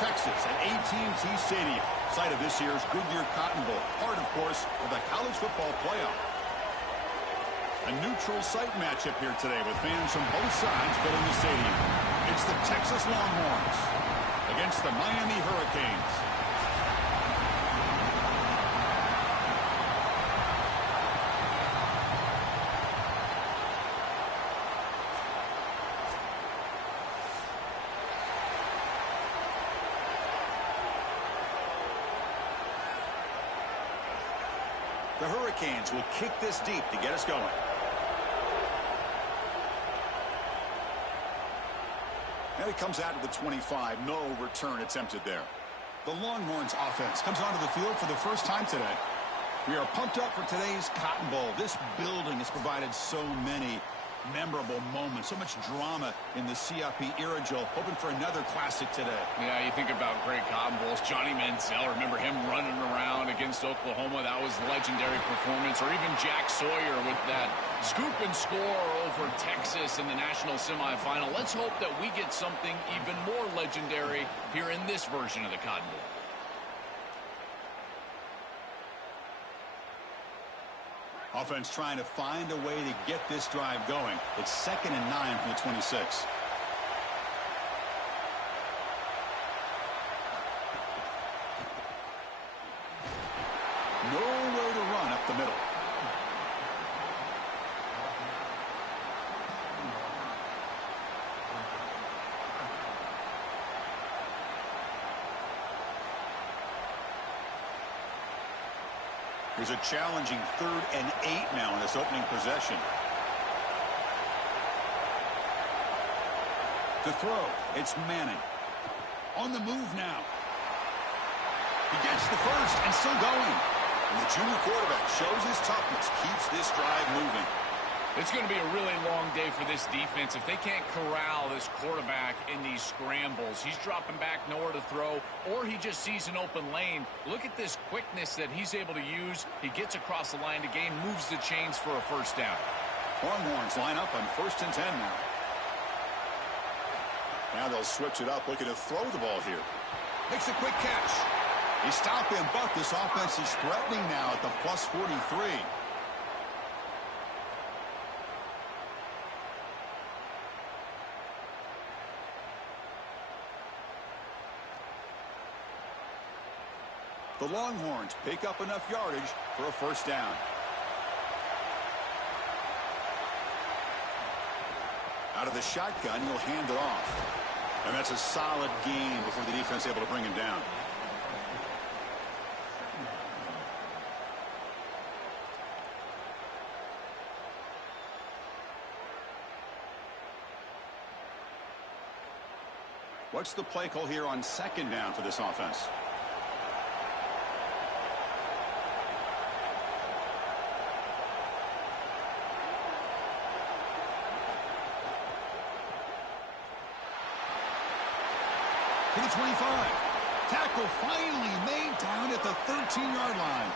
Texas at AT&T Stadium, site of this year's Goodyear Cotton Bowl, part, of course, of the college football playoff. A neutral site matchup here today with fans from both sides filling the stadium. It's the Texas Longhorns against the Miami Hurricanes. The Hurricanes will kick this deep to get us going. And it comes out to the 25. No return attempted there. The Longhorns offense comes onto the field for the first time today. We are pumped up for today's Cotton Bowl. This building has provided so many memorable moments, so much drama in the CFP era, Joel. Hoping for another classic today. Yeah, you think about great Cotton Bowls. Johnny Manziel, remember him running around against Oklahoma? That was a legendary performance. Or even Jack Sawyer with that scoop and score over Texas in the national semifinal. Let's hope that we get something even more legendary here in this version of the Cotton Bowl. Offense trying to find a way to get this drive going. It's 2nd and 9 from the 26. Nowhere to run up the middle. There's a challenging 3rd and 8 now in this opening possession. To throw, it's Manning. On the move now. He gets the first and still going. And the junior quarterback shows his toughness, keeps this drive moving. It's going to be a really long day for this defense. If they can't corral this quarterback in these scrambles, he's dropping back nowhere to throw, or he just sees an open lane. Look at this quickness that he's able to use. He gets across the line to gain, moves the chains for a first down. Longhorns line up on 1st and 10 now. Now they'll switch it up, looking to throw the ball here. Makes a quick catch. He stopped him, but this offense is threatening now at the plus 43. The Longhorns pick up enough yardage for a first down. Out of the shotgun, he'll hand it off. And that's a solid gain before the defense is able to bring him down. What's the play call here on 2nd down for this offense? To the 25. Tackle finally made down at the 13-yard line.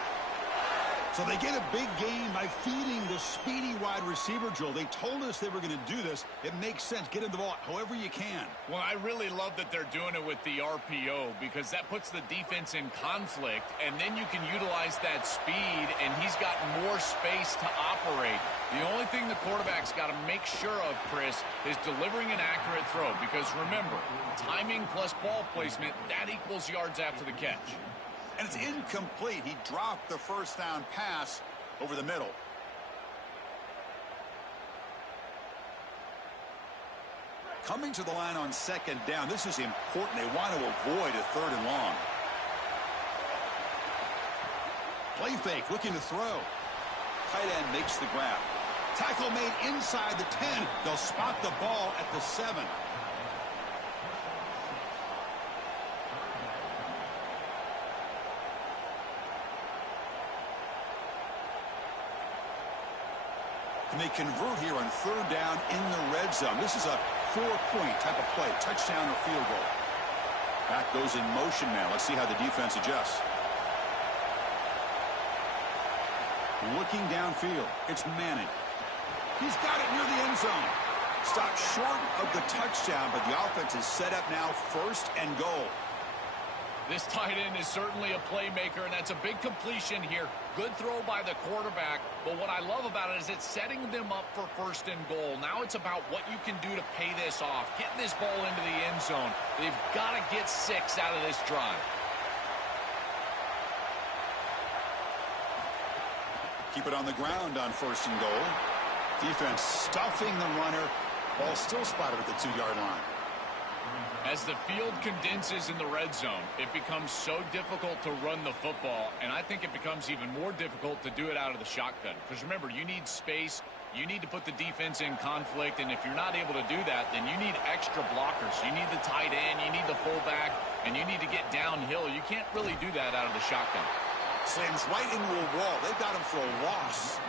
So they get a big gain by feeding the speedy wide receiver, Joel. They told us they were going to do this. It makes sense. Get in the ball however you can. Well, I really love that they're doing it with the RPO because that puts the defense in conflict, and then you can utilize that speed, and he's got more space to operate. The only thing the quarterback's got to make sure of, Chris, is delivering an accurate throw because, remember, timing plus ball placement, that equals yards after the catch. And it's incomplete. He dropped the first down pass over the middle. Coming to the line on 2nd down. This is important. They want to avoid a 3rd and long. Play fake, looking to throw. Tight end makes the grab. Tackle made inside the 10. They'll spot the ball at the 7. And they convert here on 3rd down in the red zone. This is a 4-point type of play, touchdown or field goal. Back goes in motion now. Let's see how the defense adjusts. Looking downfield, it's Manning. He's got it near the end zone. Stopped short of the touchdown, but the offense is set up now 1st and goal. This tight end is certainly a playmaker, and that's a big completion here. Good throw by the quarterback, but what I love about it is it's setting them up for first and goal. Now it's about what you can do to pay this off, getting this ball into the end zone. They've got to get 6 out of this drive. Keep it on the ground on first and goal. Defense stuffing the runner. Ball still spotted at the 2-yard line. As the field condenses in the red zone, it becomes so difficult to run the football, and I think it becomes even more difficult to do it out of the shotgun. Because remember, you need space, you need to put the defense in conflict, and if you're not able to do that, then you need extra blockers. You need the tight end, you need the fullback, and you need to get downhill. You can't really do that out of the shotgun. Slams right into a wall. They've got him for a loss.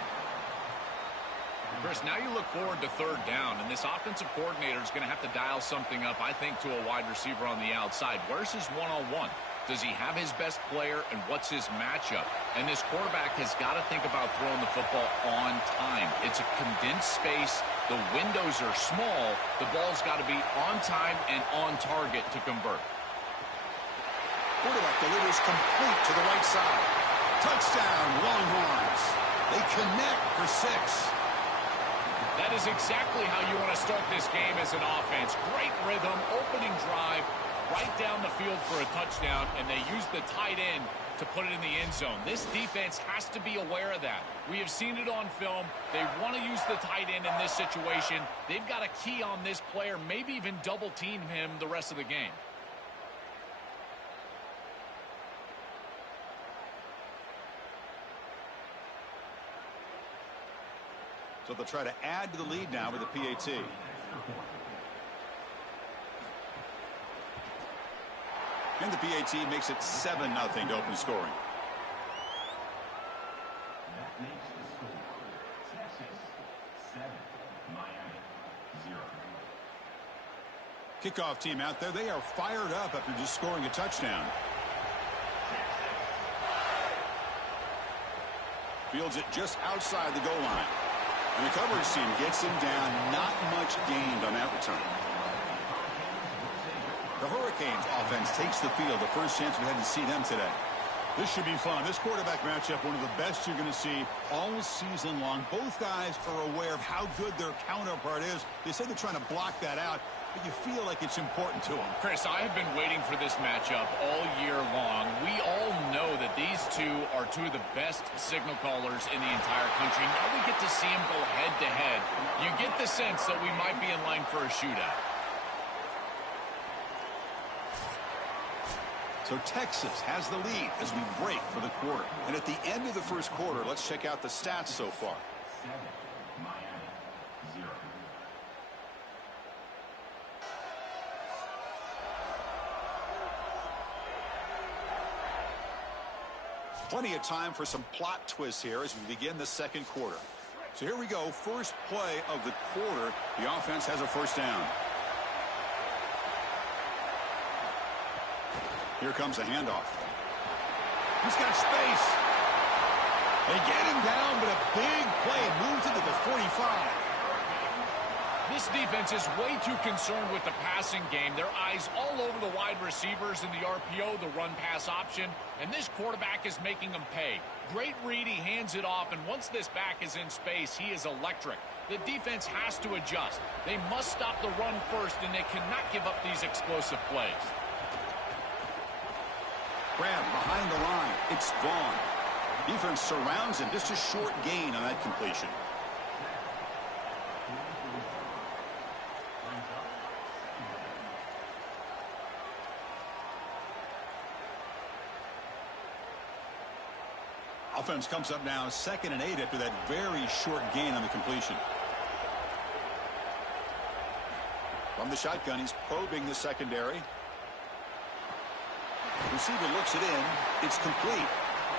Chris, now you look forward to third down, and this offensive coordinator is going to have to dial something up, I think, to a wide receiver on the outside. Where's his one-on-one? Does he have his best player, and what's his matchup? And this quarterback has got to think about throwing the football on time. It's a condensed space. The windows are small. The ball's got to be on time and on target to convert. Quarterback delivers complete to the right side. Touchdown, Longhorns. They connect for 6. That is exactly how you want to start this game as an offense. Great rhythm, opening drive, right down the field for a touchdown, and they use the tight end to put it in the end zone. This defense has to be aware of that. We have seen it on film. They want to use the tight end in this situation. They've got a key on this player, maybe even double team him the rest of the game. So they'll try to add to the lead now with the PAT. And the PAT makes it 7-0 to open scoring. That makes the score Texas 7, Miami 0. Kickoff team out there. They are fired up after just scoring a touchdown. Fields it just outside the goal line. And the coverage team gets him down. Not much gained on that return. The Hurricanes offense takes the field. The first chance we had to see them today. This should be fun. This quarterback matchup, one of the best you're going to see all season long. Both guys are aware of how good their counterpart is. They say they're trying to block that out, but you feel like it's important to them. Chris, I have been waiting for this matchup all year long. We all know that these two are two of the best signal callers in the entire country. Now we get to see them go head-to-head. You get the sense that we might be in line for a shootout. So Texas has the lead as we break for the quarter. And at the end of the first quarter, let's check out the stats so far. 7, Miami 0. Plenty of time for some plot twists here as we begin the second quarter. So here we go. First play of the quarter. The offense has a first down. Here comes a handoff. He's got space. They get him down, but a big play moves into the 45. This defense is way too concerned with the passing game. Their eyes all over the wide receivers in the RPO, the run-pass option, and this quarterback is making them pay. Great read, he hands it off, and once this back is in space, he is electric. The defense has to adjust. They must stop the run first, and they cannot give up these explosive plays. Grab behind the line. It's Vaughn. Defense surrounds him. Just a short gain on that completion. Offense comes up now 2nd and 8 after that very short gain on the completion. From the shotgun, he's probing the secondary. Receiver looks it in. It's complete.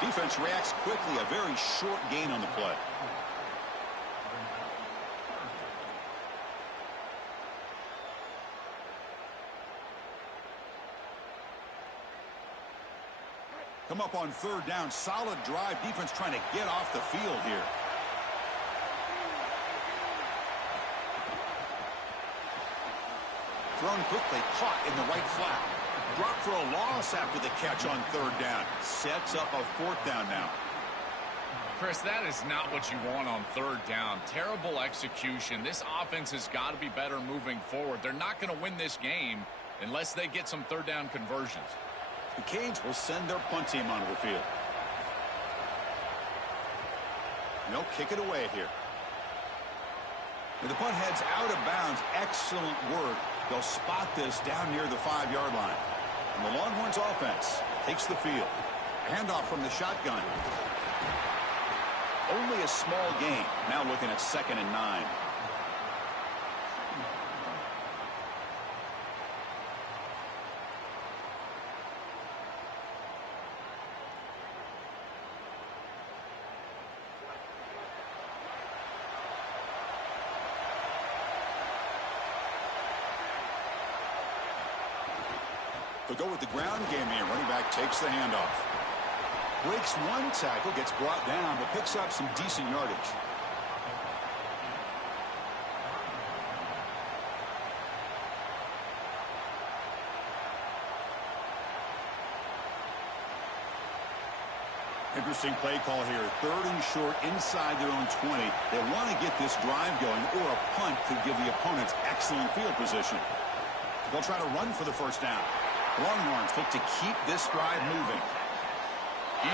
Defense reacts quickly. A very short gain on the play. Come up on third down. Solid drive. Defense trying to get off the field here. Thrown quickly, caught in the right flat. Brought for a loss after the catch on third down. Sets up a fourth down now. Chris, that is not what you want on third down. Terrible execution. This offense has got to be better moving forward. They're not going to win this game unless they get some third down conversions. The Canes will send their punt team onto the field. They'll kick it away here. And the punt heads out of bounds. Excellent work. They'll spot this down near the 5-yard line. And the Longhorns offense takes the field. Handoff from the shotgun. Only a small gain. Now looking at 2nd and 9. They'll go with the ground game here. Running back takes the handoff. Breaks one tackle, gets brought down, but picks up some decent yardage. Interesting play call here. 3rd and short inside their own 20. They want to get this drive going, or a punt could give the opponents excellent field position. They'll try to run for the first down. Longhorns look to keep this drive moving.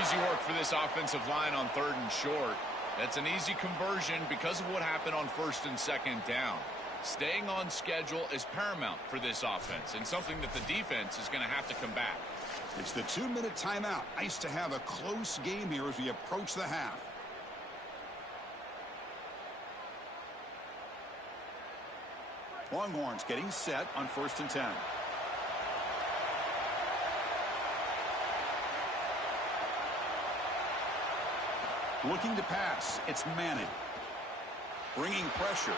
Easy work for this offensive line on 3rd and short. That's an easy conversion because of what happened on 1st and 2nd down. Staying on schedule is paramount for this offense and something that the defense is going to have to combat. It's the 2-minute timeout. Nice to have a close game here as we approach the half. Longhorns getting set on 1st and 10. Looking to pass. It's Manning. Bringing pressure.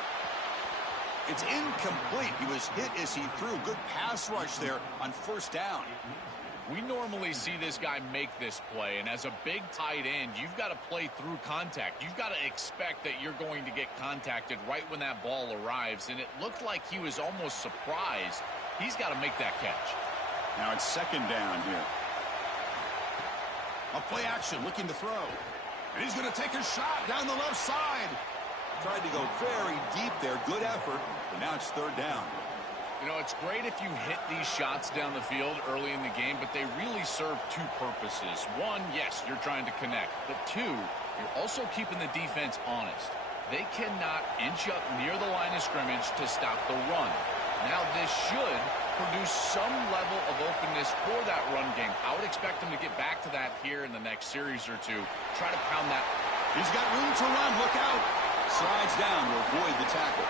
It's incomplete. He was hit as he threw. Good pass rush there on 1st down. We normally see this guy make this play, and as a big tight end, you've got to play through contact. You've got to expect that you're going to get contacted right when that ball arrives, and it looked like he was almost surprised. He's got to make that catch. Now it's 2nd down here. A play action, looking to throw. And he's going to take a shot down the left side. Tried to go very deep there. Good effort, but now it's 3rd down. You know, it's great if you hit these shots down the field early in the game, but they really serve 2 purposes. One, yes, you're trying to connect. But 2, you're also keeping the defense honest. They cannot inch up near the line of scrimmage to stop the run. Now, this should produce some level of openness for that run game. I would expect them to get back to that here in the next series or 2. Try to pound that. He's got room to run. Look out. Slides down to avoid the tackle.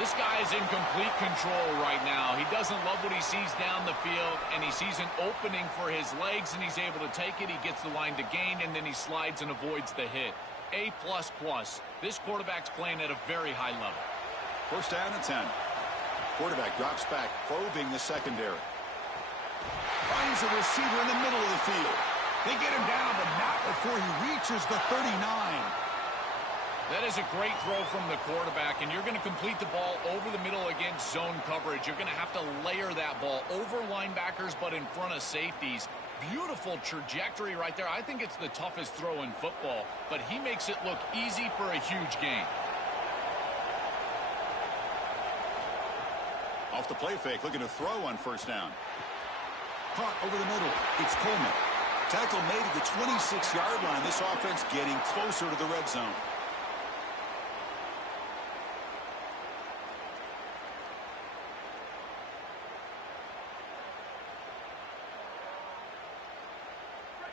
This guy is in complete control right now. He doesn't love what he sees down the field, and he sees an opening for his legs, and he's able to take it. He gets the line to gain, and then he slides and avoids the hit. A++. This quarterback's playing at a very high level. 1st down and 10. Quarterback drops back, probing the secondary. Finds a receiver in the middle of the field. They get him down, but not before he reaches the 39. That is a great throw from the quarterback, and you're going to complete the ball over the middle against zone coverage. You're going to have to layer that ball over linebackers, but in front of safeties. Beautiful trajectory right there. I think it's the toughest throw in football, but he makes it look easy for a huge gain. Off the play fake, looking to throw on 1st down. Caught over the middle. It's Coleman. Tackle made at the 26-yard line. This offense getting closer to the red zone.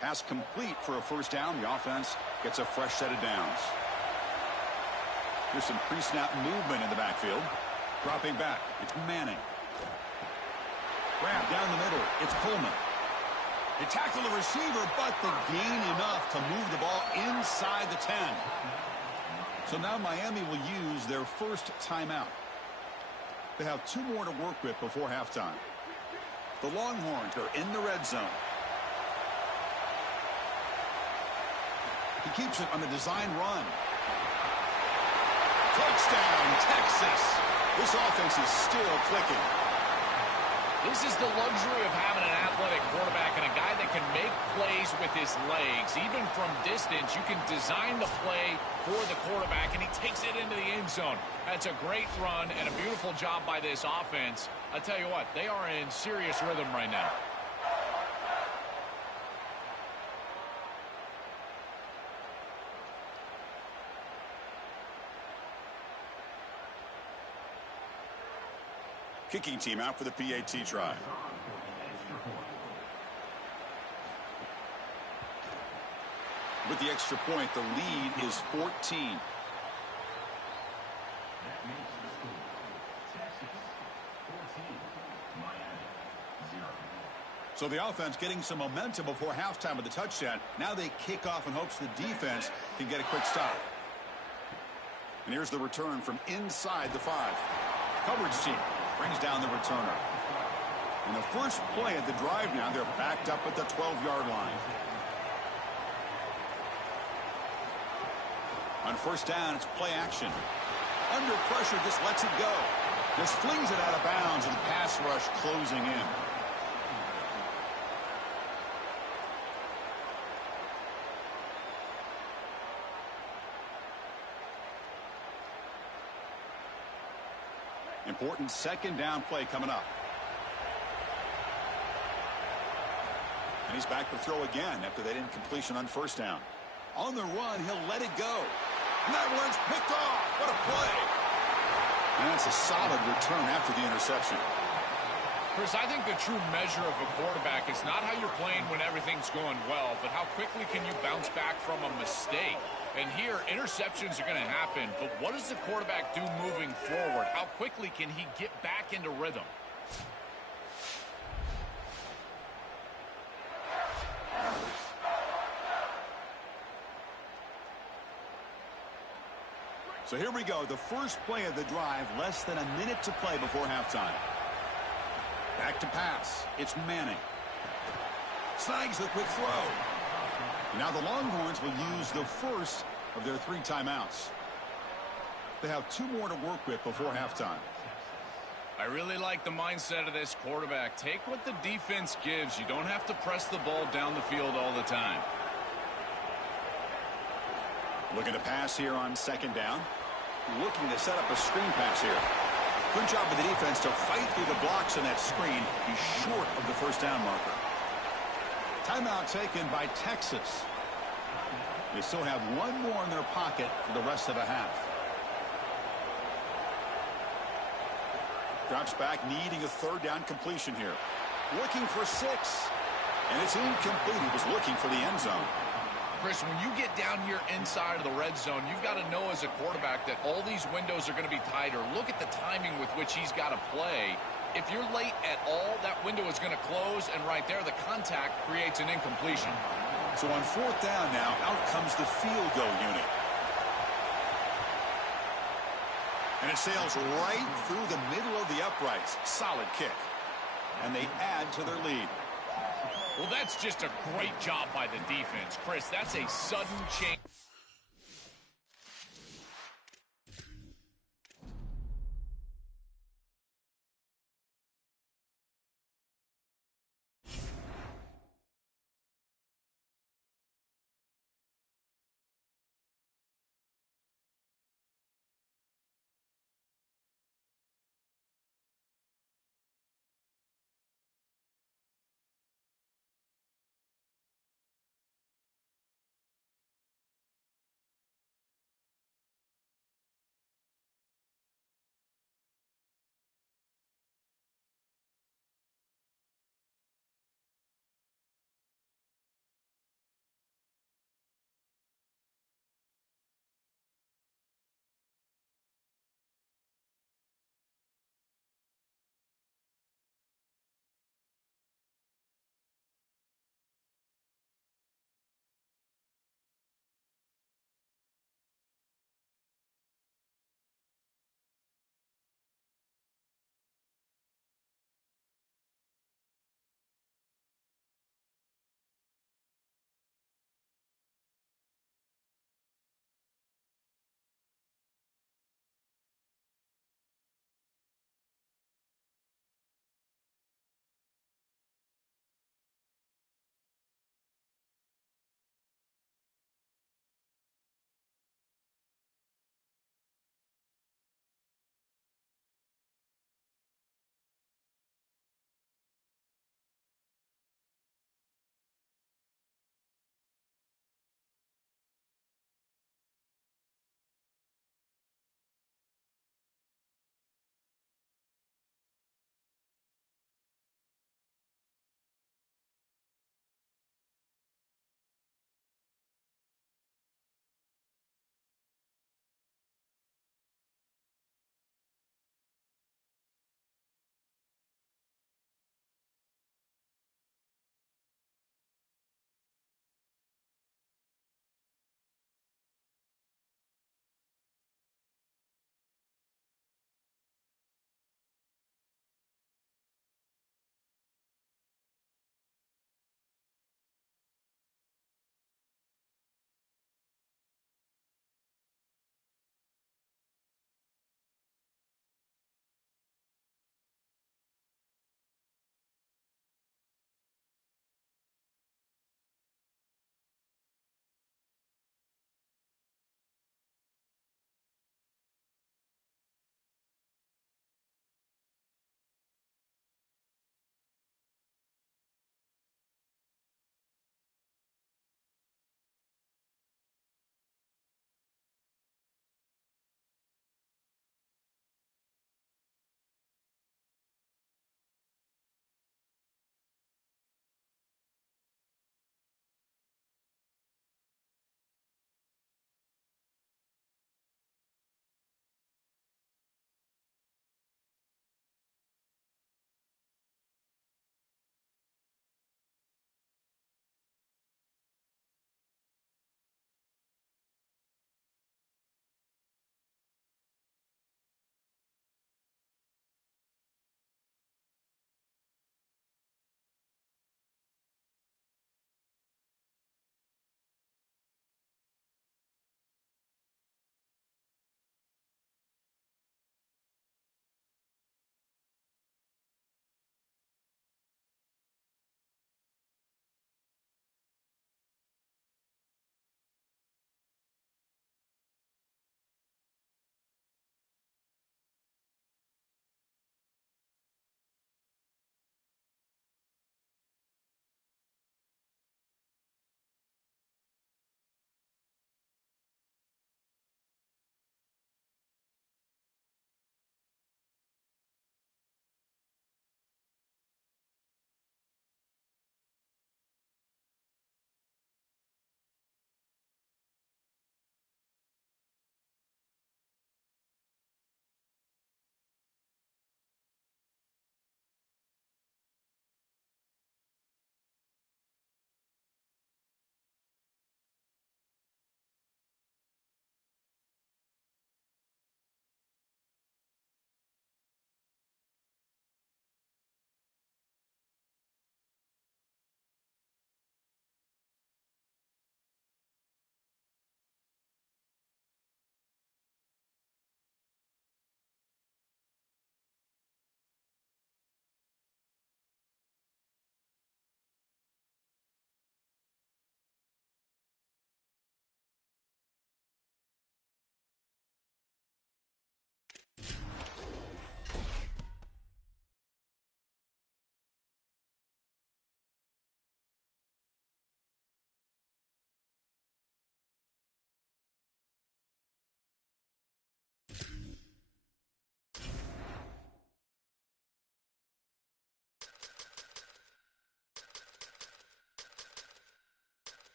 Pass complete for a 1st down. The offense gets a fresh set of downs. There's some pre-snap movement in the backfield. Dropping back, it's Manning. Grab down the middle, it's Coleman. They tackle the receiver, but the gain enough to move the ball inside the 10. So now Miami will use their 1st timeout. They have 2 more to work with before halftime. The Longhorns are in the red zone. He keeps it on the design run. Touchdown, Texas. This offense is still clicking. This is the luxury of having an athletic quarterback and a guy that can make plays with his legs. Even from distance, you can design the play for the quarterback, and he takes it into the end zone. That's a great run and a beautiful job by this offense. I tell you what, they are in serious rhythm right now. Kicking team out for the PAT try. With the extra point, the lead is 14. That makes the score Texas 14, Miami 0. So the offense getting some momentum before halftime with the touchdown. Now they kick off in hopes the defense can get a quick stop. And here's the return from inside the 5. Coverage team brings down the returner. And the first play of the drive now, they're backed up at the 12-yard line. On first down, it's play action. Under pressure, just lets it go. Just flings it out of bounds, and the pass rush closing in. Important second down play coming up. And he's back to throw again after that incompletion on first down. On the run, he'll let it go. And that one's picked off. What a play. And that's a solid return after the interception. Chris, I think the true measure of a quarterback is not how you're playing when everything's going well, but how quickly can you bounce back from a mistake. And here, interceptions are going to happen, but what does the quarterback do moving forward? How quickly can he get back into rhythm? So here we go, the first play of the drive, less than a minute to play before halftime. Back to pass. It's Manning. Snags the quick throw. Now the Longhorns will use the first of their 3 timeouts. They have 2 more to work with before halftime. I really like the mindset of this quarterback. Take what the defense gives. You don't have to press the ball down the field all the time. Looking to pass here on second down. Looking to set up a screen pass here. Good job of the defense to fight through the blocks in that screen. He's short of the first down marker. Timeout taken by Texas. They still have 1 more in their pocket for the rest of the half. Drops back, needing a third down completion here. Looking for 6. And it's incomplete. He was looking for the end zone. Chris, when you get down here inside of the red zone, you've got to know as a quarterback that all these windows are going to be tighter. Look at the timing with which he's got to play. If you're late at all, that window is going to close, and right there, the contact creates an incompletion. So on fourth down now, out comes the field goal unit. And it sails right through the middle of the uprights. Solid kick. And they add to their lead. Well, that's just a great job by the defense. Chris, that's a sudden change.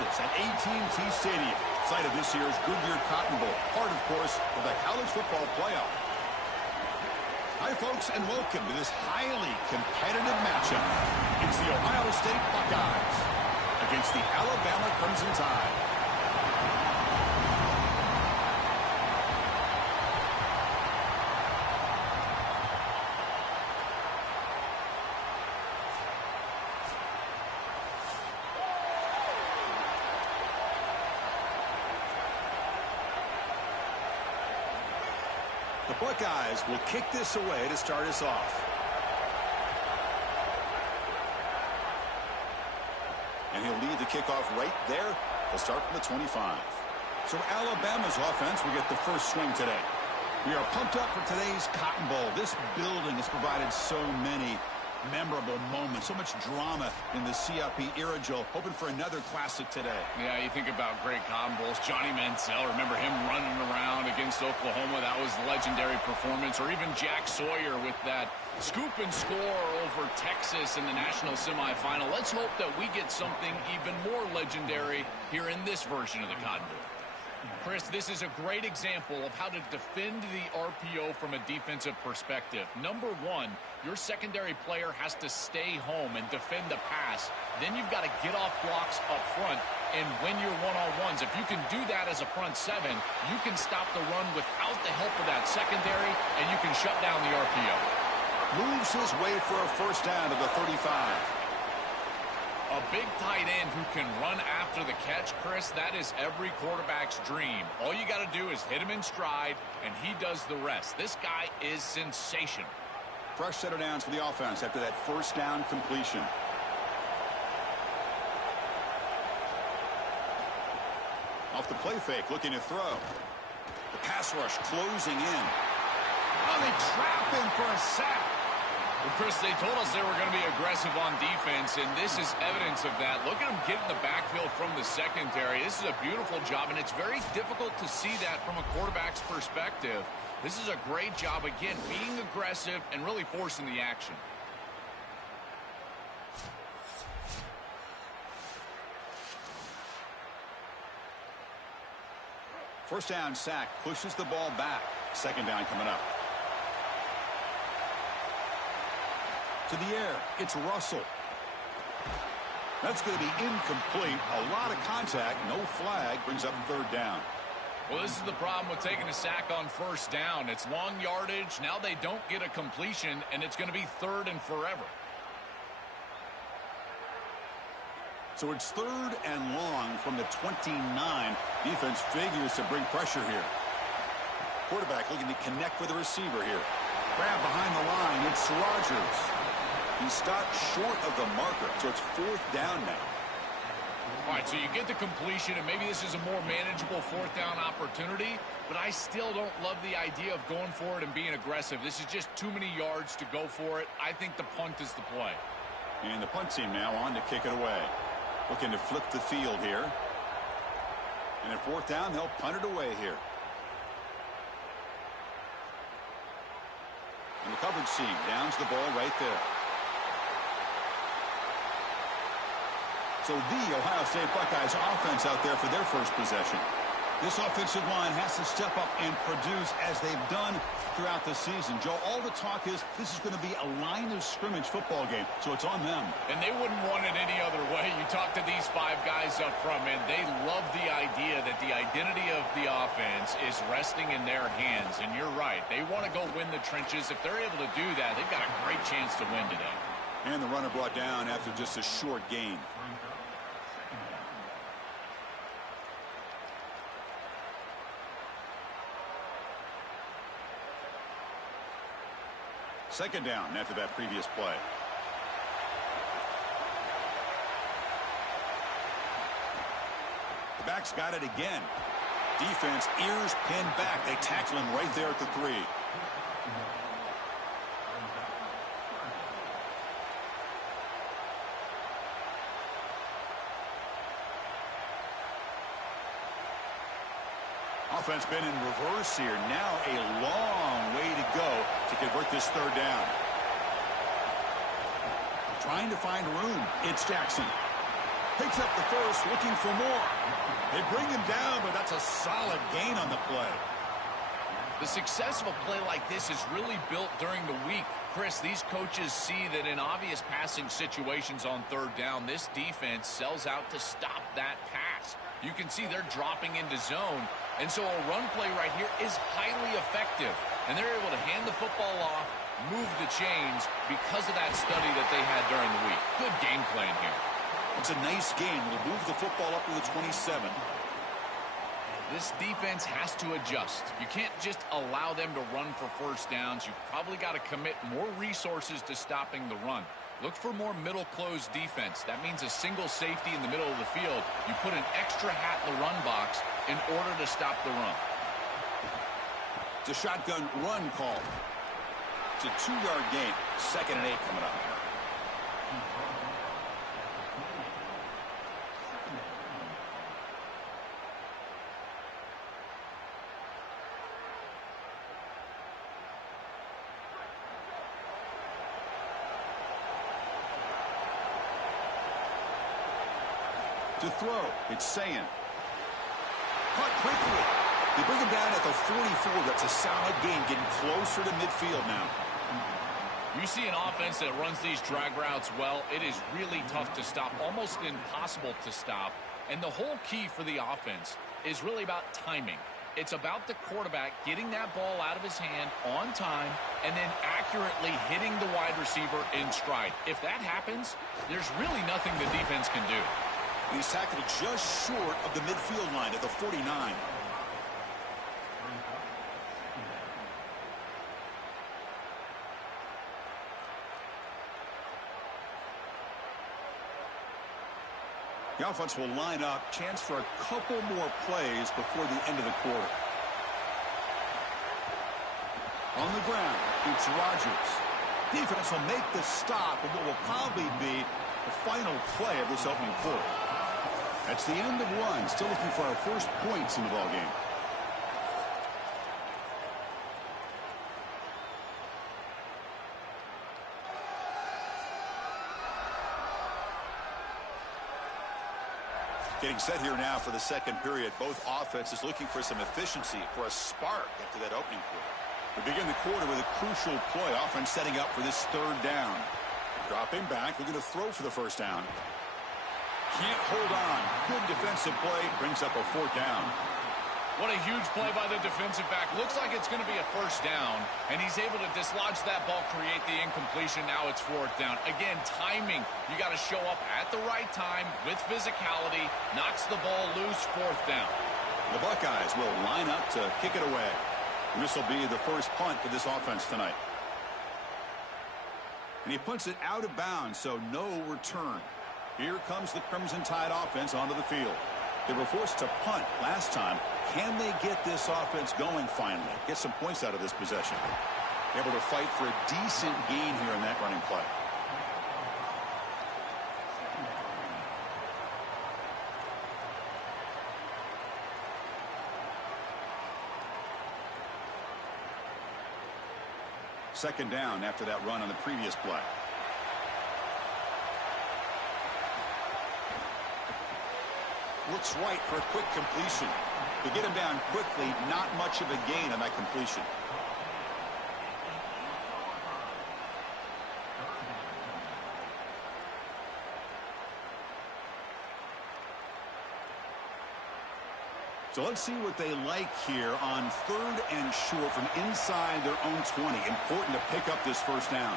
Texas at AT&T Stadium, site of this year's Goodyear Cotton Bowl, part, of course, of the college football playoff. Hi, folks, and welcome to this highly competitive matchup. It's the Ohio State Buckeyes against the Alabama Crimson Tide. The Buckeyes will kick this away to start us off. And he'll lead the kickoff right there. He'll start from the 25. So Alabama's offense will get the first swing today. We are pumped up for today's Cotton Bowl. This building has provided so many memorable moments, so much drama in the CFP era, Joe. Hoping for another classic today. Yeah, you think about great Cotton Bowls. Johnny Manziel, remember him running around against Oklahoma? That was a legendary performance. Or even Jack Sawyer with that scoop and score over Texas in the national semifinal. Let's hope that we get something even more legendary here in this version of the Cotton Bowl. Chris, this is a great example of how to defend the RPO from a defensive perspective. Number one, your secondary player has to stay home and defend the pass. Then you've got to get off blocks up front and win your one-on-ones. If you can do that as a front seven, you can stop the run without the help of that secondary, and you can shut down the RPO. Moves his way for a first down to the 35. A big tight end who can run after the catch, Chris, that is every quarterback's dream. All you got to do is hit him in stride, and he does the rest. This guy is sensational. Fresh set of downs for the offense after that first down completion. Off the play fake, looking to throw. The pass rush closing in. Oh, they trap him for a sack. Well, Chris, they told us they were going to be aggressive on defense, and this is evidence of that. Look at them get in the backfield from the secondary. This is a beautiful job, and it's very difficult to see that from a quarterback's perspective. This is a great job, again, being aggressive and really forcing the action. First down sack, pushes the ball back. Second down coming up. To the air, it's Russell. That's going to be incomplete. A lot of contact, no flag, brings up third down. Well, this is the problem with taking a sack on first down. It's long yardage. Now they don't get a completion, and it's going to be third and forever. So it's third and long from the 29. Defense figures to bring pressure here. Quarterback looking to connect with the receiver here. Grab behind the line. It's Rodgers. He stopped short of the marker, so it's fourth down now. All right, so you get the completion, and maybe this is a more manageable fourth down opportunity, but I still don't love the idea of going for it and being aggressive. This is just too many yards to go for it. I think the punt is the play. And the punt team now on to kick it away. Looking to flip the field here. And at fourth down, they'll punt it away here. And the coverage team downs the ball right there. So the Ohio State Buckeyes offense out there for their first possession. This offensive line has to step up and produce as they've done throughout the season. Joe, all the talk is this is going to be a line of scrimmage football game, so it's on them. And they wouldn't want it any other way. You talk to these five guys up front, man, they love the idea that the identity of the offense is resting in their hands. And you're right. They want to go win the trenches. If they're able to do that, they've got a great chance to win today. And the runner brought down after just a short gain. Second down after that previous play. The back's got it again. Defense, ears pinned back. They tackle him right there at the 3. Offense been in reverse here. Now a long way to go to convert this third down. Trying to find room. It's Jackson. Picks up the first, looking for more. They bring him down, but that's a solid gain on the play. The success of a play like this is really built during the week. Chris, these coaches see that in obvious passing situations on third down, this defense sells out to stop that pass. You can see they're dropping into zone, and so a run play right here is highly effective. And they're able to hand the football off, move the chains because of that study that they had during the week. Good game plan here. It's a nice game. We'll move the football up to the 27. This defense has to adjust. You can't just allow them to run for first downs. You've probably got to commit more resources to stopping the run. Look for more middle closed defense. That means a single safety in the middle of the field. You put an extra hat in the run box in order to stop the run. It's a shotgun run call. It's a 2-yard gain. 2nd and 8 coming up. To throw, it's Sayin. Caught quickly. They bring him down at the 44. That's a solid gain, getting closer to midfield now. You see an offense that runs these drag routes well, it is really tough to stop, almost impossible to stop. And the whole key for the offense is really about timing. It's about the quarterback getting that ball out of his hand on time and then accurately hitting the wide receiver in stride. If that happens, there's really nothing the defense can do. He's tackled just short of the midfield line at the 49. The offense will line up. Chance for a couple more plays before the end of the quarter. On the ground, it's Rodgers. Defense will make the stop in what will probably be the final play of this opening quarter. That's the end of one. Still looking for our first points in the ballgame. Getting set here now for the second period. Both offenses looking for some efficiency, for a spark after that opening quarter. We begin the quarter with a crucial play. Offense setting up for this third down. Dropping back. We're going to throw for the first down. Can't hold on. Good defensive play. Brings up a 4th down. What a huge play by the defensive back. Looks like it's going to be a first down, and he's able to dislodge that ball, create the incompletion. Now it's 4th down. Again, timing. You got to show up at the right time with physicality. Knocks the ball loose, 4th down. The Buckeyes will line up to kick it away. And this will be the first punt for this offense tonight. And he punts it out of bounds, so no return. Here comes the Crimson Tide offense onto the field. They were forced to punt last time. Can they get this offense going finally? Get some points out of this possession. Able to fight for a decent gain here in that running play. Second down after that run on the previous play. Looks right for a quick completion. To get him down quickly, not much of a gain on that completion. So let's see what they like here on 3rd and short from inside their own 20. Important to pick up this first down.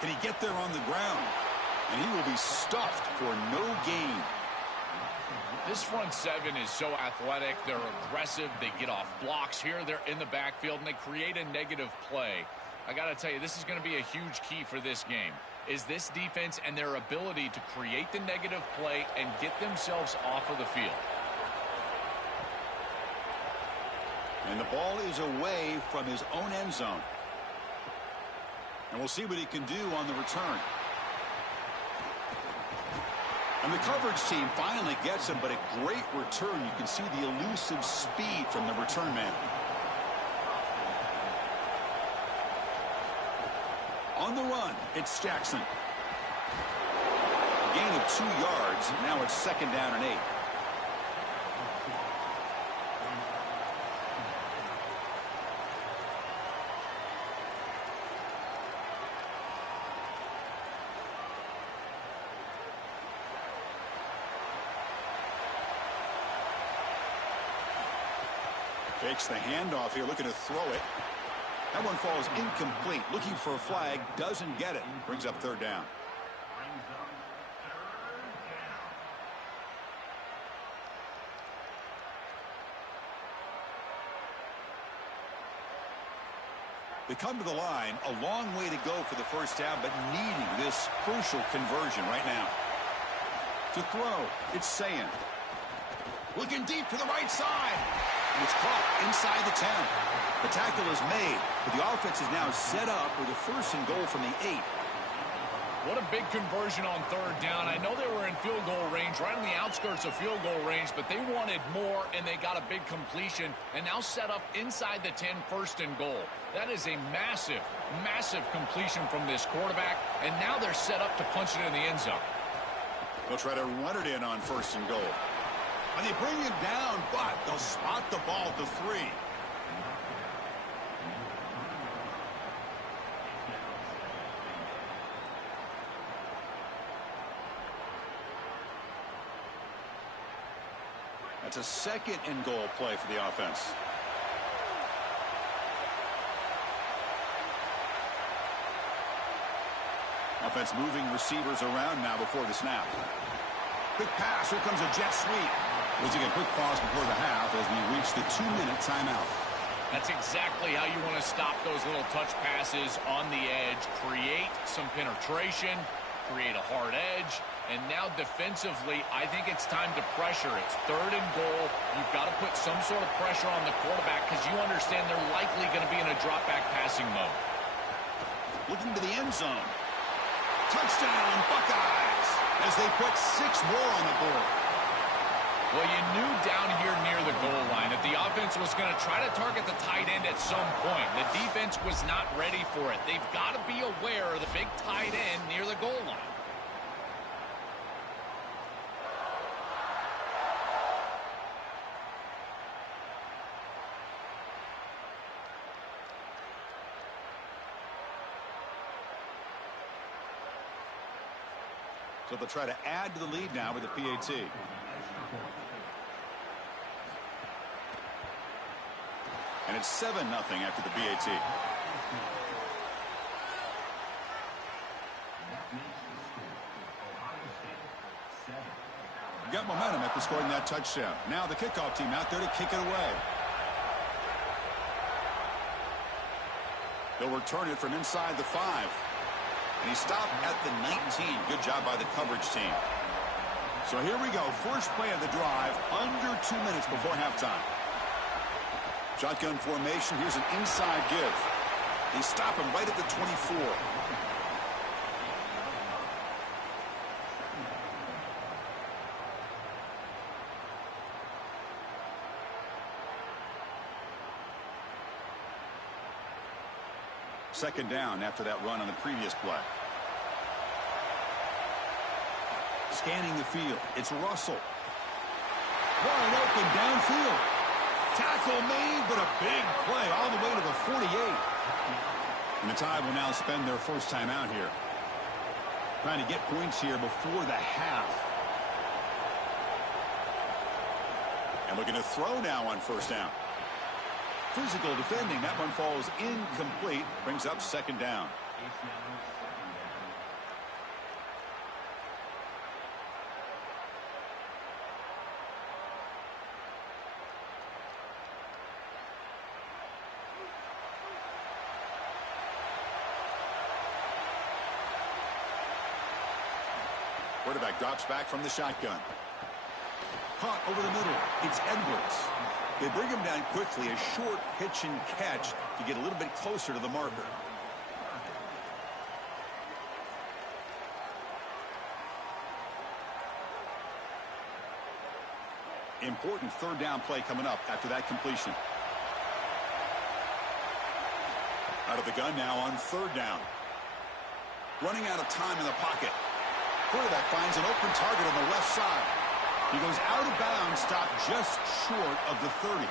Can he get there on the ground? And he will be stuffed for no gain. This front seven is so athletic. They're aggressive. They get off blocks here. They're in the backfield, and they create a negative play. I got to tell you, this is going to be a huge key for this game, is this defense and their ability to create the negative play and get themselves off of the field. And the ball is away from his own end zone. And we'll see what he can do on the return. And the coverage team finally gets him, but a great return. You can see the elusive speed from the return man. On the run, it's Jackson. gain of 2 yards. Now it's 2nd down and 8. Fakes the handoff here, looking to throw it. That one falls incomplete. Looking for a flag, doesn't get it. Brings up 3rd down. They come to the line, a long way to go for the 1st down, but needing this crucial conversion right now. To throw, it's Sayin. Looking deep to the right side. And it's caught inside the 10. The tackle is made, but the offense is now set up with a 1st and goal from the 8. What a big conversion on 3rd down. I know they were in field goal range, right on the outskirts of field goal range, but they wanted more, and they got a big completion, and now set up inside the 10, 1st and goal. That is a massive, massive completion from this quarterback, and now they're set up to punch it in the end zone. They'll try to run it in on 1st and goal. And they bring him down, but they'll spot the ball to 3. That's a 2nd and goal play for the offense. Offense moving receivers around now before the snap. Quick pass. Here comes a jet sweep. We'll take a quick pause before the half as we reach the 2-minute timeout. That's exactly how you want to stop those little touch passes on the edge. Create some penetration, create a hard edge, and now defensively, I think it's time to pressure. It's 3rd and goal. You've got to put some sort of pressure on the quarterback because you understand they're likely going to be in a drop-back passing mode. Looking to the end zone. Touchdown, Buckeyes, as they put 6 more on the board. Well, you knew down here near the goal line that the offense was going to try to target the tight end at some point. The defense was not ready for it. They've got to be aware of the big tight end near the goal line. So they'll try to add to the lead now with the PAT. And it's 7-0 after the PAT. Got momentum after scoring that touchdown. Now the kickoff team out there to kick it away. They'll return it from inside the 5. And he stopped at the 19. Good job by the coverage team. So here we go. First play of the drive, under 2 minutes before halftime. Shotgun formation. Here's an inside give. They stop him right at the 24. Second down after that run on the previous play. Scanning the field. It's Russell. Wide open downfield. Tackle made, but a big play all the way to the 48. And the Tide will now spend their first time out here. Trying to get points here before the half. And looking to throw now on first down. Physical defending. That one falls incomplete. Brings up second down. Quarterback drops back from the shotgun. Caught over the middle. It's Edwards. They bring him down quickly. A short pitch and catch to get a little bit closer to the marker. Important third down play coming up after that completion. Out of the gun now on third down. Running out of time in the pocket. Quarterback finds an open target on the left side. He goes out of bounds, stopped just short of the 30.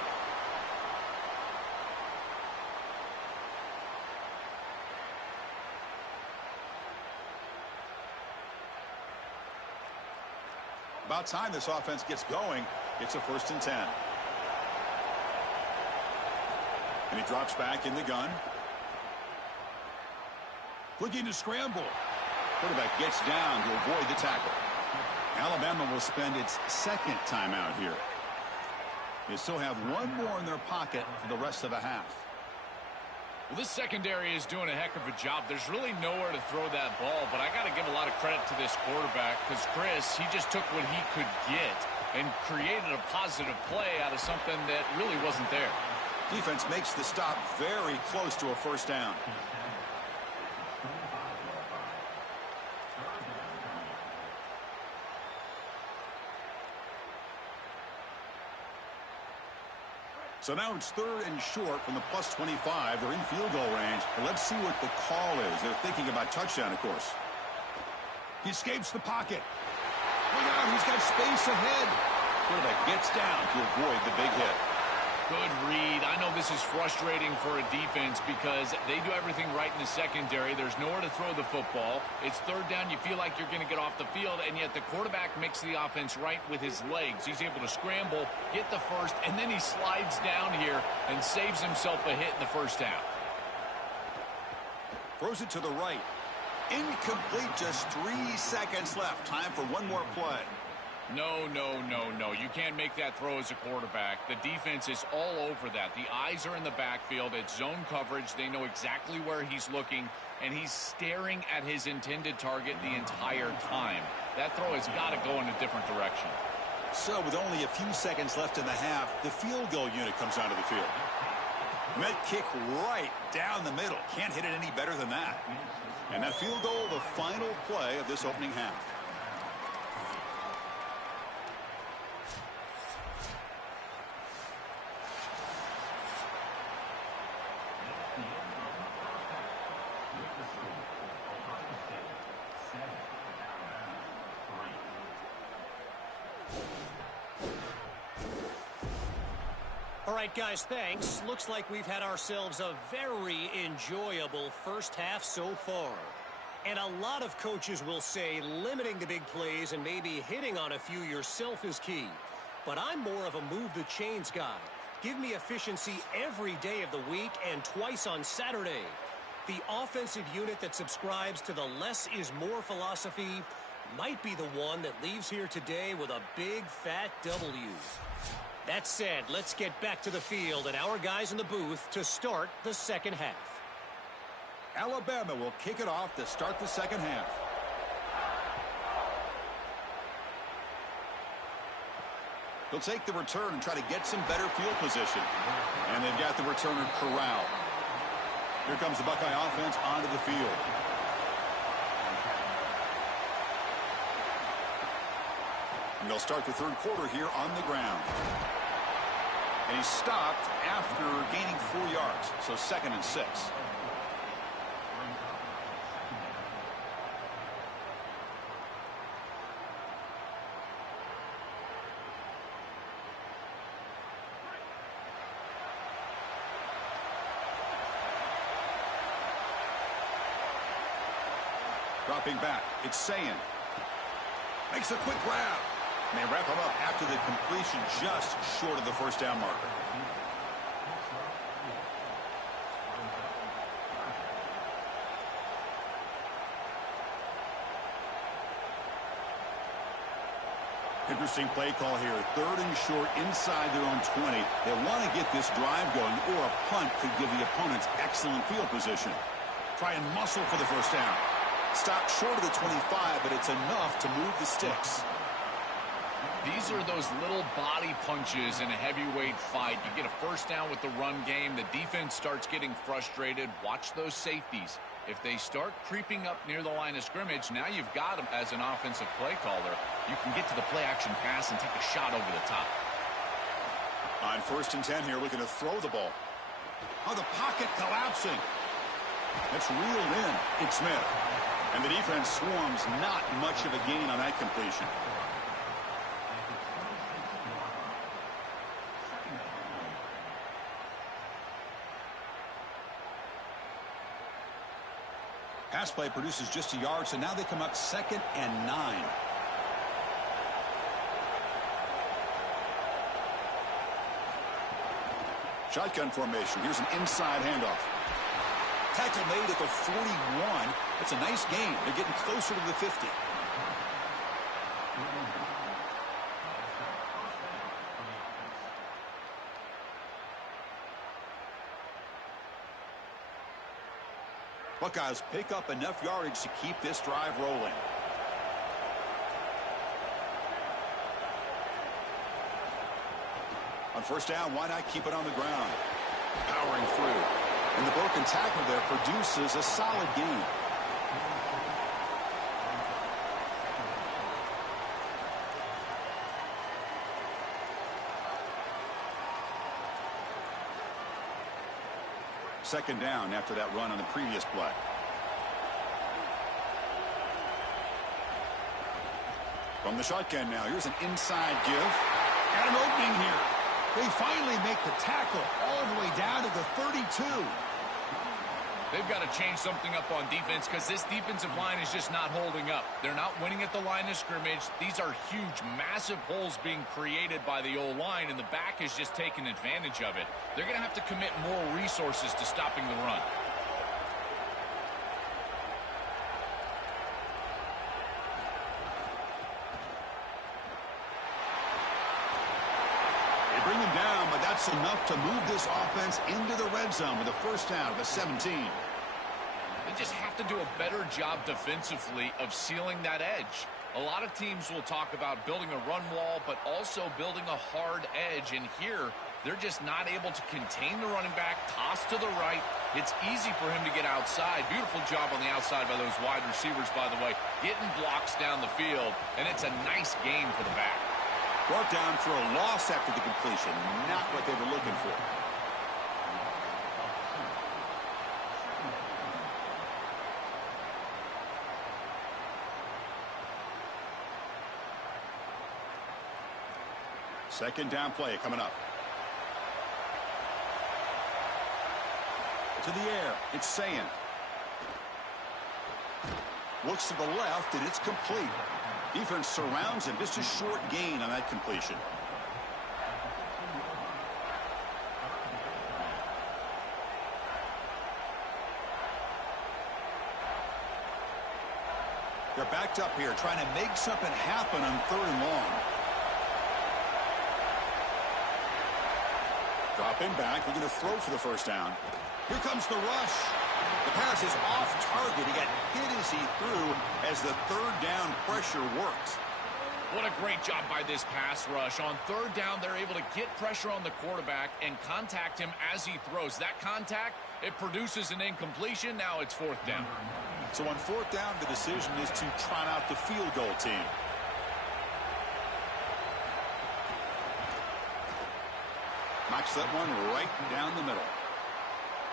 About time this offense gets going. It's a 1st and 10. And he drops back in the gun. Looking to scramble. Quarterback gets down to avoid the tackle. Alabama will spend its 2nd timeout here. They still have one more in their pocket for the rest of the half. Well, this secondary is doing a heck of a job. There's really nowhere to throw that ball, but I got to give a lot of credit to this quarterback because Chris, he just took what he could get and created a positive play out of something that really wasn't there. Defense makes the stop very close to a 1st down. So now it's 3rd and short from the plus 25. They're in field goal range. And let's see what the call is. They're thinking about touchdown, of course. He escapes the pocket. Look out, he's got space ahead. Quarterback gets down to avoid the big hit. Good read. I know this is frustrating for a defense because they do everything right in the secondary. There's nowhere to throw the football. It's 3rd down. You feel like you're going to get off the field, and yet the quarterback makes the offense right with his legs. He's able to scramble, get the 1st, and then he slides down here and saves himself a hit in the 1st down. Throws it to the right. Incomplete. Just 3 seconds left. Time for one more play. No, no, no, no. You can't make that throw as a quarterback. The defense is all over that. The eyes are in the backfield. It's zone coverage. They know exactly where he's looking, and he's staring at his intended target the entire time. That throw has got to go in a different direction. So with only a few seconds left in the half, the field goal unit comes onto the field. And that kick right down the middle. Can't hit it any better than that. And that field goal, the final play of this opening half. All right, guys, thanks. Looks like we've had ourselves a very enjoyable 1st half so far. And a lot of coaches will say limiting the big plays and maybe hitting on a few yourself is key. But I'm more of a move the chains guy. Give me efficiency every day of the week and twice on Saturday. The offensive unit that subscribes to the less is more philosophy might be the one that leaves here today with a big fat W. That said, let's get back to the field and our guys in the booth to start the 2nd half. Alabama will kick it off to start the 2nd half. They'll take the return and try to get some better field position. And they've got the returner corralled. Here comes the Buckeye offense onto the field. And they'll start the 3rd quarter here on the ground. And he stopped after gaining 4 yards. So 2nd and 6. Dropping back, it's Sayin. Makes a quick grab. And they wrap him up after the completion just short of the 1st down marker. Interesting play call here. 3rd and short inside their own 20. They want to get this drive going, or a punt could give the opponents excellent field position. Try and muscle for the 1st down. Stop short of the 25, but it's enough to move the sticks. These are those little body punches in a heavyweight fight. You get a 1st down with the run game. The defense starts getting frustrated. Watch those safeties. If they start creeping up near the line of scrimmage, now you've got them as an offensive play caller. You can get to the play-action pass and take a shot over the top. On 1st and 10 here, looking to throw the ball. Oh, the pocket collapsing. That's reeled in. It's Smith. And the defense swarms, not much of a gain on that completion. Pass play produces just a yard, so now they come up 2nd and 9. Shotgun formation. Here's an inside handoff. Tackle made at the 41. It's a nice gain. They're getting closer to the 50. Buckeyes pick up enough yardage to keep this drive rolling. On first down, why not keep it on the ground? Powering through. And the broken tackle there produces a solid gain. Second down after that run on the previous play. From the shotgun now, here's an inside give. And an opening here. They finally make the tackle all the way down to the 32. They've got to change something up on defense because this defensive line is just not holding up. They're not winning at the line of scrimmage. These are huge, massive holes being created by the O-line, and the back is just taking advantage of it. They're going to have to commit more resources to stopping the run. They bring him down, but that's enough to move this offense into the red zone with a first down at the 17. They just have to do a better job defensively of sealing that edge. A lot of teams will talk about building a run wall, but also building a hard edge. And here, they're just not able to contain the running back, toss to the right. It's easy for him to get outside. Beautiful job on the outside by those wide receivers, by the way, getting blocks down the field. And it's a nice gain for the back. Brought down for a loss after the completion. Not what they were looking for. Second down play coming up. To the air. It's Saying. Looks to the left, and it's complete. Defense surrounds him. Just a short gain on that completion. They're backed up here, trying to make something happen on 3rd and long. Dropping back, looking to throw for the first down. Here comes the rush. The pass is off target. He got hit as he threw as the 3rd down pressure worked. What a great job by this pass rush. On 3rd down, they're able to get pressure on the quarterback and contact him as he throws. That contact, it produces an incompletion. Now it's 4th down. So on 4th down, the decision is to trot out the field goal team. Knocks that one right down the middle.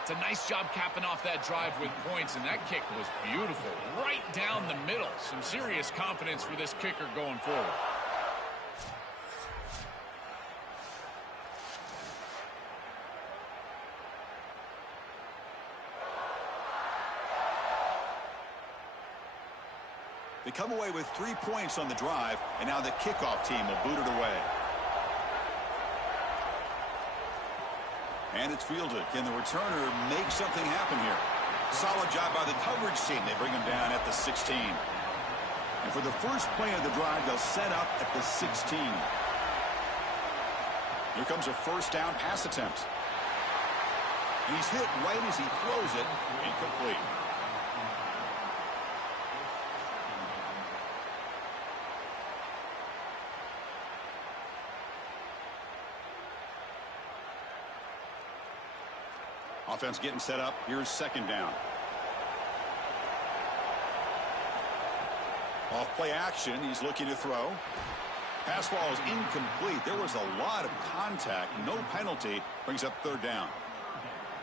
It's a nice job capping off that drive with points, and that kick was beautiful. Right down the middle. Some serious confidence for this kicker going forward. They come away with 3 points on the drive, and now the kickoff team will boot it away. And it's fielded. Can the returner make something happen here? Solid job by the coverage team. They bring him down at the 16. And for the first play of the drive, they'll set up at the 16. Here comes a first down pass attempt. And he's hit right as he throws it. Incomplete. Offense getting set up. Here's 2nd down. Off play action. He's looking to throw. Pass ball is incomplete. There was a lot of contact. No penalty. Brings up 3rd down.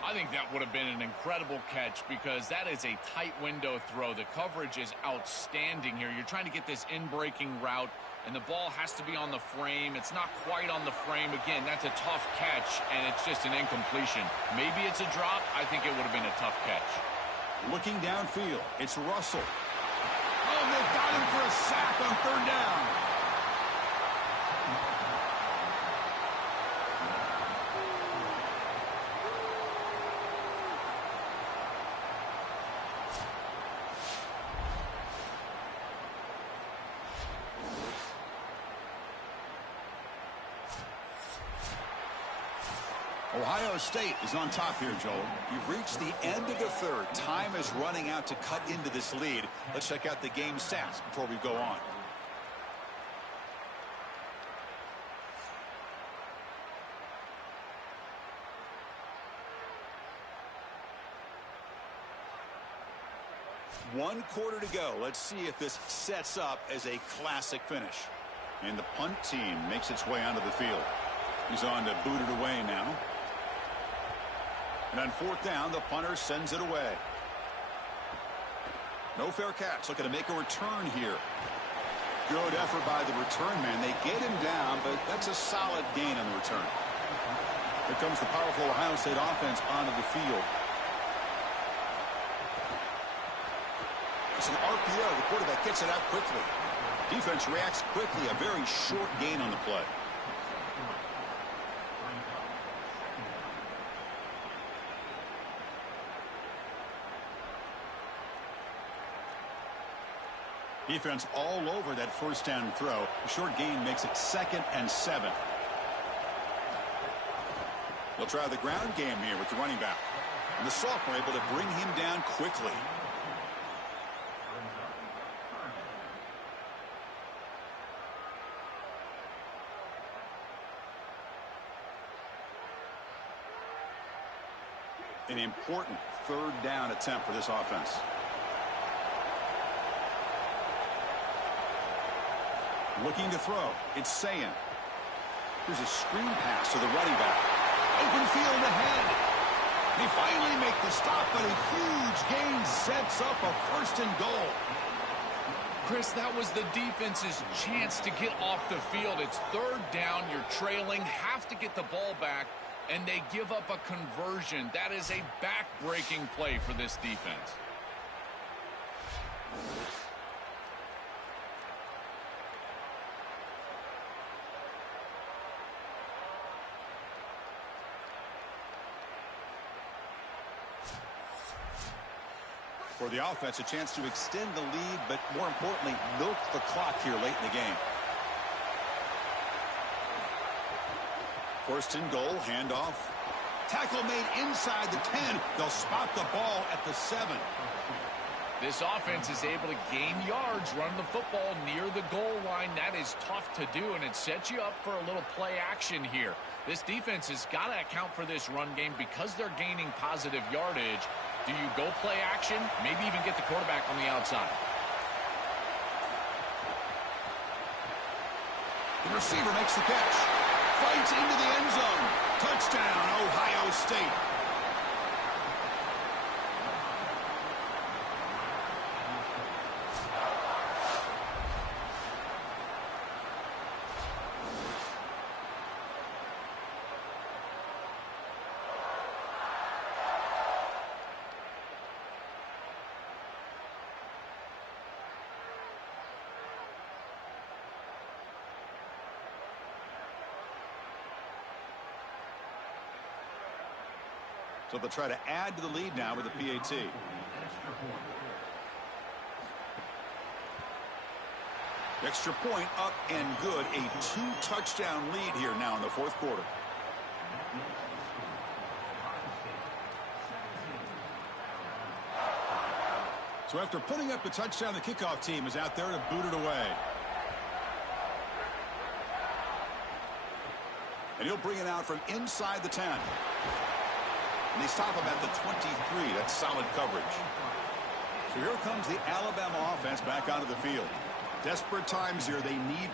I think that would have been an incredible catch because that is a tight window throw. The coverage is outstanding here. You're trying to get this in-breaking route, and the ball has to be on the frame. It's not quite on the frame. Again, that's a tough catch, and it's just an incompletion. Maybe it's a drop. I think it would have been a tough catch. Looking downfield, it's Russell. Oh, they've got him for a sack on third down. Ohio State is on top here, Joel. You've reached the end of the third. Time is running out to cut into this lead. Let's check out the game stats before we go on. One quarter to go. Let's see if this sets up as a classic finish. And the punt team makes its way onto the field. He's on to boot it away now. And on fourth down, the punter sends it away. No fair catch. Looking to make a return here. Good effort by the return man. They get him down, but that's a solid gain on the return. Here comes the powerful Ohio State offense onto the field. It's an RPO. The quarterback gets it out quickly. Defense reacts quickly. A very short gain on the play. Defense all over that first down throw. A short gain makes it 2nd and 7. They'll try the ground game here with the running back. And the sophomore able to bring him down quickly. An important third down attempt for this offense. Looking to throw. It's Sayin. Here's a screen pass to the running back. Open field ahead. They finally make the stop, but a huge gain sets up a 1st and goal. Chris, that was the defense's chance to get off the field. It's third down. You're trailing. Have to get the ball back, and they give up a conversion. That is a back-breaking play for this defense. For the offense, a chance to extend the lead, but more importantly, milk the clock here late in the game. 1st and goal, handoff. Tackle made inside the 10. They'll spot the ball at the 7. This offense is able to gain yards, run the football near the goal line. That is tough to do, and it sets you up for a little play action here. This defense has got to account for this run game because they're gaining positive yardage. Do you go play action? Maybe even get the quarterback on the outside. The receiver makes the catch. Fights into the end zone. Touchdown, Ohio State. So they'll try to add to the lead now with a PAT. Extra point up and good. A 2-touchdown lead here now in the 4th quarter. So after putting up a touchdown, the kickoff team is out there to boot it away. And he'll bring it out from inside the 10. And they stop him at the 23. That's solid coverage. So here comes the Alabama offense back onto the field. Desperate times here. They need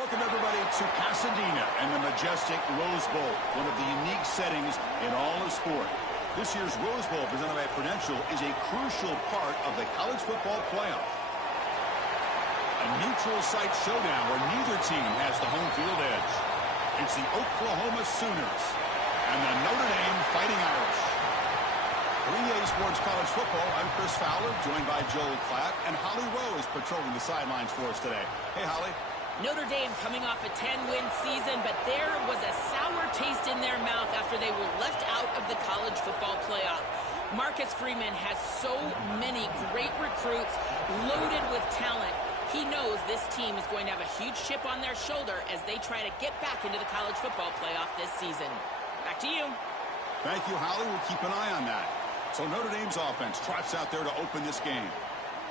Welcome, everybody, to Pasadena and the majestic Rose Bowl, one of the unique settings in all of sport. This year's Rose Bowl, presented by Prudential, is a crucial part of the college football playoff. A neutral site showdown where neither team has the home field edge. It's the Oklahoma Sooners and the Notre Dame Fighting Irish. For EA Sports College Football, I'm Chris Fowler, joined by Joel Klatt, and Holly Rowe is patrolling the sidelines for us today. Hey, Holly. Notre Dame coming off a 10-win season, but there was a sour taste in their mouth after they were left out of the college football playoff. Marcus Freeman has so many great recruits loaded with talent. He knows this team is going to have a huge chip on their shoulder as they try to get back into the college football playoff this season. Back to you. Thank you, Holly. We'll keep an eye on that. So Notre Dame's offense trots out there to open this game.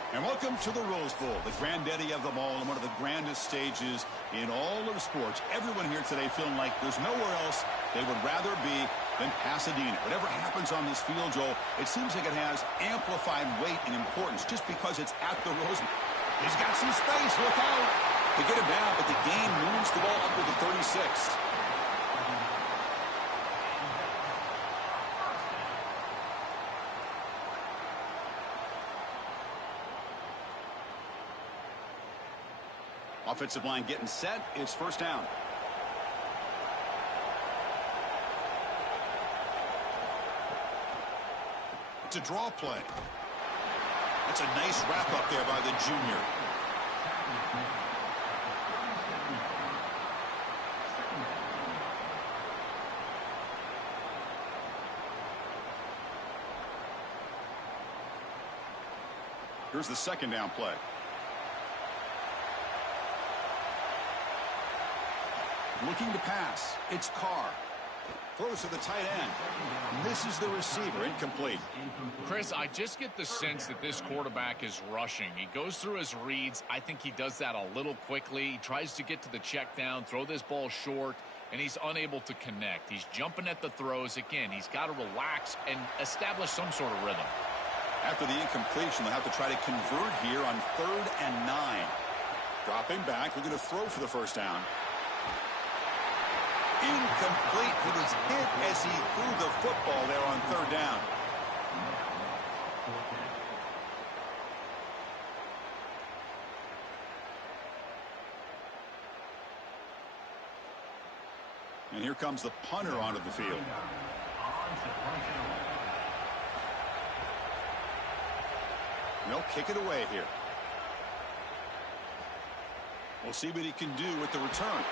And welcome to the Rose Bowl, the granddaddy of them all, and one of the grandest stages in all of sports. Everyone here today feeling like there's nowhere else they would rather be than Pasadena. Whatever happens on this field, Joel, it seems like it has amplified weight and importance just because it's at the Rose Bowl. He's got some space. Look out. They get him down, but the game moves the ball up to the 36th. Offensive line getting set. It's first down. It's a draw play. That's a nice wrap up there by the junior. Here's the second down play. Looking to pass. It's Carr. Throws to the tight end. Misses the receiver. Incomplete. Chris, I just get the sense that this quarterback is rushing. He goes through his reads. I think he does that a little quickly. He tries to get to the check down, throw this ball short, and he's unable to connect. He's jumping at the throws. Again, he's got to relax and establish some sort of rhythm. After the incompletion, they'll have to try to convert here on 3rd and 9. Dropping back, looking to throw for the first down. Incomplete. He was hit as he threw the football there on 3rd down. And here comes the punter onto the field. And they'll kick it away here. We'll see what he can do with the return.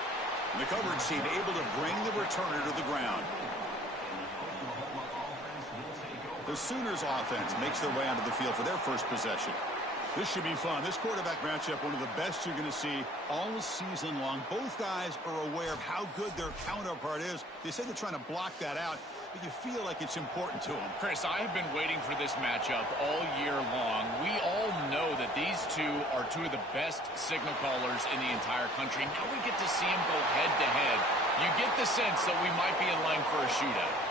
And the coverage team able to bring the returner to the ground. The Sooners offense makes their way onto the field for their first possession. This should be fun. This quarterback matchup, one of the best you're going to see all season long. Both guys are aware of how good their counterpart is. They say they're trying to block that out, but you feel like it's important to them. Chris, I have been waiting for this matchup all year long. We all know that these two are two of the best signal callers in the entire country. Now we get to see them go head-to-head. You get the sense that we might be in line for a shootout.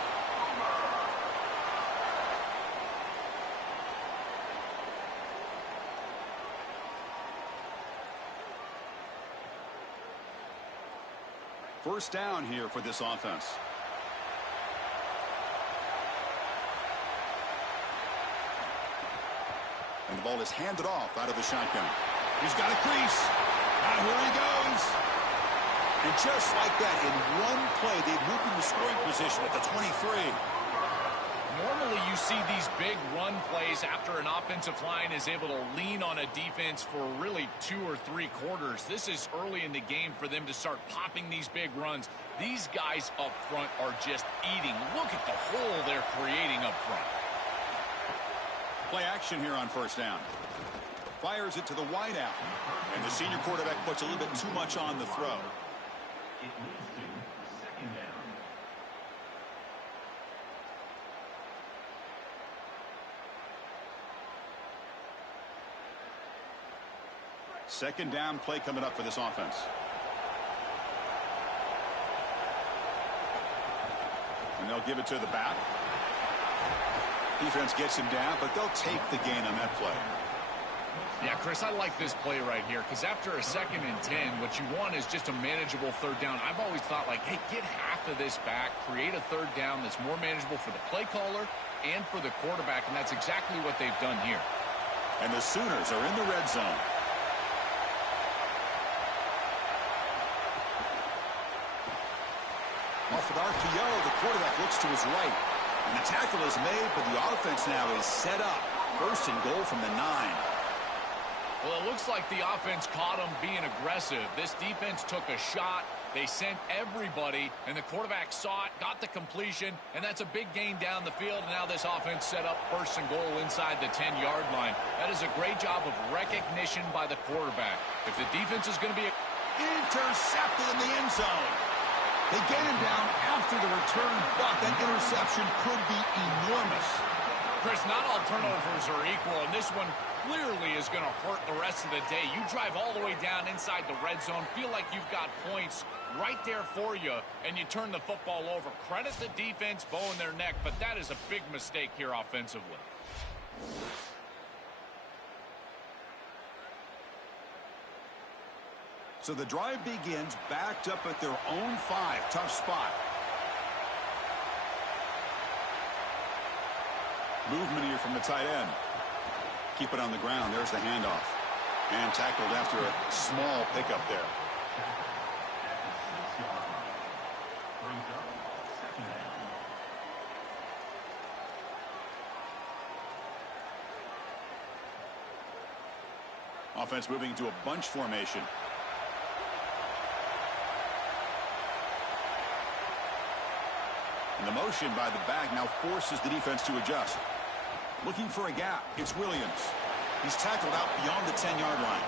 First down here for this offense. And the ball is handed off out of the shotgun. He's got a crease. Now here he goes. And just like that, in one play, they moved into scoring position at the 23. Normally you see these big run plays after an offensive line is able to lean on a defense for really 2 or 3 quarters. This is early in the game for them to start popping these big runs. These guys up front are just eating. Look at the hole they're creating up front. Play action here on first down. Fires it to the wideout. And the senior quarterback puts a little bit too much on the throw. It leads to second down. Second down play coming up for this offense. And they'll give it to the back. Defense gets him down, but they'll take the gain on that play. Yeah, Chris, I like this play right here because after a 2nd and 10, what you want is just a manageable 3rd down. I've always thought, like, hey, get half of this back, create a 3rd down that's more manageable for the play caller and for the quarterback, and that's exactly what they've done here. And the Sooners are in the red zone. Off with RPO, the quarterback looks to his right. And the tackle is made, but the offense now is set up. 1st and goal from the 9. Well, it looks like the offense caught them being aggressive. This defense took a shot. They sent everybody, and the quarterback saw it, got the completion, and that's a big gain down the field. And now this offense set up 1st and goal inside the 10-yard line. That is a great job of recognition by the quarterback. If the defense is going to be intercepted in the end zone. They get him down after the return, but that interception could be enormous. Chris, not all turnovers are equal, and this one clearly is going to hurt the rest of the day. You drive all the way down inside the red zone, feel like you've got points right there for you, and you turn the football over. Credit the defense, bowing their neck, but that is a big mistake here offensively. So the drive begins backed up at their own 5. Tough spot. Movement here from the tight end. Keep it on the ground. There's the handoff. And tackled after a small pickup there. Offense moving into a bunch formation. And the motion by the back now forces the defense to adjust. Looking for a gap. It's Williams. He's tackled out beyond the 10-yard line.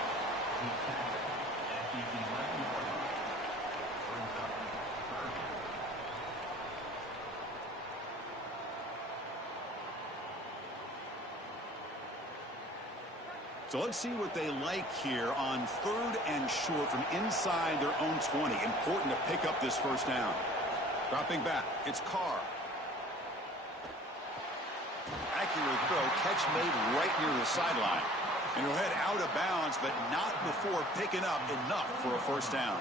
So let's see what they like here on 3rd and short from inside their own 20. Important to pick up this 1st down. Dropping back, it's Carr. Accurate throw, catch made right near the sideline. And he'll head out of bounds, but not before picking up enough for a 1st down.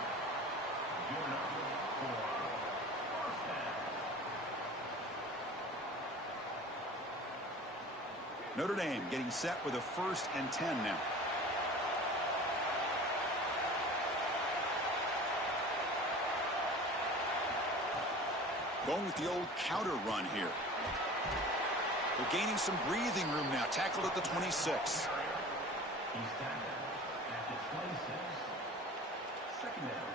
Notre Dame getting set with a 1st and 10 now. Going with the old counter run here. They're gaining some breathing room now. Tackled at the 26. He's tackled at the 26. 2nd down.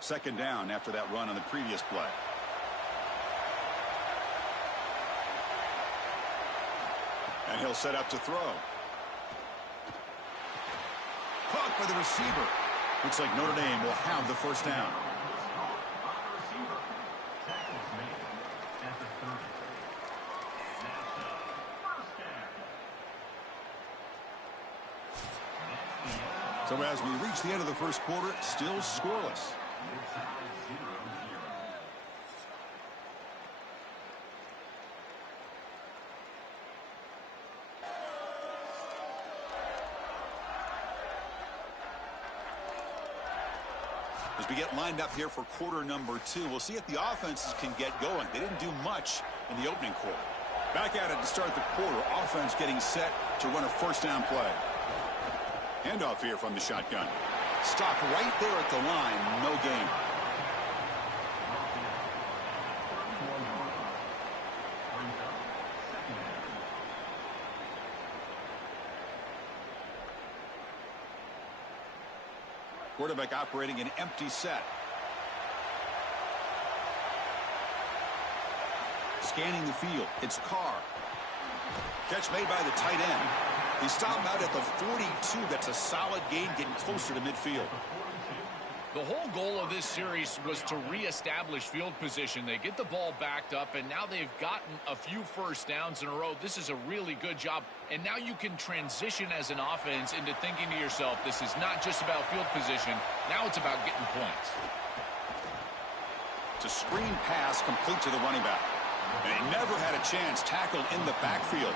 Second down after that run on the previous play. And he'll set up to throw. Caught by the receiver. Looks like Notre Dame will have the 1st down. So as we reach the end of the 1st quarter, still scoreless. As we get lined up here for quarter number 2, we'll see if the offenses can get going. They didn't do much in the opening quarter. Back at it to start the quarter. Offense getting set to run a 1st down play. Handoff here from the shotgun. Stopped right there at the line. No gain. Quarterback operating an empty set. Scanning the field. It's Carr. Catch made by the tight end. They stop him out at the 42. That's a solid gain, getting closer to midfield. The whole goal of this series was to reestablish field position. They get the ball backed up, and now they've gotten a few 1st downs in a row. This is a really good job. And now you can transition as an offense into thinking to yourself, this is not just about field position. Now it's about getting points. It's a screen pass complete to the running back. And he never had a chance tackled in the backfield.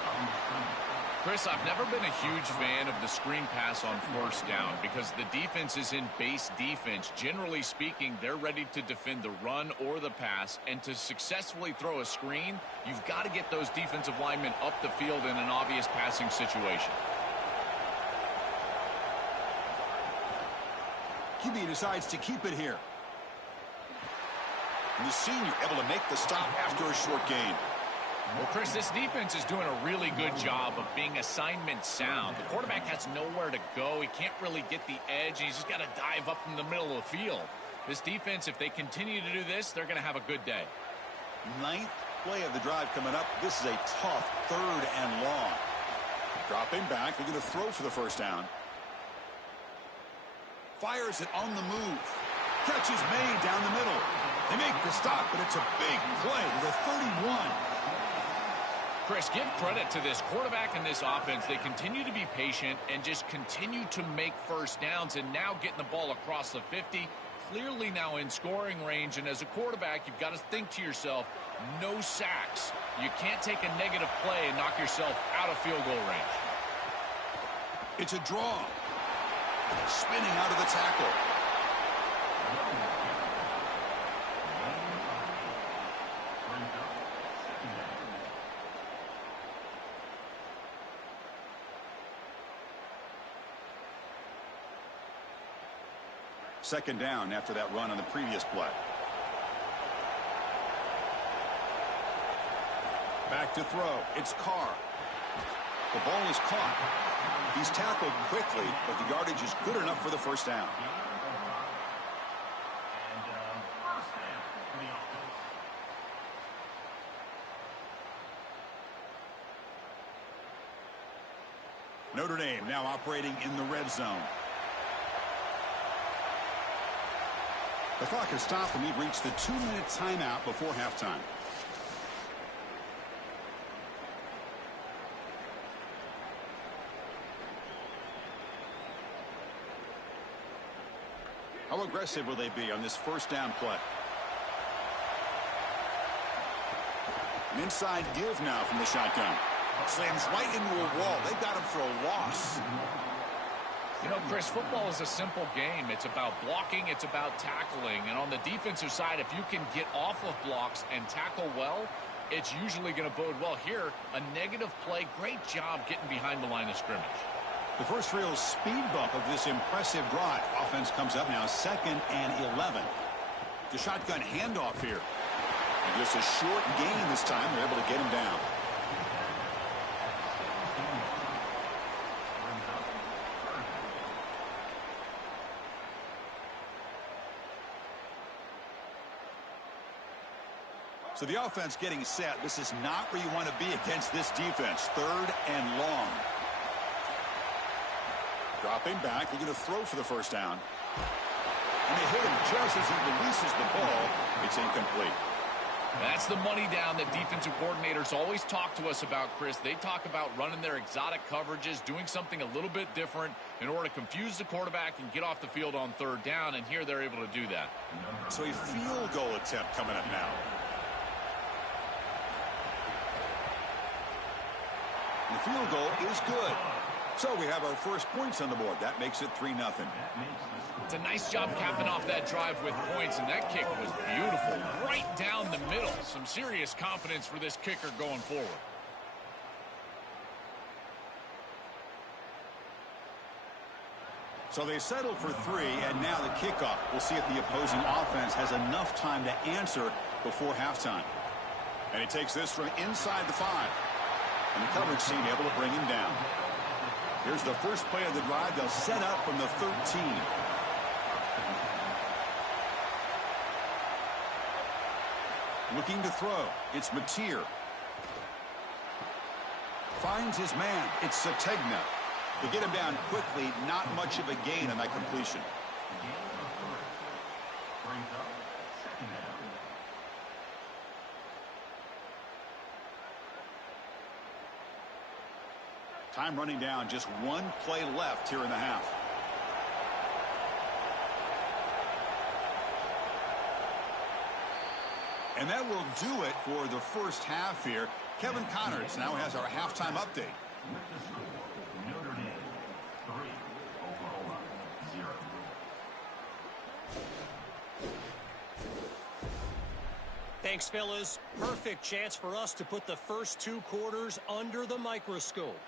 Chris, I've never been a huge fan of the screen pass on first down because the defense is in base defense. Generally speaking, they're ready to defend the run or the pass, and to successfully throw a screen, you've got to get those defensive linemen up the field in an obvious passing situation. QB decides to keep it here. And the senior able to make the stop after a short gain. Well, Chris, this defense is doing a really good job of being assignment sound. The quarterback has nowhere to go. He can't really get the edge. He's just got to dive up in the middle of the field. This defense, if they continue to do this, they're going to have a good day. Ninth play of the drive coming up. This is a tough 3rd and long. Dropping back. They're going to throw for the first down. Fires it on the move. Catch is made down the middle. They make the stop, but it's a big play to the 31. Chris, give credit to this quarterback and this offense. They continue to be patient and just continue to make first downs, and now getting the ball across the 50, clearly now in scoring range. And as a quarterback, you've got to think to yourself, no sacks. You can't take a negative play and knock yourself out of field goal range. It's a draw. Spinning out of the tackle. Second down after that run on the previous play. Back to throw. It's Carr. The ball is caught. He's tackled quickly, but the yardage is good enough for the first down. Notre Dame now operating in the red zone. The clock has stopped, and we've reached the 2-minute timeout before halftime. How aggressive will they be on this first down play? An inside give now from the shotgun. Slams right into a wall. They got him for a loss. You know, Chris, football is a simple game. It's about blocking. It's about tackling. And on the defensive side, if you can get off of blocks and tackle well, it's usually going to bode well. Here, a negative play. Great job getting behind the line of scrimmage. The first real speed bump of this impressive drive. Offense comes up now 2nd and 11. The shotgun handoff here. And just a short gain this time. They're able to get him down. So the offense getting set. This is not where you want to be against this defense. 3rd and long. Dropping back. They're going to throw for the first down. And they hit him just as he releases the ball. It's incomplete. That's the money down that defensive coordinators always talk to us about, Chris. They talk about running their exotic coverages, doing something a little bit different in order to confuse the quarterback and get off the field on 3rd down, and here they're able to do that. So a field goal attempt coming up now. The field goal is good. So we have our first points on the board. That makes it 3-0. It's a nice job capping off that drive with points, and that kick was beautiful. Right down the middle. Some serious confidence for this kicker going forward. So they settle for 3, and now the kickoff. We'll see if the opposing offense has enough time to answer before halftime. And he takes this from inside the 5. And the coverage team able to bring him down. Here's the first play of the drive. They'll set up from the 13. Looking to throw. It's Mateer. Finds his man. It's Sategna. To get him down quickly, not much of a gain on that completion. Time running down, just 1 play left here in the half. And that will do it for the first half here. Kevin Connors now has our halftime update. With the score, Notre Dame 3, Oklahoma 0. Thanks, fellas. Perfect chance for us to put the first 2 quarters under the microscope.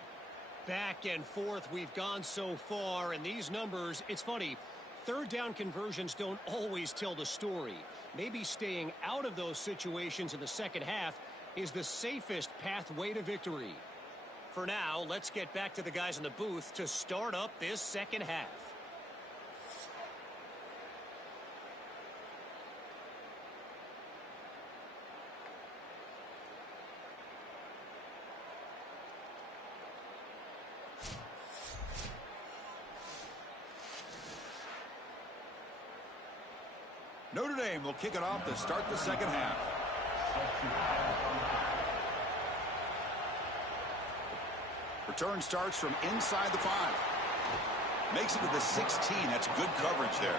Back and forth we've gone so far, and these numbers, it's funny, third down conversions don't always tell the story. Maybe staying out of those situations in the second half is the safest pathway to victory. For now, let's get back to the guys in the booth to start up this second half. Notre Dame will kick it off to start the second half. Return starts from inside the 5. Makes it to the 16. That's good coverage there.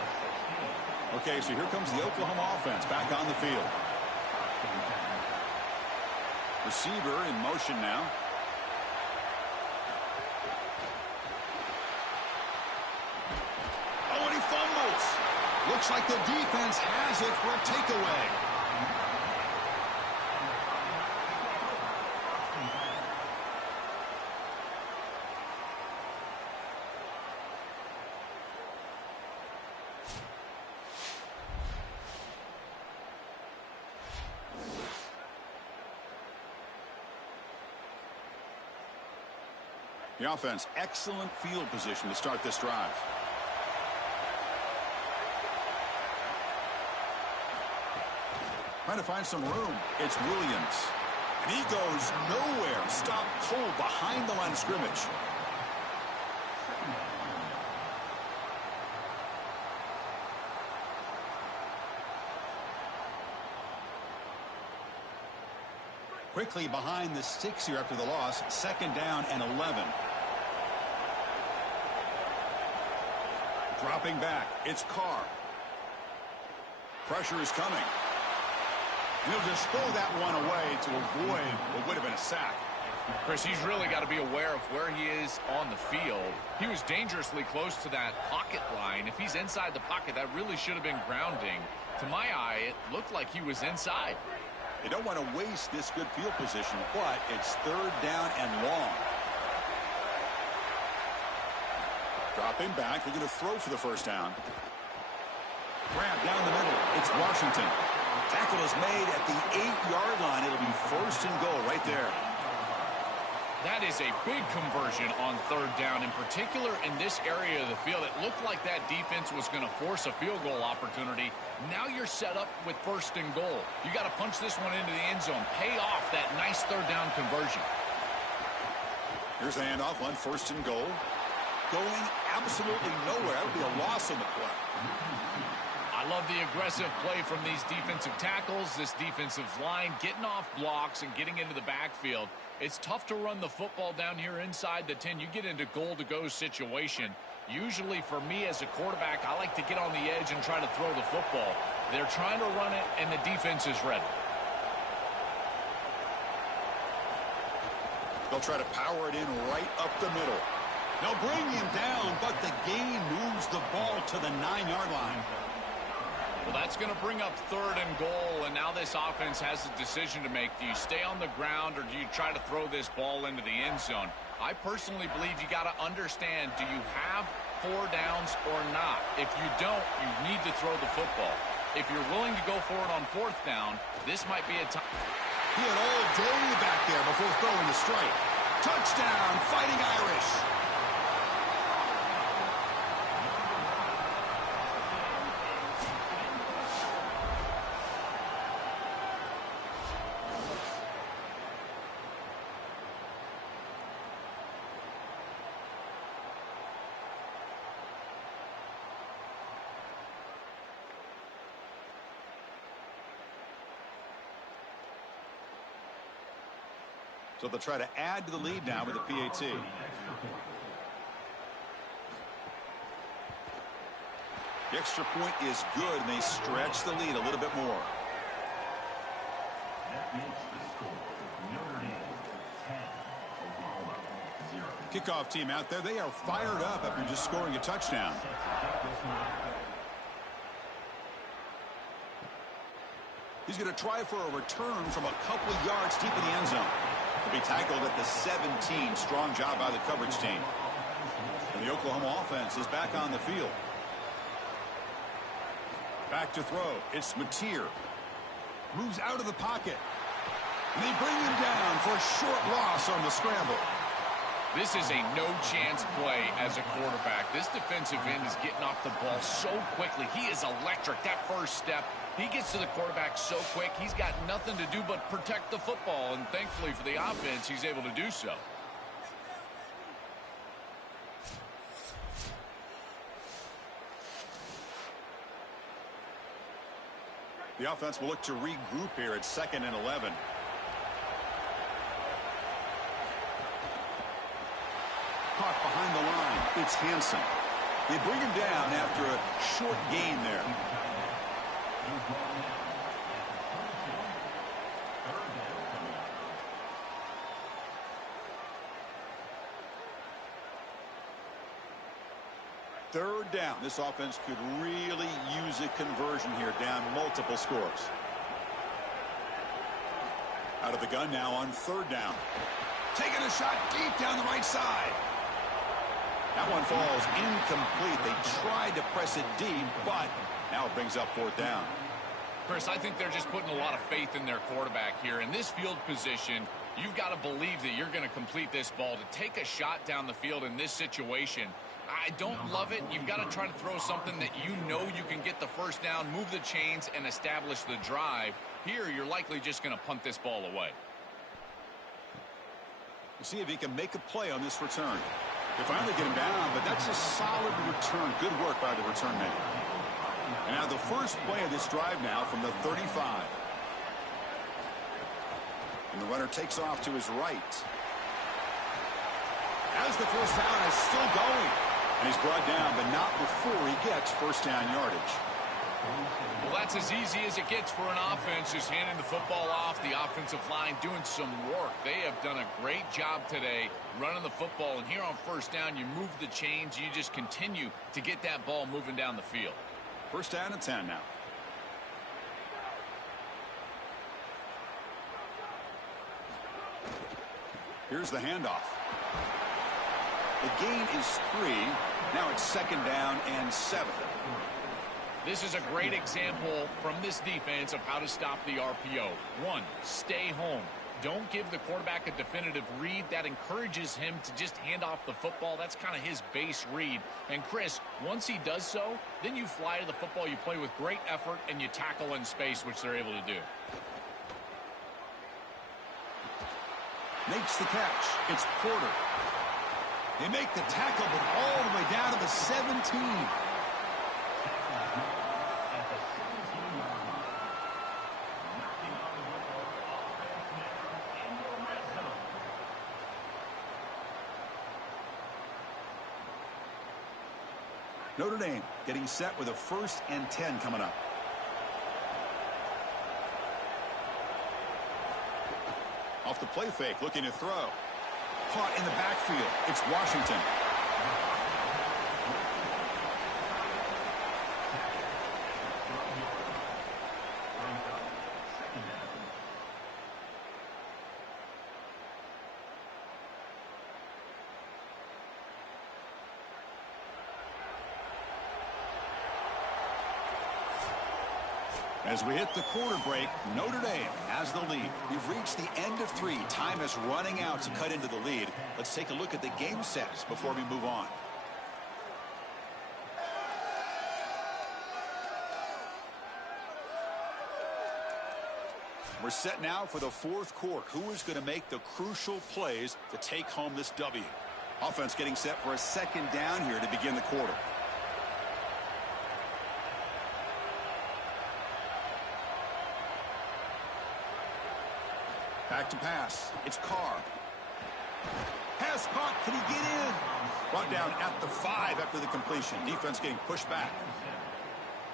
Okay, so here comes the Oklahoma offense back on the field. Receiver in motion now. Oh, and he fumbles. Looks like the defense has it for a takeaway. The offense, excellent field position to start this drive. Trying to find some room. It's Williams. And he goes nowhere. Stop cold behind the line of scrimmage. Quickly behind the 6 here after the loss. Second down and 11. Dropping back. It's Carr. Pressure is coming. And he'll just throw that one away to avoid what would have been a sack. Chris, he's really got to be aware of where he is on the field. He was dangerously close to that pocket line. If he's inside the pocket, that really should have been grounding. To my eye, it looked like he was inside. They don't want to waste this good field position, but it's third down and long. Dropping back. They're going to throw for the first down. Grab down the middle. It's Washington. Tackle is made at the 8-yard line. It'll be first and goal right there. That is a big conversion on third down, in particular in this area of the field. It looked like that defense was going to force a field goal opportunity. Now you're set up with first and goal. You got to punch this one into the end zone. Pay off that nice third down conversion. Here's the handoff on first and goal. Going absolutely nowhere. That would be a loss on the play. I love the aggressive play from these defensive tackles, this defensive line, getting off blocks and getting into the backfield. It's tough to run the football down here inside the 10. You get into goal-to-go situation. Usually for me as a quarterback, I like to get on the edge and try to throw the football. They're trying to run it, and the defense is ready. They'll try to power it in right up the middle. They'll bring him down, but the game moves the ball to the 9-yard line. Well, that's going to bring up third and goal, and now this offense has a decision to make. Do you stay on the ground, or do you try to throw this ball into the end zone? I personally believe you got to understand, do you have 4 downs or not? If you don't, you need to throw the football. If you're willing to go for it on 4th down, this might be a time. He had all day back there before throwing the strike. Touchdown, Fighting Irish. So they'll try to add to the lead now with the PAT. The extra point is good, and they stretch the lead a little bit more. Makes the score Notre Dame 10, Oklahoma 0. Kickoff team out there. They are fired up after just scoring a touchdown. He's going to try for a return from a couple of yards deep in the end zone. He'll be tackled at the 17. Strong job by the coverage team. And the Oklahoma offense is back on the field. Back to throw. It's Mateer. Moves out of the pocket. And they bring him down for a short loss on the scramble. This is a no-chance play as a quarterback. This defensive end is getting off the ball so quickly. He is electric. That first step, he gets to the quarterback so quick, he's got nothing to do but protect the football. And thankfully for the offense, he's able to do so. The offense will look to regroup here at 2nd and 11. Caught behind the line. It's Hansen. They bring him down after a short gain there. Third down. This offense could really use a conversion here, down multiple scores. Out of the gun now on 3rd down. Taking a shot deep down the right side. That one falls incomplete. They tried to press it deep, but now it brings up 4th down. Chris, I think they're just putting a lot of faith in their quarterback here. In this field position, you've got to believe that you're going to complete this ball. To take a shot down the field in this situation, I don't love it. You've got to try to throw something that you know you can get the first down, move the chains, and establish the drive. Here, you're likely just going to punt this ball away. We'll see if he can make a play on this return. They finally get him down, but that's a solid return. Good work by the return man. And now the first play of this drive now from the 35. And the runner takes off to his right. As the first down is still going. And he's brought down, but not before he gets first down yardage. Well, that's as easy as it gets for an offense, just handing the football off. The offensive line doing some work. They have done a great job today running the football. And here on first down, you move the chains. You just continue to get that ball moving down the field. First down and 10 now. Here's the handoff. The gain is 3. Now it's 2nd down and 7. This is a great example from this defense of how to stop the RPO. 1, stay home. Don't give the quarterback a definitive read. That encourages him to just hand off the football. That's kind of his base read. And Chris, once he does so, then you fly to the football. You play with great effort, and you tackle in space, which they're able to do. Makes the catch. It's Porter. They make the tackle, but all the way down to the 17. Notre Dame getting set with a 1st and 10 coming up. Off the play fake, looking to throw. Caught in the backfield. It's Washington. As we hit the quarter break, Notre Dame has the lead. We've reached the end of 3. Time is running out to cut into the lead. Let's take a look at the game sets before we move on. We're set now for the 4th quarter. Who is going to make the crucial plays to take home this W? Offense getting set for a 2nd down here to begin the quarter. Back to pass. It's Carr. Pass caught. Can he get in? Brought down at the 5 after the completion. Defense getting pushed back.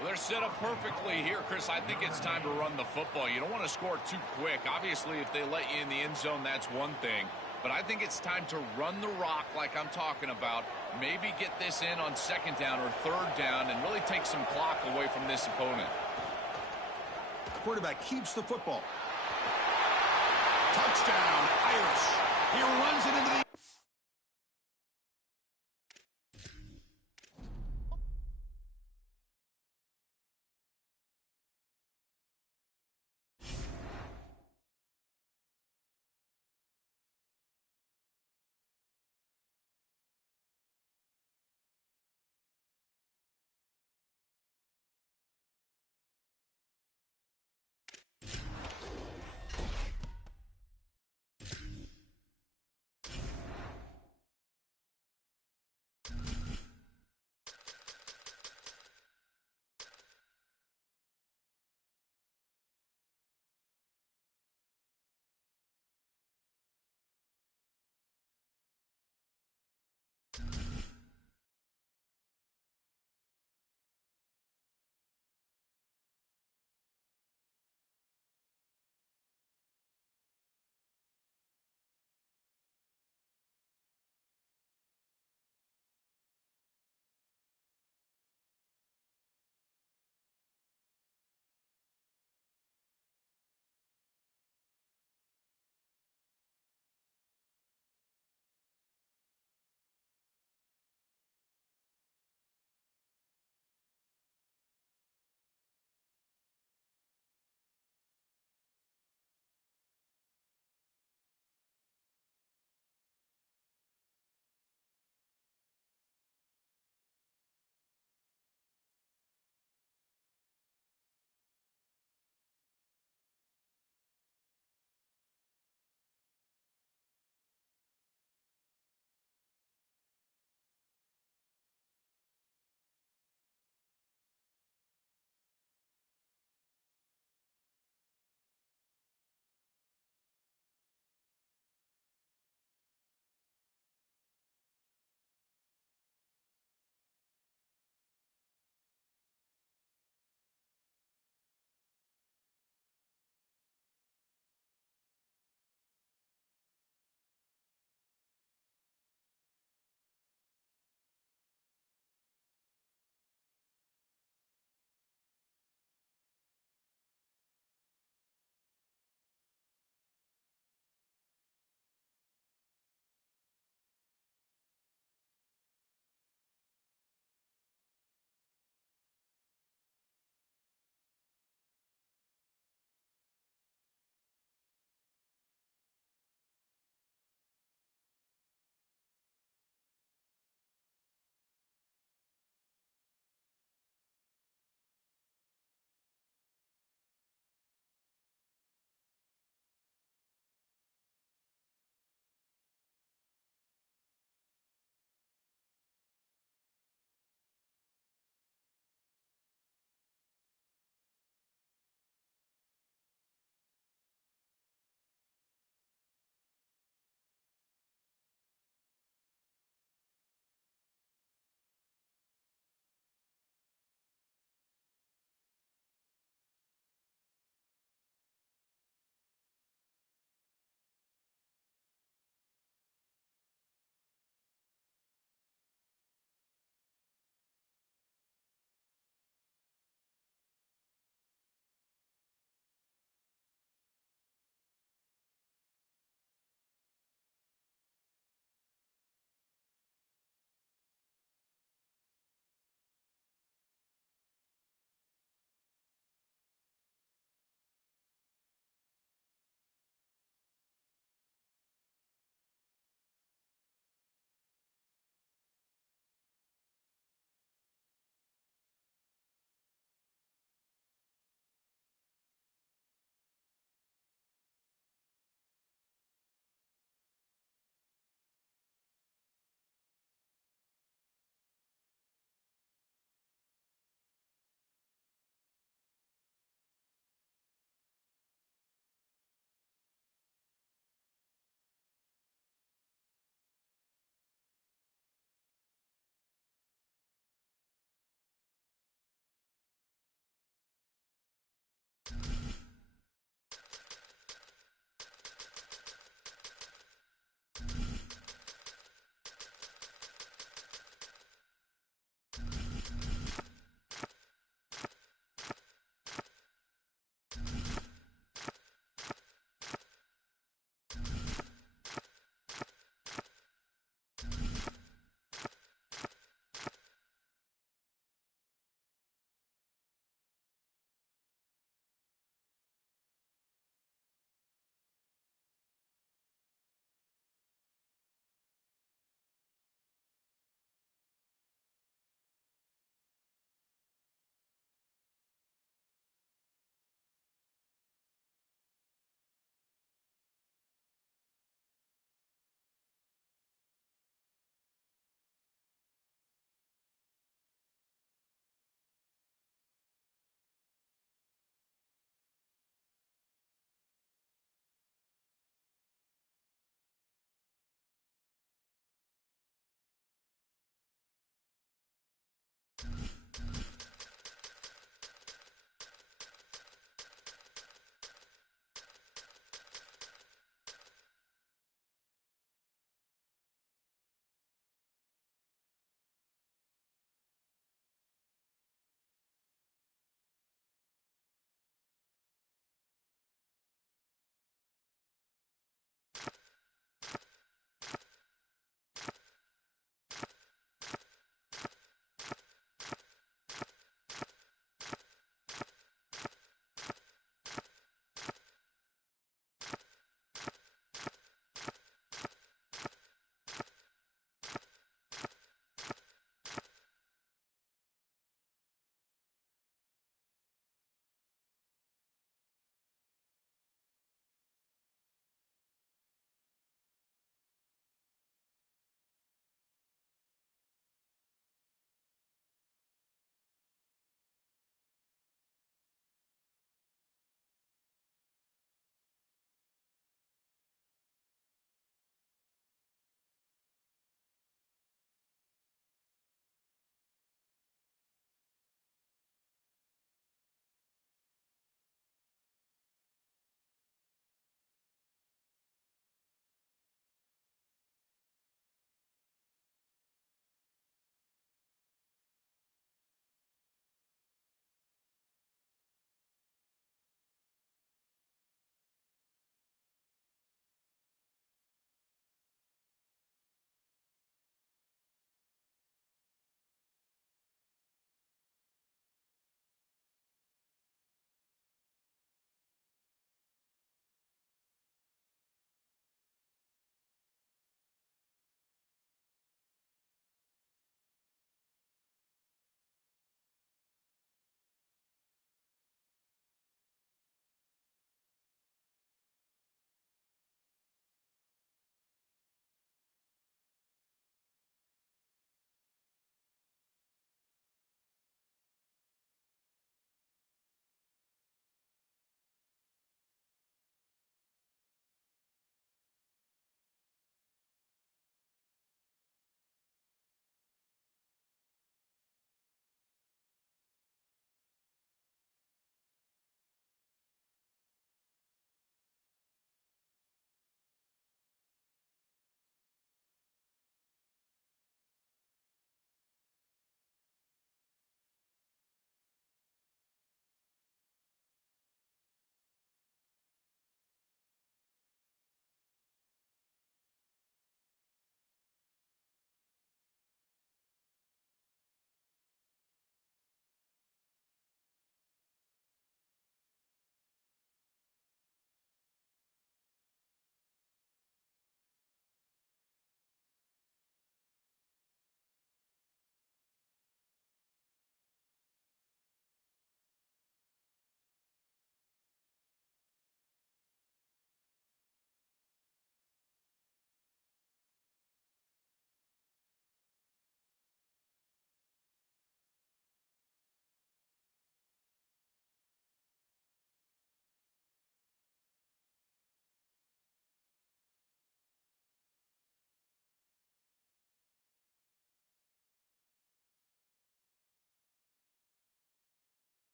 Well, they're set up perfectly here, Chris. I think it's time to run the football. You don't want to score too quick. Obviously, if they let you in the end zone, that's one thing. But I think it's time to run the rock like I'm talking about. Maybe get this in on second down or third down and really take some clock away from this opponent. Quarterback keeps the football. Touchdown, Irish. He runs it into the...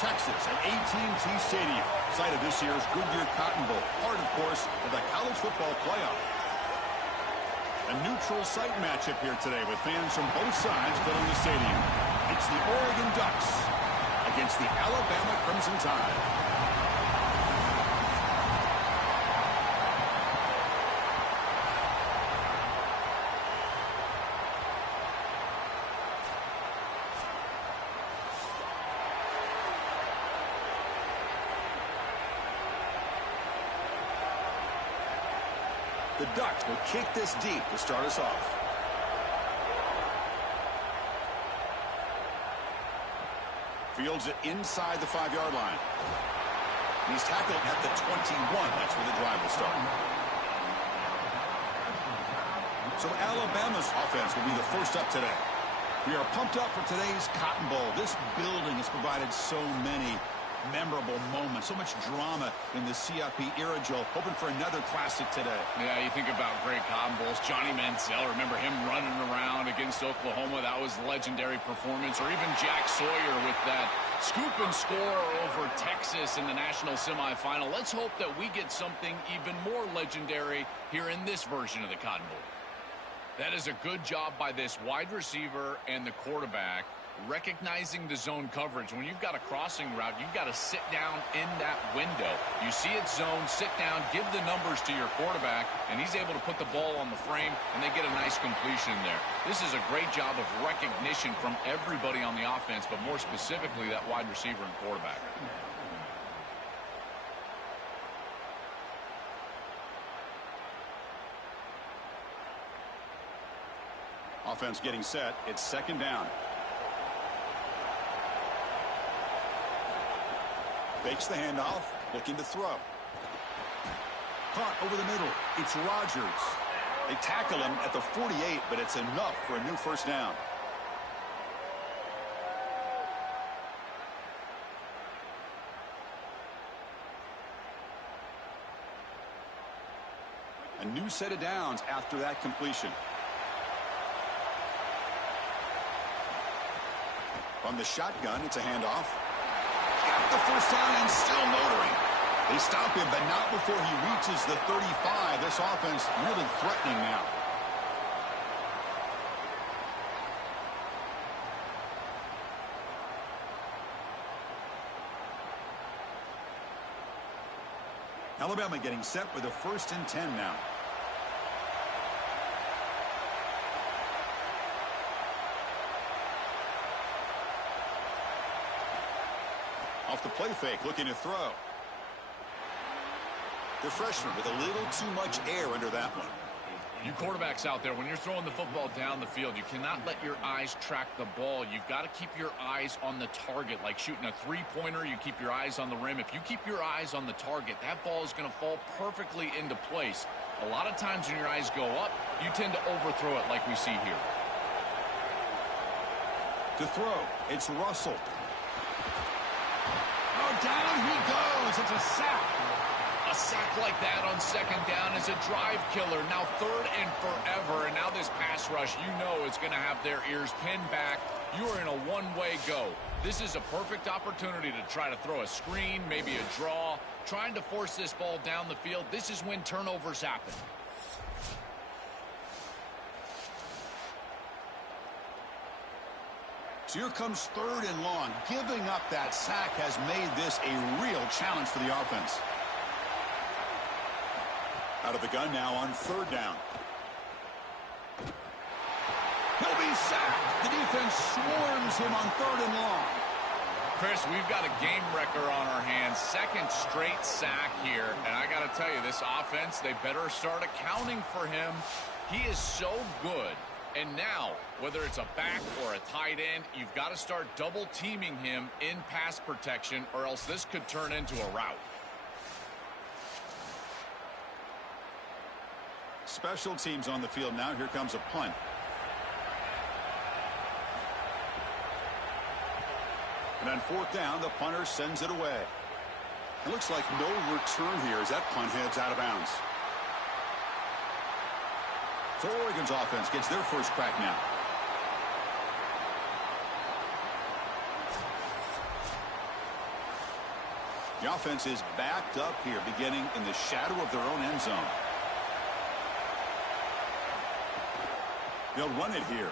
Texas at AT&T Stadium, site of this year's Goodyear Cotton Bowl, part, of course, of the college football playoff. A neutral site matchup here today with fans from both sides filling the stadium. It's the Oregon Ducks against the Alabama Crimson Tide. The Ducks will kick this deep to start us off. Fields it inside the 5-yard line. He's tackled at the 21. That's where the drive will start. So Alabama's offense will be the first up today. We are pumped up for today's Cotton Bowl. This building has provided so many memorable moments, so much drama in the CFP era, Joe. Hoping for another classic today. Yeah, you think about great Cotton Bowls. Johnny Manziel, remember him running around against Oklahoma? That was a legendary performance. Or even Jack Sawyer with that scoop and score over Texas in the national semifinal. Let's hope that we get something even more legendary here in this version of the Cotton Bowl. That is a good job by this wide receiver and the quarterback recognizing the zone coverage. When you've got a crossing route, you've got to sit down in that window. You see it zone, sit down, give the numbers to your quarterback, and he's able to put the ball on the frame, and they get a nice completion there. This is a great job of recognition from everybody on the offense, but more specifically that wide receiver and quarterback. Offense getting set. It's second down. Fakes the handoff, looking to throw. Caught over the middle. It's Rodgers. They tackle him at the 48, but it's enough for a new first down. A new set of downs after that completion. From the shotgun, it's a handoff. Got the first down and still motoring. They stop him, but not before he reaches the 35. This offense really threatening now. Alabama getting set with a 1st and 10 now. Off the play fake, looking to throw. The freshman with a little too much air under that one. You quarterbacks out there, when you're throwing the football down the field, you cannot let your eyes track the ball. You've got to keep your eyes on the target. Like shooting a three-pointer, you keep your eyes on the rim. If you keep your eyes on the target, that ball is going to fall perfectly into place. A lot of times when your eyes go up, you tend to overthrow it like we see here. To throw, it's Russell. Down he goes. It's a sack. A sack like that on second down is a drive killer. Now 3rd and forever, and now this pass rush, you know it's going to have their ears pinned back. You are in a one-way go. This is a perfect opportunity to try to throw a screen, maybe a draw, trying to force this ball down the field. This is when turnovers happen. So here comes 3rd and long. Giving up that sack has made this a real challenge for the offense. Out of the gun now on 3rd down. He'll be sacked. The defense swarms him on 3rd and long. Chris, we've got a game wrecker on our hands. 2nd straight sack here. And I got to tell you, this offense, they better start accounting for him. He is so good. And now, whether it's a back or a tight end, you've got to start double teaming him in pass protection, or else this could turn into a rout. Special teams on the field now. Here comes a punt. And on 4th down, the punter sends it away. It looks like no return here as that punt heads out of bounds. So Oregon's offense gets their first crack now. The offense is backed up here, beginning in the shadow of their own end zone. They'll run it here.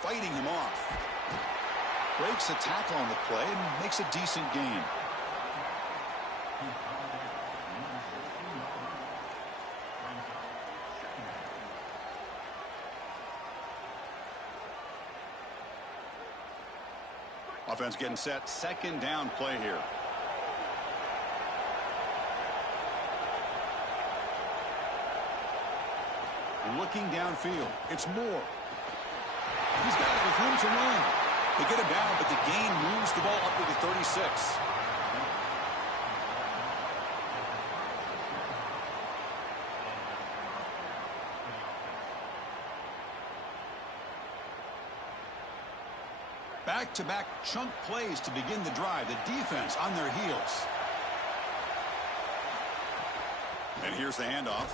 Fighting him off. Breaks a tackle on the play and makes a decent gain. Offense getting set. Second down play here. Looking downfield. It's Moore. He's got it with room to run. They get him down, but the gain moves the ball up to the 36. Back-to-back chunk plays to begin the drive. The defense on their heels. And here's the handoff.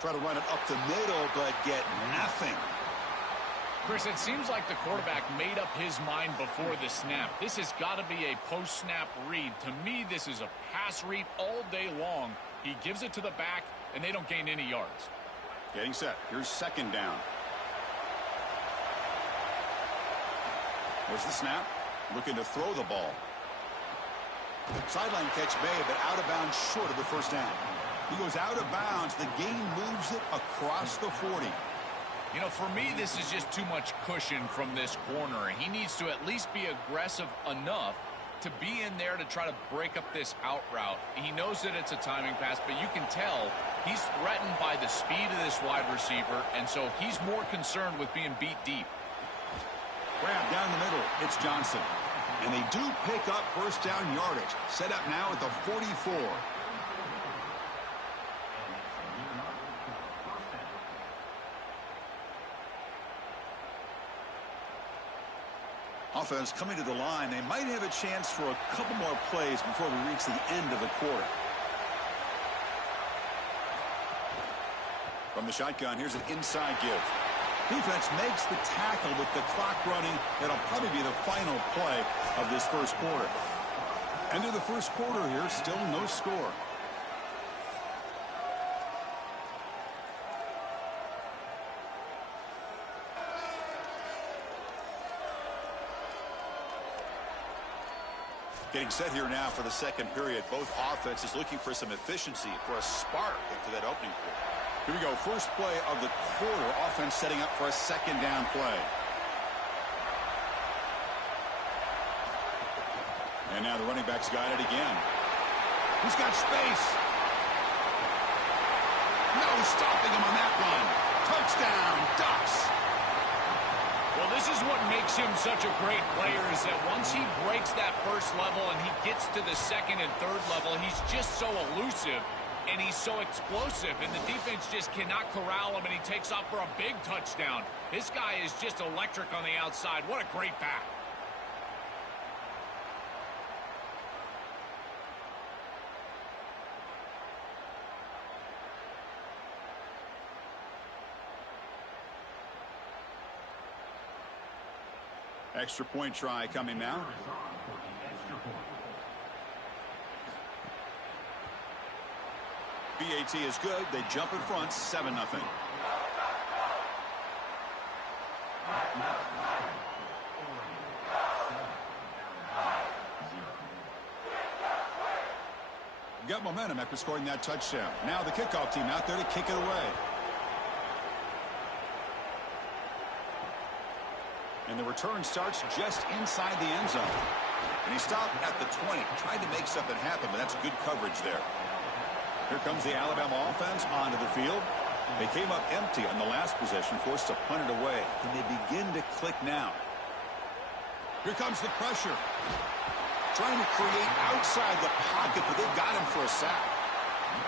Try to run it up the middle, but get nothing. Chris, it seems like the quarterback made up his mind before the snap. This has got to be a post-snap read. To me, this is a pass read all day long. He gives it to the back, and they don't gain any yards. Getting set. Here's second down. There's the snap. Looking to throw the ball. Sideline catch made, but out of bounds short of the first down. He goes out of bounds. The gain moves it across the 40. You know, for me, this is just too much cushion from this corner. He needs to at least be aggressive enough to be in there to try to break up this out route. He knows that it's a timing pass, but you can tell he's threatened by the speed of this wide receiver, and so he's more concerned with being beat deep. Grab down the middle. It's Johnson. And they do pick up first down yardage. Set up now at the 44. Offense coming to the line. They might have a chance for a couple more plays before we reach the end of the quarter. From the shotgun, here's an inside give. Defense makes the tackle with the clock running. That'll probably be the final play of this first quarter. End of the first quarter here, still no score. Getting set here now for the second period. Both offenses looking for some efficiency, for a spark into that opening quarter. Here we go. First play of the quarter. Offense setting up for a second down play. And now the running back's got it again. He's got space. No stopping him on that run. Touchdown, Ducks. Well, this is what makes him such a great player, is that once he breaks that first level and he gets to the second and third level, he's just so elusive and he's so explosive, and the defense just cannot corral him, and he takes off for a big touchdown. This guy is just electric on the outside. What a great back. Extra point try coming now. BAT is good. They jump in front, 7-0. Got momentum after scoring that touchdown. Now the kickoff team out there to kick it away. And the return starts just inside the end zone. And he stopped at the 20. Tried to make something happen, but that's good coverage there. Here comes the Alabama offense onto the field. They came up empty on the last possession, forced to punt it away. And they begin to click now. Here comes the pressure. Trying to create outside the pocket, but they've got him for a sack.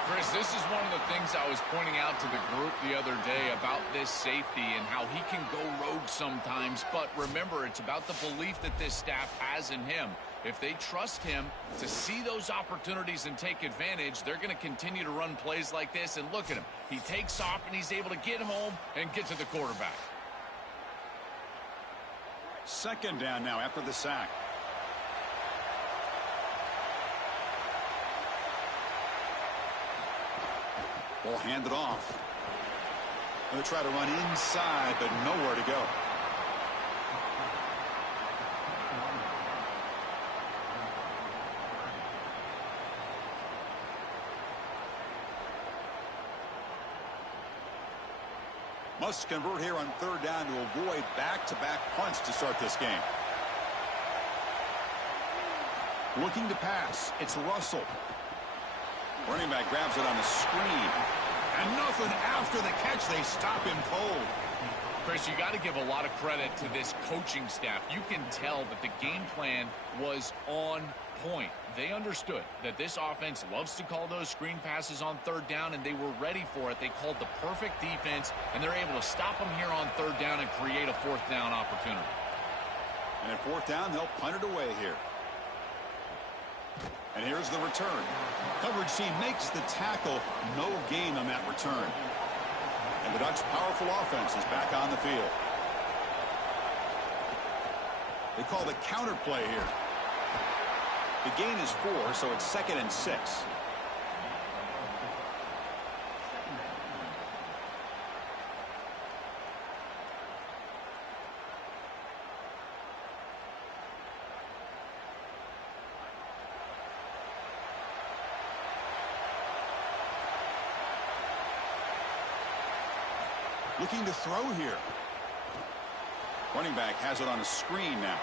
Chris, this is one of the things I was pointing out to the group the other day about this safety and how he can go rogue sometimes. But remember, it's about the belief that this staff has in him. If they trust him to see those opportunities and take advantage, they're going to continue to run plays like this. And look at him. He takes off and he's able to get home and get to the quarterback. Second down now after the sack. Ball handed off. Going to try to run inside, but nowhere to go. Must convert here on third down to avoid back-to-back punts to start this game. Looking to pass. It's Russell. Running back grabs it on the screen. And nothing after the catch. They stop him cold. Chris, you got to give a lot of credit to this coaching staff. You can tell that the game plan was on point. They understood that this offense loves to call those screen passes on third down, and they were ready for it. They called the perfect defense, and they're able to stop them here on third down and create a fourth down opportunity. And at fourth down, they'll punt it away here. And here's the return. Coverage team makes the tackle. No gain on that return. And the Ducks' powerful offense is back on the field. They call the counter play here. The gain is 4, so it's 2nd and 6. Looking to throw here. Running back has it on a screen now.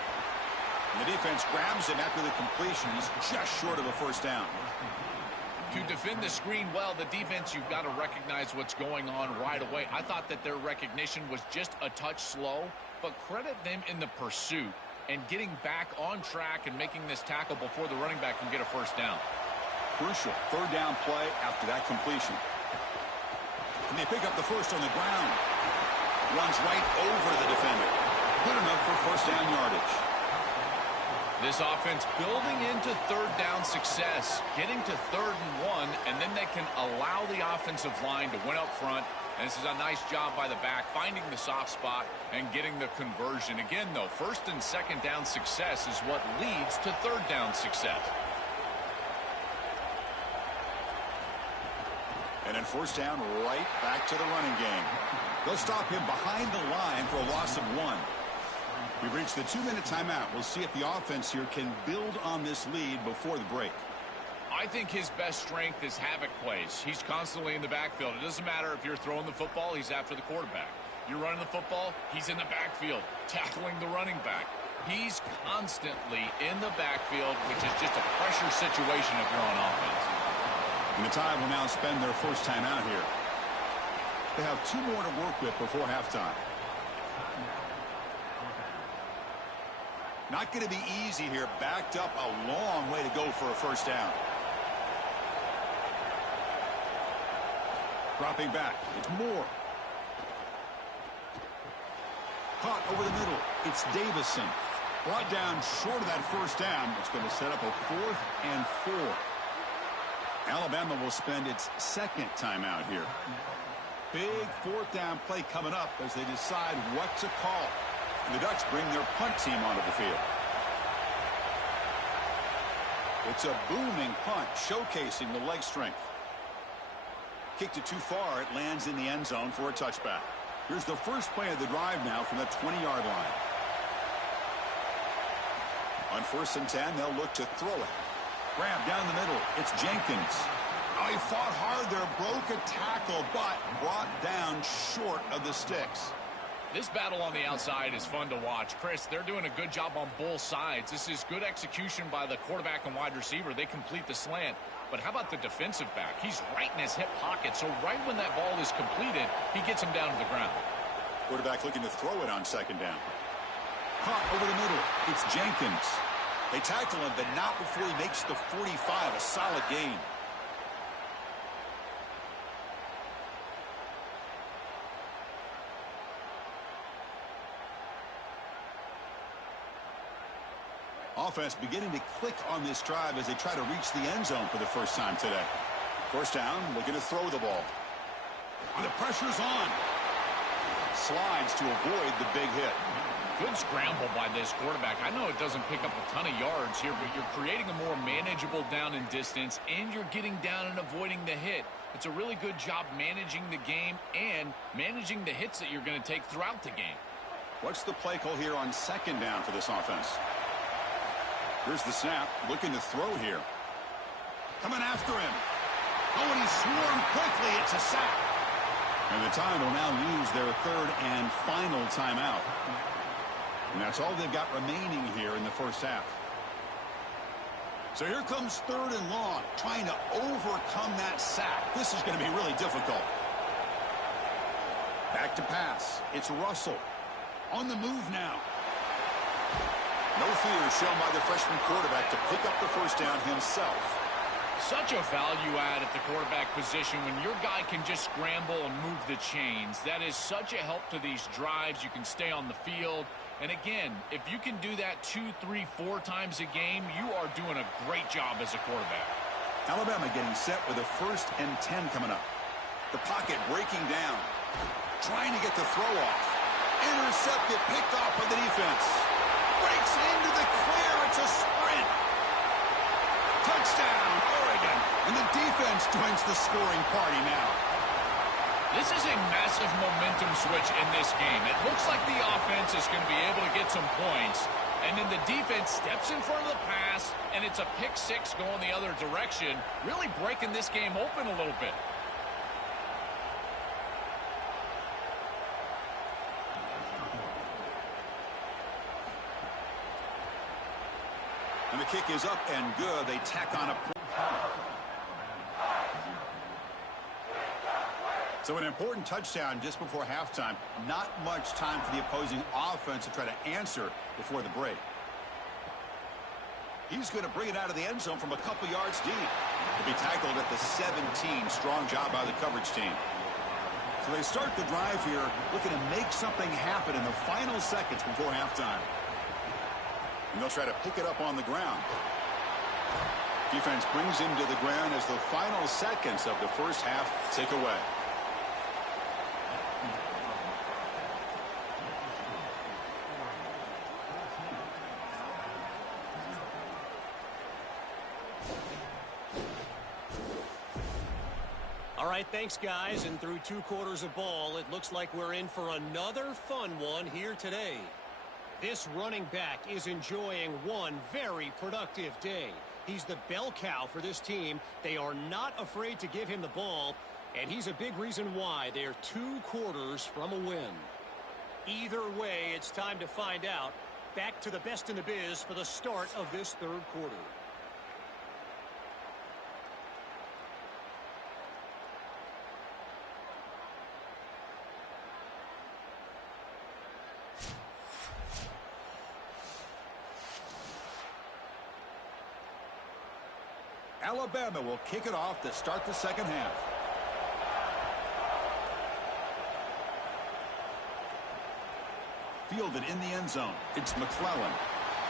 And the defense grabs him after the completion. He's just short of a first down. To defend the screen well, the defense, you've got to recognize what's going on right away. I thought that their recognition was just a touch slow, but credit them in the pursuit and getting back on track and making this tackle before the running back can get a first down. Crucial third down play after that completion. And they pick up the first on the ground. Runs right over the defender. Good enough for first down yardage. This offense building into third down success, getting to 3rd and 1, and then they can allow the offensive line to win up front. And this is a nice job by the back, finding the soft spot and getting the conversion. Again, though, 1st and 2nd down success is what leads to 3rd down success. And then first down, right back to the running game. They'll stop him behind the line for a loss of 1. We've reached the 2-minute timeout. We'll see if the offense here can build on this lead before the break. I think his best strength is havoc plays. He's constantly in the backfield. It doesn't matter if you're throwing the football, he's after the quarterback. You're running the football, he's in the backfield, tackling the running back. He's constantly in the backfield, which is just a pressure situation if you're on offense. And the Tide will now spend their first time out here. They have 2 more to work with before halftime. Not going to be easy here. Backed up a long way to go for a first down. Dropping back. It's Moore. Caught over the middle. It's Davison. Brought down short of that first down. It's going to set up a 4th and 4. Alabama will spend its 2nd timeout here. Big 4th down play coming up as they decide what to call. And the Ducks bring their punt team onto the field. It's a booming punt, showcasing the leg strength. Kicked it too far. It lands in the end zone for a touchback. Here's the first play of the drive now from the 20-yard line. On 1st and 10, they'll look to throw it. Grab down the middle. It's Jenkins. Oh, he fought hard there, broke a tackle, but brought down short of the sticks. This battle on the outside is fun to watch. Chris, they're doing a good job on both sides. This is good execution by the quarterback and wide receiver. They complete the slant. But how about the defensive back? He's right in his hip pocket, so right when that ball is completed, he gets him down to the ground. Quarterback looking to throw it on 2nd down. Caught over the middle. It's Jenkins. They tackle him, but not before he makes the 45, a solid gain. Offense beginning to click on this drive as they try to reach the end zone for the first time today. First down, looking to throw the ball. And the pressure's on. Slides to avoid the big hit. Good scramble by this quarterback. I know it doesn't pick up a ton of yards here, but you're creating a more manageable down and distance, and you're getting down and avoiding the hit. It's a really good job managing the game and managing the hits that you're going to take throughout the game. What's the play call here on second down for this offense? Here's the snap, looking to throw here. Coming after him. Oh, and he's swarmed quickly. It's a sack. And the Tide will now use their third and final timeout. And that's all they've got remaining here in the first half. So here comes third and long, trying to overcome that sack. This is going to be really difficult. Back to pass. It's Russell. On the move now. No fear shown by the freshman quarterback to pick up the first down himself. Such a value add at the quarterback position when your guy can just scramble and move the chains. That is such a help to these drives. You can stay on the field. And again, if you can do that 2, 3, 4 times a game, you are doing a great job as a quarterback. Alabama getting set with a 1st and 10 coming up. The pocket breaking down. Trying to get the throw off. Intercepted, picked off by the defense. Breaks into the clear. It's a sprint. Touchdown, Oregon. And the defense joins the scoring party now. This is a massive momentum switch in this game. It looks like the offense is going to be able to get some points, and then the defense steps in front of the pass, and it's a pick six going the other direction, really breaking this game open a little bit. And the kick is up and good. They tack on a... So an important touchdown just before halftime. Not much time for the opposing offense to try to answer before the break. He's going to bring it out of the end zone from a couple yards deep. He'll be tackled at the 17. Strong job by the coverage team. So they start the drive here looking to make something happen in the final seconds before halftime. And they'll try to pick it up on the ground. Defense brings him to the ground as the final seconds of the first half tick away. All right, thanks, guys. And through 2 quarters of ball, it looks like we're in for another fun one here today. This running back is enjoying one very productive day. He's the bell cow for this team. They are not afraid to give him the ball, and he's a big reason why they're 2 quarters from a win. Either way, it's time to find out. Back to the best in the biz for the start of this 3rd quarter. Alabama will kick it off to start the second half. Fielded in the end zone. It's McClellan.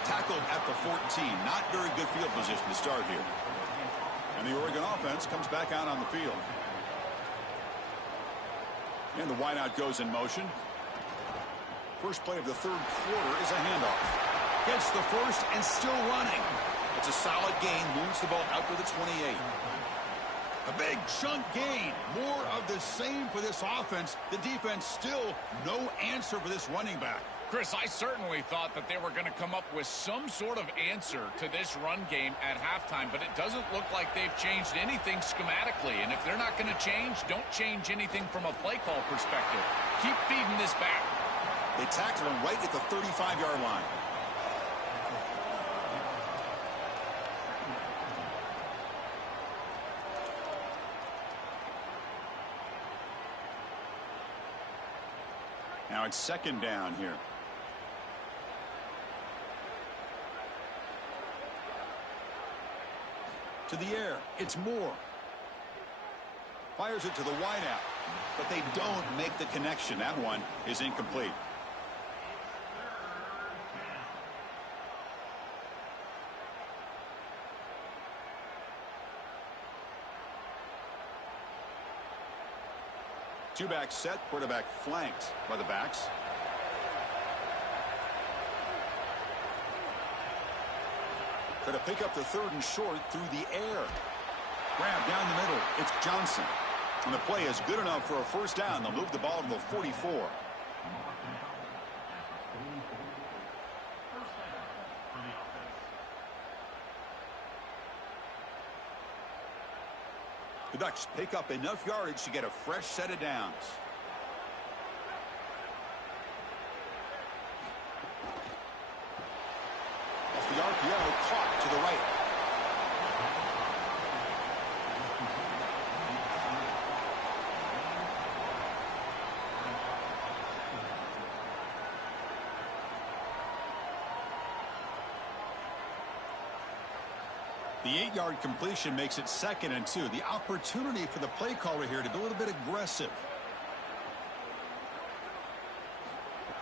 Tackled at the 14. Not very good field position to start here. And the Oregon offense comes back out on the field. And the wideout goes in motion. First play of the 3rd quarter is a handoff. Gets the first and still running. It's a solid gain, moves the ball out to the 28. A big chunk gain. More of the same for this offense. The defense still no answer for this running back. Chris, I certainly thought that they were going to come up with some sort of answer to this run game at halftime, but it doesn't look like they've changed anything schematically. And if they're not going to change, don't change anything from a play call perspective. Keep feeding this back. They tackled him right at the 35-yard line. Now it's second down here. To the air, it's Moore. Fires it to the wideout, but they don't make the connection. That one is incomplete. Two-back set, quarterback flanked by the backs. Going to pick up the 3rd and short through the air. Grab down the middle. It's Johnson. And the play is good enough for a first down. They'll move the ball to the 44. The Ducks pick up enough yardage to get a fresh set of downs. Off the RPO, caught to the right. The 8-yard completion makes it 2nd and 2. The opportunity for the play caller here to be a little bit aggressive.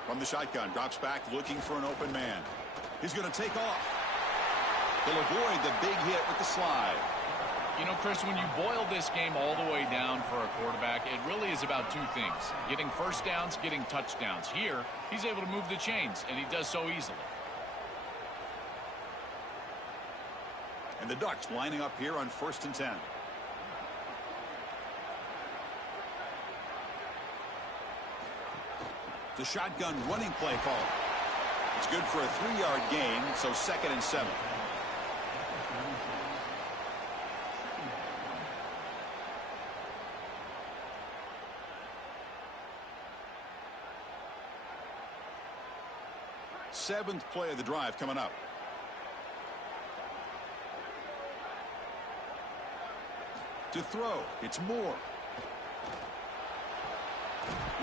From the shotgun, drops back looking for an open man. He's going to take off. He'll avoid the big hit with the slide. You know, Chris, when you boil this game all the way down for a quarterback, it really is about 2 things. Getting first downs, getting touchdowns. Here, he's able to move the chains, and he does so easily. And the Ducks lining up here on 1st and 10. The shotgun running play call. It's good for a 3-yard gain, so 2nd and 7. Seventh play of the drive coming up. To throw, it's Moore.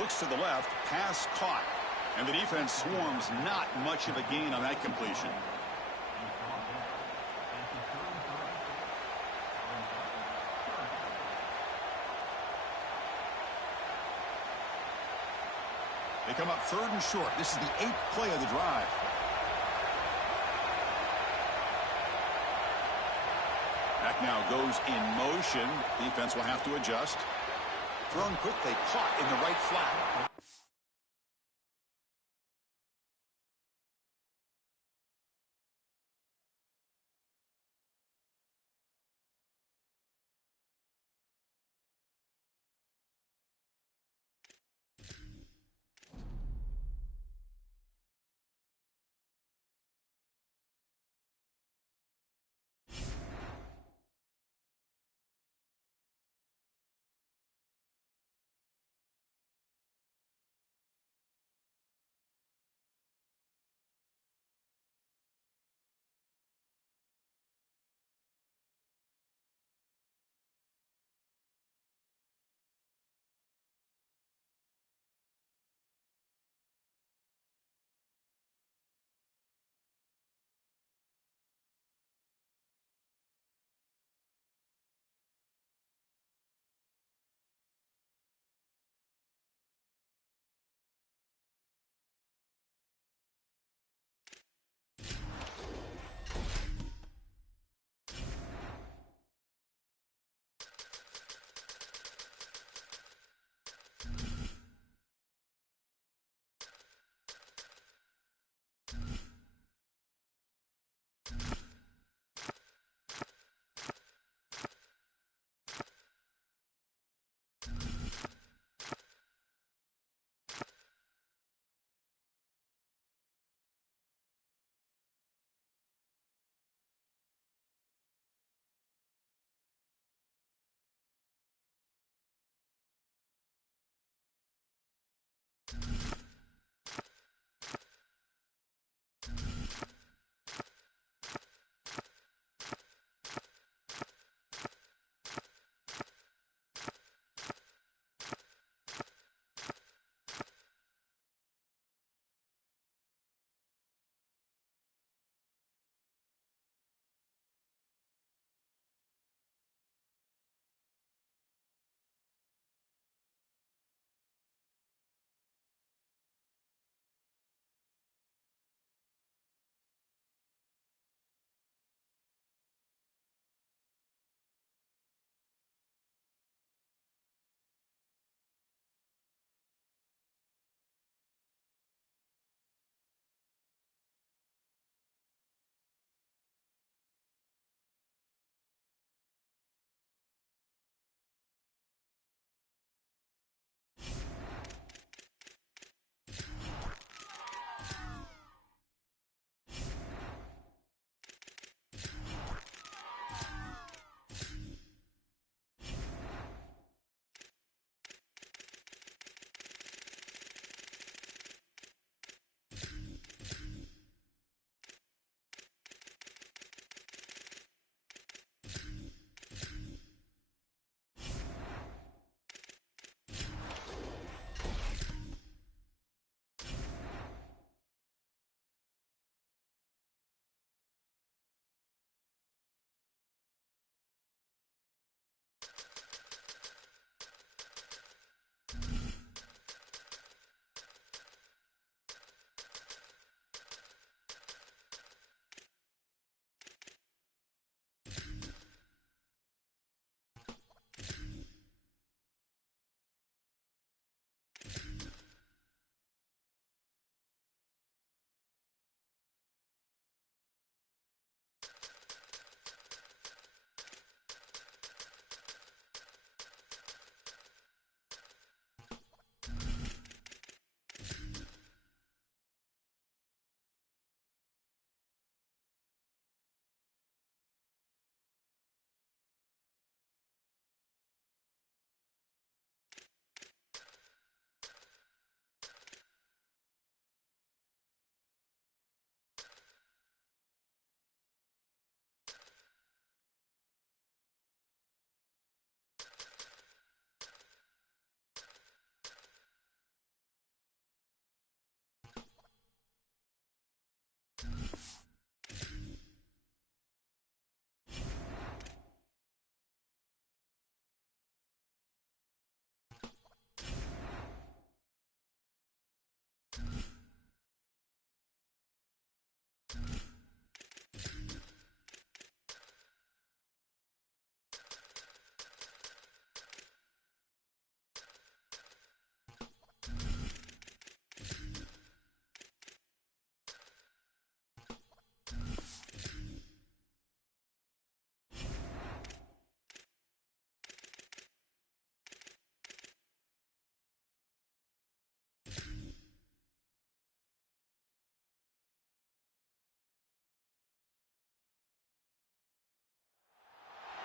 Looks to the left, pass caught. And the defense swarms, not much of a gain on that completion. They come up 3rd and short. This is the 8th play of the drive. Back now goes in motion. Defense will have to adjust. Thrown quickly, caught in the right flat.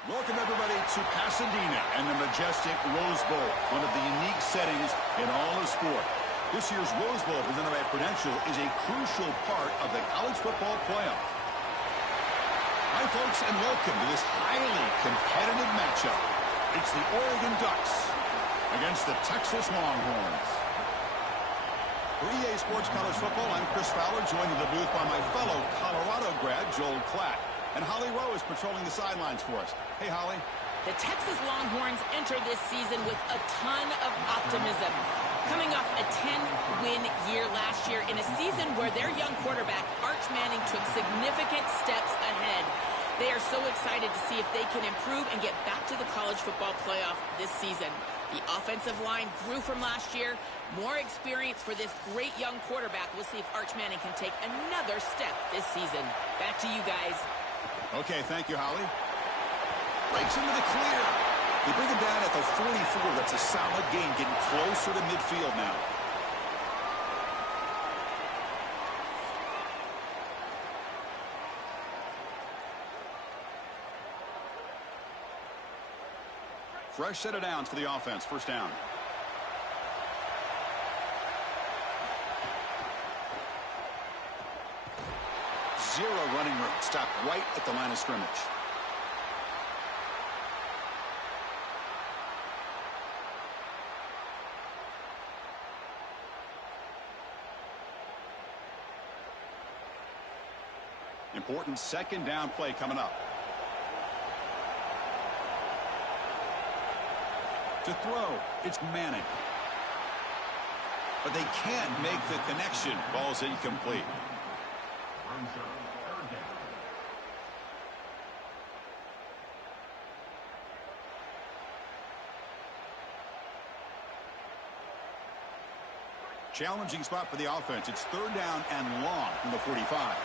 Welcome, everybody, to Pasadena and the majestic Rose Bowl, one of the unique settings in all of sport. This year's Rose Bowl, presented by Prudential, is a crucial part of the college football playoff. Hi, folks, and welcome to this highly competitive matchup. It's the Oregon Ducks against the Texas Longhorns. For EA Sports College Football, I'm Chris Fowler, joined in the booth by my fellow Colorado grad, Joel Klatt. And Holly Rowe is patrolling the sidelines for us. Hey, Holly. The Texas Longhorns enter this season with a ton of optimism. Coming off a 10-win year last year in a season where their young quarterback, Arch Manning, took significant steps ahead. They are so excited to see if they can improve and get back to the college football playoff this season. The offensive line grew from last year. More experience for this great young quarterback. We'll see if Arch Manning can take another step this season. Back to you guys. Okay, thank you, Holly. Breaks into the clear. They bring him down at the 44. That's a solid gain, getting closer to midfield now. Fresh set of downs for the offense. First down. Zero running room. Stopped right at the line of scrimmage. Important second down play coming up. To throw, it's Manning. But they can't make the connection. Ball's incomplete. Challenging spot for the offense. It's third down and long from the 45.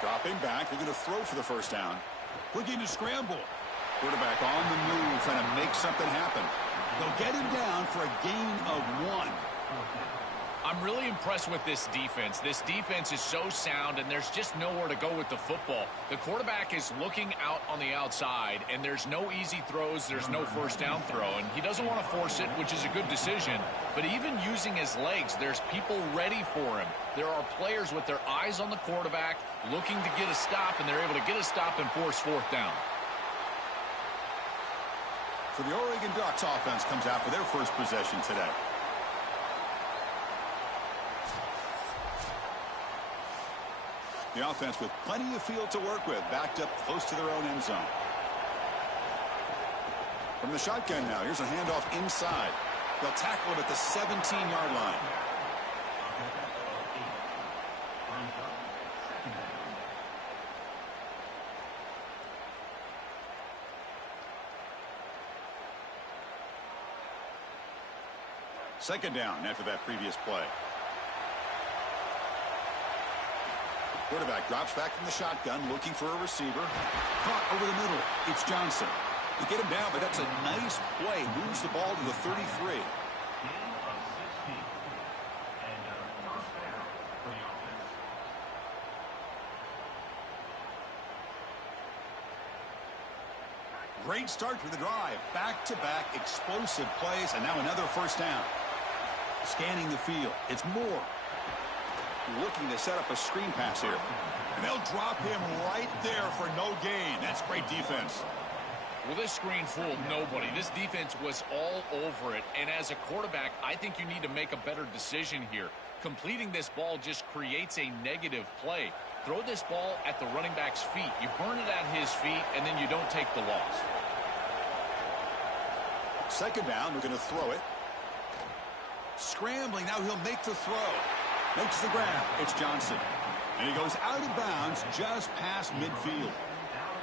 Dropping back. They're going to throw for the first down. Looking to scramble. Quarterback on the move, trying to make something happen. They'll get him down for a gain of 1. I'm really impressed with this defense. This defense is so sound, and there's just nowhere to go with the football. The quarterback is looking out on the outside, and there's no easy throws. There's no first down throw, and he doesn't want to force it, which is a good decision. But even using his legs, there's people ready for him. There are players with their eyes on the quarterback looking to get a stop, and they're able to get a stop and force fourth down. So the Oregon Ducks offense comes out for their first possession today. The offense with plenty of field to work with, backed up close to their own end zone. From the shotgun now, here's a handoff inside. They'll tackle it at the 17-yard line. Second down after that previous play. Quarterback drops back from the shotgun, looking for a receiver. Caught over the middle. It's Johnson. They get him down, but that's a nice play. Moves the ball to the 33. Great start to the drive. Back-to-back explosive plays, and now another first down. Scanning the field. It's Moore. Looking to set up a screen pass here. And they'll drop him right there for no gain. That's great defense. Well, this screen fooled nobody. This defense was all over it. And as a quarterback, I think you need to make a better decision here. Completing this ball just creates a negative play. Throw this ball at the running back's feet. You burn it at his feet, and then you don't take the loss. Second down, we're going to throw it. Scrambling, now he'll make the throw. Makes the grab. It's Johnson. And he goes out of bounds just past midfield.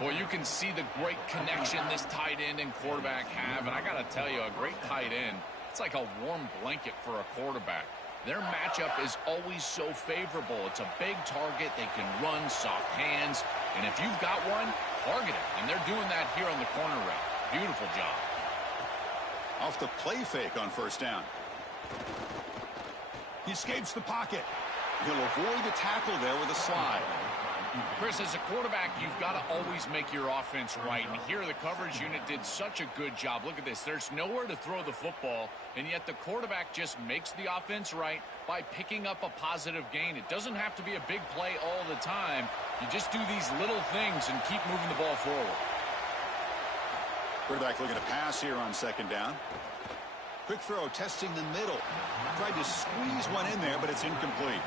Well, you can see the great connection this tight end and quarterback have. And I got to tell you, a great tight end, it's like a warm blanket for a quarterback. Their matchup is always so favorable. It's a big target. They can run, soft hands. And if you've got one, target it. And they're doing that here on the corner route. Beautiful job. Off the play fake on first down. He escapes the pocket. He'll avoid the tackle there with a slide. Chris, as a quarterback, you've got to always make your offense right. And here the coverage unit did such a good job. Look at this. There's nowhere to throw the football, and yet the quarterback just makes the offense right by picking up a positive gain. It doesn't have to be a big play all the time. You just do these little things and keep moving the ball forward. Quarterback looking to pass here on second down. Quick throw, testing the middle. Tried to squeeze one in there, but it's incomplete.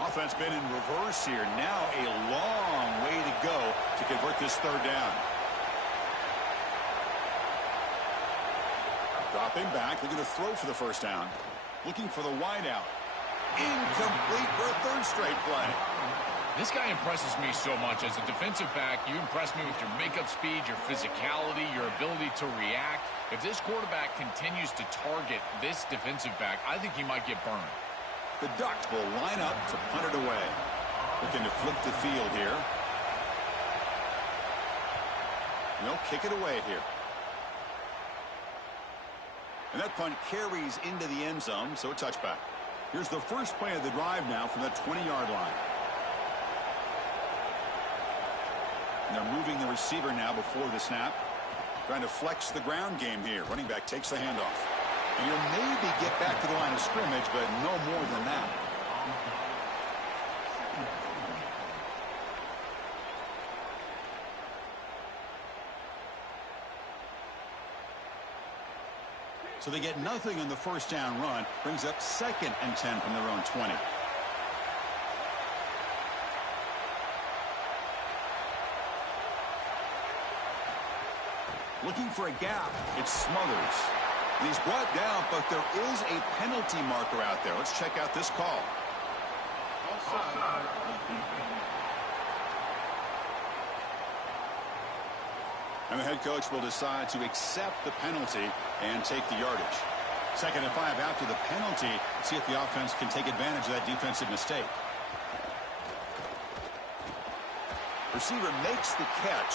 Offense been in reverse here. Now a long way to go to convert this third down. Dropping back, looking to throw for the first down. Looking for the wideout. Incomplete for a third straight play. This guy impresses me so much. As a defensive back, you impress me with your makeup speed, your physicality, your ability to react. If this quarterback continues to target this defensive back, I think he might get burned. The Ducks will line up to punt it away. Looking to flip the field here. And they'll kick it away here. And that punt carries into the end zone, so a touchback. Here's the first play of the drive now from that 20-yard line. And they're moving the receiver now before the snap. Trying to flex the ground game here. Running back takes the handoff. And you'll maybe get back to the line of scrimmage, but no more than that. So they get nothing on the first down run. Brings up 2nd and 10 from their own 20. Looking for a gap. It's Smothers. And he's brought down, but there is a penalty marker out there. Let's check out this call. And the head coach will decide to accept the penalty and take the yardage. 2nd and 5 after the penalty. See if the offense can take advantage of that defensive mistake. Receiver makes the catch.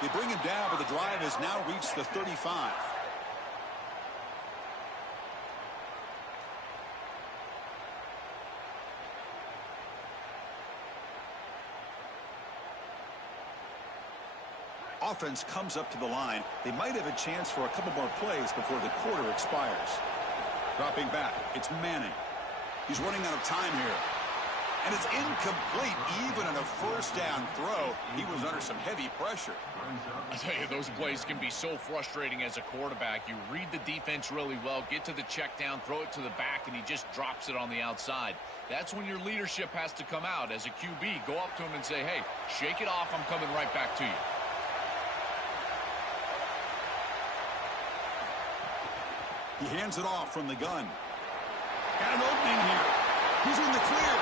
They bring him down, but the drive has now reached the 35. Offense comes up to the line. They might have a chance for a couple more plays before the quarter expires. Dropping back, it's Manning. He's running out of time here. And it's incomplete. Even on a first down throw, he was under some heavy pressure. I tell you, those plays can be so frustrating as a quarterback. You read the defense really well, get to the check down, throw it to the back, and he just drops it on the outside. That's when your leadership has to come out. As a QB, go up to him and say, hey, shake it off, I'm coming right back to you. He hands it off from the gun. Got an opening here. He's in the clear.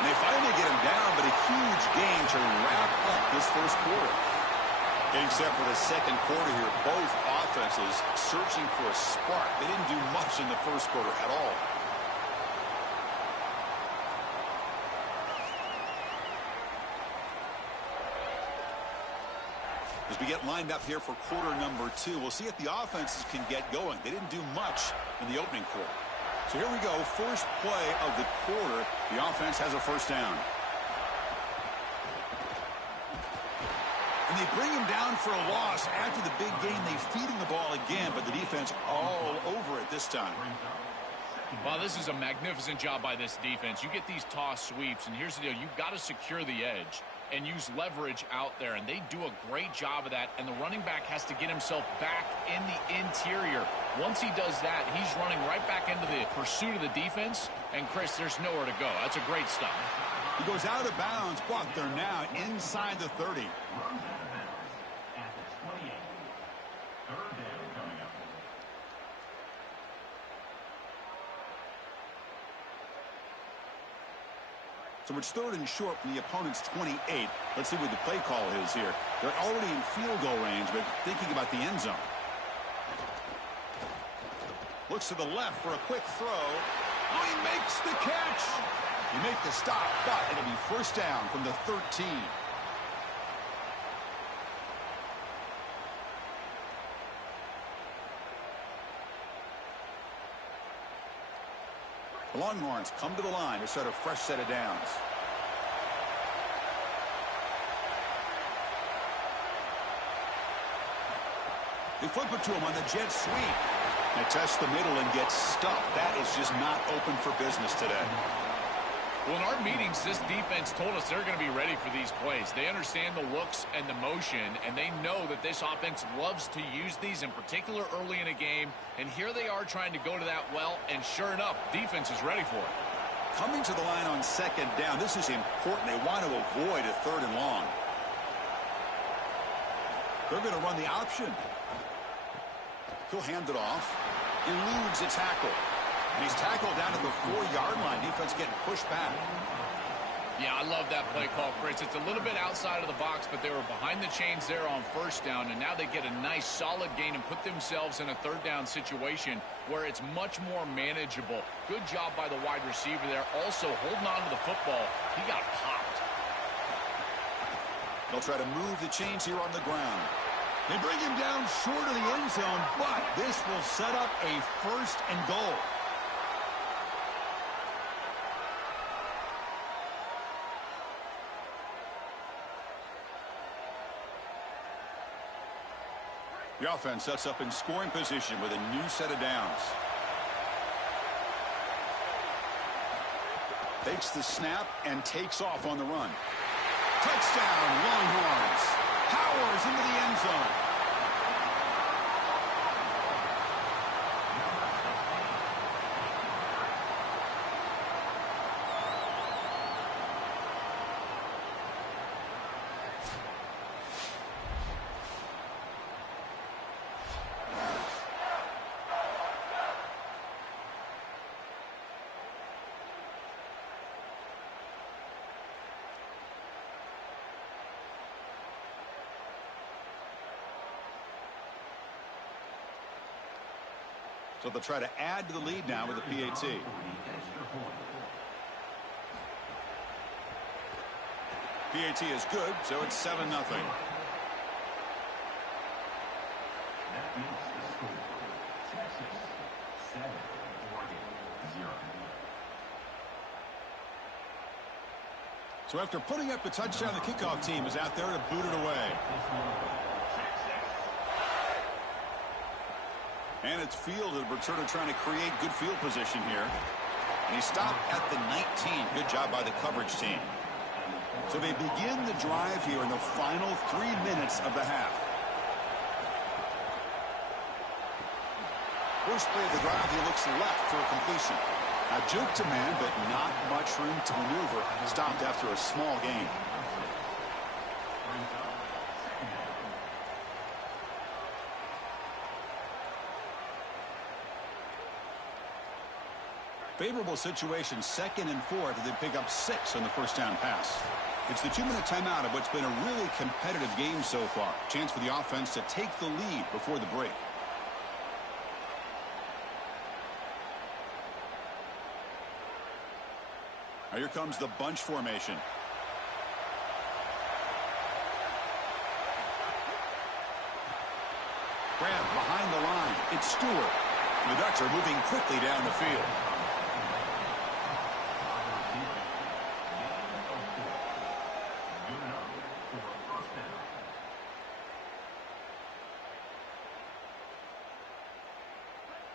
And they finally get him down, but a huge gain to wrap up this first quarter. Getting set for the second quarter here, both offenses searching for a spark. They didn't do much in the first quarter at all. As we get lined up here for quarter number 2, we'll see if the offenses can get going. They didn't do much in the opening quarter. So here we go, first play of the quarter. The offense has a first down. And they bring him down for a loss. After the big gain, they feed him the ball again, but the defense all over it this time. Well, this is a magnificent job by this defense. You get these toss sweeps, and here's the deal. You've got to secure the edge. and use leverage out there, and they do a great job of that, and the running back has to get himself back in the interior. Once he does that, he's running right back into the pursuit of the defense, and Chris, there's nowhere to go. That's a great stop. He goes out of bounds, but they're now inside the 30. Runs out of bounds at the 28. Third down coming up. So it's third and short from the opponent's 28. Let's see what the play call is here. They're already in field goal range, but thinking about the end zone. Looks to the left for a quick throw. Oh, he makes the catch. He make the stop, but it'll be first down from the 13. The Longhorns come to the line to start a fresh set of downs. They flip it to him on the jet sweep. They test the middle and get stuffed. That is just not open for business today. Well, in our meetings, this defense told us they're going to be ready for these plays. They understand the looks and the motion, and they know that this offense loves to use these, in particular early in a game. And here they are trying to go to that well, and sure enough, defense is ready for it. Coming to the line on second down, this is important. They want to avoid a third and long. They're going to run the option. He'll hand it off. Eludes a tackle. And he's tackled down to the 4-yard line. Defense getting pushed back. Yeah, I love that play call, Chris. It's a little bit outside of the box, but they were behind the chains there on first down, and now they get a nice, solid gain and put themselves in a third down situation where it's much more manageable. Good job by the wide receiver there. Also, holding on to the football. He got popped. They'll try to move the chains here on the ground. They bring him down short of the end zone, but this will set up a first and goal. The offense sets up in scoring position with a new set of downs. Takes the snap and takes off on the run. Touchdown, Longhorns. Powers into the end zone. So they'll try to add to the lead now with a PAT. PAT is good, so it's 7-0. That makes the score. Texas 7, Oregon 0. So after putting up the touchdown, the kickoff team is out there to boot it away. And it's fielded. Returner trying to create good field position here. And he stopped at the 19. Good job by the coverage team. So they begin the drive here in the final 3 minutes of the half. First play of the drive, he looks left for a completion. Now juke to man, but not much room to maneuver. Stopped after a small gain. Favorable situation, 2nd and 4, after they pick up 6 on the first down pass. It's the 2-minute timeout of what's been a really competitive game so far. Chance for the offense to take the lead before the break. Now here comes the bunch formation. Grant behind the line. It's Stewart. The Ducks are moving quickly down the field.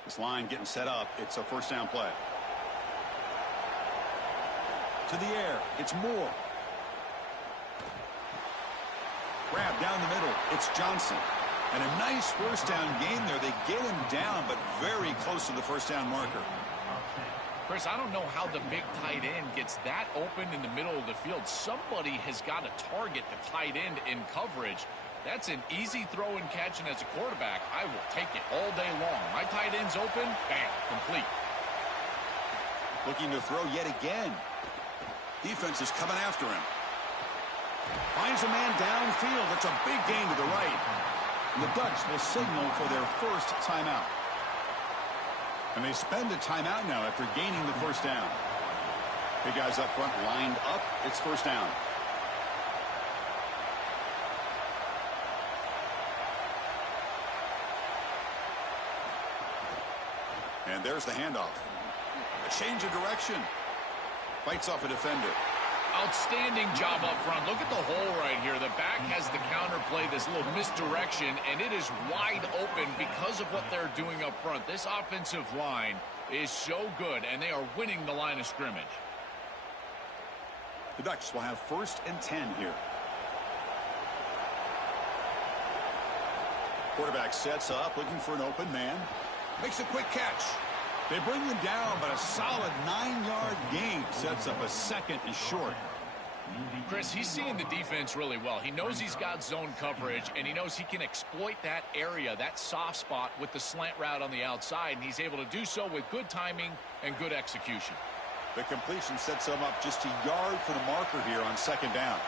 This line getting set up. It's a first down play. To the air. It's Moore. Grab down the middle. It's Johnson. And a nice first down gain there. They get him down, but very close to the first down marker. Chris, I don't know how the big tight end gets that open in the middle of the field. Somebody has got to target the tight end in coverage. That's an easy throw and catch, and as a quarterback, I will take it all day long. My tight end's open, bam, complete. Looking to throw yet again. Defense is coming after him. Finds a man downfield. That's a big gain to the right. And the Ducks will signal for their first timeout. And they spend a timeout now after gaining the first down. Big guys up front lined up. It's first down. And there's the handoff. A change of direction. Fights off a defender. Outstanding job up front. Look at the hole right here. The back has the counter play, this little misdirection, and it is wide open because of what they're doing up front. This offensive line is so good, and they are winning the line of scrimmage. The Ducks will have 1st and 10 here. Quarterback sets up, looking for an open man. Makes a quick catch. They bring him down, but a solid 9-yard gain sets up a 2nd and short. Chris, he's seeing the defense really well. He knows he's got zone coverage, and he knows he can exploit that area, that soft spot, with the slant route on the outside, and he's able to do so with good timing and good execution. The completion sets him up just a yard for the marker here on 2nd down.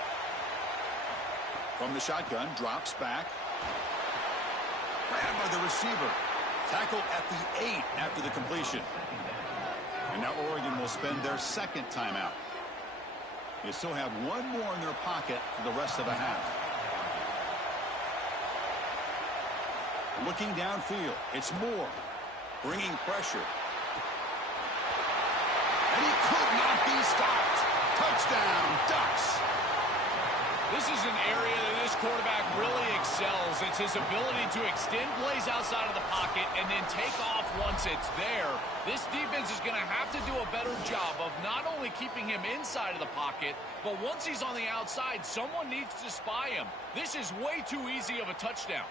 From the shotgun, drops back. Grabbed by the receiver. Tackled at the 8 after the completion. And now Oregon will spend their 2nd timeout. They still have one more in their pocket for the rest of the half. Looking downfield, it's Moore. Bringing pressure. And he could not be stopped. Touchdown, Ducks. This is an area that this quarterback really excels. It's his ability to extend plays outside of the pocket and then take off once it's there. This defense is going to have to do a better job of not only keeping him inside of the pocket, but once he's on the outside, someone needs to spy him. This is way too easy of a touchdown.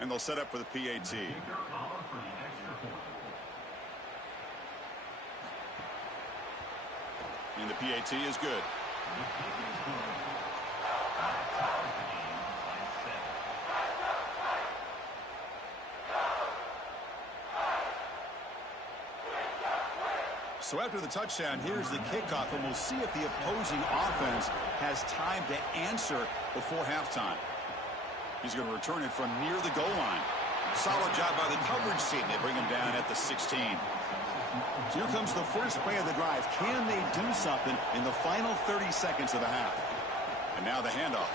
And they'll set up for the PAT. And the PAT is good. So after the touchdown, here's the kickoff, and we'll see if the opposing offense has time to answer before halftime. He's going to return it from near the goal line. Solid job by the coverage team. They bring him down at the 16. So here comes the first play of the drive. Can they do something in the final 30 seconds of the half? And now the handoff.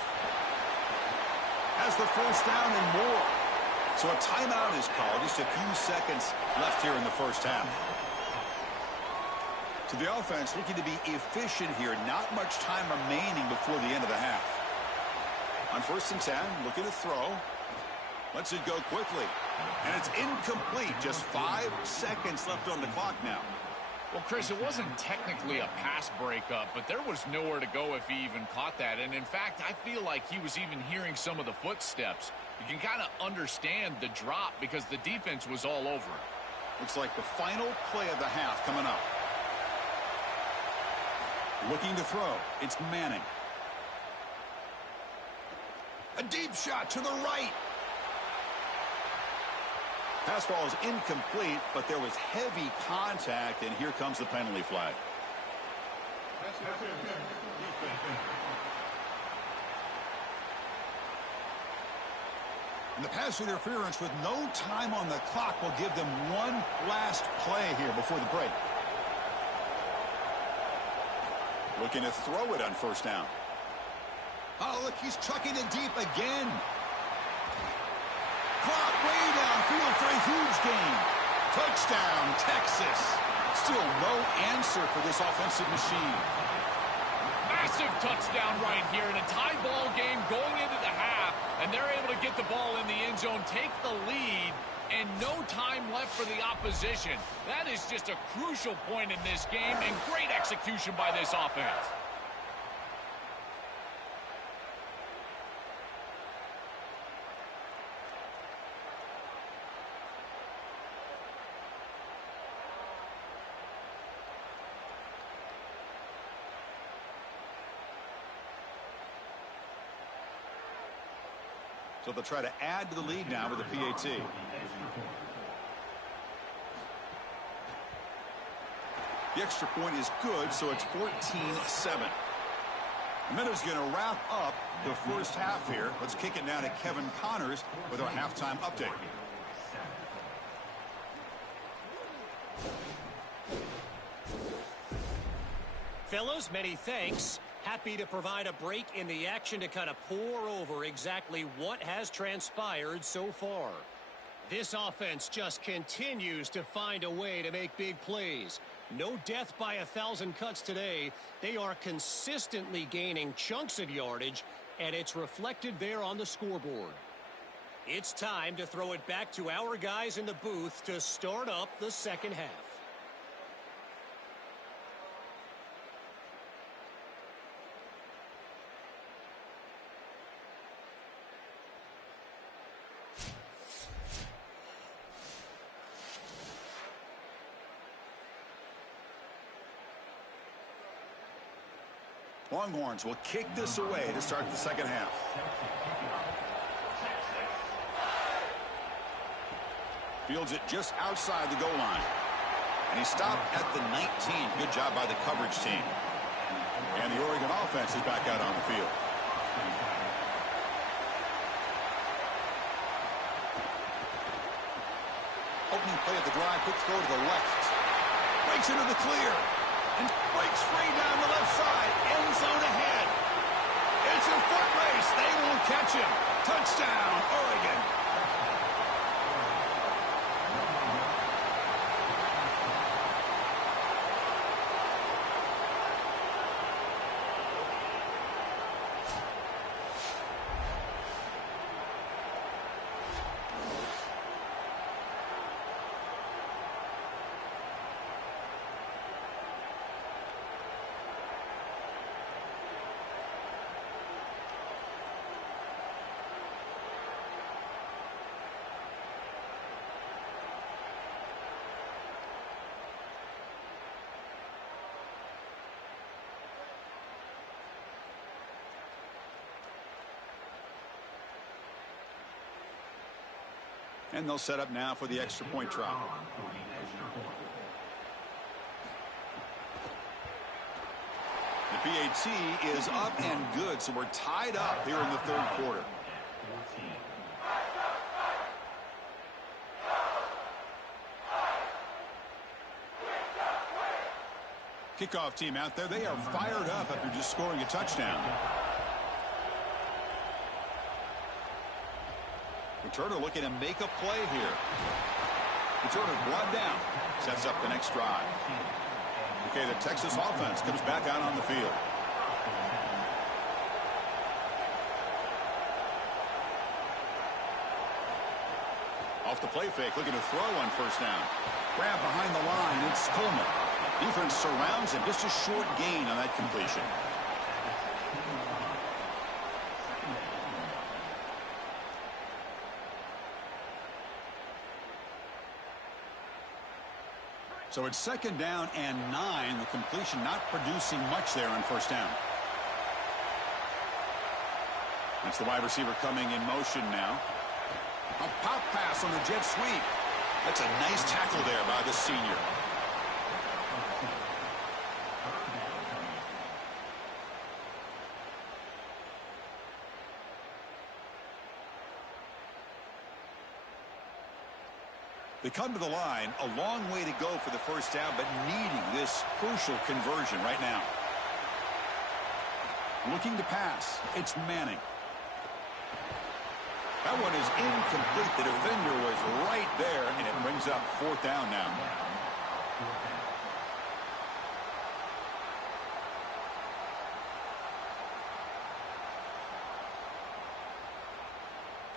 Has the first down and more. So a timeout is called. Just a few seconds left here in the first half. So the offense looking to be efficient here. Not much time remaining before the end of the half. On 1st and 10, looking to throw. Lets it go quickly. And it's incomplete. Just 5 seconds left on the clock now. Well, Chris, it wasn't technically a pass breakup, but there was nowhere to go if he even caught that. And, in fact, I feel like he was even hearing some of the footsteps. You can kind of understand the drop because the defense was all over him. Looks like the final play of the half coming up. Looking to throw. It's Manning. A deep shot to the right. Pass ball is incomplete, but there was heavy contact, and here comes the penalty flag. And the pass interference with no time on the clock will give them one last play here before the break. Looking to throw it on 1st down. Oh, look, he's chucking it deep again. Caught way downfield for a huge gain. Touchdown, Texas. Still no answer for this offensive machine. Massive touchdown right here in a tie ball game going into the half. And they're able to get the ball in the end zone, take the lead, and no time left for the opposition. That is just a crucial point in this game, and great execution by this offense. So they'll try to add to the lead now with the PAT. The extra point is good, so it's 14-7. And that is going to wrap up the first half here. Let's kick it now to Kevin Connors with our halftime update. Fellas, many thanks. Happy to provide a break in the action to kind of pour over exactly what has transpired so far. This offense just continues to find a way to make big plays. No death by 1,000 cuts today. They are consistently gaining chunks of yardage, and it's reflected there on the scoreboard. It's time to throw it back to our guys in the booth to start up the second half. Longhorns will kick this away to start the second half. Fields it just outside the goal line. And he stopped at the 19. Good job by the coverage team. And the Oregon offense is back out on the field. Opening play of the drive, quick throw to the left. Breaks into the clear. And breaks free down the left side. End zone ahead. It's a foot race. They won't catch him. Touchdown, Oregon. And they'll set up now for the extra point try. The PAT is up and good, so we're tied up here in the third quarter. Kickoff team out there, they are fired up after just scoring a touchdown. Returner looking to make a play here. Returner brought down. Sets up the next drive. Okay, the Texas offense comes back out on the field. Off the play fake, looking to throw on first down. Grab behind the line, it's Coleman. Defense surrounds him, just a short gain on that completion. So it's second down and 9. The completion not producing much there on first down. That's the wide receiver coming in motion now. A pop pass on the jet sweep. That's a nice tackle there by the senior. They come to the line, a long way to go for the first down, but needing this crucial conversion right now. Looking to pass. It's Manning. That one is incomplete. The defender was right there, and it brings up fourth down now.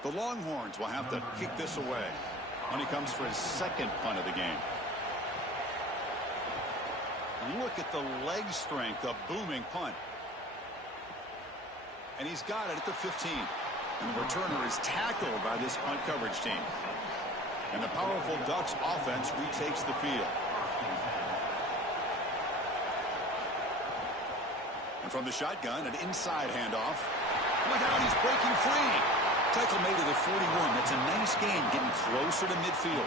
The Longhorns will have to kick this away. And he comes for his second punt of the game. Look at the leg strength, a booming punt. And he's got it at the 15. And the returner is tackled by this punt coverage team. And the powerful Ducks offense retakes the field. And from the shotgun, an inside handoff. Look out, he's breaking free. Tackle made to the 41. That's a nice gain, getting closer to midfield.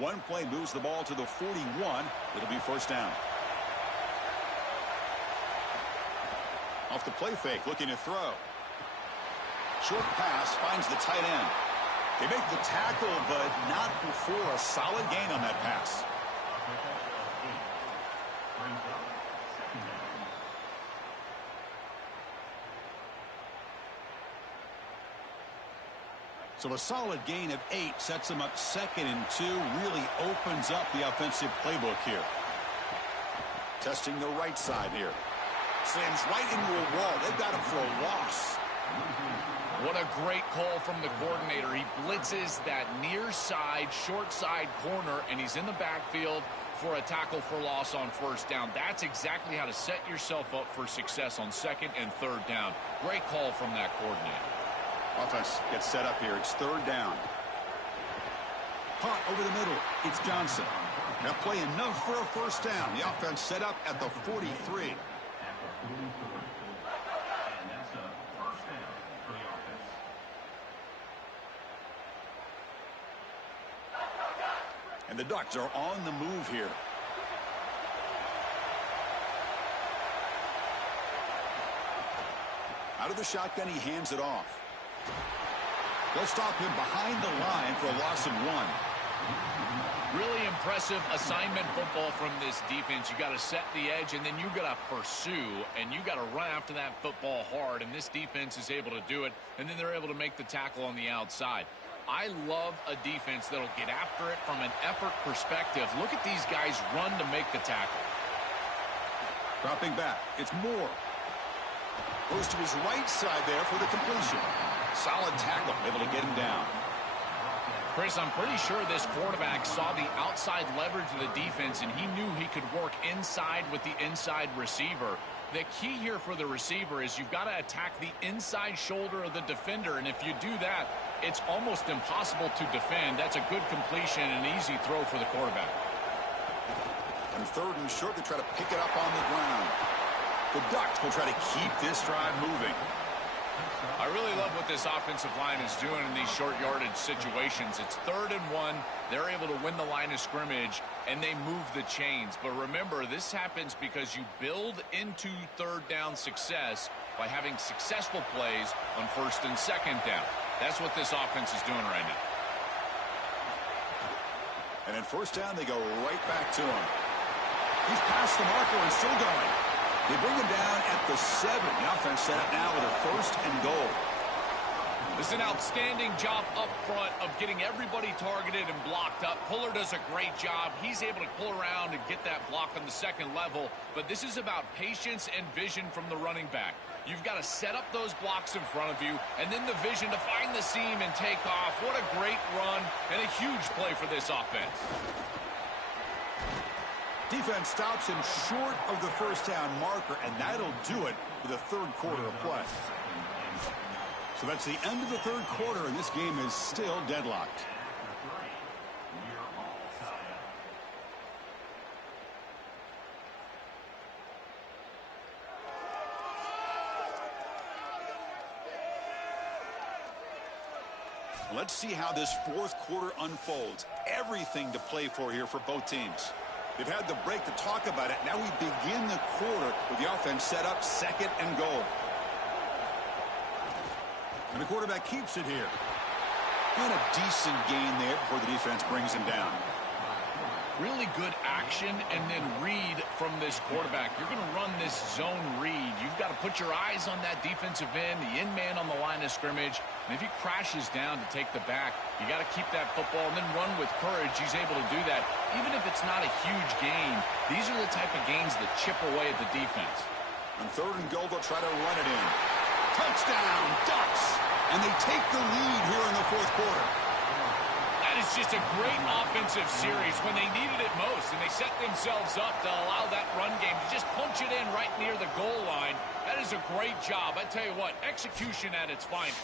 One play moves the ball to the 41. It'll be first down. Off the play fake, looking to throw. Short pass finds the tight end. They make the tackle, but not before a solid gain on that pass. So a solid gain of 8 sets them up 2nd and 2. Really opens up the offensive playbook here. Testing the right side here. Slams right into a wall. They've got him for a loss. What a great call from the coordinator. He blitzes that near side, short side corner, and he's in the backfield for a tackle for loss on first down. That's exactly how to set yourself up for success on 2nd and 3rd down. Great call from that coordinator. Offense gets set up here. It's 3rd down. Caught over the middle. It's Johnson. That play enough for a first down. The offense set up at the 43. And the Ducks are on the move here. Out of the shotgun, he hands it off. They'll stop him behind the line for a loss of 1. Really impressive assignment football from this defense. You got to set the edge, and then you got to pursue, and you got to run after that football hard, and this defense is able to do it, and then they're able to make the tackle on the outside. I love a defense that'll get after it from an effort perspective. Look at these guys run to make the tackle. Dropping back. It's Moore. Goes to his right side there for the completion. Solid tackle, able to get him down. Chris, I'm pretty sure this quarterback saw the outside leverage of the defense, and he knew he could work inside with the inside receiver. The key here for the receiver is you've got to attack the inside shoulder of the defender, and if you do that, it's almost impossible to defend. That's a good completion and an easy throw for the quarterback. And 3rd and short, they try to pick it up on the ground. The Ducks will try to keep this drive moving. I really love what this offensive line is doing in these short yardage situations. It's 3rd and 1. They're able to win the line of scrimmage, and they move the chains. But remember, this happens because you build into 3rd down success by having successful plays on 1st and 2nd down. That's what this offense is doing right now. And in 1st down, they go right back to him. He's past the marker and still going. They bring him down at the 7. The offense set up now with a 1st and goal. This is an outstanding job up front of getting everybody targeted and blocked up. Puller does a great job. He's able to pull around and get that block on the 2nd level. But this is about patience and vision from the running back. You've got to set up those blocks in front of you, and then the vision to find the seam and take off. What a great run and a huge play for this offense. Defense stops him short of the 1st down marker, and that'll do it for the 3rd quarter of play. So that's the end of the 3rd quarter, and this game is still deadlocked. Let's see how this 4th quarter unfolds. Everything to play for here for both teams. They've had the break to talk about it. Now we begin the quarter with the offense set up 2nd and goal. And the quarterback keeps it here. And a decent gain there before the defense brings him down. really good action and then read from this quarterback. You're going to run this zone read. You've got to put your eyes on that defensive end, the in man on the line of scrimmage. And if he crashes down to take the back, you got to keep that football and then run with courage. He's able to do that. Even if it's not a huge gain, these are the type of gains that chip away at the defense. On 3rd and goal, they'll try to run it in. Touchdown, Ducks! And they take the lead here in the 4th quarter. That is just a great offensive series when they needed it most, and they set themselves up to allow that run game to just punch it in right near the goal line. That is a great job. I tell you what, execution at its finest.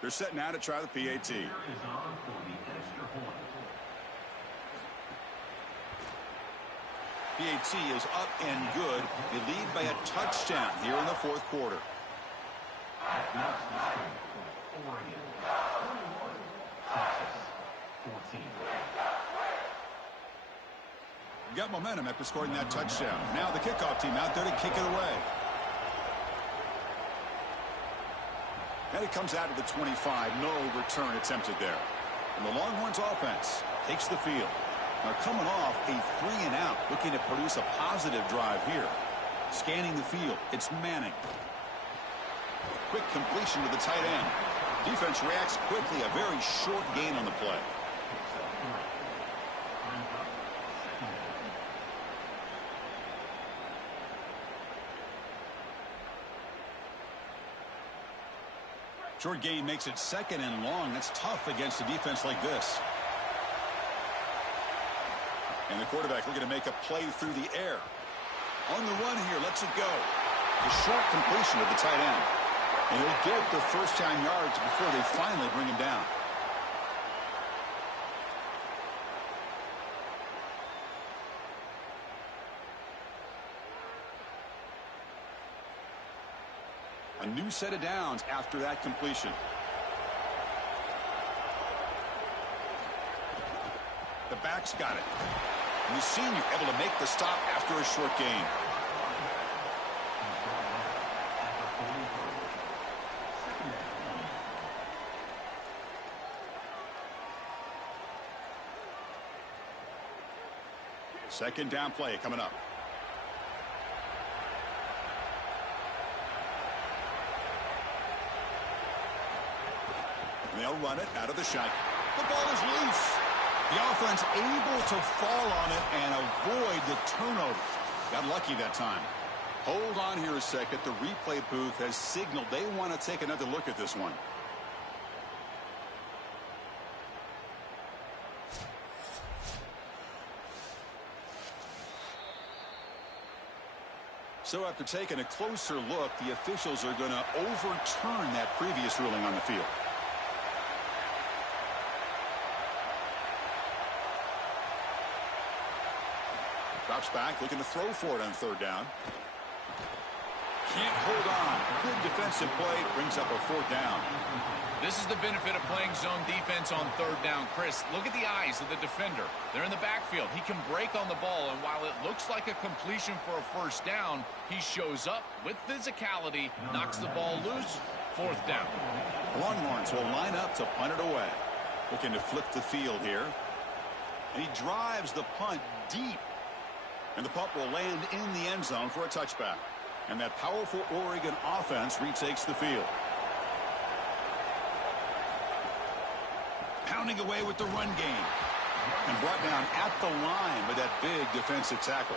They're set now to try the PAT. Is on for the extra point. PAT is up and good. They lead by a touchdown here in the 4th quarter. Oregon 21, Texas 14. Got momentum after scoring that touchdown. Now the kickoff team out there to kick it away. And it comes out of the 25. No return attempted there. And the Longhorns offense takes the field. Now coming off a 3-and-out, looking to produce a positive drive here. Scanning the field, it's Manning. Quick completion to the tight end. Defense reacts quickly. A very short gain on the play. Short gain makes it 2nd and long. That's tough against a defense like this. And the quarterback looking to make a play through the air. On the run here, lets it go. The short completion of the tight end. And he'll get the first-time yards before they finally bring him down. A new set of downs after that completion. The back's got it. And the senior able to make the stop after a short gain. Second down play coming up. They'll run it out of the shotgun. The ball is loose. The offense able to fall on it and avoid the turnover. Got lucky that time. Hold on here a second. The replay booth has signaled they want to take another look at this one. So after taking a closer look, the officials are going to overturn that previous ruling on the field. Drops back, looking to throw for it on 3rd down. Can't hold on. Good defensive play, brings up a 4th down. This is the benefit of playing zone defense on 3rd down. Chris, look at the eyes of the defender. They're in the backfield. He can break on the ball, and while it looks like a completion for a 1st down, he shows up with physicality, knocks the ball loose, 4th down. Longhorns will line up to punt it away. Looking to flip the field here. And he drives the punt deep. And the punt will land in the end zone for a touchback. And that powerful Oregon offense retakes the field. Pounding away with the run game. And brought down at the line with that big defensive tackle.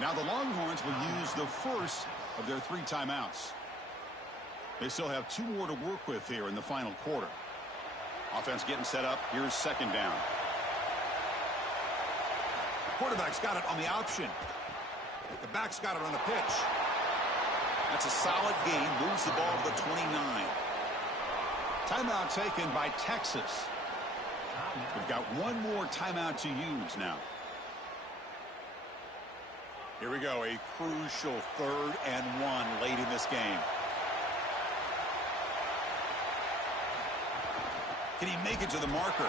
Now the Longhorns will use the first of their 3 timeouts. They still have 2 more to work with here in the final quarter. Offense getting set up. Here's 2nd down. Quarterback's got it on the option. The back's got it on the pitch. That's a solid gain. Moves the ball to the 29. Timeout taken by Texas. We've got 1 more timeout to use now. Here we go. A crucial 3rd and 1 late in this game. Can he make it to the marker?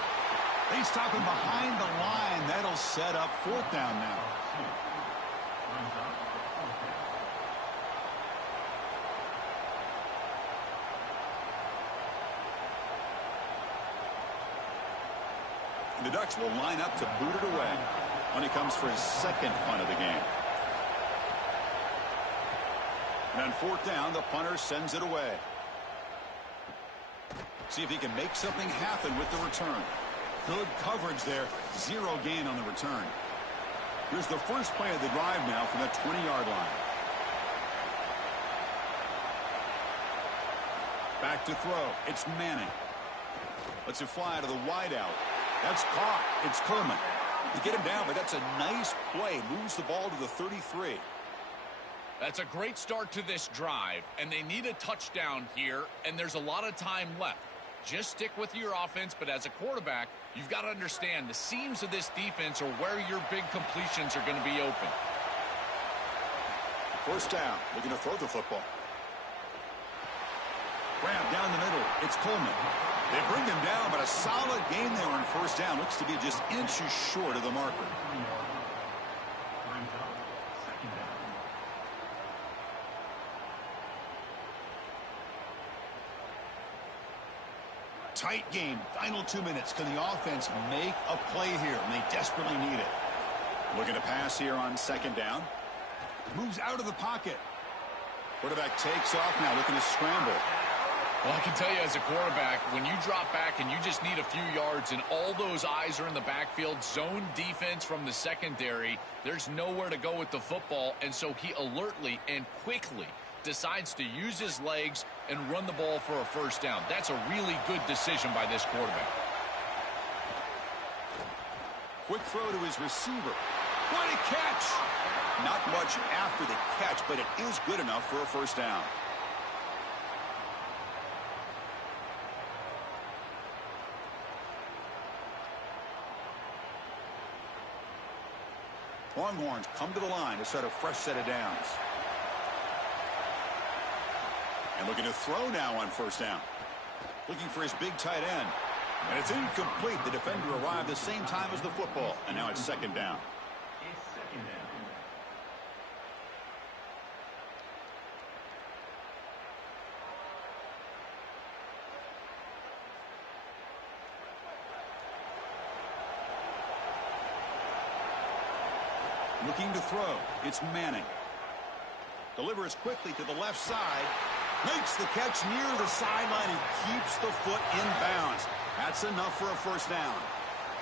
They stop him behind the line. That'll set up fourth down now. The Ducks will line up to boot it away when he comes for his second punt of the game. And on fourth down, the punter sends it away. See if he can make something happen with the return. Good coverage there. Zero gain on the return. Here's the first play of the drive now from the 20-yard line. Back to throw. It's Manning. Lets it fly to the wideout. That's caught. It's Kerman. You get him down, but that's a nice play. Moves the ball to the 33. That's a great start to this drive, and they need a touchdown here, and there's a lot of time left. Just stick with your offense, but as a quarterback, you've got to understand the seams of this defense are where your big completions are going to be open. First down. Looking to throw the football. Grab down the middle. It's Coleman. They bring him down, but a solid gain there on first down. Looks to be just inches short of the marker. Tight game. Final 2 minutes. Can the offense make a play here? And they desperately need it. Looking to pass here on second down. Moves out of the pocket. Quarterback takes off now, looking to scramble. Well, I can tell you as a quarterback, when you drop back and you just need a few yards and all those eyes are in the backfield, zone defense from the secondary, there's nowhere to go with the football, and so he alertly and quickly decides to use his legs and run the ball for a first down. That's a really good decision by this quarterback. Quick throw to his receiver. What a catch! Not much after the catch, but it is good enough for a first down. Longhorns come to the line to start a fresh set of downs. And looking to throw now on first down. Looking for his big tight end. And it's incomplete. The defender arrived the same time as the football. And now it's second down. Looking to throw. It's Manning. Delivers quickly to the left side. Makes the catch near the sideline and keeps the foot in bounds. That's enough for a first down.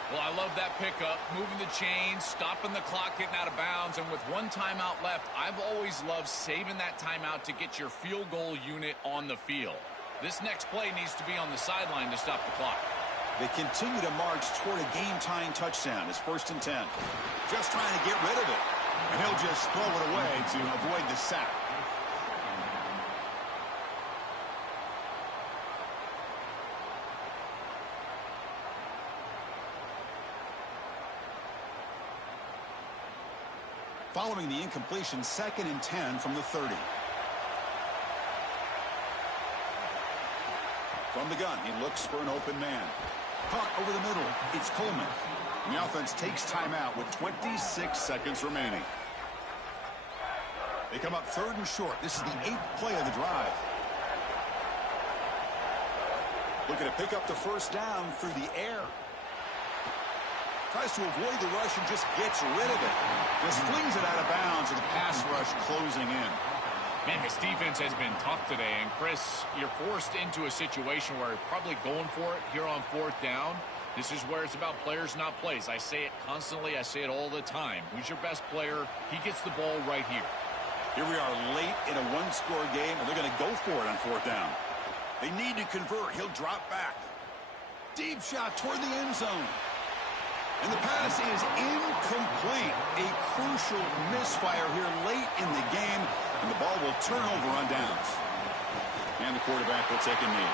Well, I love that pickup, moving the chains, stopping the clock, getting out of bounds, and with one timeout left, I've always loved saving that timeout to get your field goal unit on the field. This next play needs to be on the sideline to stop the clock. They continue to march toward a game-tying touchdown. It's 1st and 10. Just trying to get rid of it. And he'll just throw it away to avoid the sack. Following the incompletion, 2nd and 10 from the 30. From the gun, he looks for an open man. Caught over the middle. It's Coleman. The offense takes timeout with 26 seconds remaining. They come up 3rd and short. This is the 8th play of the drive. Looking to pick up the first down through the air. Tries to avoid the rush and just gets rid of it. Just flings it out of bounds with the pass rush closing in. Man, this defense has been tough today. And, Chris, you're forced into a situation where you're probably going for it here on 4th down. This is where it's about players, not plays. I say it constantly. I say it all the time. Who's your best player? He gets the ball right here. Here we are late in a one-score game, and they're going to go for it on 4th down. They need to convert. He'll drop back. Deep shot toward the end zone. And the pass is incomplete. A crucial misfire here late in the game, and the ball will turn over on downs. And the quarterback will take a knee.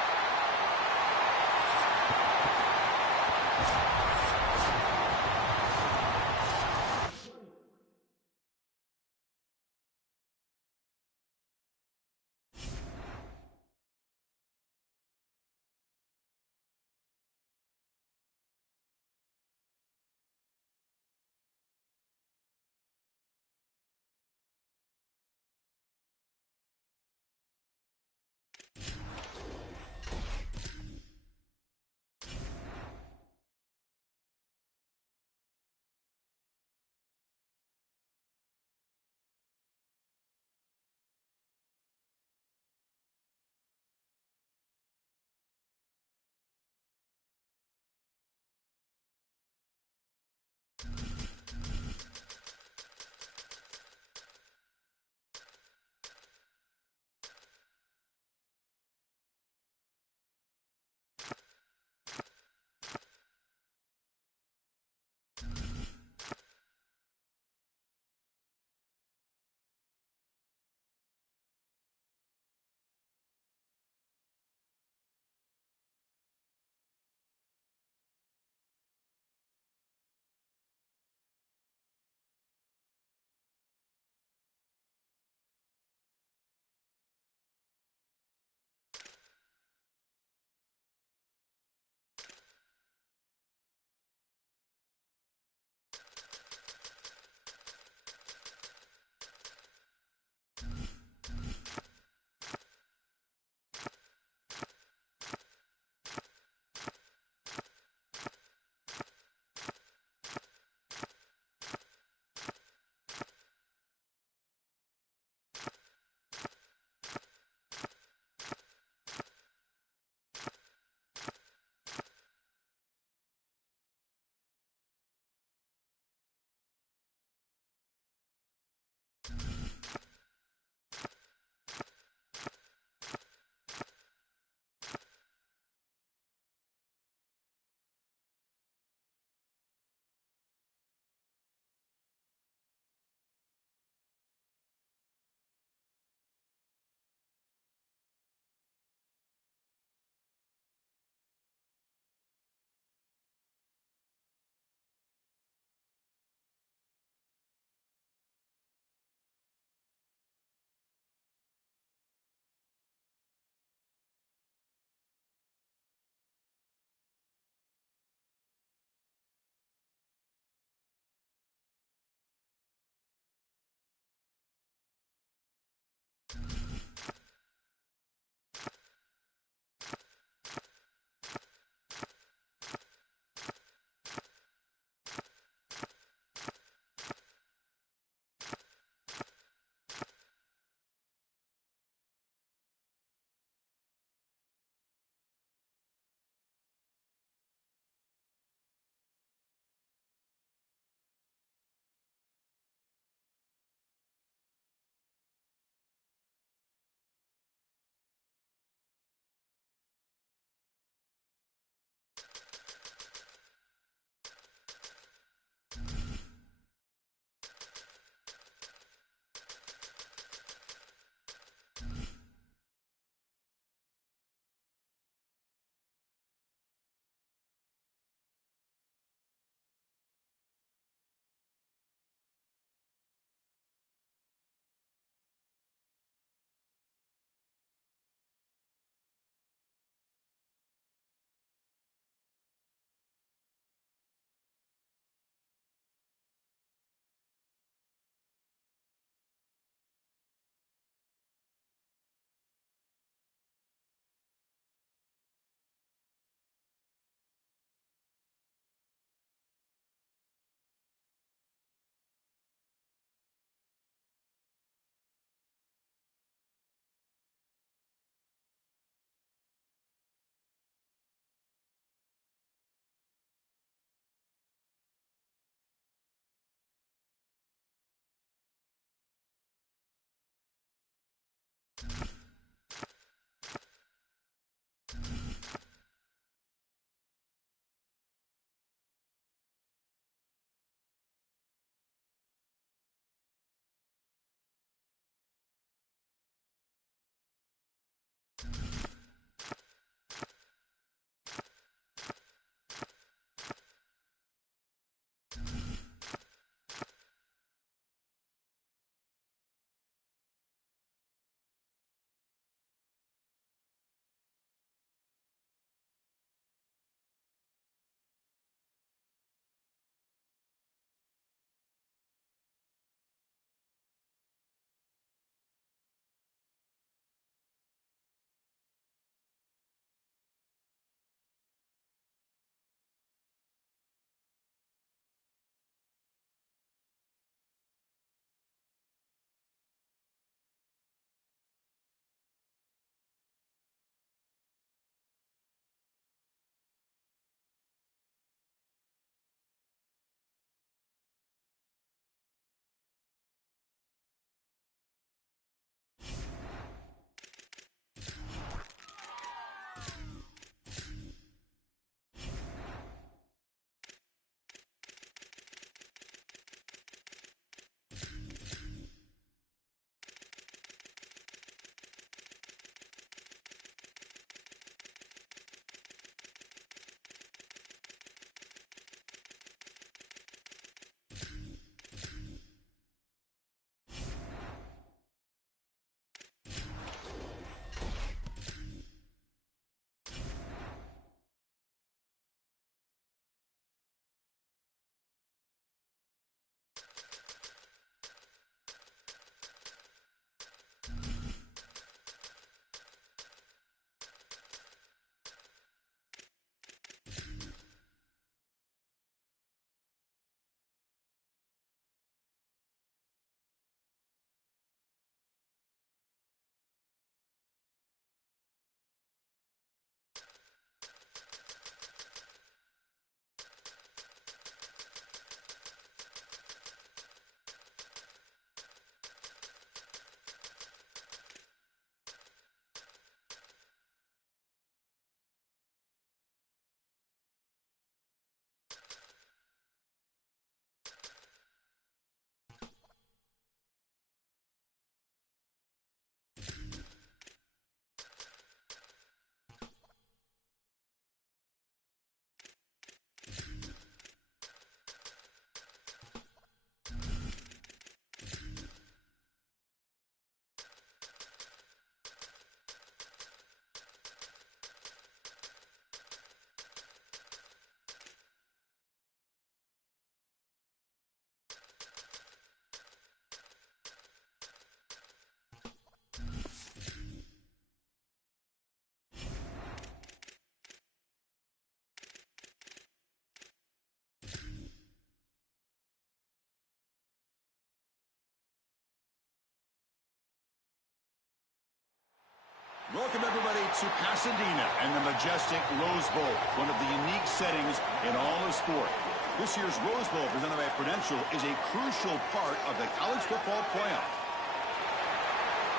Welcome, everybody, to Pasadena and the majestic Rose Bowl, one of the unique settings in all of sport. This year's Rose Bowl, presented by Prudential, is a crucial part of the college football playoff.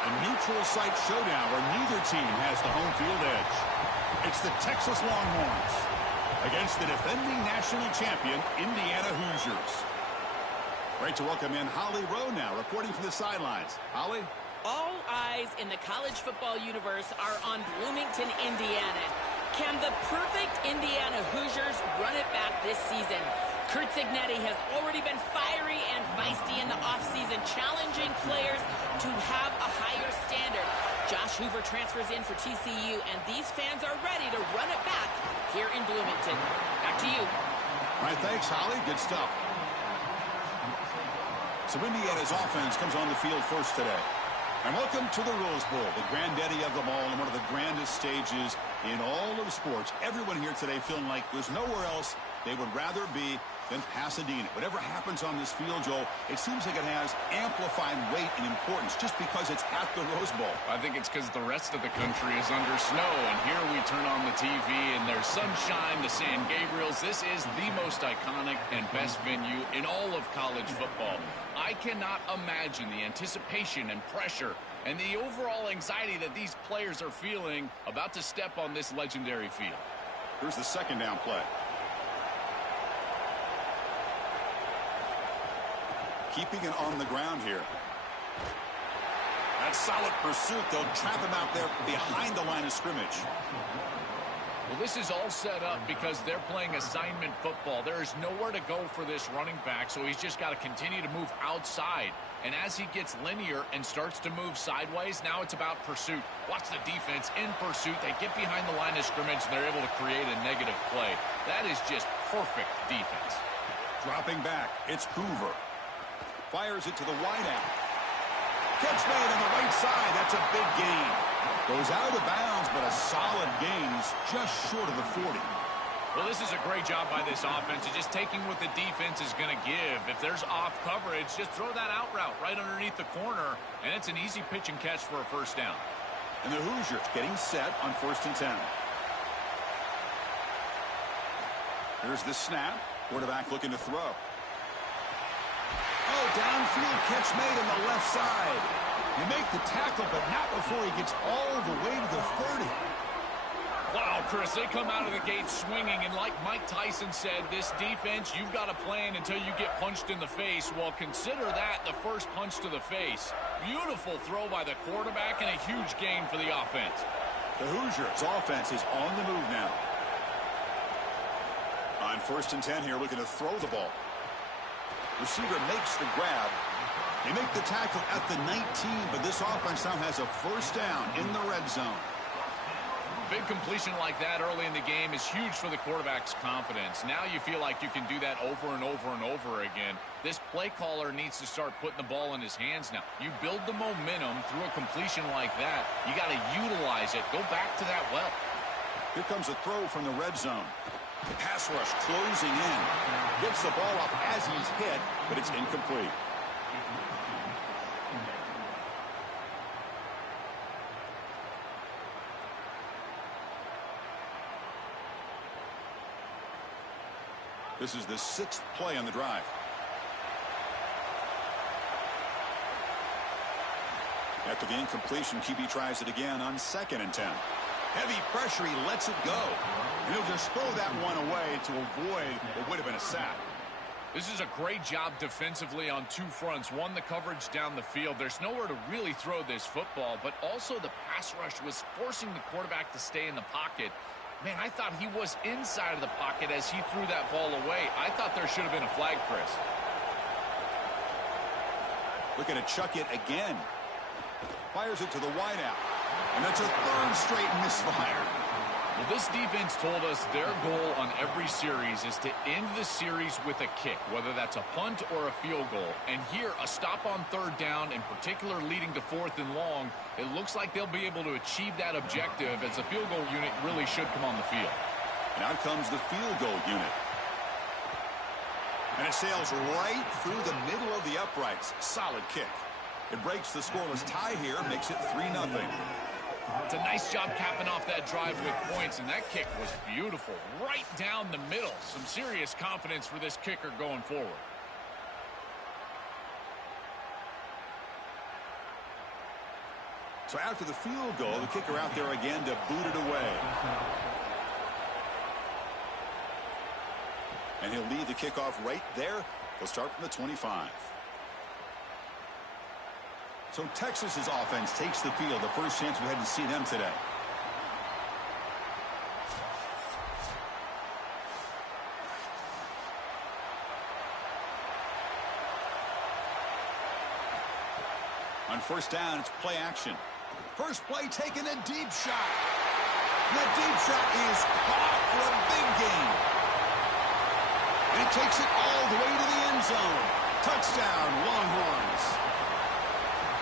A neutral site showdown where neither team has the home field edge. It's the Texas Longhorns against the defending national champion, Indiana Hoosiers. Great to welcome in Holly Rowe now, reporting from the sidelines. Holly? All eyes in the college football universe are on Bloomington, Indiana. Can the perfect Indiana Hoosiers run it back this season? Curt Cignetti has already been fiery and feisty in the offseason, challenging players to have a higher standard. Josh Hoover transfers in for TCU, and these fans are ready to run it back here in Bloomington. Back to you. All right, thanks, Holly. Good stuff. So Indiana's offense comes on the field first today. And welcome to the Rose Bowl, the granddaddy of them all and one of the grandest stages in all of sports. Everyone here today feeling like there's nowhere else they would rather be Then Pasadena. Whatever happens on this field, Joel, it seems like it has amplified weight and importance just because it's at the Rose Bowl. I think it's because the rest of the country is under snow, and here we turn on the TV, and there's sunshine, the San Gabriels. This is the most iconic and best venue in all of college football. I cannot imagine the anticipation and pressure and the overall anxiety that these players are feeling about to step on this legendary field. Here's the second down play. Keeping it on the ground here. That solid pursuit. They'll trap him out there behind the line of scrimmage. Well, this is all set up because they're playing assignment football. There is nowhere to go for this running back, so he's just got to continue to move outside. And as he gets linear and starts to move sideways, now it's about pursuit. Watch the defense in pursuit. They get behind the line of scrimmage, and they're able to create a negative play. That is just perfect defense. Dropping back, it's Hoover. Fires it to the wideout. Catch made on the right side. That's a big gain. Goes out of bounds, but a solid gain. He's just short of the 40. Well, this is a great job by this offense. It's just taking what the defense is going to give. If there's off coverage, just throw that out route right underneath the corner, and it's an easy pitch and catch for a first down. And the Hoosiers getting set on 1st and 10. Here's the snap. Quarterback looking to throw. Oh, downfield catch made on the left side. You make the tackle, but not before he gets all the way to the 30. Wow, Chris, they come out of the gate swinging, and like Mike Tyson said, this defense, you've got to plan until you get punched in the face. Well, consider that the first punch to the face. Beautiful throw by the quarterback and a huge gain for the offense. The Hoosiers' offense is on the move now. On 1st and 10 here, looking to throw the ball. Receiver makes the grab. They make the tackle at the 19, but this offense now has a first down in the red zone. Big completion like that early in the game is huge for the quarterback's confidence. Now you feel like you can do that over and over and over again. This play caller needs to start putting the ball in his hands now. You build the momentum through a completion like that. You got to utilize it. Go back to that well. Here comes a throw from the red zone. The pass rush closing in. Gets the ball off as he's hit, but it's incomplete. This is the 6th play on the drive. After the incompletion, QB tries it again on 2nd and 10. Heavy pressure, he lets it go. And he'll just throw that one away to avoid what would have been a sack. This is a great job defensively on two fronts. One, the coverage down the field. There's nowhere to really throw this football, but also the pass rush was forcing the quarterback to stay in the pocket. Man, I thought he was inside of the pocket as he threw that ball away. I thought there should have been a flag, Chris. Looking to chuck it again. Fires it to the wideout. And that's a 3rd straight misfire. Well, this defense told us their goal on every series is to end the series with a kick, whether that's a punt or a field goal. And here, a stop on 3rd down, in particular leading to 4th and long, it looks like they'll be able to achieve that objective as the field goal unit really should come on the field. And out comes the field goal unit. And it sails right through the middle of the uprights. Solid kick. It breaks the scoreless tie here, makes it 3-0. It's a nice job capping off that drive with points, and that kick was beautiful. Right down the middle. Some serious confidence for this kicker going forward. So after the field goal, the kicker out there again to boot it away. And he'll lead the kickoff right there. He'll start from the 25. So Texas's offense takes the field. The first chance we had to see them today. On 1st down, it's play action. First play, taking a deep shot. The deep shot is caught for a big gain. And it takes it all the way to the end zone. Touchdown, Longhorns.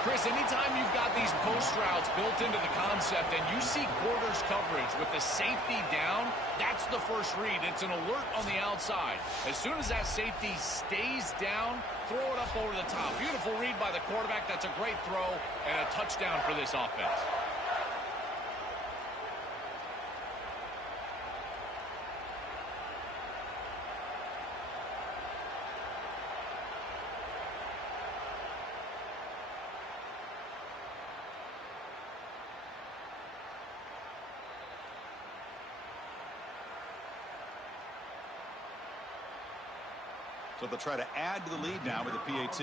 Chris, anytime you've got these post routes built into the concept and you see quarters coverage with the safety down, that's the first read. It's an alert on the outside. As soon as that safety stays down, throw it up over the top. Beautiful read by the quarterback. That's a great throw and a touchdown for this offense. So they'll try to add to the lead now with the PAT.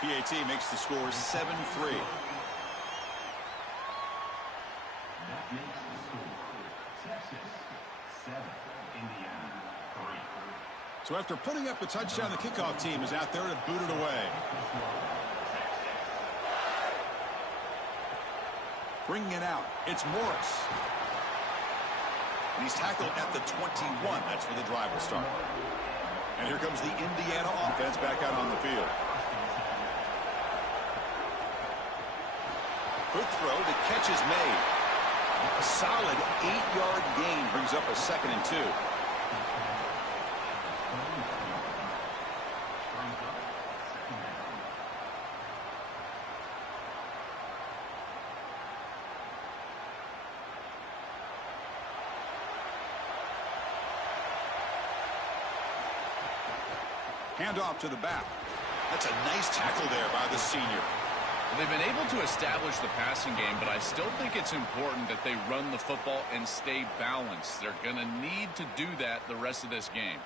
PAT makes the score 7-3. That makes the score Texas 7, Indiana 3. So after putting up the touchdown, the kickoff team is out there to boot it away. Bringing it out, it's Morris. And he's tackled at the 21. That's where the drive will start. And here comes the Indiana offense back out on the field. Quick throw, the catch is made. A solid 8-yard gain brings up a 2nd and 2. Handoff to the back. That's a nice tackle there by the senior. They've been able to establish the passing game, but I still think it's important that they run the football and stay balanced. They're going to need to do that the rest of this game.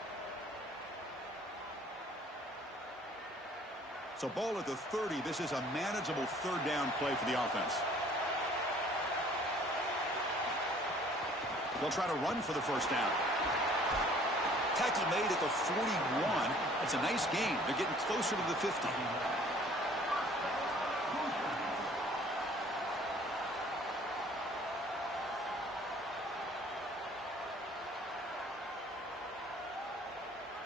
So ball at the 30. This is a manageable 3rd down play for the offense. They'll try to run for the 1st down. Tackle made at the 41. It's a nice gain. They're getting closer to the 50.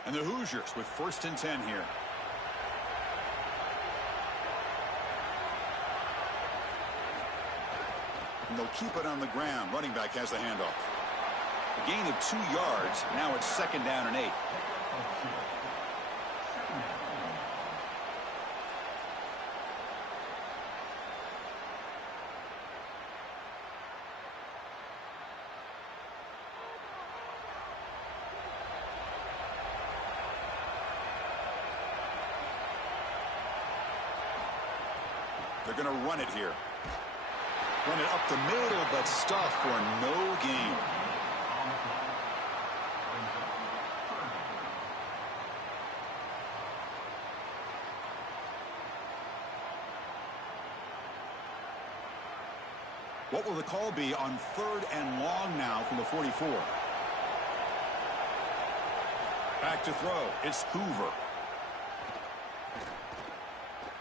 And the Hoosiers with 1st and 10 here. And they'll keep it on the ground. Running back has the handoff. A gain of 2 yards. Now it's 2nd down and 8. They're going to run it here. Run it up the middle, but stuff for no gain. What will the call be on 3rd and long now from the 44? Back to throw. It's Hoover.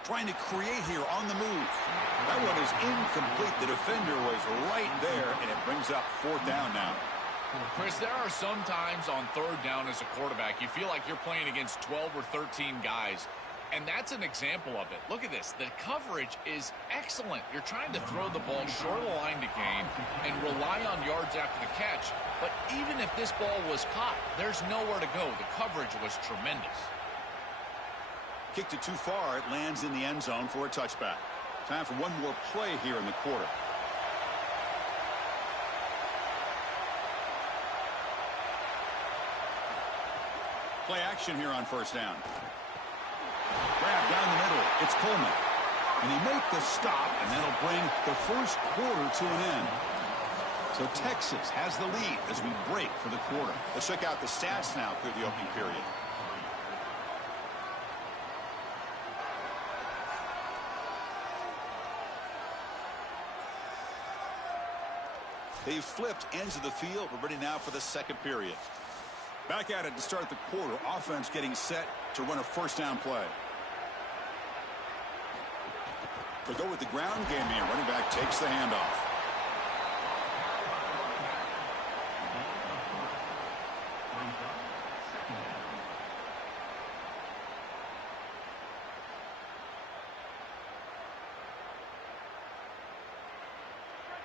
Trying to create here on the move. That one is incomplete. The defender was right there, and it brings up 4th down now. Chris, there are some times on 3rd down as a quarterback, you feel like you're playing against 12 or 13 guys. And that's an example of it. Look at this. The coverage is excellent. You're trying to throw the ball short of the line to gain and rely on yards after the catch. But even if this ball was caught, there's nowhere to go. The coverage was tremendous. Kicked it too far. It lands in the end zone for a touchback. Time for one more play here in the quarter. Play action here on 1st down. Grab down the middle. It's Coleman. And he make the stop, and that'll bring the 1st quarter to an end. So Texas has the lead as we break for the quarter. Let's check out the stats now through the opening period. They've flipped ends of the field. We're ready now for the 2nd period. Back at it to start the quarter. Offense getting set to run a 1st down play. They go with the ground game here. Running back takes the handoff.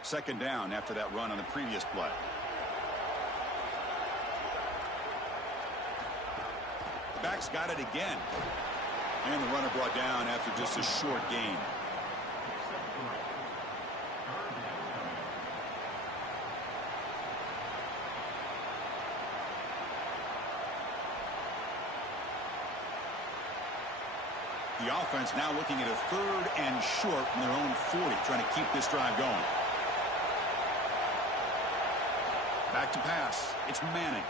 Second down after that run on the previous play. The back's got it again. And the runner brought down after just a short gain. The offense now looking at a 3rd and short from their own 40, trying to keep this drive going. Back to pass. It's Manning.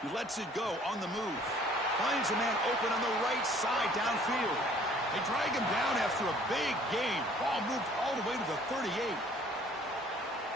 He lets it go on the move. Finds a man open on the right side downfield. They drag him down after a big gain. Ball moved all the way to the 38.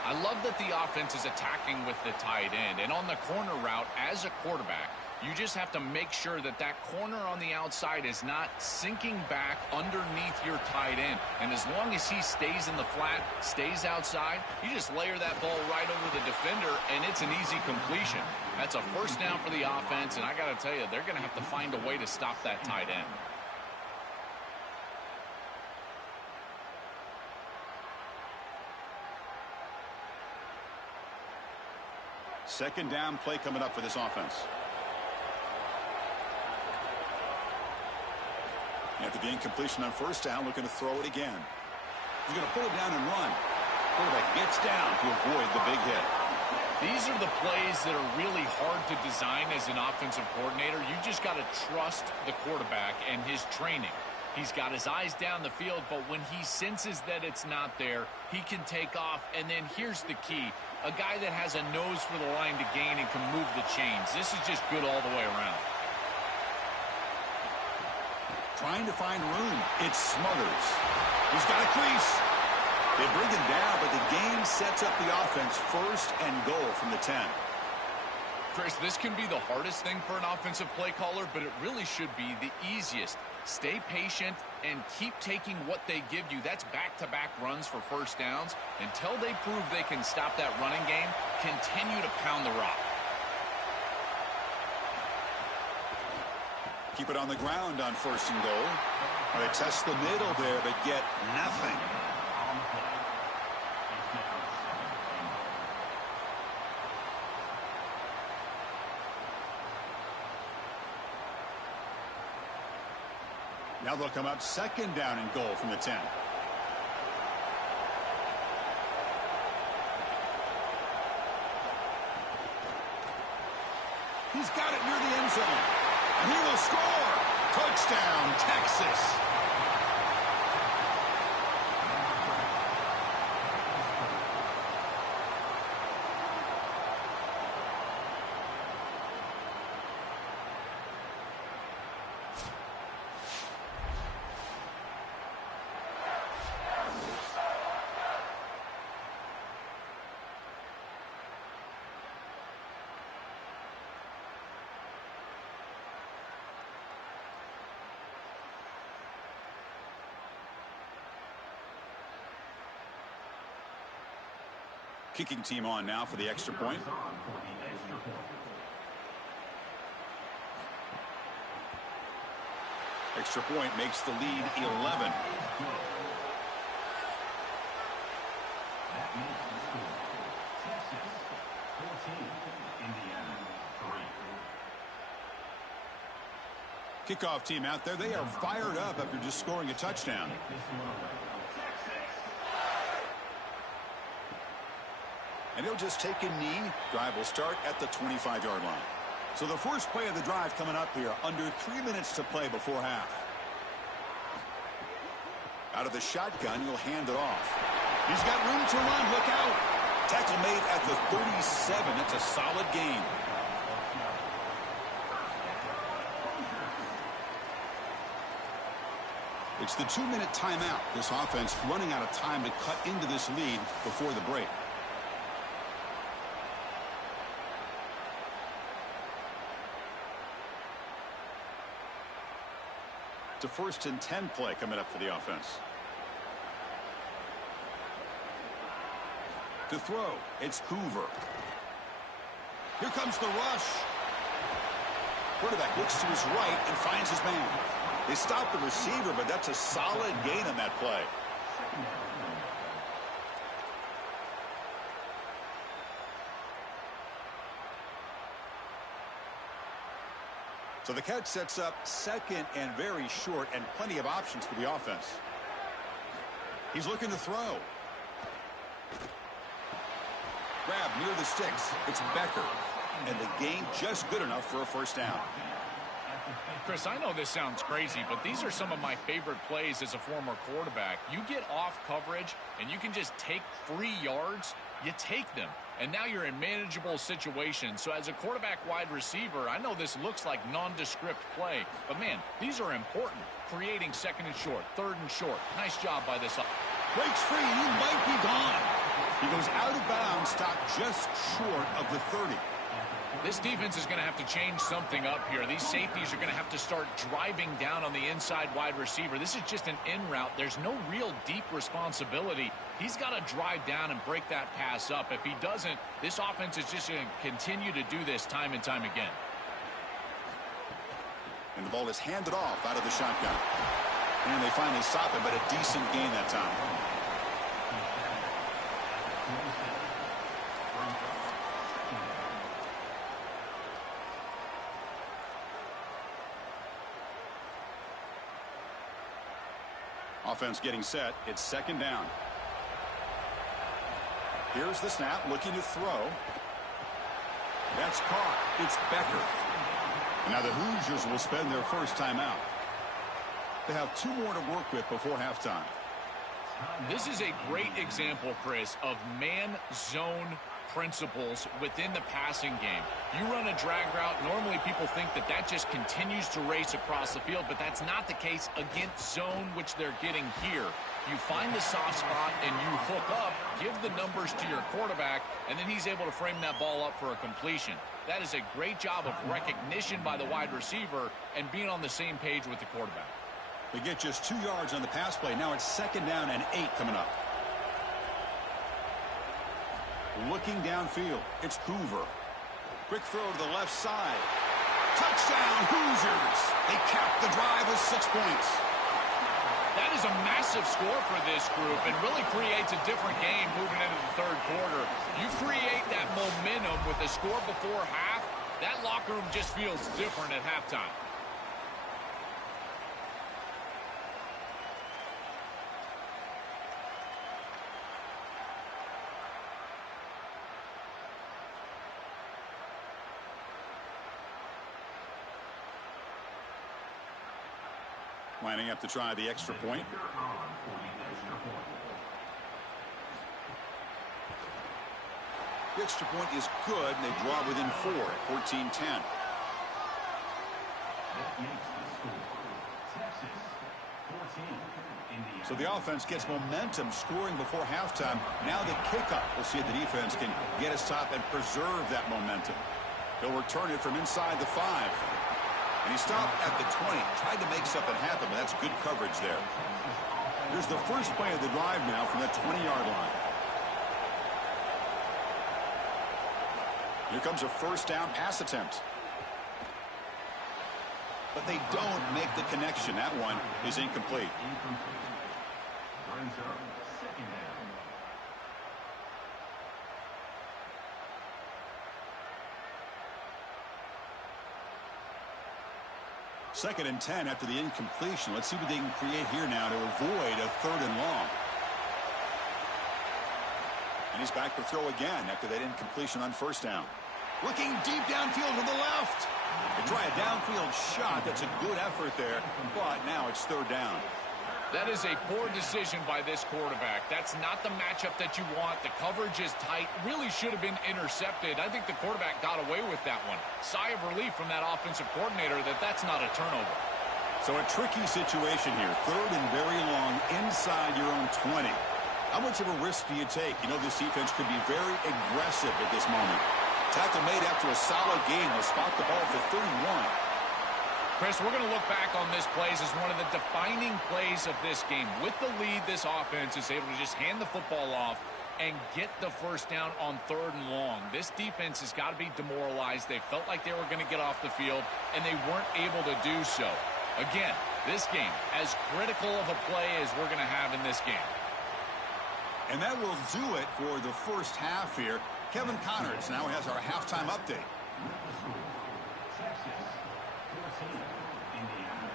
I love that the offense is attacking with the tight end. And on the corner route, as a quarterback, you just have to make sure that that corner on the outside is not sinking back underneath your tight end. And as long as he stays in the flat, stays outside, you just layer that ball right over the defender, and it's an easy completion. That's a first down for the offense, and I got to tell you, they're going to have to find a way to stop that tight end. Second down play coming up for this offense. After the incompletion on first down, looking to throw it again. He's going to pull it down and run. Quarterback gets down to avoid the big hit. These are the plays that are really hard to design as an offensive coordinator. You just got to trust the quarterback and his training. He's got his eyes down the field, but when he senses that it's not there, he can take off. And then here's the key. A guy that has a nose for the line to gain and can move the chains. This is just good all the way around. Trying to find room. It's Smothers. He's got a crease. They bring him down, but the game sets up the offense 1st and goal from the 10. Chris, this can be the hardest thing for an offensive play caller, but it really should be the easiest. Stay patient and keep taking what they give you. That's back-to-back runs for first downs. Until they prove they can stop that running game, continue to pound the rock. Keep it on the ground on 1st and goal. They test the middle there, but get nothing. Now they'll come up 2nd down and goal from the 10. He's got it near the end zone. And he will score. Touchdown, Texas. Kicking team on now for the extra point. Extra point makes the lead 11. That makes the score Texas 14, Indiana 3. Kickoff team out there. They are fired up after just scoring a touchdown. And he'll just take a knee. Drive will start at the 25-yard line. So the first play of the drive coming up here. Under 3 minutes to play before half. Out of the shotgun, he'll hand it off. He's got room to run. Look out. Tackle made at the 37. It's a solid gain. It's the 2-minute timeout. This offense running out of time to cut into this lead before the break. It's a 1st and 10 play coming up for the offense. To throw, it's Hoover. Here comes the rush. Quarterback looks to his right and finds his man. They stop the receiver, but that's a solid gain on that play. So the catch sets up second and very short and plenty of options for the offense. He's looking to throw. Grab near the sticks. It's Becker. And the gain just good enough for a first down. Chris, I know this sounds crazy, but these are some of my favorite plays as a former quarterback. You get off coverage, and you can just take free yards. You take them, and now you're in manageable situations. So as a quarterback wide receiver, I know this looks like nondescript play, but, man, these are important. Creating second and short, third and short. Nice job by this. Breaks free, and he might be gone. He goes out of bounds, stopped just short of the 30. This defense is going to have to change something up here. These safeties are going to have to start driving down on the inside wide receiver. This is just an in route. There's no real deep responsibility. He's got to drive down and break that pass up. If he doesn't, this offense is just going to continue to do this time and time again. And the ball is handed off out of the shotgun. And they finally stop it, but a decent gain that time. Offense getting set. It's second down. Here's the snap, looking to throw. That's caught. It's Becker. And now the Hoosiers will spend their first timeout. They have 2 more to work with before halftime. This is a great example, Chris, of man-zone principles within the passing game. You run a drag route, normally people think that that just continues to race across the field, but that's not the case against zone, which they're getting here. You find the soft spot and you hook up, give the numbers to your quarterback, and then he's able to frame that ball up for a completion. That is a great job of recognition by the wide receiver and being on the same page with the quarterback. They get just 2 yards on the pass play. Now it's second down and 8 coming up. Looking downfield, it's Hoover. Quick throw to the left side. Touchdown, Hoosiers! They cap the drive with 6 points. That is a massive score for this group and really creates a different game moving into the third quarter. You create that momentum with the score before half, that locker room just feels different at halftime. Lining up to try the extra point. The extra point is good, and they draw within 4 at 14-10. So the offense gets momentum scoring before halftime. Now the kickoff. We'll see if the defense can get a stop and preserve that momentum. They'll return it from inside the 5. And he stopped at the 20. Tried to make something happen, but that's good coverage there. Here's the first play of the drive now from that 20-yard line. Here comes a first down pass attempt. But they don't make the connection. That one is incomplete. Second and 10 after the incompletion. Let's see what they can create here now to avoid a 3rd and long. And he's back to throw again after that incompletion on first down. Looking deep downfield to the left. They try a downfield shot. That's a good effort there, but now it's 3rd down. That is a poor decision by this quarterback. That's not the matchup that you want. The coverage is tight. Really should have been intercepted. I think the quarterback got away with that one. Sigh of relief from that offensive coordinator that that's not a turnover. So a tricky situation here. 3rd and very long inside your own 20. How much of a risk do you take? You know, this defense could be very aggressive at this moment. Tackle made after a solid game. They'll spot the ball for 31. Chris, we're going to look back on this plays as one of the defining plays of this game. With the lead, this offense is able to just hand the football off and get the first down on 3rd and long. This defense has got to be demoralized. They felt like they were going to get off the field, and they weren't able to do so. Again, this game, as critical of a play as we're going to have in this game. And that will do it for the first half here. Kevin Connors now has our halftime update. 14, Indiana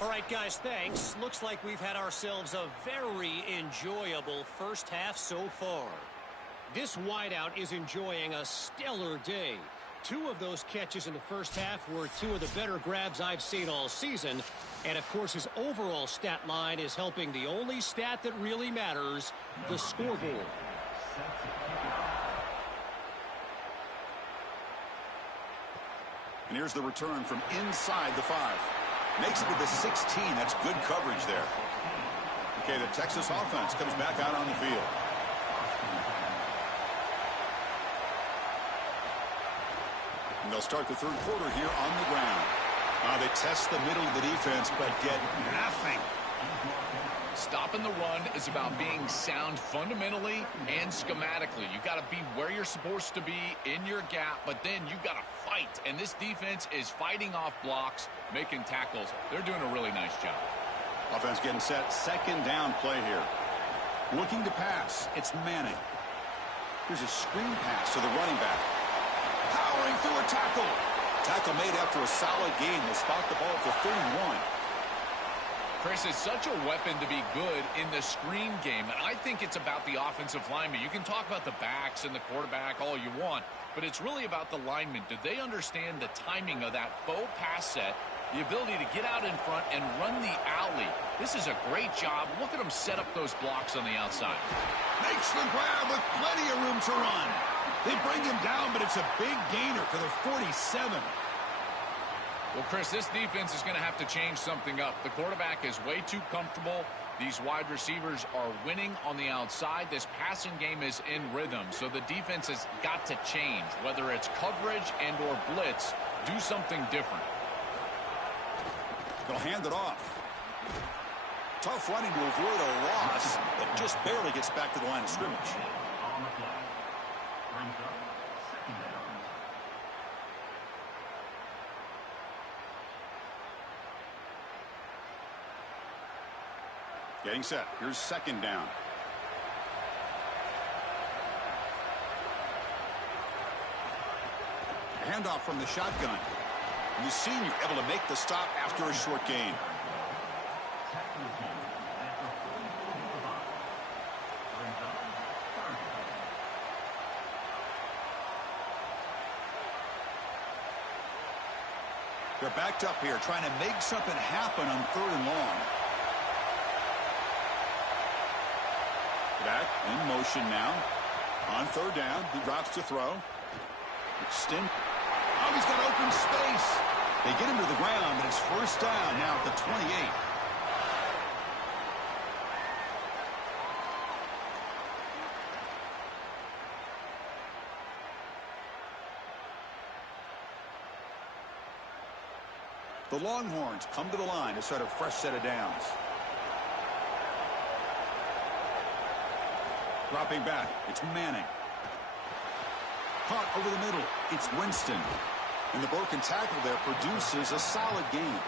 10. All right, guys, thanks. Looks like we've had ourselves a very enjoyable first half so far. This wideout is enjoying a stellar day. 2 of those catches in the first half were 2 of the better grabs I've seen all season. And, of course, his overall stat line is helping the only stat that really matters, the scoreboard. And here's the return from inside the 5. Makes it to the 16. That's good coverage there. Okay, the Texas offense comes back out on the field. And they'll start the third quarter here on the ground. They test the middle of the defense, but get nothing. Stopping the run is about being sound fundamentally and schematically. You got to be where you're supposed to be in your gap, but then you got to fight. And this defense is fighting off blocks, making tackles. They're doing a really nice job. Offense getting set. Second down play here. Looking to pass. It's Manning. Here's a screen pass to the running back. Powering through a tackle. Tackle made after a solid gain. They'll spot the ball for 31. Chris, is such a weapon to be good in the screen game, and I think it's about the offensive lineman. You can talk about the backs and the quarterback all you want, but it's really about the linemen. Do they understand the timing of that faux pass set, the ability to get out in front and run the alley? This is a great job. Look at them set up those blocks on the outside. Makes the grab with plenty of room to run. They bring him down, but it's a big gainer to the 47. Well, Chris, this defense is going to have to change something up. The quarterback is way too comfortable. These wide receivers are winning on the outside. This passing game is in rhythm, so the defense has got to change. Whether it's coverage and or blitz, do something different. They'll hand it off. Tough running to avoid a loss, but just barely gets back to the line of scrimmage. On the play. Brings up second down. Getting set. Here's second down. A handoff from the shotgun. And the senior able to make the stop after a short gain. They're backed up here, trying to make something happen on 3rd and long. Back in motion now. On 3rd down, he drops to throw. Extend. Oh, he's got open space. They get him to the ground, but it's 1st down now at the 28. The Longhorns come to the line to start a fresh set of downs. Dropping back, it's Manning. Caught over the middle, it's Winston. And the broken tackle there produces a solid gain.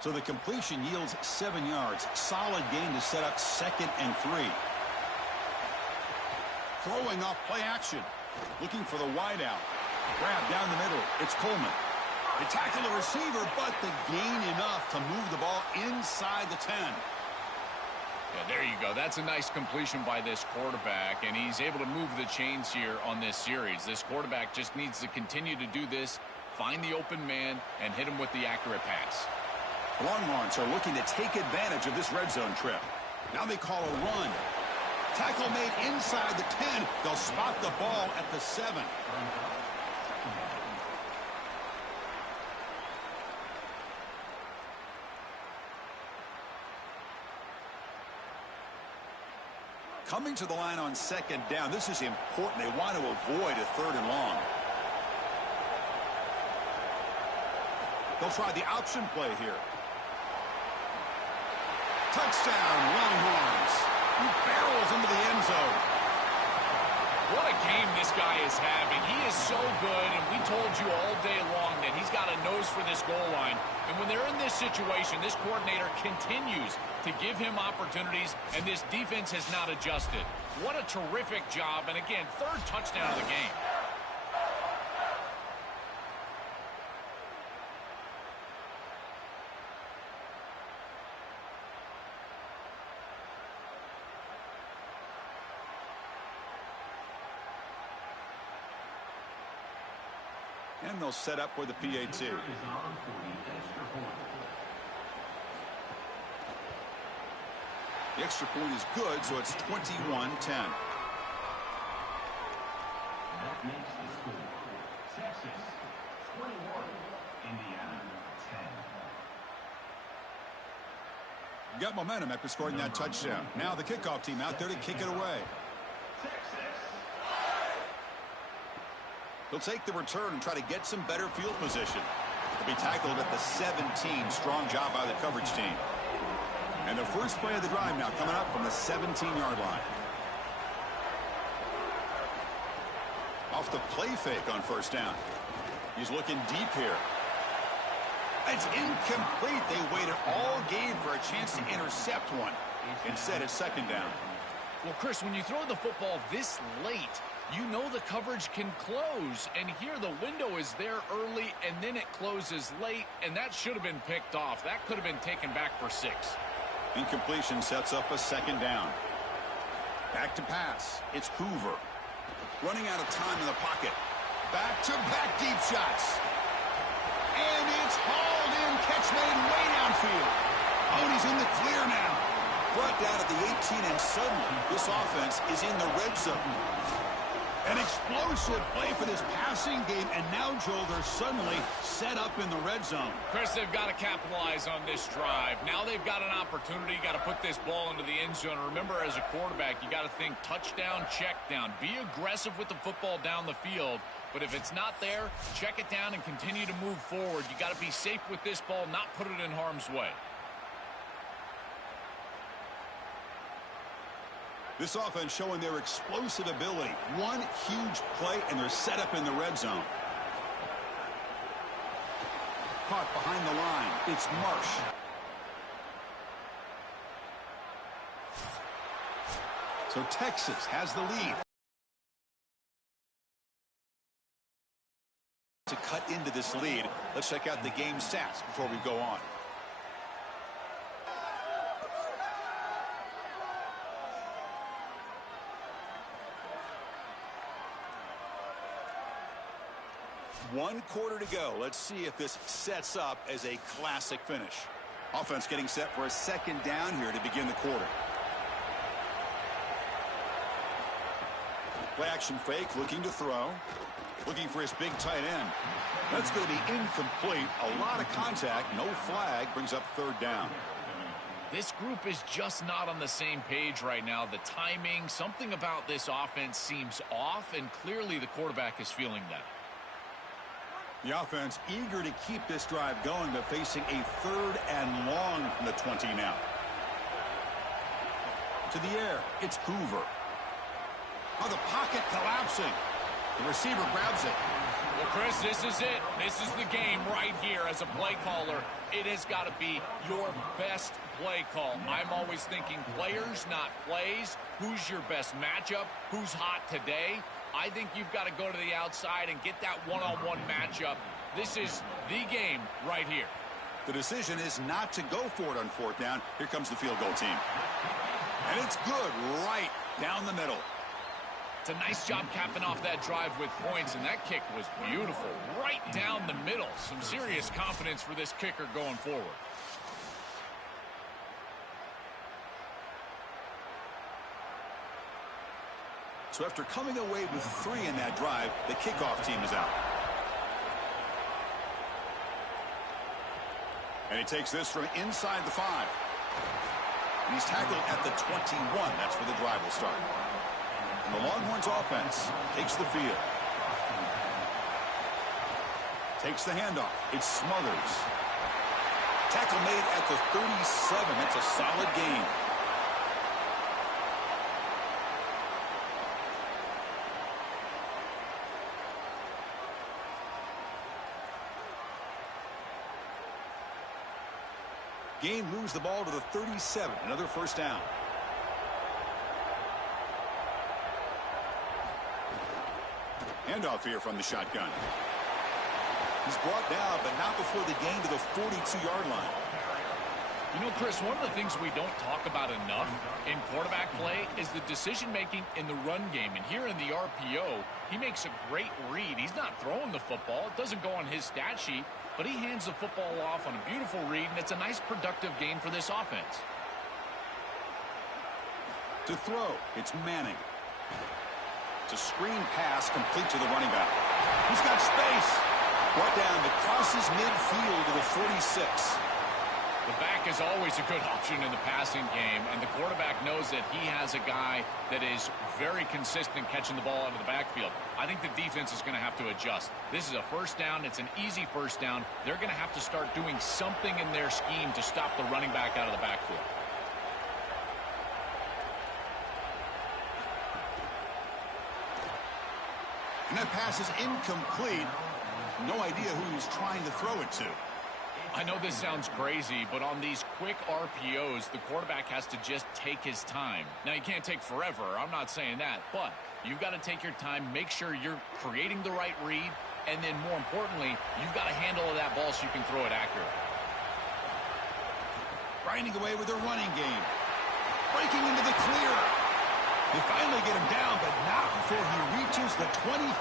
So the completion yields 7 yards. Solid gain to set up 2nd and 3. Throwing off play action. Looking for the wideout. Grab down the middle. It's Coleman. They tackle the receiver, but the gain enough to move the ball inside the 10. Yeah, there you go. That's a nice completion by this quarterback, and he's able to move the chains here on this series. This quarterback just needs to continue to do this, find the open man, and hit him with the accurate pass. The Longhorns are looking to take advantage of this red zone trip. Now they call a run. Tackle made inside the 10. They'll spot the ball at the 7. Coming to the line on 2nd down. This is important. They want to avoid a 3rd and long. They'll try the option play here. Touchdown, Longhorns. He barrels into the end zone. What a game this guy is having. He is so good, and we told you all day long that he's got a nose for this goal line. And when they're in this situation, this coordinator continues to give him opportunities, and this defense has not adjusted. What a terrific job, and again, third touchdown of the game. And they'll set up with the PAT. The extra point is good, so it's 21-10. That makes the score Texas 21, Indiana 10. Got momentum after scoring that touchdown. Now the kickoff team out there to kick it away. He'll take the return and try to get some better field position. He'll be tackled at the 17. Strong job by the coverage team. And the first play of the drive now coming up from the 17-yard line. Off the play fake on first down. He's looking deep here. It's incomplete. They waited all game for a chance to intercept one. Instead, it's second down. Well, Chris, when you throw the football this late, you know the coverage can close. And here the window is there early, and then it closes late, and that should have been picked off. That could have been taken back for 6. Incompletion sets up a second down. Back to pass. It's Hoover. Running out of time in the pocket. Back-to-back deep shots. And it's hauled in. Catch made way downfield. Oh, and he's in the clear now. Brought down at the 18, and suddenly this offense is in the red zone. An explosive play for this passing game, and now, Joel, they're suddenly set up in the red zone. Chris, they've got to capitalize on this drive. Now they've got an opportunity. You got to put this ball into the end zone. Remember, as a quarterback, you got to think touchdown, check down. Be aggressive with the football down the field. But if it's not there, check it down and continue to move forward. You got to be safe with this ball, not put it in harm's way. This offense showing their explosive ability. One huge play, and they're set up in the red zone. Caught behind the line. It's Marsh. So Texas has the lead. To cut into this lead, let's check out the game stats before we go on. One quarter to go. Let's see if this sets up as a classic finish. Offense getting set for a second down here to begin the quarter. Play action fake, looking to throw. Looking for his big tight end. That's going to be incomplete. A lot of contact. No flag. Brings up third down. This group is just not on the same page right now. The timing, something about this offense seems off, and clearly the quarterback is feeling that. The offense eager to keep this drive going, but facing a third and long from the 20 now. To the air, it's Hoover. Oh, the pocket collapsing. The receiver grabs it. Well, Chris, this is it. This is the game right here. As a play caller, it has got to be your best play call. I'm always thinking players, not plays. Who's your best matchup? Who's hot today? I think you've got to go to the outside and get that one-on-one matchup. This is the game right here. The decision is not to go for it on fourth down. Here comes the field goal team. And it's good right down the middle. It's a nice job capping off that drive with points, and that kick was beautiful. Right down the middle. Some serious confidence for this kicker going forward. So after coming away with 3 in that drive, the kickoff team is out. And he takes this from inside the 5. And he's tackled at the 21. That's where the drive will start. And the Longhorns offense takes the field. Takes the handoff. It's Smothers. Tackle made at the 37. That's a solid gain. Gain moves the ball to the 37. Another first down. Handoff here from the shotgun. He's brought down, but not before the gain to the 42-yard line. You know, Chris, one of the things we don't talk about enough in quarterback play is the decision-making in the run game. And here in the RPO, he makes a great read. He's not throwing the football. It doesn't go on his stat sheet, but he hands the football off on a beautiful read, and it's a nice, productive gain for this offense. To throw, it's Manning. It's a screen pass complete to the running back. He's got space. Brought down to crosses midfield to the 46. The back is always a good option in the passing game, and the quarterback knows that he has a guy that is very consistent catching the ball out of the backfield. I think the defense is going to have to adjust. This is a first down. It's an easy first down. They're going to have to start doing something in their scheme to stop the running back out of the backfield. And that pass is incomplete. No idea who he's trying to throw it to. I know this sounds crazy, but on these quick RPOs, the quarterback has to just take his time. Now, you can't take forever. I'm not saying that, but you've got to take your time, make sure you're creating the right read, and then more importantly, you've got a handle of that ball so you can throw it accurately. Grinding away with their running game. Breaking into the clear. They finally get him down, but not before he reaches the 25.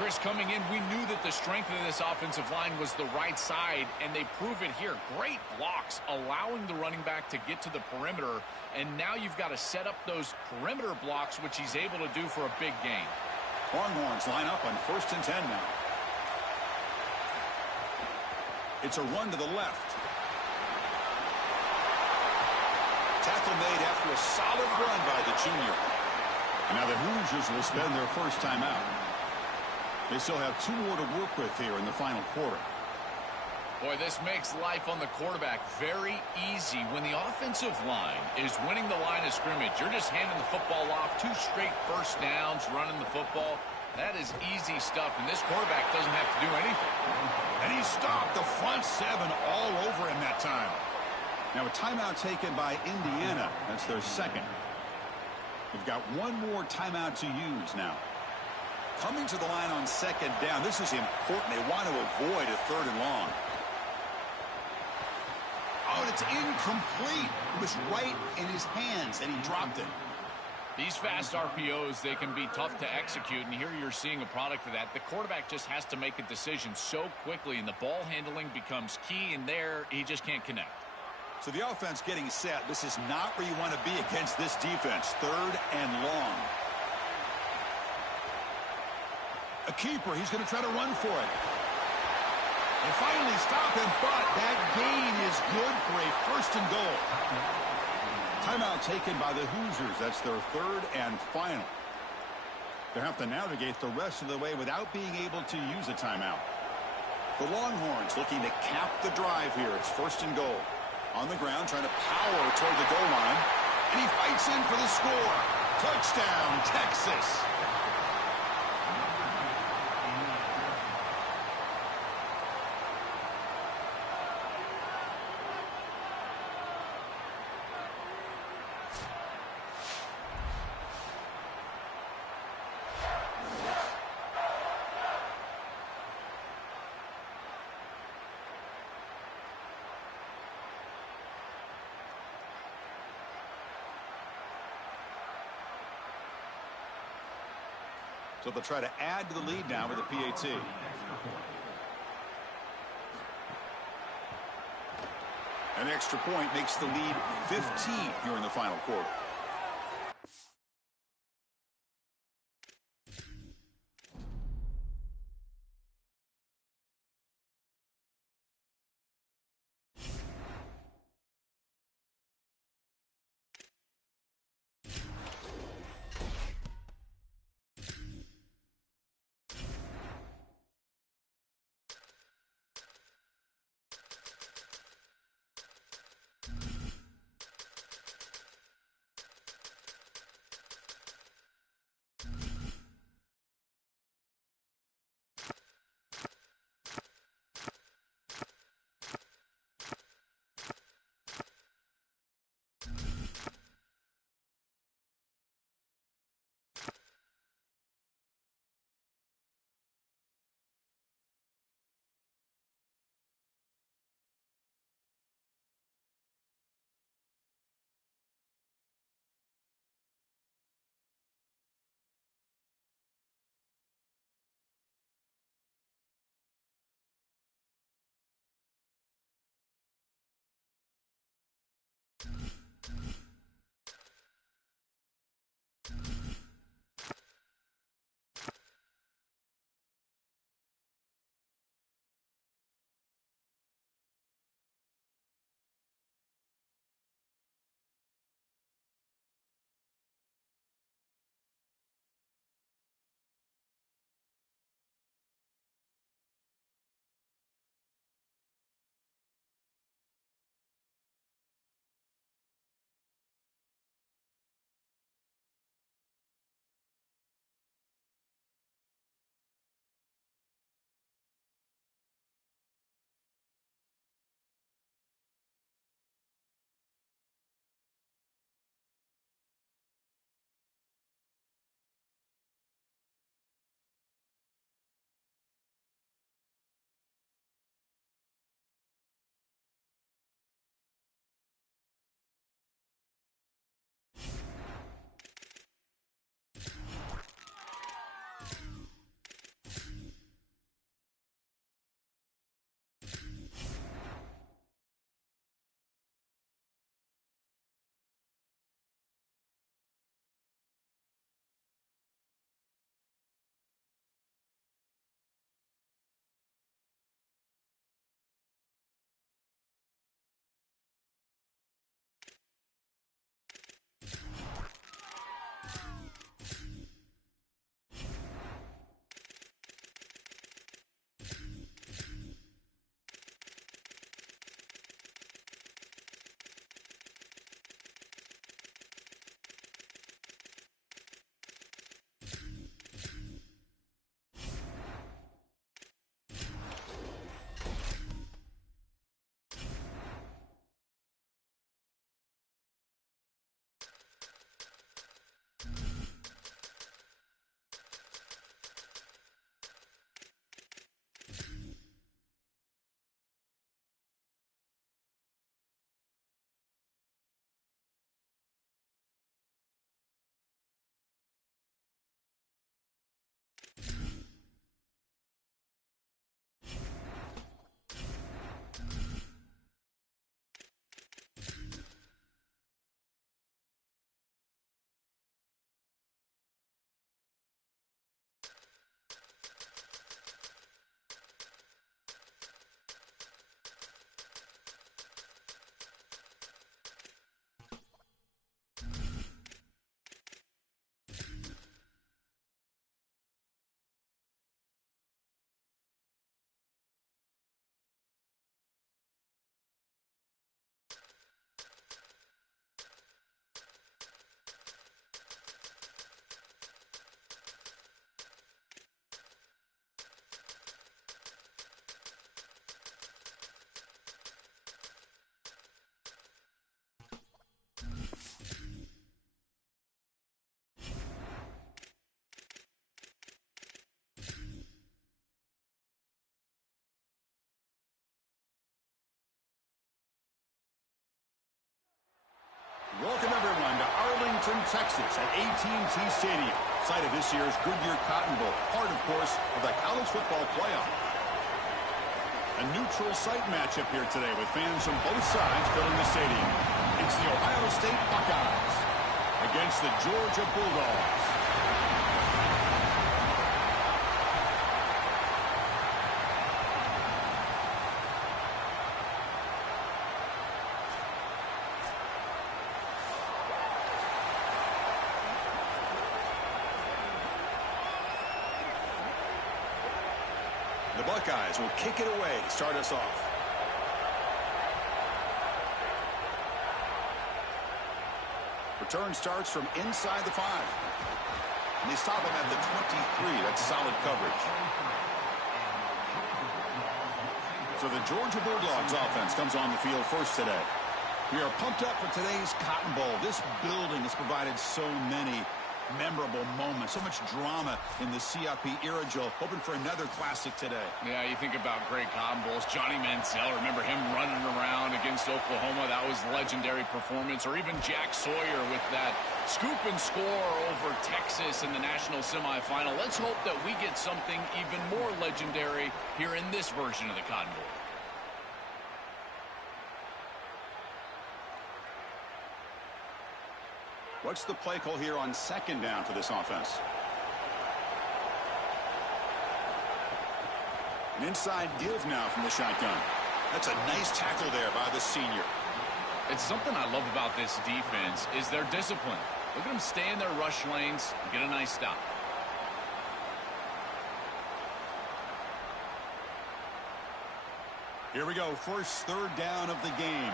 Chris, coming in, we knew that the strength of this offensive line was the right side, and they prove it here. Great blocks, allowing the running back to get to the perimeter, and now you've got to set up those perimeter blocks, which he's able to do for a big gain. Longhorns line up on 1st and 10 now. It's a run to the left. Tackle made after a solid run by the junior. And now the Hoosiers will spend their first time out. They still have 2 more to work with here in the final quarter. Boy, this makes life on the quarterback very easy. When the offensive line is winning the line of scrimmage, you're just handing the football off, 2 straight first downs, running the football. That is easy stuff, and this quarterback doesn't have to do anything. And he stopped the front 7 all over him that time. Now a timeout taken by Indiana. That's their second. They've got 1 more timeout to use now. Coming to the line on 2nd down. This is important. They want to avoid a 3rd and long. Oh, it's incomplete. It was right in his hands, and he dropped it. These fast RPOs, they can be tough to execute, and here you're seeing a product of that. The quarterback just has to make a decision so quickly, and the ball handling becomes key, and there he just can't connect. So the offense getting set. This is not where you want to be against this defense. 3rd and long. A keeper. He's going to try to run for it. They finally stop him, but that gain is good for a 1st and goal. Timeout taken by the Hoosiers. That's their 3rd and final. They'll have to navigate the rest of the way without being able to use a timeout. The Longhorns looking to cap the drive here. It's 1st and goal. On the ground, trying to power toward the goal line. And he fights in for the score. Touchdown, Texas. So they'll try to add to the lead now with a PAT. An extra point makes the lead 15 here in the final quarter. at AT&T Stadium, site of this year's Goodyear Cotton Bowl, part, of course, of the college football playoff. A neutral site matchup here today with fans from both sides filling the stadium. It's the Ohio State Buckeyes against the Georgia Bulldogs. The Buckeyes will kick it away to start us off. Return starts from inside the 5. And they stop him at the 23. That's solid coverage. So the Georgia Bulldogs offense comes on the field first today. We are pumped up for today's Cotton Bowl. This building has provided so many memorable moments, so much drama in the CFP era, Joe. Hoping for another classic today. Yeah, you think about great Cotton Bowls. Johnny Manziel, remember him running around against Oklahoma? That was legendary performance. Or even Jack Sawyer with that scoop and score over Texas in the national semifinal. Let's hope that we get something even more legendary here in this version of the Cotton Bowl. What's the play call here on second down for this offense? An inside give now from the shotgun. That's a nice tackle there by the senior. It's something I love about this defense is their discipline. Look at them stay in their rush lanes and get a nice stop. Here we go. First third down of the game.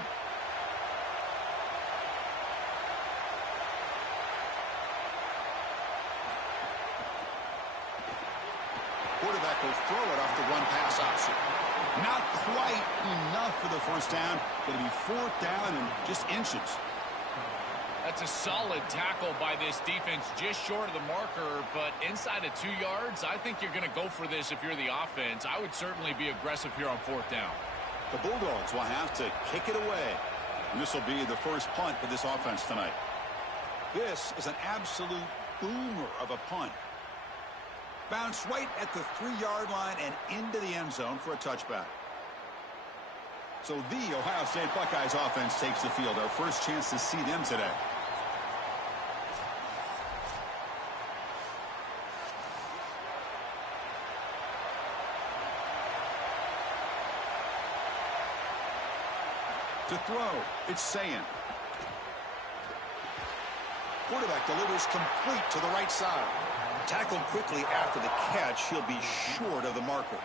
Quarterback will throw it off the run-pass option. Not quite enough for the first down. Going to be fourth down and just inches. That's a solid tackle by this defense, just short of the marker, but inside of 2 yards, I think you're going to go for this if you're the offense. I would certainly be aggressive here on fourth down. The Bulldogs will have to kick it away. And this will be the first punt for this offense tonight. This is an absolute boomer of a punt. Bounced right at the 3-yard line and into the end zone for a touchback. So the Ohio State Buckeyes offense takes the field. Our first chance to see them today. To throw, it's Sayin. Quarterback delivers complete to the right side. Tackled quickly after the catch. He'll be short of the marker.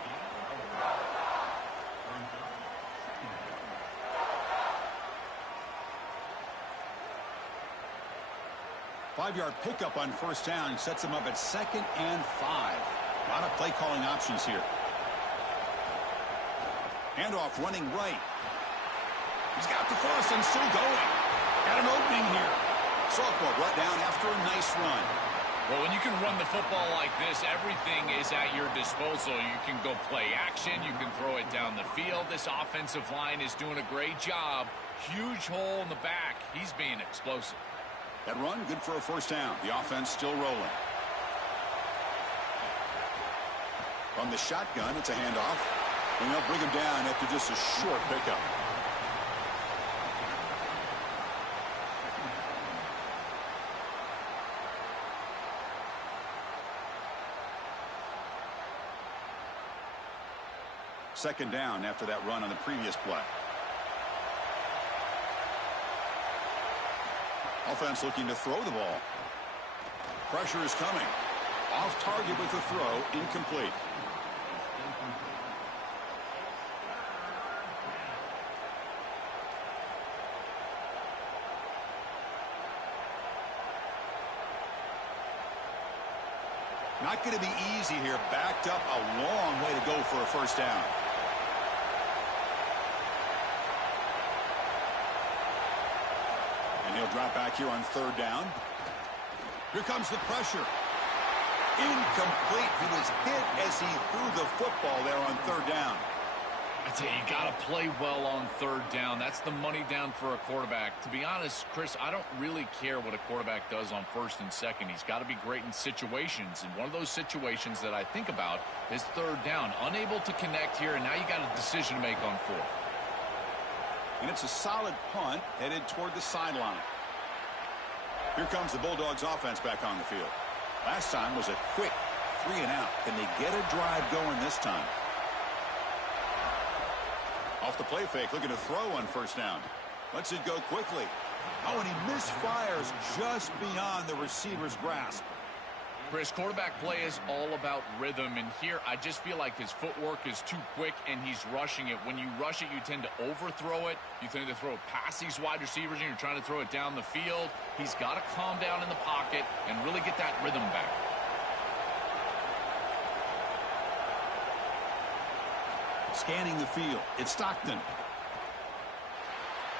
Five-yard pickup on first down sets him up at 2nd and 5. A lot of play calling options here. Handoff running right. He's got the first and still going. Got an opening here. Softball brought down after a nice run. Well, when you can run the football like this, everything is at your disposal. You can go play action. You can throw it down the field. This offensive line is doing a great job. Huge hole in the back. He's being explosive. That run, good for a first down. The offense still rolling. From the shotgun, it's a handoff. And they'll bring him down after just a short pickup. Second down after that run on the previous play. Offense looking to throw the ball. Pressure is coming. Off target with the throw, incomplete. Not going to be easy here. Backed up a long way to go for a first down. And he'll drop back here on third down. Here comes the pressure. Incomplete. He was hit as he threw the football there on third down. I tell you, you got to play well on third down. That's the money down for a quarterback. To be honest, Chris, I don't really care what a quarterback does on first and second. He's got to be great in situations. And one of those situations that I think about is third down. Unable to connect here, and now you got a decision to make on fourth. And it's a solid punt headed toward the sideline. Here comes the Bulldogs offense back on the field. Last time was a quick 3 and out. Can they get a drive going this time? Off the play fake, looking to throw on first down. Lets it go quickly. Oh, and he misfires just beyond the receiver's grasp. Chris, quarterback play is all about rhythm, and here I just feel like his footwork is too quick and he's rushing it. When you rush it, you tend to overthrow it. You tend to throw it past these wide receivers, and you're trying to throw it down the field. He's got to calm down in the pocket and really get that rhythm back. Scanning the field, it's Stockton. And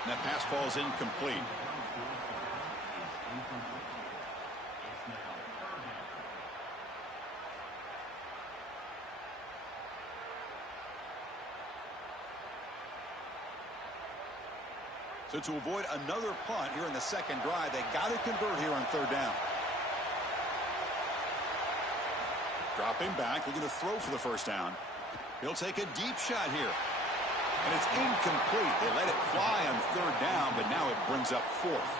that pass falls incomplete. So to avoid another punt here in the second drive, they got to convert here on third down. Dropping back, looking to throw for the first down. He'll take a deep shot here. And it's incomplete. They let it fly on third down, but now it brings up fourth.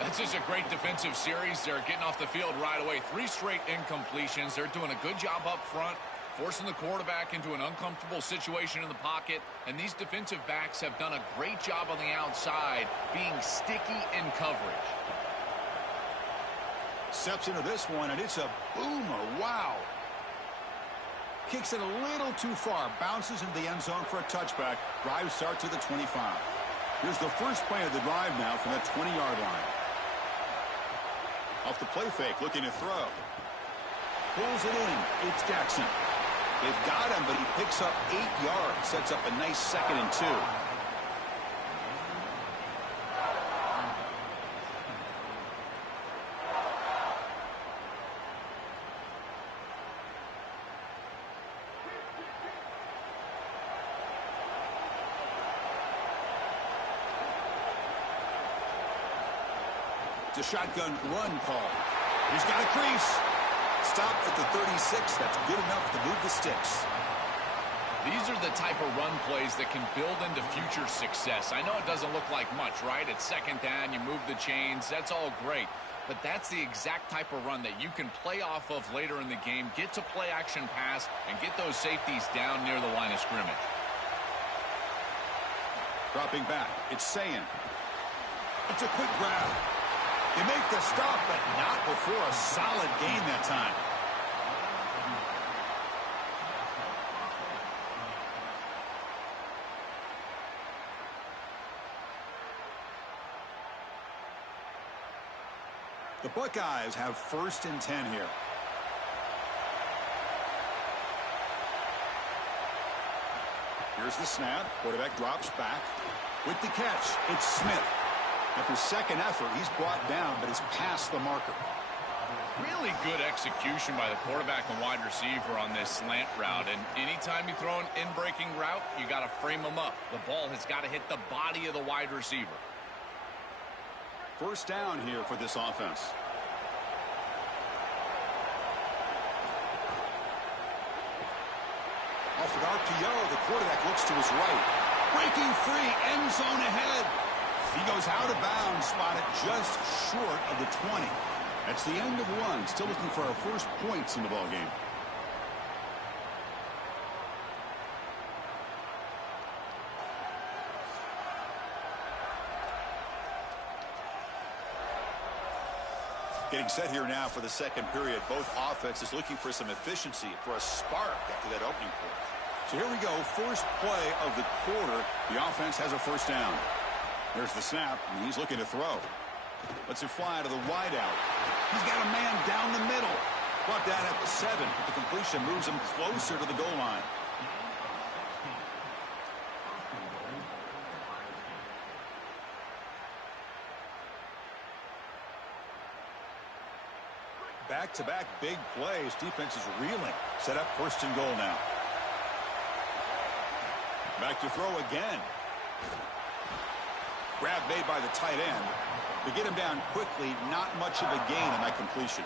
That's just a great defensive series. They're getting off the field right away. 3 straight incompletions. They're doing a good job up front, forcing the quarterback into an uncomfortable situation in the pocket. And these defensive backs have done a great job on the outside, being sticky in coverage. Steps into this one, and it's a boomer. Wow. Kicks it a little too far. Bounces into the end zone for a touchback. Drive starts at the 25. Here's the first play of the drive now from the 20-yard line. Off the play fake, looking to throw. Pulls it in. It's Jackson. They've got him, but he picks up 8 yards. Sets up a nice 2nd and 2. It's a shotgun run call. He's got a crease. Stopped at the 36. That's good enough to move the sticks. These are the type of run plays that can build into future success. I know it doesn't look like much, right? It's second down, you move the chains, that's all great. But that's the exact type of run that you can play off of later in the game, get to play action pass, and get those safeties down near the line of scrimmage. Dropping back, it's Sayin. It's a quick grab. They make the stop, but not before a solid gain that time. The Buckeyes have 1st and 10 here. Here's the snap. Quarterback drops back. With the catch, it's Smith. After second effort, he's brought down, but is past the marker. Really good execution by the quarterback and wide receiver on this slant route. And anytime you throw an in-breaking route, you got to frame them up. The ball has got to hit the body of the wide receiver. First down here for this offense. Off an RPO, the quarterback looks to his right. Breaking free, end zone ahead. He goes out of bounds, spotted just short of the 20. That's the end of one. Still looking for our first points in the ballgame. Getting set here now for the second period. Both offenses looking for some efficiency, for a spark after that opening quarter. So here we go. First play of the quarter. The offense has a first down. There's the snap, and he's looking to throw. Lets it fly to the wideout. He's got a man down the middle. Brought down at the 7, but the completion moves him closer to the goal line. Back-to-back big plays. Defense is reeling. Set up 1st and goal now. Back to throw again. Grab made by the tight end. To get him down quickly, not much of a gain on that completion.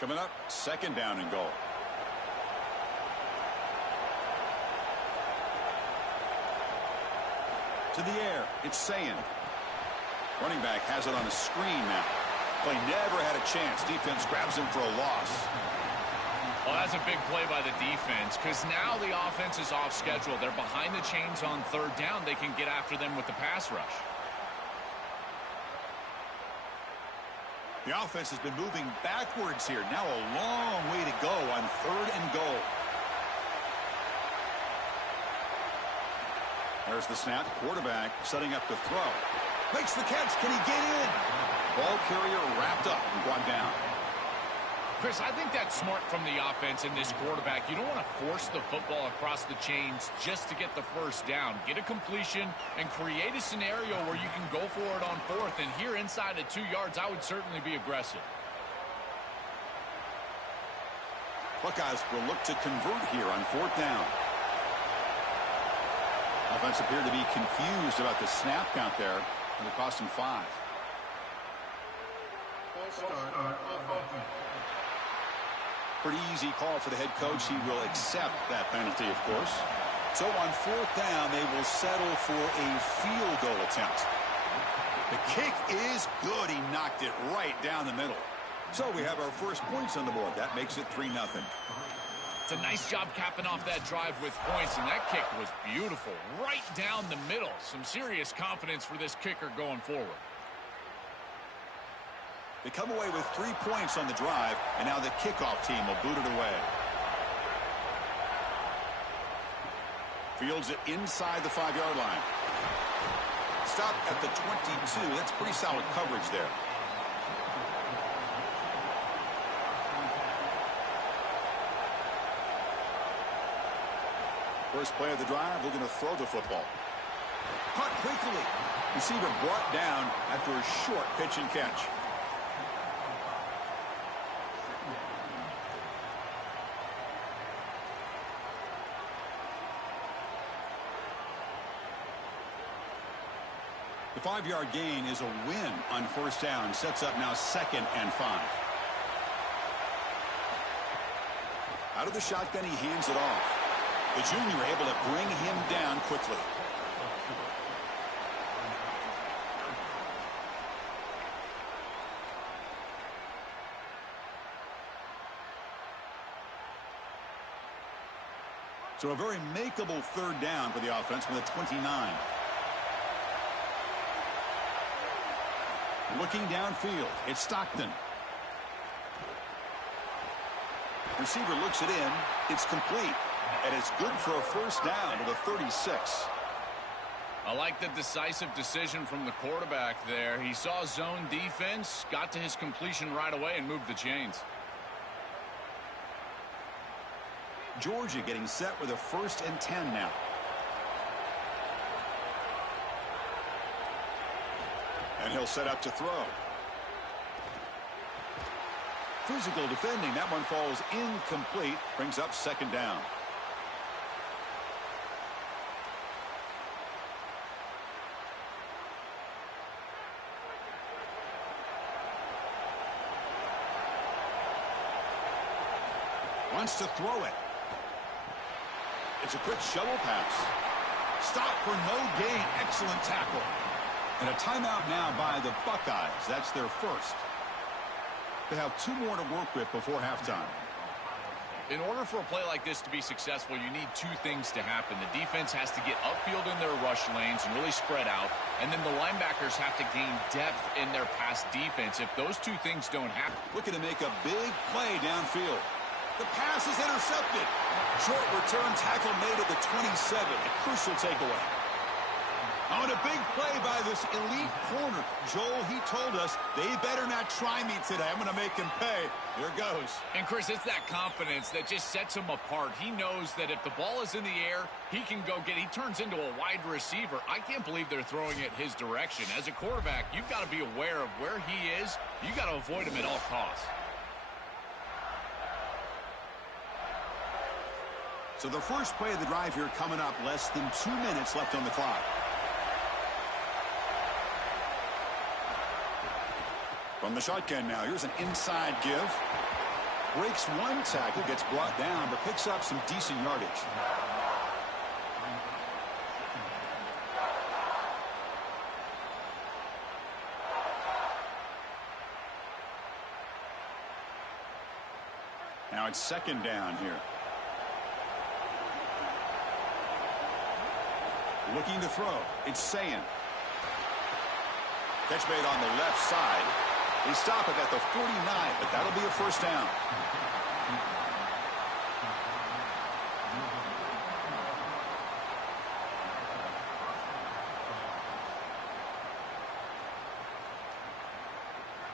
Coming up, second down and goal. To the air, it's Sayin. Running back has it on a screen now. Play never had a chance. Defense grabs him for a loss. Well, that's a big play by the defense because now the offense is off schedule. They're behind the chains on third down. They can get after them with the pass rush. The offense has been moving backwards here. Now a long way to go on third and goal. There's the snap. Quarterback setting up to throw. Makes the catch. Can he get in? Ball carrier wrapped up and brought down. Chris, I think that's smart from the offense and this quarterback. You don't want to force the football across the chains just to get the first down. Get a completion and create a scenario where you can go for it on fourth. And here inside of 2 yards, I would certainly be aggressive. Buckeyes will look to convert here on fourth down. Offense appeared to be confused about the snap count there. And it cost him 5. Pretty easy call for the head coach. He will accept that penalty, of course. So on fourth down, they will settle for a field goal attempt. The kick is good. He knocked it right down the middle. So we have our first points on the board. That makes it 3-0. It's a nice job capping off that drive with points, and that kick was beautiful. Right down the middle. Some serious confidence for this kicker going forward. They come away with 3 points on the drive, and now the kickoff team will boot it away. Fields it inside the 5-yard line. Stop at the 22. That's pretty solid coverage there. First play of the drive, looking to throw the football. Caught quickly. Receiver brought down after a short pitch and catch. The 5-yard gain is a win on first down. Sets up now 2nd and 5. Out of the shotgun, he hands it off. The junior able to bring him down quickly. So a very makeable third down for the offense with a 29. Looking downfield, it's Stockton. Receiver looks it in. It's complete. And it's good for a first down to the 36. I like the decisive decision from the quarterback there. He saw zone defense, got to his completion right away, and moved the chains. Georgia getting set with a 1st and 10 now. And he'll set up to throw. Physical defending. That one falls incomplete. Brings up 2nd down. Wants to throw it. It's a quick shovel pass. Stop for no gain. Excellent tackle. And a timeout now by the Buckeyes. That's their first. They have 2 more to work with before halftime. In order for a play like this to be successful, you need 2 things to happen. The defense has to get upfield in their rush lanes and really spread out. And then the linebackers have to gain depth in their pass defense. If those 2 things don't happen. Looking to make a big play downfield. The pass is intercepted. Short return tackle made at the 27. A crucial takeaway. On a big play by this elite corner. Joel, he told us they better not try me today. I'm going to make him pay. Here goes. And, Chris, it's that confidence that just sets him apart. He knows that if the ball is in the air, he can go get it. He turns into a wide receiver. I can't believe they're throwing it his direction. As a quarterback, you've got to be aware of where he is. You've got to avoid him at all costs. So the first play of the drive here coming up, less than 2 minutes left on the clock. From the shotgun now, here's an inside give. Breaks one tackle, gets brought down, but picks up some decent yardage. Now it's second down here. Looking to throw. It's Sayin. Catch made on the left side. They stop it at the 49, but that'll be a first down.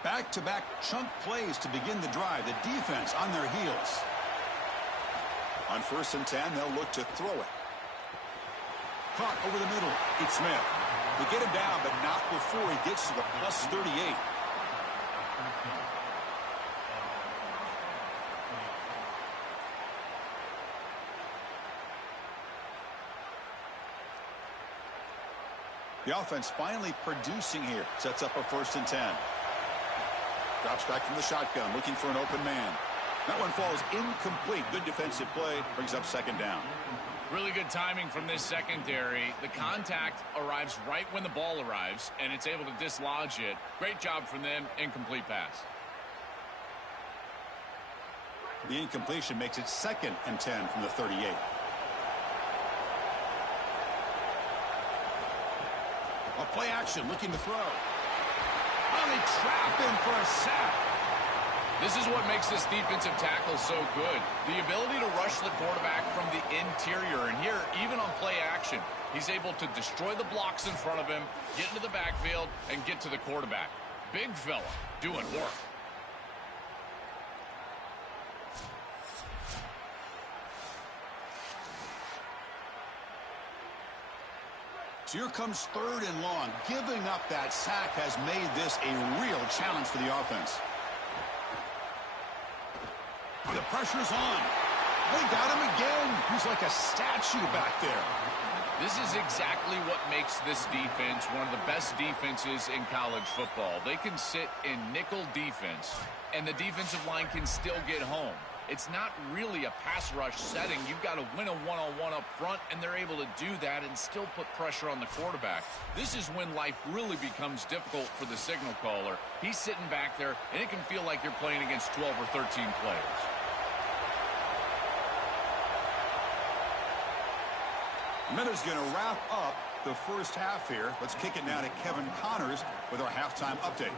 Back-to-back chunk plays to begin the drive. The defense on their heels. On 1st and 10, they'll look to throw it. Caught over the middle. It's Smith. They get him down, but not before he gets to the plus 38. The offense finally producing here. Sets up a 1st and 10. Drops back from the shotgun, looking for an open man. That one falls incomplete. Good defensive play. Brings up second down. Really good timing from this secondary. The contact arrives right when the ball arrives, and it's able to dislodge it. Great job from them. Incomplete pass. The incompletion makes it 2nd and 10 from the 38. A play action, looking to throw. Oh, they trap him for a sack. This is what makes this defensive tackle so good. The ability to rush the quarterback from the interior. And here, even on play action, he's able to destroy the blocks in front of him, get into the backfield, and get to the quarterback. Big fella doing work. So here comes 3rd and long. Giving up that sack has made this a real challenge for the offense. The pressure's on. They got him again. He's like a statue back there. This is exactly what makes this defense one of the best defenses in college football. They can sit in nickel defense, and the defensive line can still get home. It's not really a pass rush setting. You've got to win a one-on-one up front, and they're able to do that and still put pressure on the quarterback. This is when life really becomes difficult for the signal caller. He's sitting back there, and it can feel like you're playing against 12 or 13 players. A minute's going to wrap up the first half here. Let's kick it now to Kevin Connors with our halftime update.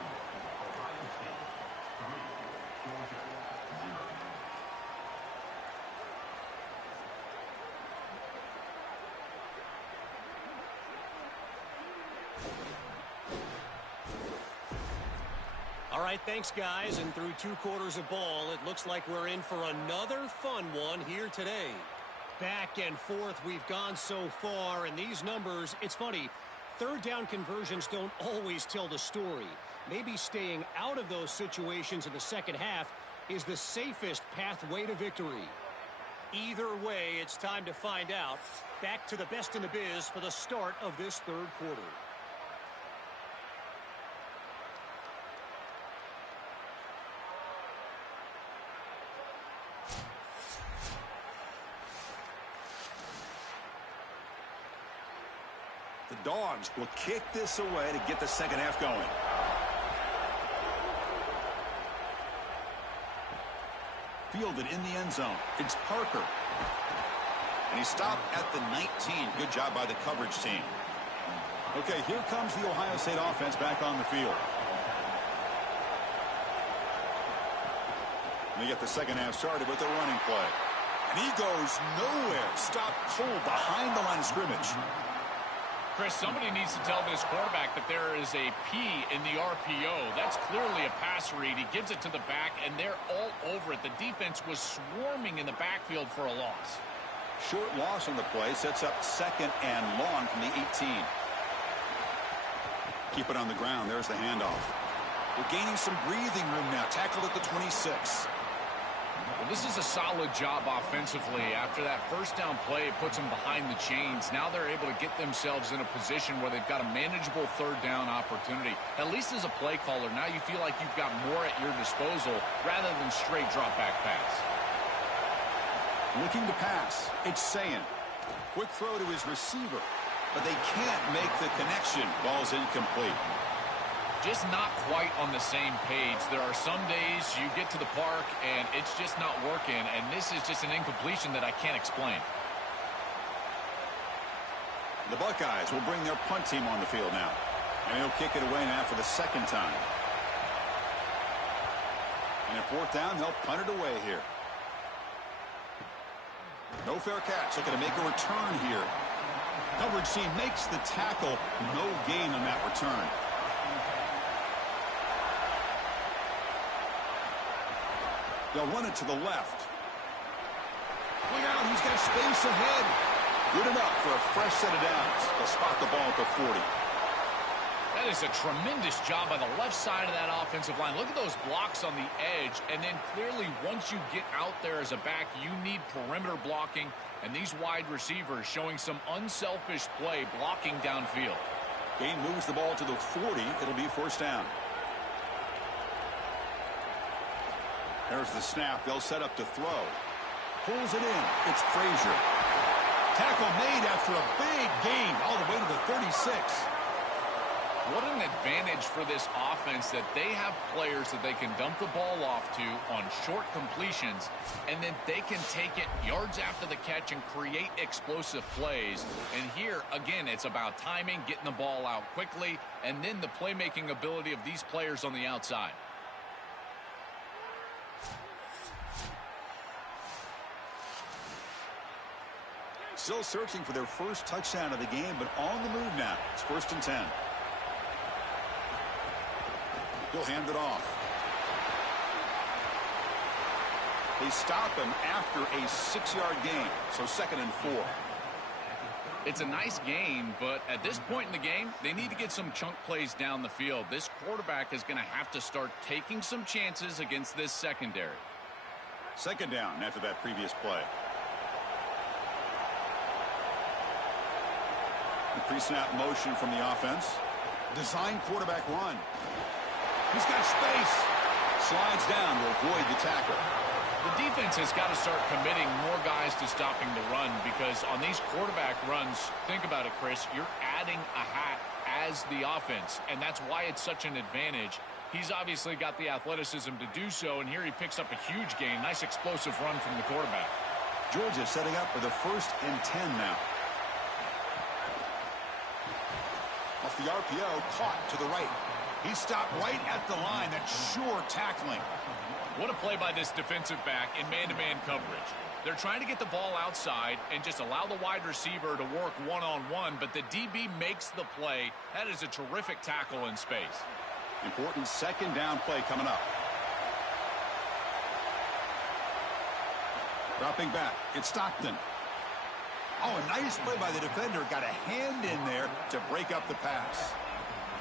All right, thanks, guys. And through 2 quarters of ball, it looks like we're in for another fun one here today. Back and forth we've gone so far, and these numbers, it's funny, 3rd down conversions don't always tell the story. Maybe staying out of those situations in the second half is the safest pathway to victory. Either way, it's time to find out. Back to the best in the biz for the start of this 3rd quarter. The Dogs will kick this away to get the second half going. Fielded in the end zone. It's Parker. And he stopped at the 19. Good job by the coverage team. Okay, here comes the Ohio State offense back on the field. And they get the second half started with a running play. And he goes nowhere. Stopped cold behind the line of scrimmage. Chris, somebody needs to tell this quarterback that there is a P in the RPO. That's clearly a pass read. He gives it to the back, and they're all over it. The defense was swarming in the backfield for a loss. Short loss on the play sets up 2nd and long from the 18. Keep it on the ground. There's the handoff. They're gaining some breathing room now. Tackled at the 26. Well, this is a solid job offensively. After that first down play, it puts them behind the chains. Now they're able to get themselves in a position where they've got a manageable 3rd down opportunity. At least as a play caller, now you feel like you've got more at your disposal rather than straight drop back pass. Looking to pass. It's Sayin. Quick throw to his receiver, but they can't make the connection. Ball's incomplete. Just not quite on the same page. There are some days you get to the park and it's just not working, and this is just an incompletion that I can't explain. The Buckeyes will bring their punt team on the field now, and he'll kick it away now for the 2nd time. And at 4th down, they'll punt it away here. No fair catch. Looking to make a return here. Coverage team makes the tackle. No gain on that return. They'll run it to the left. Look out, he's got space ahead. Good enough for a fresh set of downs. They'll spot the ball at the 40. That is a tremendous job by the left side of that offensive line. Look at those blocks on the edge, and then clearly once you get out there as a back, you need perimeter blocking, and these wide receivers showing some unselfish play blocking downfield. Gain moves the ball to the 40. It'll be 1st down. There's the snap. They'll set up to throw. Pulls it in. It's Frazier. Tackle made after a big gain all the way to the 36. What an advantage for this offense that they have players that they can dump the ball off to on short completions, and then they can take it yards after the catch and create explosive plays. And here, again, it's about timing, getting the ball out quickly, and then the playmaking ability of these players on the outside. Still searching for their first touchdown of the game, but on the move now. It's 1st and 10. He'll hand it off. They stop him after a 6-yard gain, so 2nd and 4. It's a nice gain, but at this point in the game, they need to get some chunk plays down the field. This quarterback is going to have to start taking some chances against this secondary. 2nd down after that previous play. The pre-snap motion from the offense. Design quarterback run. He's got space. Slides down to avoid the tackle. The defense has got to start committing more guys to stopping the run, because on these quarterback runs, think about it, Chris, you're adding a hat as the offense, and that's why it's such an advantage. He's obviously got the athleticism to do so, and here he picks up a huge gain. Nice explosive run from the quarterback. Georgia setting up for the 1st and 10 now. Off the RPO, caught to the right. He stopped right at the line. That's sure tackling. What a play by this defensive back in man-to-man coverage. They're trying to get the ball outside and just allow the wide receiver to work one-on-one, but the DB makes the play. That is a terrific tackle in space. Important 2nd down play coming up. Dropping back. It's Stockton. Oh, a nice play by the defender. Got a hand in there to break up the pass.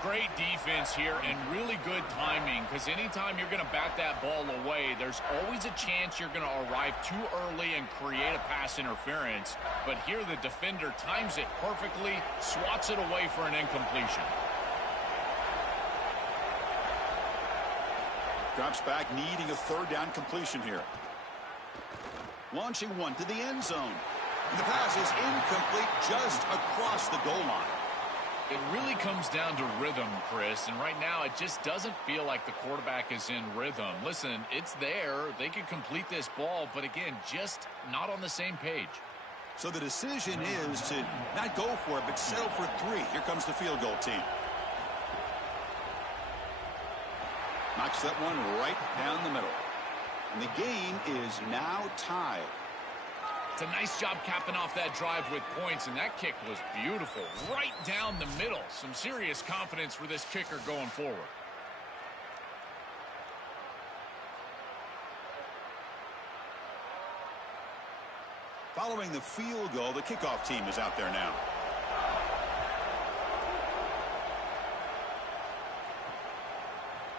Great defense here and really good timing, because anytime you're going to bat that ball away, there's always a chance you're going to arrive too early and create a pass interference. But here the defender times it perfectly, swats it away for an incompletion. Drops back, needing a 3rd down completion here. Launching one to the end zone. And the pass is incomplete just across the goal line. It really comes down to rhythm, Chris, and right now it just doesn't feel like the quarterback is in rhythm. Listen, it's there. They could complete this ball, but again, just not on the same page. So the decision is to not go for it, but settle for 3. Here comes the field goal team. Knocks that one right down the middle. And the game is now tied. It's a nice job capping off that drive with points, and that kick was beautiful. Right down the middle. Some serious confidence for this kicker going forward. Following the field goal, the kickoff team is out there now.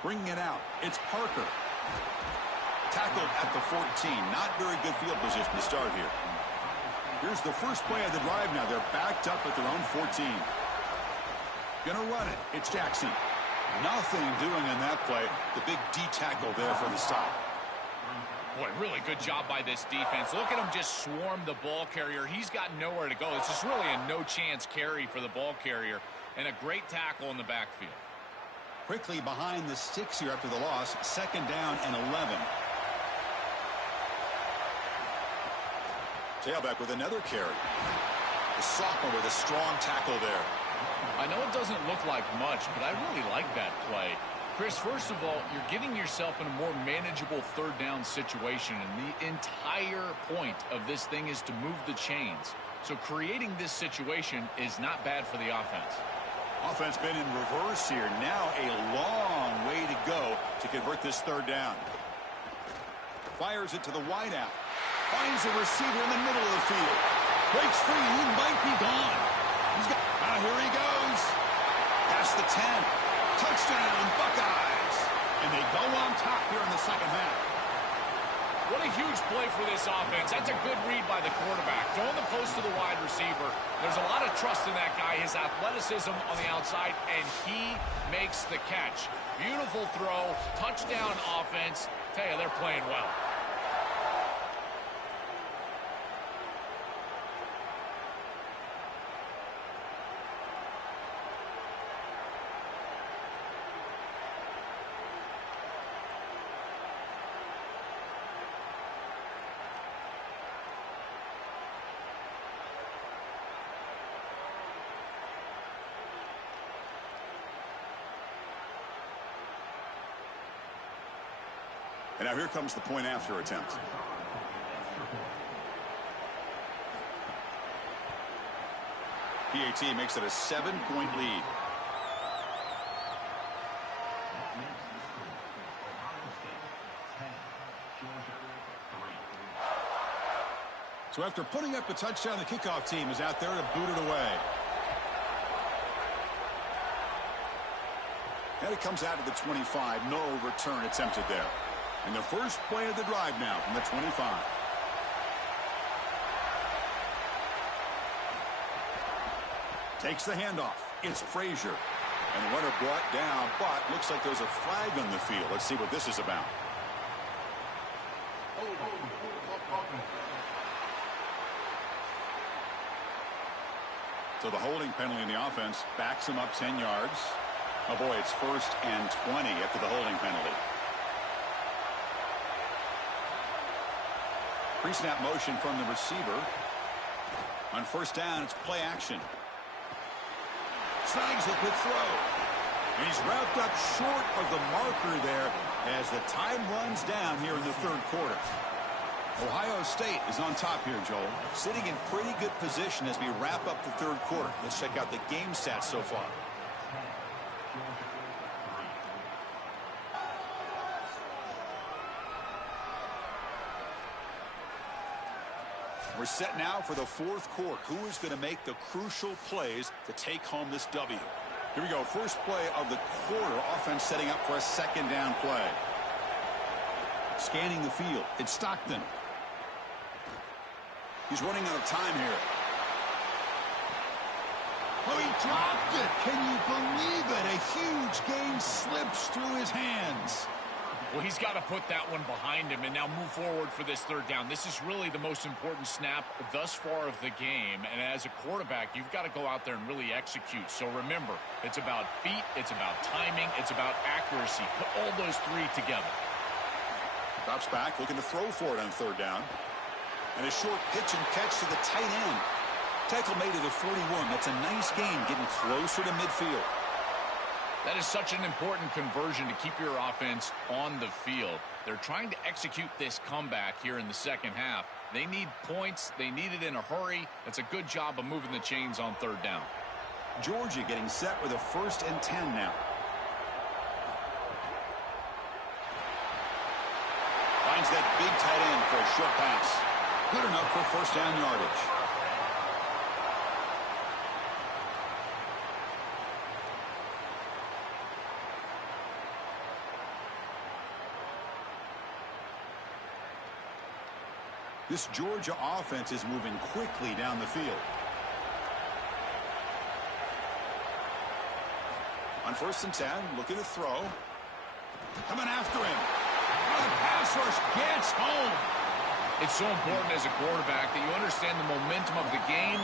Bringing it out, it's Parker. Tackled at the 14. Not very good field position to start here. Here's the first play of the drive now. They're backed up at their own 14. Gonna run it. It's Jackson. Nothing doing in that play. The big D tackle there for the stop. Boy, really good job by this defense. Look at him just swarm the ball carrier. He's got nowhere to go. It's just really a no-chance carry for the ball carrier, and a great tackle in the backfield. Quickly behind the sticks here after the loss. 2nd down and 11. Tailback with another carry. The sophomore with a strong tackle there. I know it doesn't look like much, but I really like that play. Chris, first of all, you're getting yourself in a more manageable 3rd down situation, and the entire point of this thing is to move the chains. So creating this situation is not bad for the offense. Offense been in reverse here. Now a long way to go to convert this 3rd down. Fires it to the wideout. Finds a receiver in the middle of the field. Breaks free. He might be gone. Here he goes. Past the 10. Touchdown, Buckeyes. And they go on top here in the 2nd half. What a huge play for this offense. That's a good read by the quarterback. Throwing the post to the wide receiver. There's a lot of trust in that guy. His athleticism on the outside, and he makes the catch. Beautiful throw. Touchdown offense. Tell you, they're playing well. And now here comes the point after attempt. PAT makes it a 7-point lead. So after putting up a touchdown, the kickoff team is out there to boot it away. And it comes out to the 25. No return attempted there. And the first play of the drive now from the 25. Takes the handoff. It's Frazier. And the runner brought down, but looks like there's a flag on the field. Let's see what this is about. So the holding penalty in the offense backs him up 10 yards. Oh boy, it's 1st and 20 after the holding penalty. Pre-snap motion from the receiver. On 1st down, it's play action. Snags a good throw. And he's wrapped up short of the marker there as the time runs down here in the 3rd quarter. Ohio State is on top here, Joel. Sitting in pretty good position as we wrap up the 3rd quarter. Let's check out the game stats so far. We're set now for the 4th quarter. Who is going to make the crucial plays to take home this W? Here we go. First play of the quarter. Offense setting up for a 2nd down play. Scanning the field. It's Stockton. He's running out of time here. Oh, he dropped it. Can you believe it? A huge game slips through his hands. Well, he's got to put that one behind him and now move forward for this 3rd down. This is really the most important snap thus far of the game. And as a quarterback, you've got to go out there and really execute. So remember, it's about feet, it's about timing, it's about accuracy. Put all those 3 together. Drops back, looking to throw for it on 3rd down. And a short pitch and catch to the tight end. Tackle made at the 41. That's a nice gain, getting closer to midfield. That is such an important conversion to keep your offense on the field. They're trying to execute this comeback here in the 2nd half. They need points. They need it in a hurry. It's a good job of moving the chains on third down. Georgia getting set with a 1st and 10 now. Finds that big tight end for a short pass. Good enough for 1st down yardage. This Georgia offense is moving quickly down the field. On 1st and 10, looking to throw. Coming after him. The pass rush gets home. It's so important as a quarterback that you understand the momentum of the game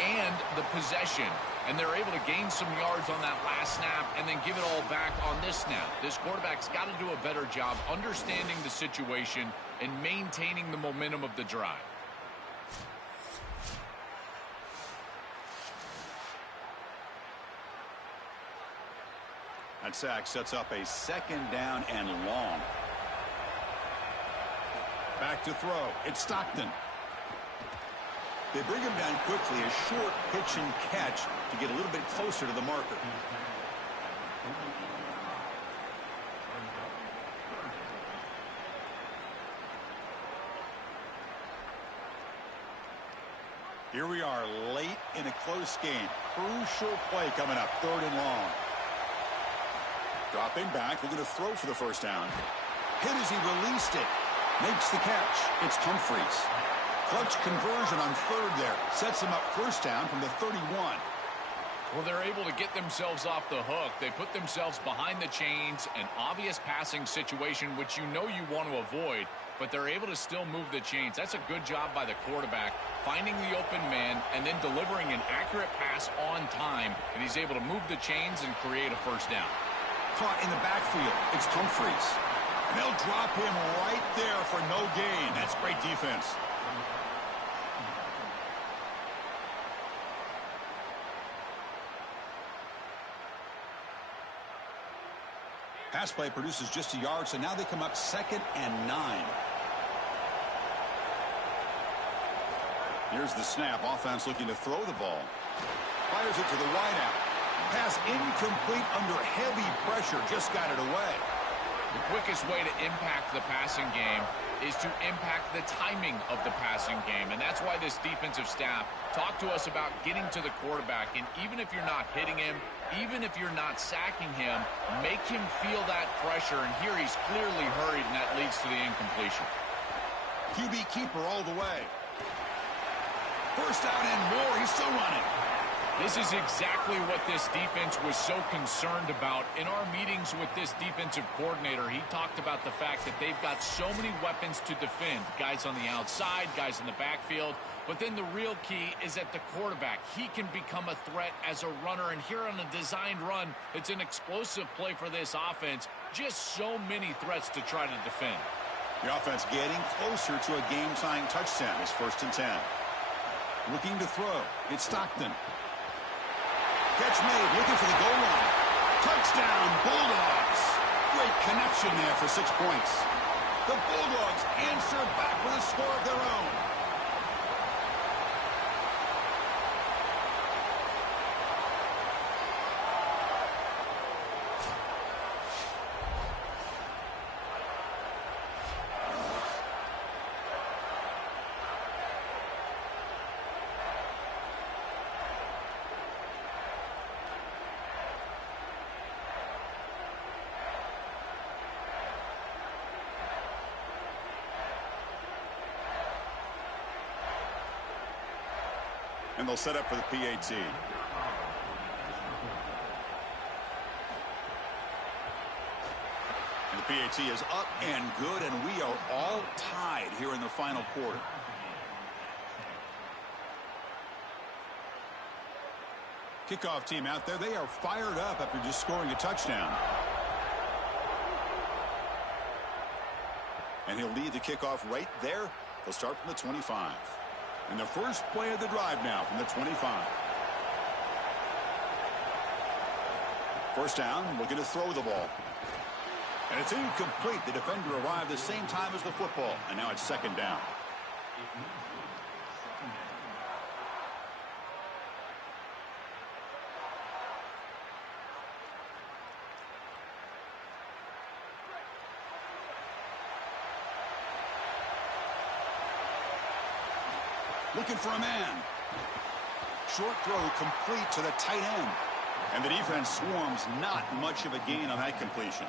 and the possession. And they're able to gain some yards on that last snap and then give it all back on this snap. This quarterback's got to do a better job understanding the situation and maintaining the momentum of the drive. That sack sets up a 2nd down and long. Back to throw. It's Stockton. They bring him down quickly, a short pitch and catch to get a little bit closer to the marker. Here we are late in a close game. Crucial play coming up, 3rd and long. Dropping back, looking to throw for the 1st down. Hit as he released it. Makes the catch. It's Humphreys. Clutch conversion on 3rd there. Sets him up 1st down from the 31. Well, they're able to get themselves off the hook. They put themselves behind the chains, an obvious passing situation, which you know you want to avoid, but they're able to still move the chains. That's a good job by the quarterback, finding the open man and then delivering an accurate pass on time, and he's able to move the chains and create a 1st down. Caught in the backfield. It's Humphreys. And they'll drop him right there for no gain. That's great defense. Pass play produces just a yard, so now they come up 2nd and 9. Here's the snap. Offense looking to throw the ball. Fires it to the wideout. Pass incomplete under heavy pressure. Just got it away. The quickest way to impact the passing game is to impact the timing of the passing game. And that's why this defensive staff talked to us about getting to the quarterback. And even if you're not hitting him, even if you're not sacking him, make him feel that pressure. And here he's clearly hurried, and that leads to the incompletion. QB keeper all the way. 1st down and more. He's still running. This is exactly what this defense was so concerned about. In our meetings with this defensive coordinator, he talked about the fact that they've got so many weapons to defend. Guys on the outside, guys in the backfield. But then the real key is at the quarterback. He can become a threat as a runner. And here on a designed run, it's an explosive play for this offense. Just so many threats to try to defend. The offense getting closer to a game-tying touchdown. It's 1st and 10. Looking to throw. It's Stockton. Catch made, looking for the goal line. Touchdown, Bulldogs. Great connection there for 6 points. The Bulldogs answer back with a score of their own. And they'll set up for the PAT. And the PAT is up and good, and we are all tied here in the final quarter. Kickoff team out there, they are fired up after just scoring a touchdown. And he'll lead the kickoff right there. They'll start from the 25. And the first play of the drive now from the 25. 1st down, looking to throw the ball. And it's incomplete. The defender arrived the same time as the football. And now it's 2nd down. It moves with second down. Looking for a man. Short throw complete to the tight end. And the defense swarms, not much of a gain on that completion.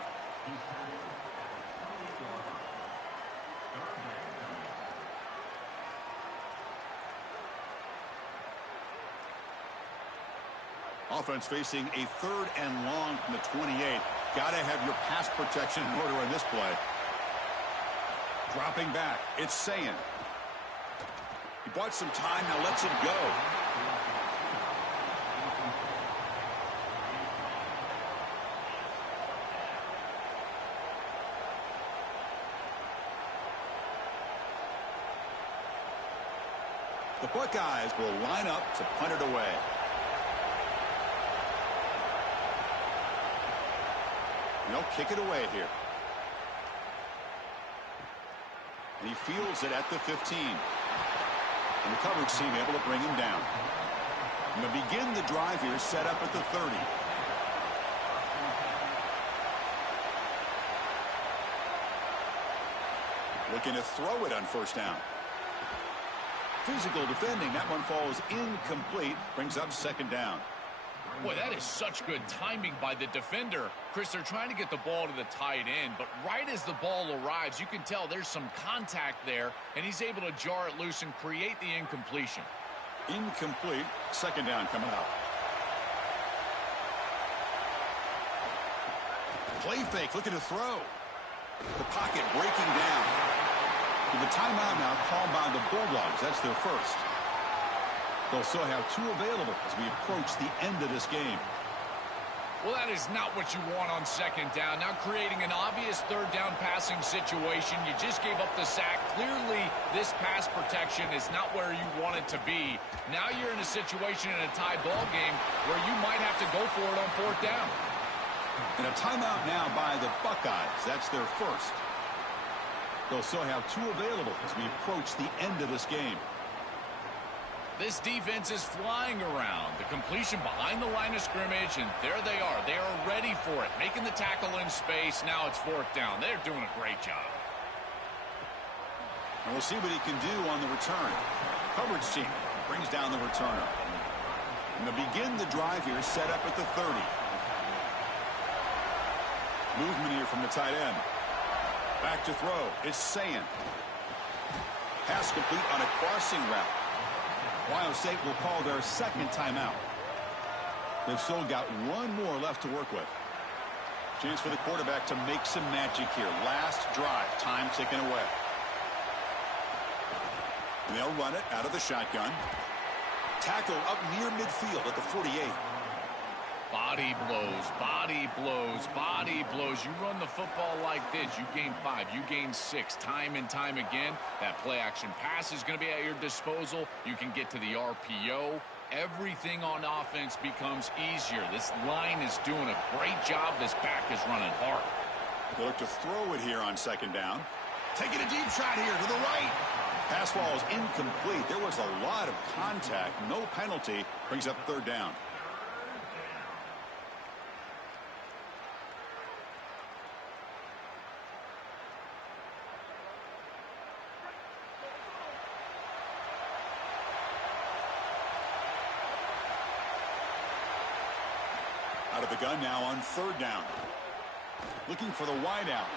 Offense facing a 3rd and long from the 28. Got to have your pass protection in order in this play. Dropping back. It's Sayin. He bought some time, now lets it go. The Buckeyes will line up to punt it away. They'll kick it away here. And he fields it at the 15. And the coverage team able to bring him down. And to begin the drive here, set up at the 30. Looking to throw it on first down. Physical defending. That one falls incomplete. Brings up second down. Boy, that is such good timing by the defender. Chris, they're trying to get the ball to the tight end, but right as the ball arrives, you can tell there's some contact there, and he's able to jar it loose and create the incompletion. Incomplete. Second down coming up. Play fake, looking to throw. The pocket breaking down. With the timeout now called by the Bulldogs. That's their first. They'll still have 2 available as we approach the end of this game. Well, that is not what you want on second down. Now creating an obvious third down passing situation. You just gave up the sack. Clearly, this pass protection is not where you want it to be. Now you're in a situation in a tie ball game where you might have to go for it on fourth down. And a timeout now by the Buckeyes. That's their first. They'll still have 2 available as we approach the end of this game. This defense is flying around. The completion behind the line of scrimmage, and there they are. They are ready for it, making the tackle in space. Now it's fourth down. They're doing a great job. And we'll see what he can do on the return. Coverage team brings down the returner. And to begin the drive here, set up at the 30. Movement here from the tight end. Back to throw. It's Sayin. Pass complete on a crossing route. Ohio State will call their second timeout. They've still got 1 more left to work with. Chance for the quarterback to make some magic here. Last drive. Time ticking away. And they'll run it out of the shotgun. Tackle up near midfield at the 48. Body blows, body blows, body blows. You run the football like this, you gain 5, you gain 6, time and time again. That play action pass is going to be at your disposal. You can get to the RPO. Everything on offense becomes easier. This line is doing a great job. This back is running hard. They look to throw it here on second down. Taking a deep shot here to the right. Pass falls incomplete. There was a lot of contact. No penalty. Brings up third down. Out of the gun now on third down. Looking for the wideout.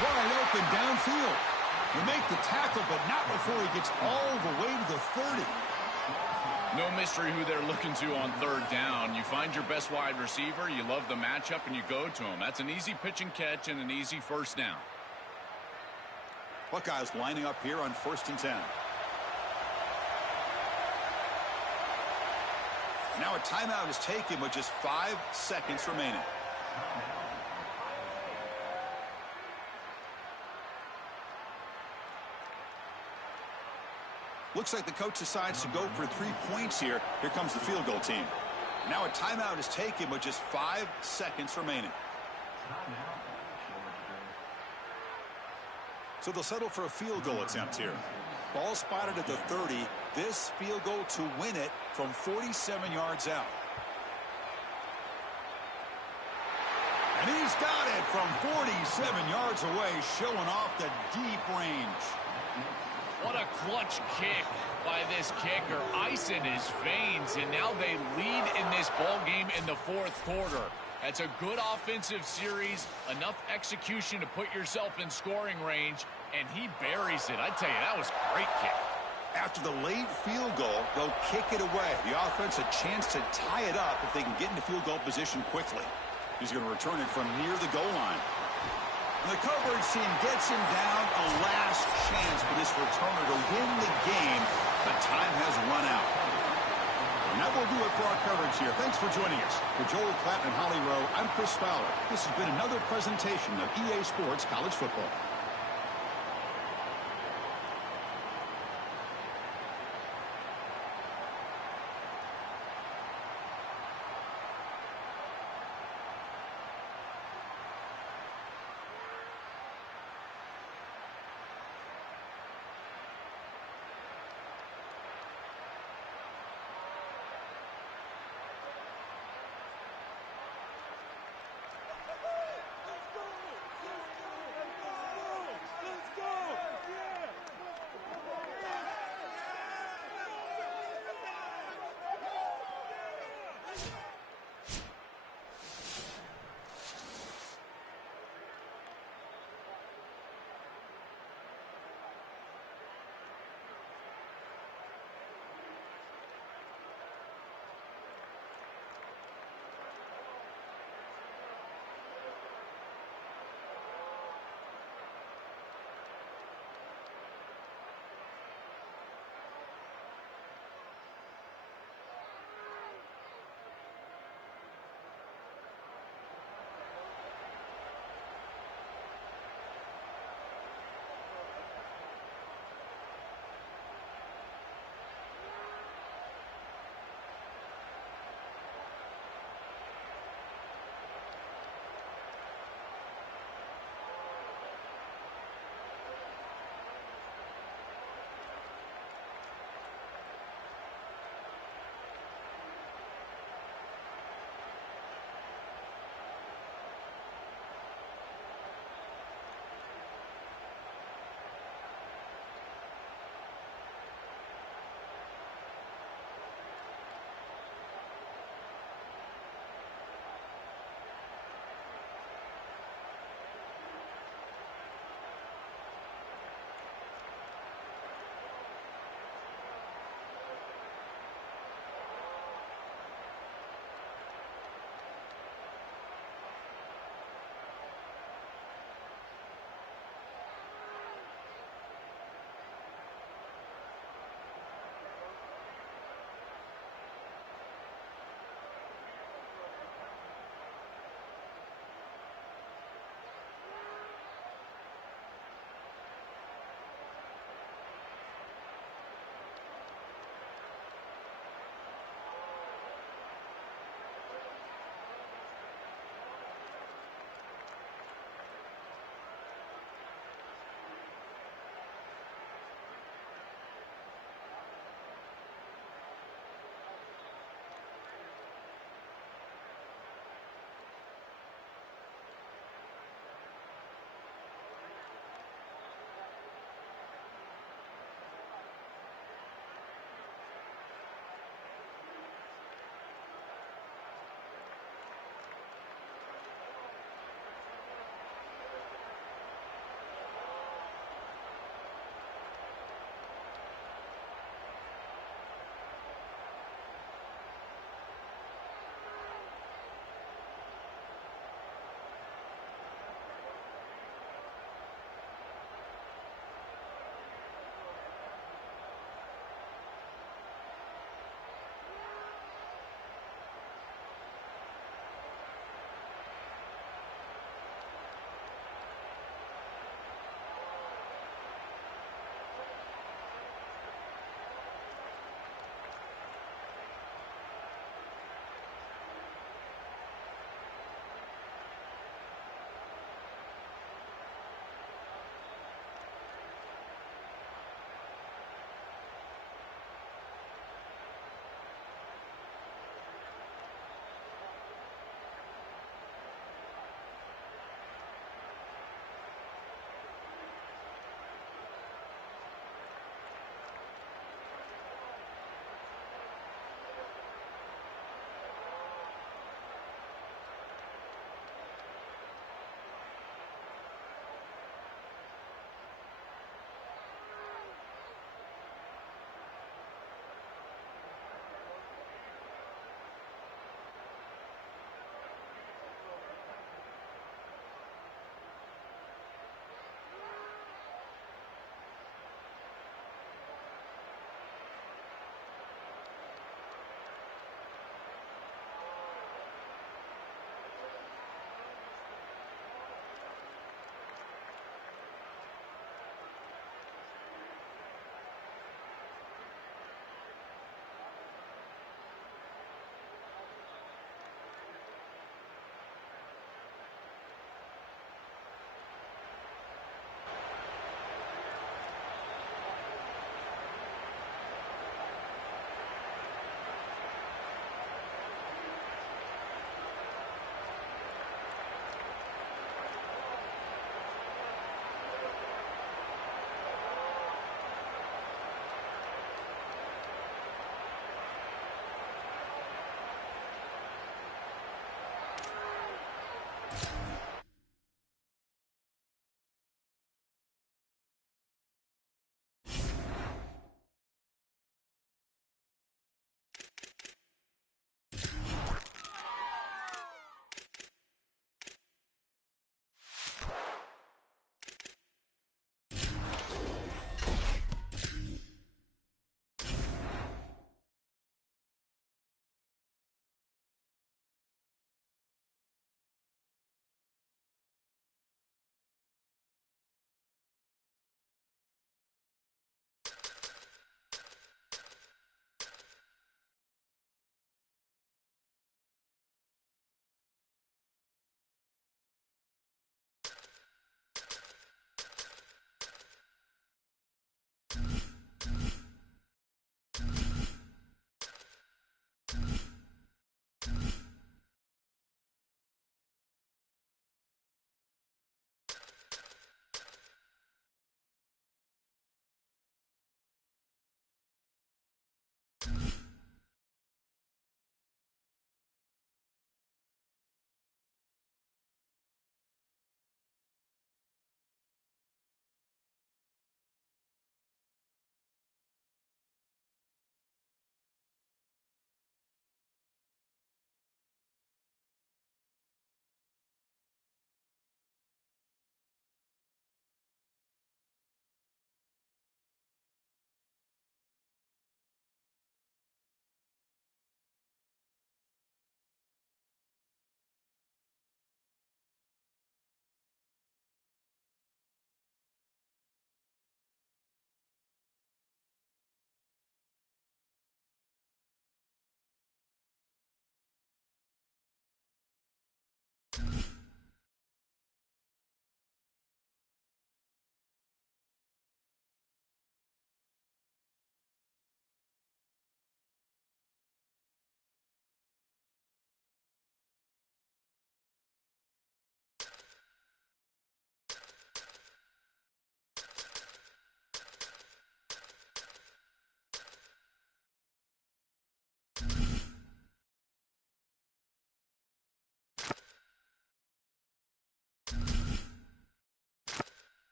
Wide open downfield. They make the tackle, but not before he gets all the way to the 30. No mystery who they're looking to on third down. You find your best wide receiver, you love the matchup, and you go to him. That's an easy pitch and catch and an easy first down. Buckeyes lining up here on 1st and 10. Now a timeout is taken with just 5 seconds remaining. Looks like the coach decides to go for 3 points here. Here comes the field goal team. Now a timeout is taken with just 5 seconds remaining. So they'll settle for a field goal attempt here. Ball spotted at the 30. This field goal to win it from 47 yards out. And he's got it from 47 yards away, showing off the deep range. What a clutch kick by this kicker. Ice in his veins, and now they lead in this ball game in the fourth quarter. That's a good offensive series, enough execution to put yourself in scoring range, and he buries it. I tell you, that was a great kick. After the late field goal, they'll kick it away. The offense a chance to tie it up if they can get into field goal position quickly. He's going to return it from near the goal line. The coverage team gets him down. A last chance for this returner to win the game, but time has run out. And that will do it for our coverage here. Thanks for joining us. For Joel Klatt and Holly Rowe, I'm Chris Fowler. This has been another presentation of EA Sports College Football.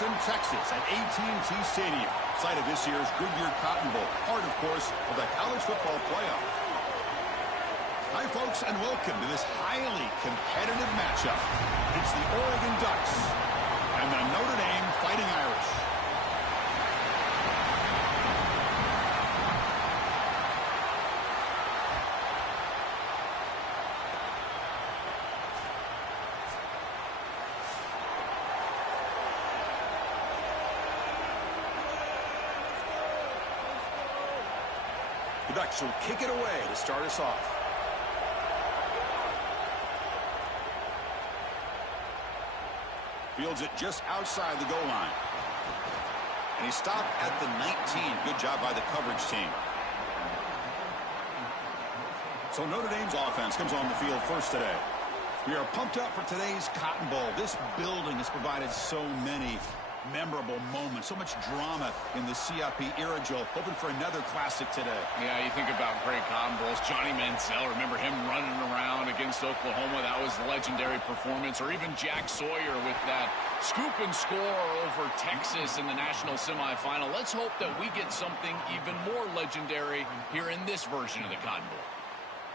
Austin, Texas at AT&T Stadium, site of this year's Goodyear Cotton Bowl, part, of course, of the college football playoff. Hi, folks, and welcome to this highly competitive matchup. It's the Oregon Ducks and the Notre Dame Fighting Irish. The Ducks will kick it away to start us off. Fields it just outside the goal line. And he stopped at the 19. Good job by the coverage team. So Notre Dame's offense comes on the field first today. We are pumped up for today's Cotton Bowl. This building has provided so many memorable moments, so much drama in the CIP era, Joe. Hoping for another classic today. Yeah, you think about great Cotton Bowls. Johnny Manziel, remember him running around against Oklahoma? That was a legendary performance. Or even Jack Sawyer with that scoop and score over Texas in the national semifinal. Let's hope that we get something even more legendary here in this version of the Cotton Bowl.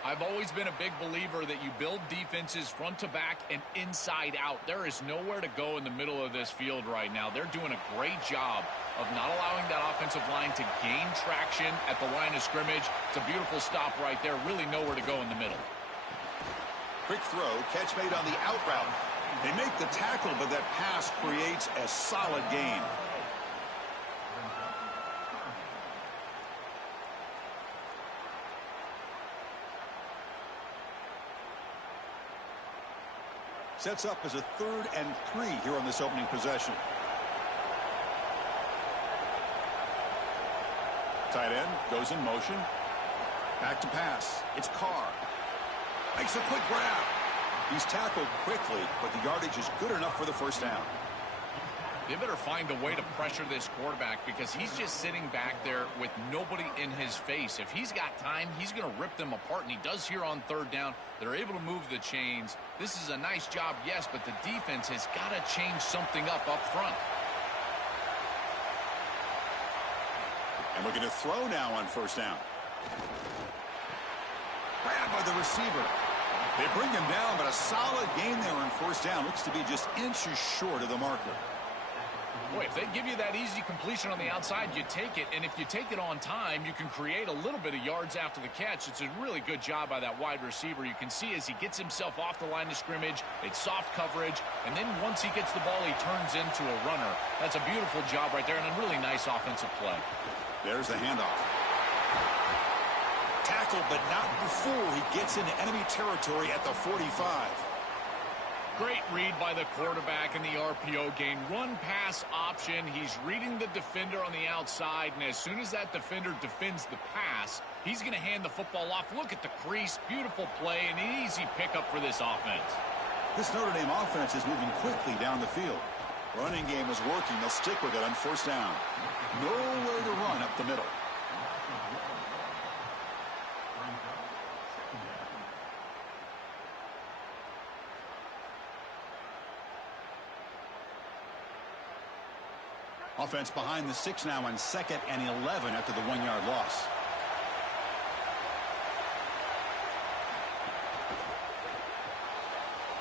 I've always been a big believer that you build defenses front to back and inside out. There is nowhere to go in the middle of this field right now. They're doing a great job of not allowing that offensive line to gain traction at the line of scrimmage. It's a beautiful stop right there. Really nowhere to go in the middle. Quick throw, catch made on the out route. They make the tackle, but that pass creates a solid gain. Sets up as a 3rd and 3 here on this opening possession. Tight end goes in motion. Back to pass. It's Carr. Makes a quick grab. He's tackled quickly, but the yardage is good enough for the first down. They better find a way to pressure this quarterback because he's just sitting back there with nobody in his face. If he's got time, he's going to rip them apart, and he does here on 3rd down. They're able to move the chains. This is a nice job, yes, but the defense has got to change something up front. And looking to throw now on 1st down. Grabbed by the receiver. They bring him down, but a solid gain there on 1st down. Looks to be just inches short of the marker. Boy, if they give you that easy completion on the outside, you take it. And if you take it on time, you can create a little bit of yards after the catch. It's a really good job by that wide receiver. You can see as he gets himself off the line of scrimmage, it's soft coverage. And then once he gets the ball, he turns into a runner. That's a beautiful job right there and a really nice offensive play. There's the handoff. Tackled, but not before he gets into enemy territory at the 45. Great read by the quarterback in the RPO game. Run-pass option. He's reading the defender on the outside, and as soon as that defender defends the pass, he's going to hand the football off. Look at the crease. Beautiful play, and an easy pickup for this offense. This Notre Dame offense is moving quickly down the field. Running game is working. They'll stick with it on 1st down. Nowhere to run up the middle. Offense behind the 6 now on 2nd and 11 after the 1-yard loss.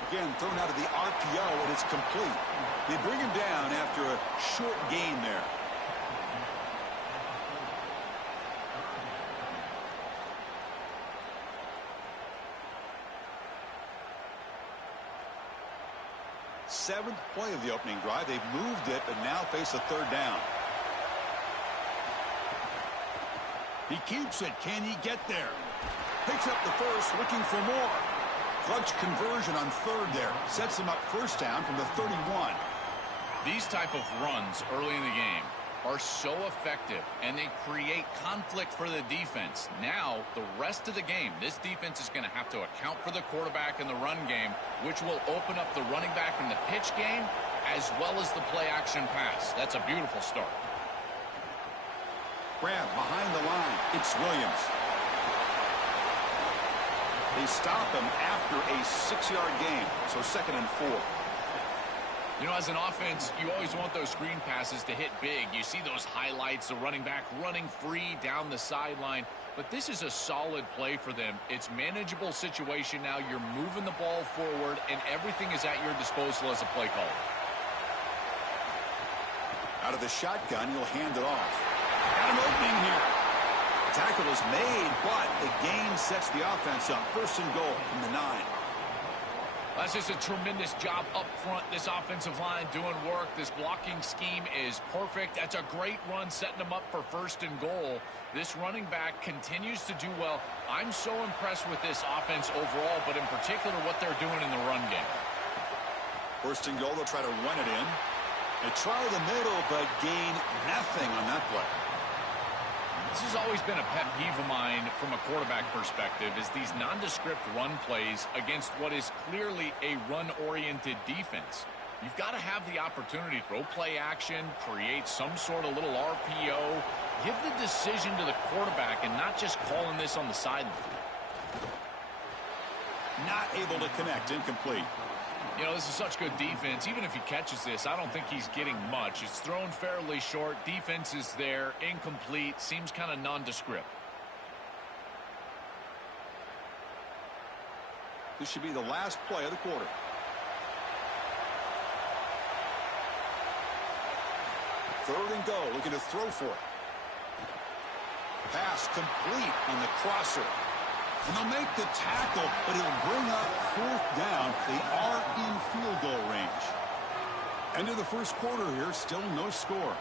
Again, thrown out of the RPO, and it's complete. They bring him down after a short gain there. Seventh play of the opening drive. They've moved it, but now face a 3rd down. He keeps it. Can he get there? Picks up the first, looking for more. Clutch conversion on 3rd there. Sets him up 1st down from the 31. These type of runs early in the game are so effective, and they create conflict for the defense. Now, the rest of the game, this defense is going to have to account for the quarterback in the run game, which will open up the running back in the pitch game, as well as the play-action pass. That's a beautiful start. Grab behind the line. It's Williams. They stop him after a 6-yard gain, so 2nd and 4. You know, as an offense, you always want those screen passes to hit big. You see those highlights, the running back running free down the sideline. But this is a solid play for them. It's manageable situation now. You're moving the ball forward, and everything is at your disposal as a play caller. Out of the shotgun, he'll hand it off. Got an opening here. Tackle is made, but the gain sets the offense up. First and goal from the 9. That's just a tremendous job up front. This offensive line doing work. This blocking scheme is perfect. That's a great run setting them up for first and goal. This running back continues to do well. I'm so impressed with this offense overall, but in particular what they're doing in the run game. First and goal, they'll try to run it in. They try the middle, but gain nothing on that play. This has always been a pet peeve of mine from a quarterback perspective, is these nondescript run plays against what is clearly a run-oriented defense. You've got to have the opportunity to throw play action, create some sort of little RPO, give the decision to the quarterback and not just calling this on the sideline. Not able to connect, incomplete. You know, this is such good defense. Even if he catches this, I don't think he's getting much. It's thrown fairly short. Defense is there. Incomplete. Seems kind of nondescript. This should be the last play of the quarter. Third and goal. Looking to throw for it. Pass complete on the crosser. And they'll make the tackle, but he'll bring up fourth down. They are in field goal range. End of the first quarter here, still no score.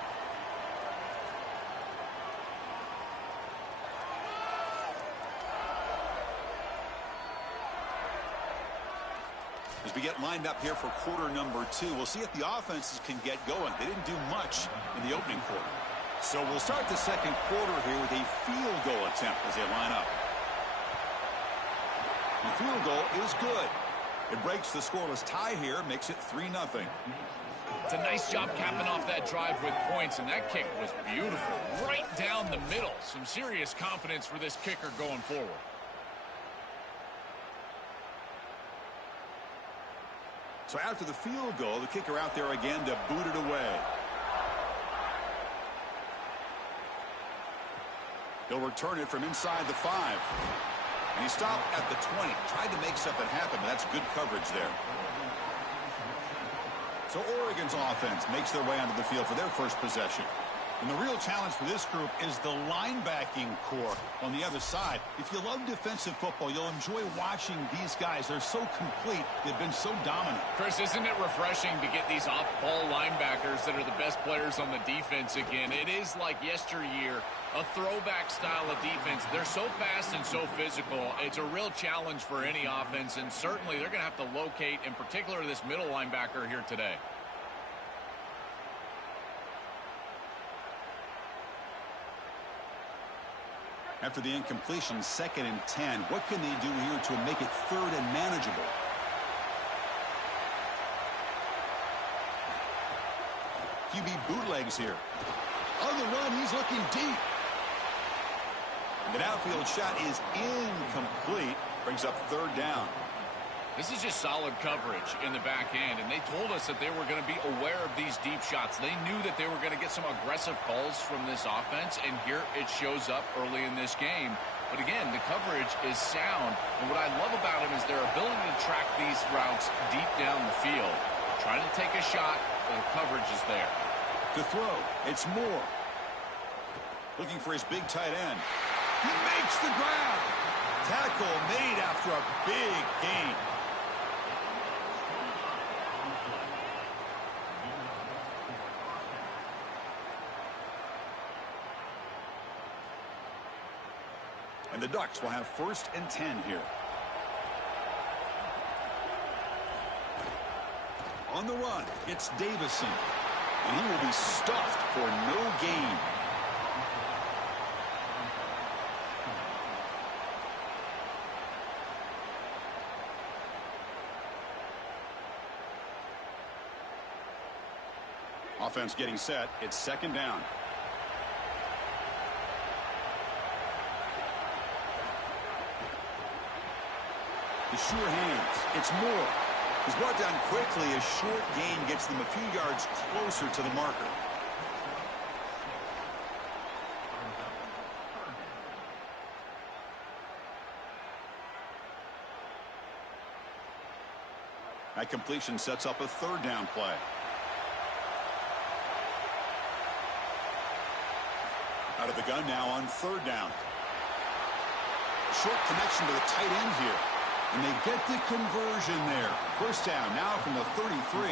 As we get lined up here for quarter number 2, we'll see if the offenses can get going. They didn't do much in the opening quarter. So we'll start the second quarter here with a field goal attempt as they line up. The field goal is good. It breaks the scoreless tie here, makes it 3-0. It's a nice job capping off that drive with points, and that kick was beautiful. Right down the middle. Some serious confidence for this kicker going forward. So after the field goal, the kicker out there again to boot it away. He'll return it from inside the 5. And he stopped at the 20. Tried to make something happen, but that's good coverage there. So Oregon's offense makes their way onto the field for their first possession. And the real challenge for this group is the linebacking core on the other side. If you love defensive football, you'll enjoy watching these guys. They're so complete. They've been so dominant. Chris, isn't it refreshing to get these off-ball linebackers that are the best players on the defense again? It is like yesteryear, a throwback style of defense. They're so fast and so physical. It's a real challenge for any offense, and certainly they're going to have to locate, in particular, this middle linebacker here today. After the incompletion, 2nd and 10. What can they do here to make it 3rd and manageable? QB bootlegs here. On the run, he's looking deep. The outfield shot is incomplete. Brings up 3rd down. This is just solid coverage in the back end, and they told us that they were going to be aware of these deep shots. They knew that they were going to get some aggressive calls from this offense, and here it shows up early in this game. But again, the coverage is sound, and what I love about them is their ability to track these routes deep down the field. Trying to take a shot, but the coverage is there. To throw, it's Moore. Looking for his big tight end. He makes the grab. Tackle made after a big gain. And the Ducks will have 1st and 10 here. On the run, it's Davison. And he will be stuffed for no gain. Offense getting set. It's 2nd down. The sure hands. It's Moore. He's brought down quickly. A short gain gets them a few yards closer to the marker. That completion sets up a third down play. Out of the gun now on third down. Short connection to the tight end here. And they get the conversion there. First down now from the 33.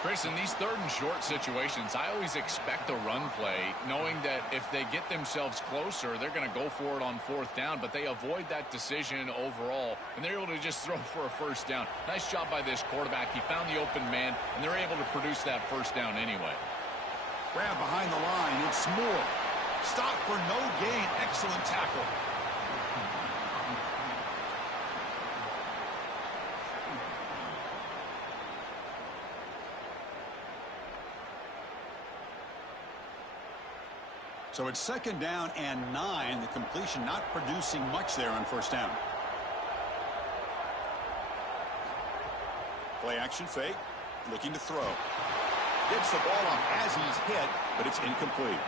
Chris, in these third and short situations, I always expect a run play, knowing that if they get themselves closer, they're going to go for it on fourth down, but they avoid that decision overall, and they're able to just throw for a first down. Nice job by this quarterback. He found the open man, and they're able to produce that first down anyway. Grab behind the line. It's Moore. Stop for no gain. Excellent tackle. So it's second down and 9. The completion not producing much there on first down. Play action fake. Looking to throw. Gets the ball off as he's hit, but it's incomplete.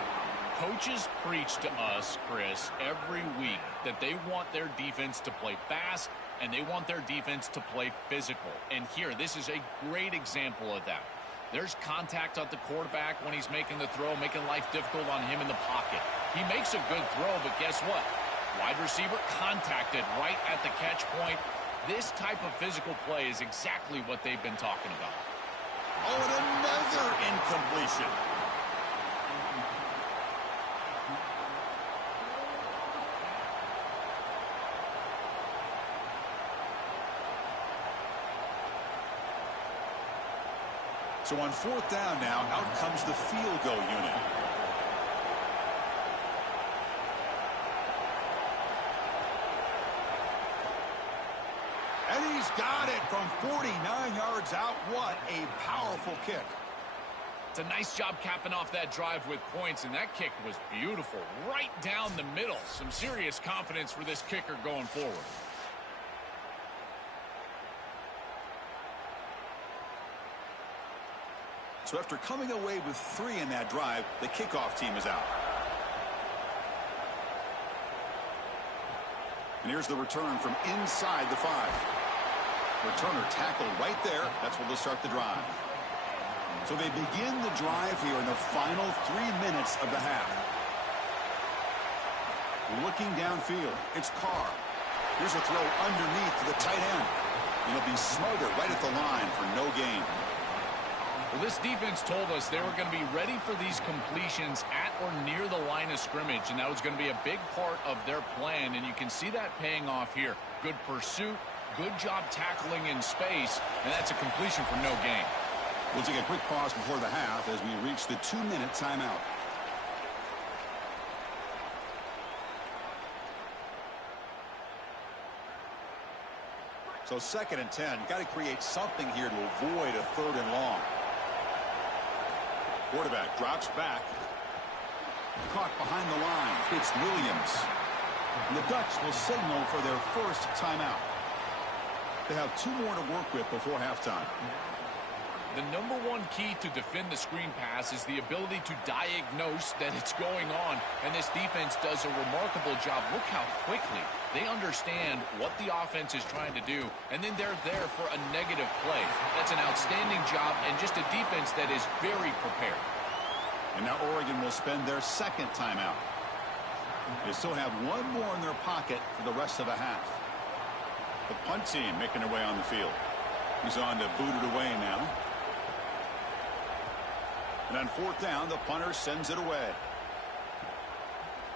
Coaches preach to us, Chris, every week that they want their defense to play fast and they want their defense to play physical. And here, this is a great example of that. There's contact at the quarterback when he's making the throw, making life difficult on him in the pocket. He makes a good throw, but guess what? Wide receiver contacted right at the catch point. This type of physical play is exactly what they've been talking about. Oh, and another incompletion. So on fourth down now, out comes the field goal unit. And he's got it from 49 yards out. What a powerful kick. It's a nice job capping off that drive with points, and that kick was beautiful. Right down the middle. Some serious confidence for this kicker going forward. So after coming away with 3 in that drive, the kickoff team is out. And here's the return from inside the 5. Returner tackled right there. That's where they'll start the drive. So they begin the drive here in the final 3 minutes of the half. Looking downfield, it's Carr. Here's a throw underneath to the tight end. It'll be smothered right at the line for no gain. Well, this defense told us they were going to be ready for these completions at or near the line of scrimmage, and that was going to be a big part of their plan, and you can see that paying off here. Good pursuit, good job tackling in space, and that's a completion for no gain. We'll take a quick pause before the half as we reach the 2-minute timeout. So second and 10. Got to create something here to avoid a third and long. Quarterback drops back. Caught behind the line. It's Williams. And the Ducks will signal for their first timeout. They have 2 more to work with before halftime. The number one key to defend the screen pass is the ability to diagnose that it's going on, and this defense does a remarkable job. Look how quickly they understand what the offense is trying to do, and then they're there for a negative play. That's an outstanding job and just a defense that is very prepared. And now Oregon will spend their second timeout. They still have 1 more in their pocket for the rest of the half. The punt team making their way on the field. He's on to boot it away now. And on fourth down, the punter sends it away.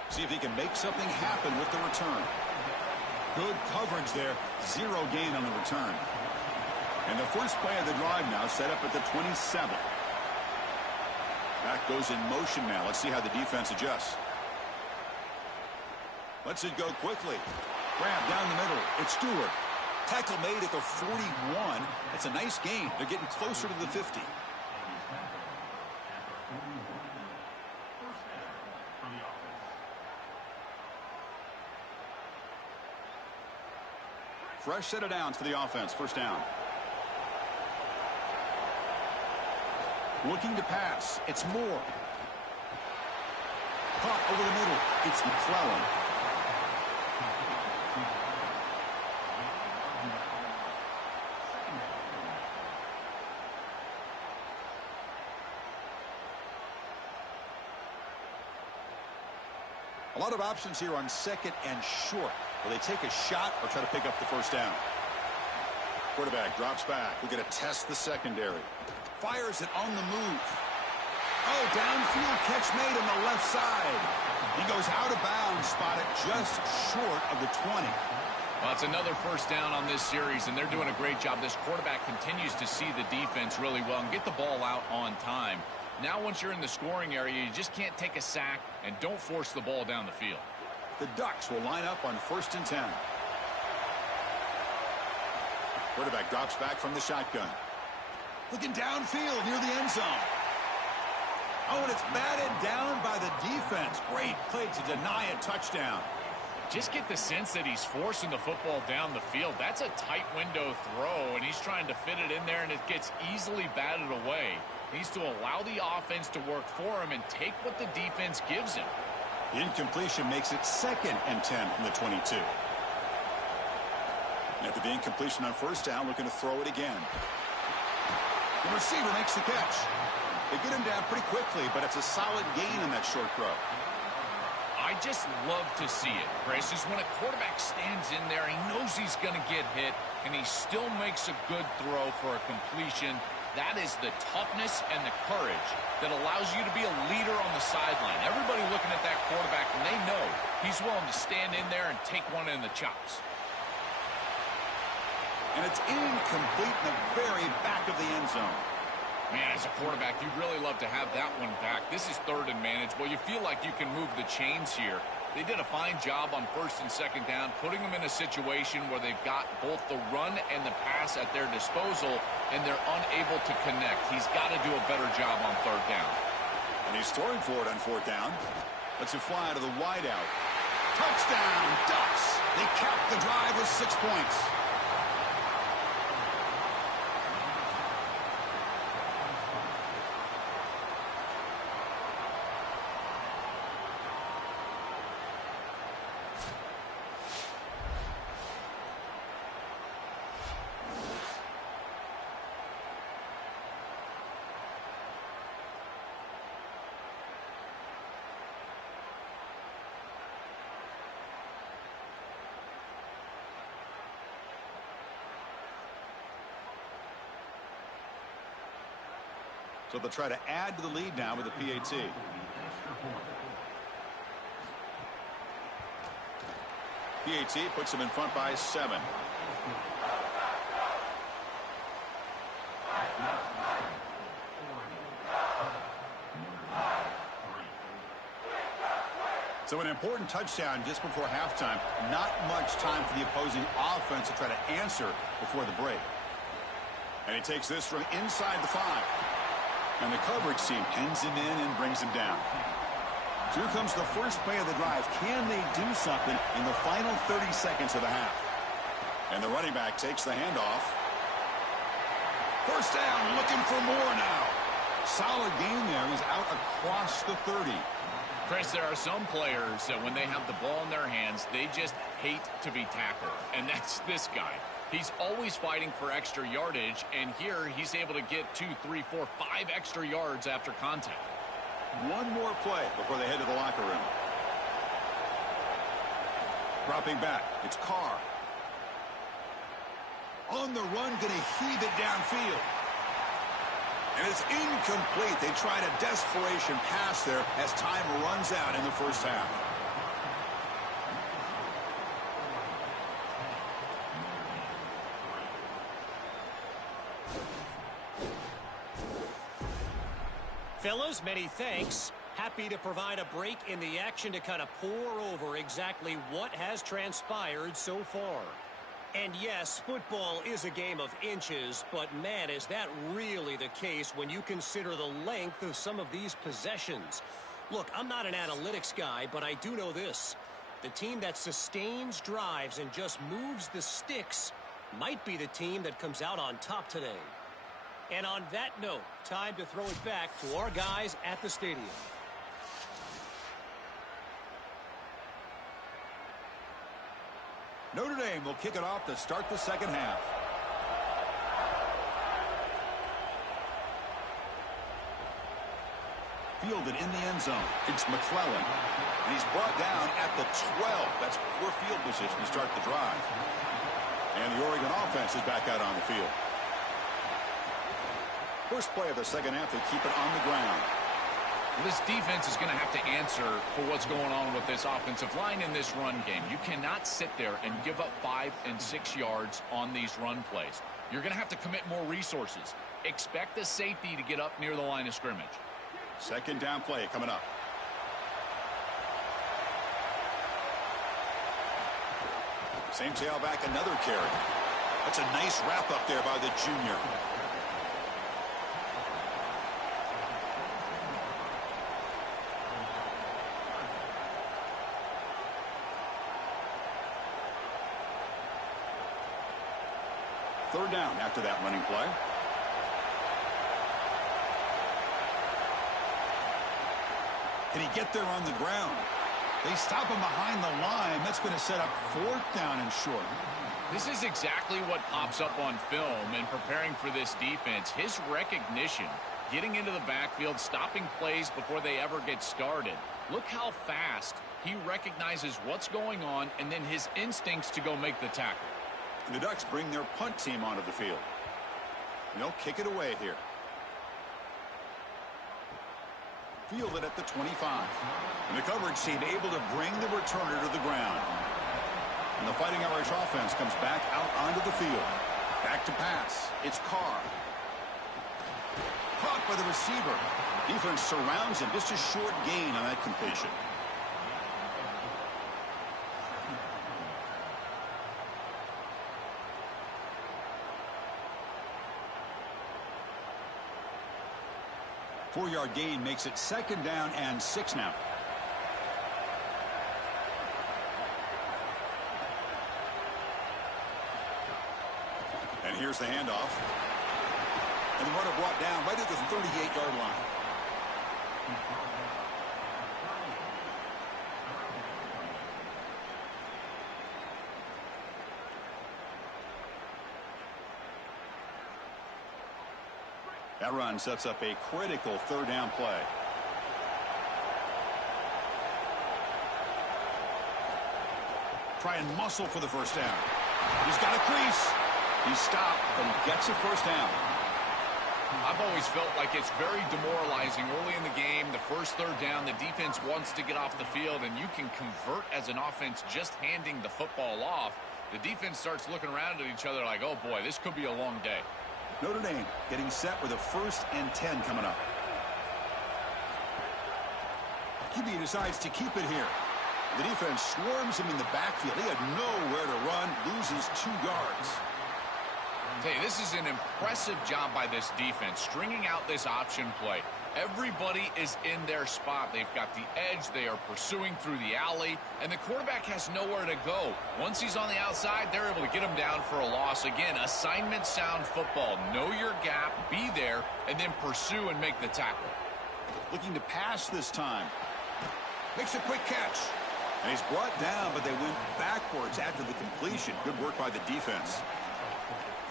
See if he can make something happen with the return. Good coverage there. 0 gain on the return. And the first play of the drive now set up at the 27. That goes in motion now. Let's see how the defense adjusts. Lets it go quickly. Grab down the middle. It's Stewart. Tackle made at the 41. It's a nice gain. They're getting closer to the 50. Fresh set of downs for the offense. First down. Looking to pass. It's Moore. Caught over the middle. It's McClellan. A lot of options here on second and short. Will they take a shot or try to pick up the first down? Quarterback drops back. We're going to test the secondary. Fires it on the move. Oh, downfield catch made on the left side. He goes out of bounds, spotted just short of the 20. Well, it's another first down on this series, and they're doing a great job. This quarterback continues to see the defense really well and get the ball out on time. Now, once you're in the scoring area, you just can't take a sack and don't force the ball down the field. The Ducks will line up on 1st and 10. Quarterback drops back from the shotgun. Looking downfield near the end zone. Oh, and it's batted down by the defense. Great play to deny a touchdown. Just get the sense that he's forcing the football down the field. That's a tight window throw, and he's trying to fit it in there, and it gets easily batted away. He needs to allow the offense to work for him and take what the defense gives him. The incompletion makes it 2nd and 10 from the 22. After the incompletion on first down, looking to throw it again. The receiver makes the catch. They get him down pretty quickly, but it's a solid gain on that short throw. I just love to see it, Chris, is when a quarterback stands in there, he knows he's going to get hit, and he still makes a good throw for a completion. That is the toughness and the courage that allows you to be a leader on the sideline. Everybody looking at that quarterback, and they know he's willing to stand in there and take one in the chops. And it's incomplete in the very back of the end zone. Man, as a quarterback, you'd really love to have that one back. This is 3rd and manageable. You feel like you can move the chains here. They did a fine job on 1st and 2nd down, putting them in a situation where they've got both the run and the pass at their disposal, and they're unable to connect. He's got to do a better job on 3rd down. And he's throwing for it on 4th down. Lets it fly to the wideout. Touchdown, Ducks! They cap the drive with 6 points. So they'll try to add to the lead now with a PAT. PAT puts them in front by 7. So an important touchdown just before halftime. Not much time for the opposing offense to try to answer before the break. And he takes this from inside the 5. And the coverage team pins him in and brings him down. So here comes the first play of the drive. Can they do something in the final 30 seconds of the half? And the running back takes the handoff. First down, looking for more now. Solid gain there. He's out across the 30. Chris, there are some players that when they have the ball in their hands, they just hate to be tackled. And that's this guy. He's always fighting for extra yardage, and here he's able to get 2, 3, 4, 5 extra yards after contact. One more play before they head to the locker room. Dropping back, it's Carr. On the run, going to heave it downfield. And it's incomplete. They tried a desperation pass there as time runs out in the first half. Fellas, many thanks. Happy to provide a break in the action to kind of pour over exactly what has transpired so far. And yes, football is a game of inches, but man, is that really the case when you consider the length of some of these possessions. Look, I'm not an analytics guy, but I do know this. The team that sustains drives and just moves the sticks might be the team that comes out on top today. And on that note, time to throw it back to our guys at the stadium. Notre Dame will kick it off to start the second half. Fielded in the end zone. It's McClellan. And he's brought down at the 12. That's poor field position to start the drive. And the Oregon offense is back out on the field. First play of the second half, they keep it on the ground. This defense is going to have to answer for what's going on with this offensive line in this run game. You cannot sit there and give up 5 and 6 yards on these run plays. You're going to have to commit more resources. Expect the safety to get up near the line of scrimmage. Second down play coming up. Same tailback, another carry. That's a nice wrap up there by the junior. Third down after that running play. Can he get there on the ground? They stop him behind the line. That's going to set up fourth down and short. This is exactly what pops up on film in preparing for this defense. His recognition, getting into the backfield, stopping plays before they ever get started. Look how fast he recognizes what's going on and then his instincts to go make the tackle. The Ducks bring their punt team onto the field. And they'll kick it away here. Fielded at the 25. And the coverage team able to bring the returner to the ground. And the Fighting Irish offense comes back out onto the field. Back to pass. It's Carr. Caught by the receiver. Defense surrounds him. Just a short gain on that completion. Four-yard gain makes it second down and 6 now. And here's the handoff. And the runner brought down right at the 38-yard line. That run sets up a critical third down play. Try and muscle for the first down. He's got a crease. He's stopped, but he gets a first down. I've always felt like it's very demoralizing early in the game. The first third down, the defense wants to get off the field, and you can convert as an offense just handing the football off. The defense starts looking around at each other like, oh boy, this could be a long day. Notre Dame getting set with a 1st and 10 coming up. QB decides to keep it here. The defense swarms him in the backfield. He had nowhere to run, loses 2 yards. Hey, this is an impressive job by this defense, stringing out this option play. Everybody is in their spot. They've got the edge. They are pursuing through the alley, and the quarterback has nowhere to go. Once he's on the outside, they're able to get him down for a loss. Again, assignment sound football. Know your gap, be there, and then pursue and make the tackle. Looking to pass this time. Makes a quick catch. And he's brought down, but they went backwards after the completion. Good work by the defense.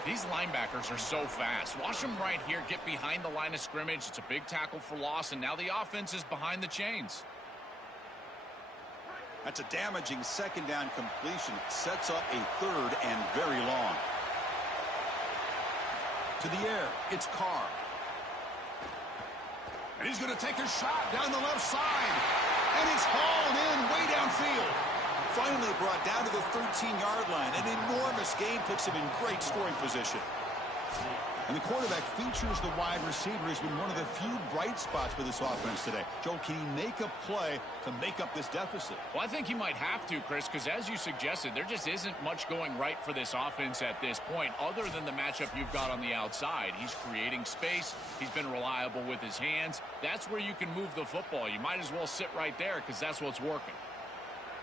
These linebackers are so fast. Watch them right here get behind the line of scrimmage. It's a big tackle for loss, and now the offense is behind the chains. That's a damaging second down completion. Sets up a third and very long. To the air, it's Carr. And he's going to take a shot down the left side. And it's hauled in way downfield. Finally brought down to the 13-yard line. An enormous gain puts him in great scoring position. And the quarterback features the wide receiver. Has been one of the few bright spots for this offense today. Joe, can he make a play to make up this deficit? Well, I think he might have to, Chris, because as you suggested, there just isn't much going right for this offense at this point, other than the matchup you've got on the outside. He's creating space. He's been reliable with his hands. That's where you can move the football. You might as well sit right there because that's what's working.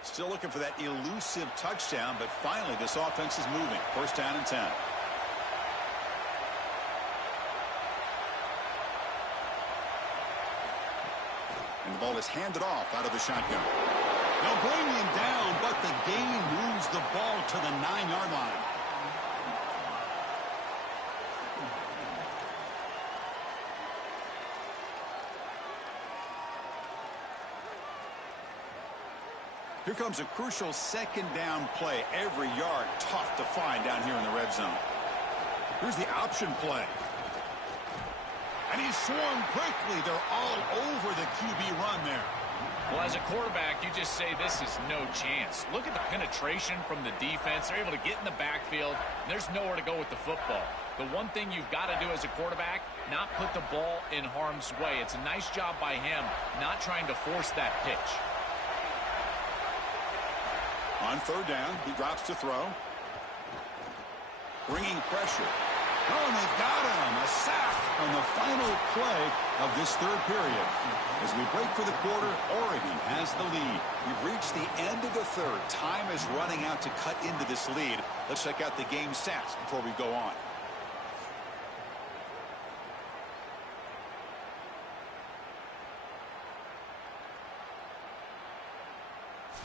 Still looking for that elusive touchdown, but finally this offense is moving. 1st down and 10. And the ball is handed off out of the shotgun. They'll bring him down, but the gain moves the ball to the 9-yard line. Here comes a crucial second down play. Every yard tough to find down here in the red zone. Here's the option play. And he's swarmed quickly. They're all over the QB run there. Well, as a quarterback, you just say this is no chance. Look at the penetration from the defense. They're able to get in the backfield, and there's nowhere to go with the football. The one thing you've got to do as a quarterback, not put the ball in harm's way. It's a nice job by him not trying to force that pitch. On third down, he drops to throw. Bringing pressure. Oh, and they've got him. A sack on the final play of this third period. As we break for the quarter, Oregon has the lead. We've reached the end of the third. Time is running out to cut into this lead. Let's check out the game stats before we go on.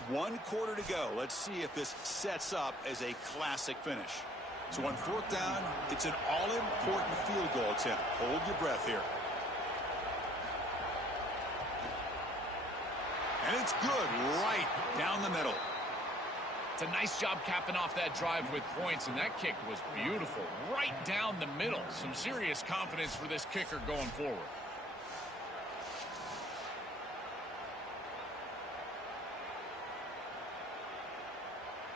One quarter to go. Let's see if this sets up as a classic finish. So on fourth down, it's an all-important field goal attempt. Hold your breath here. And it's good right down the middle. It's a nice job capping off that drive with points, and that kick was beautiful. Right down the middle. Some serious confidence for this kicker going forward.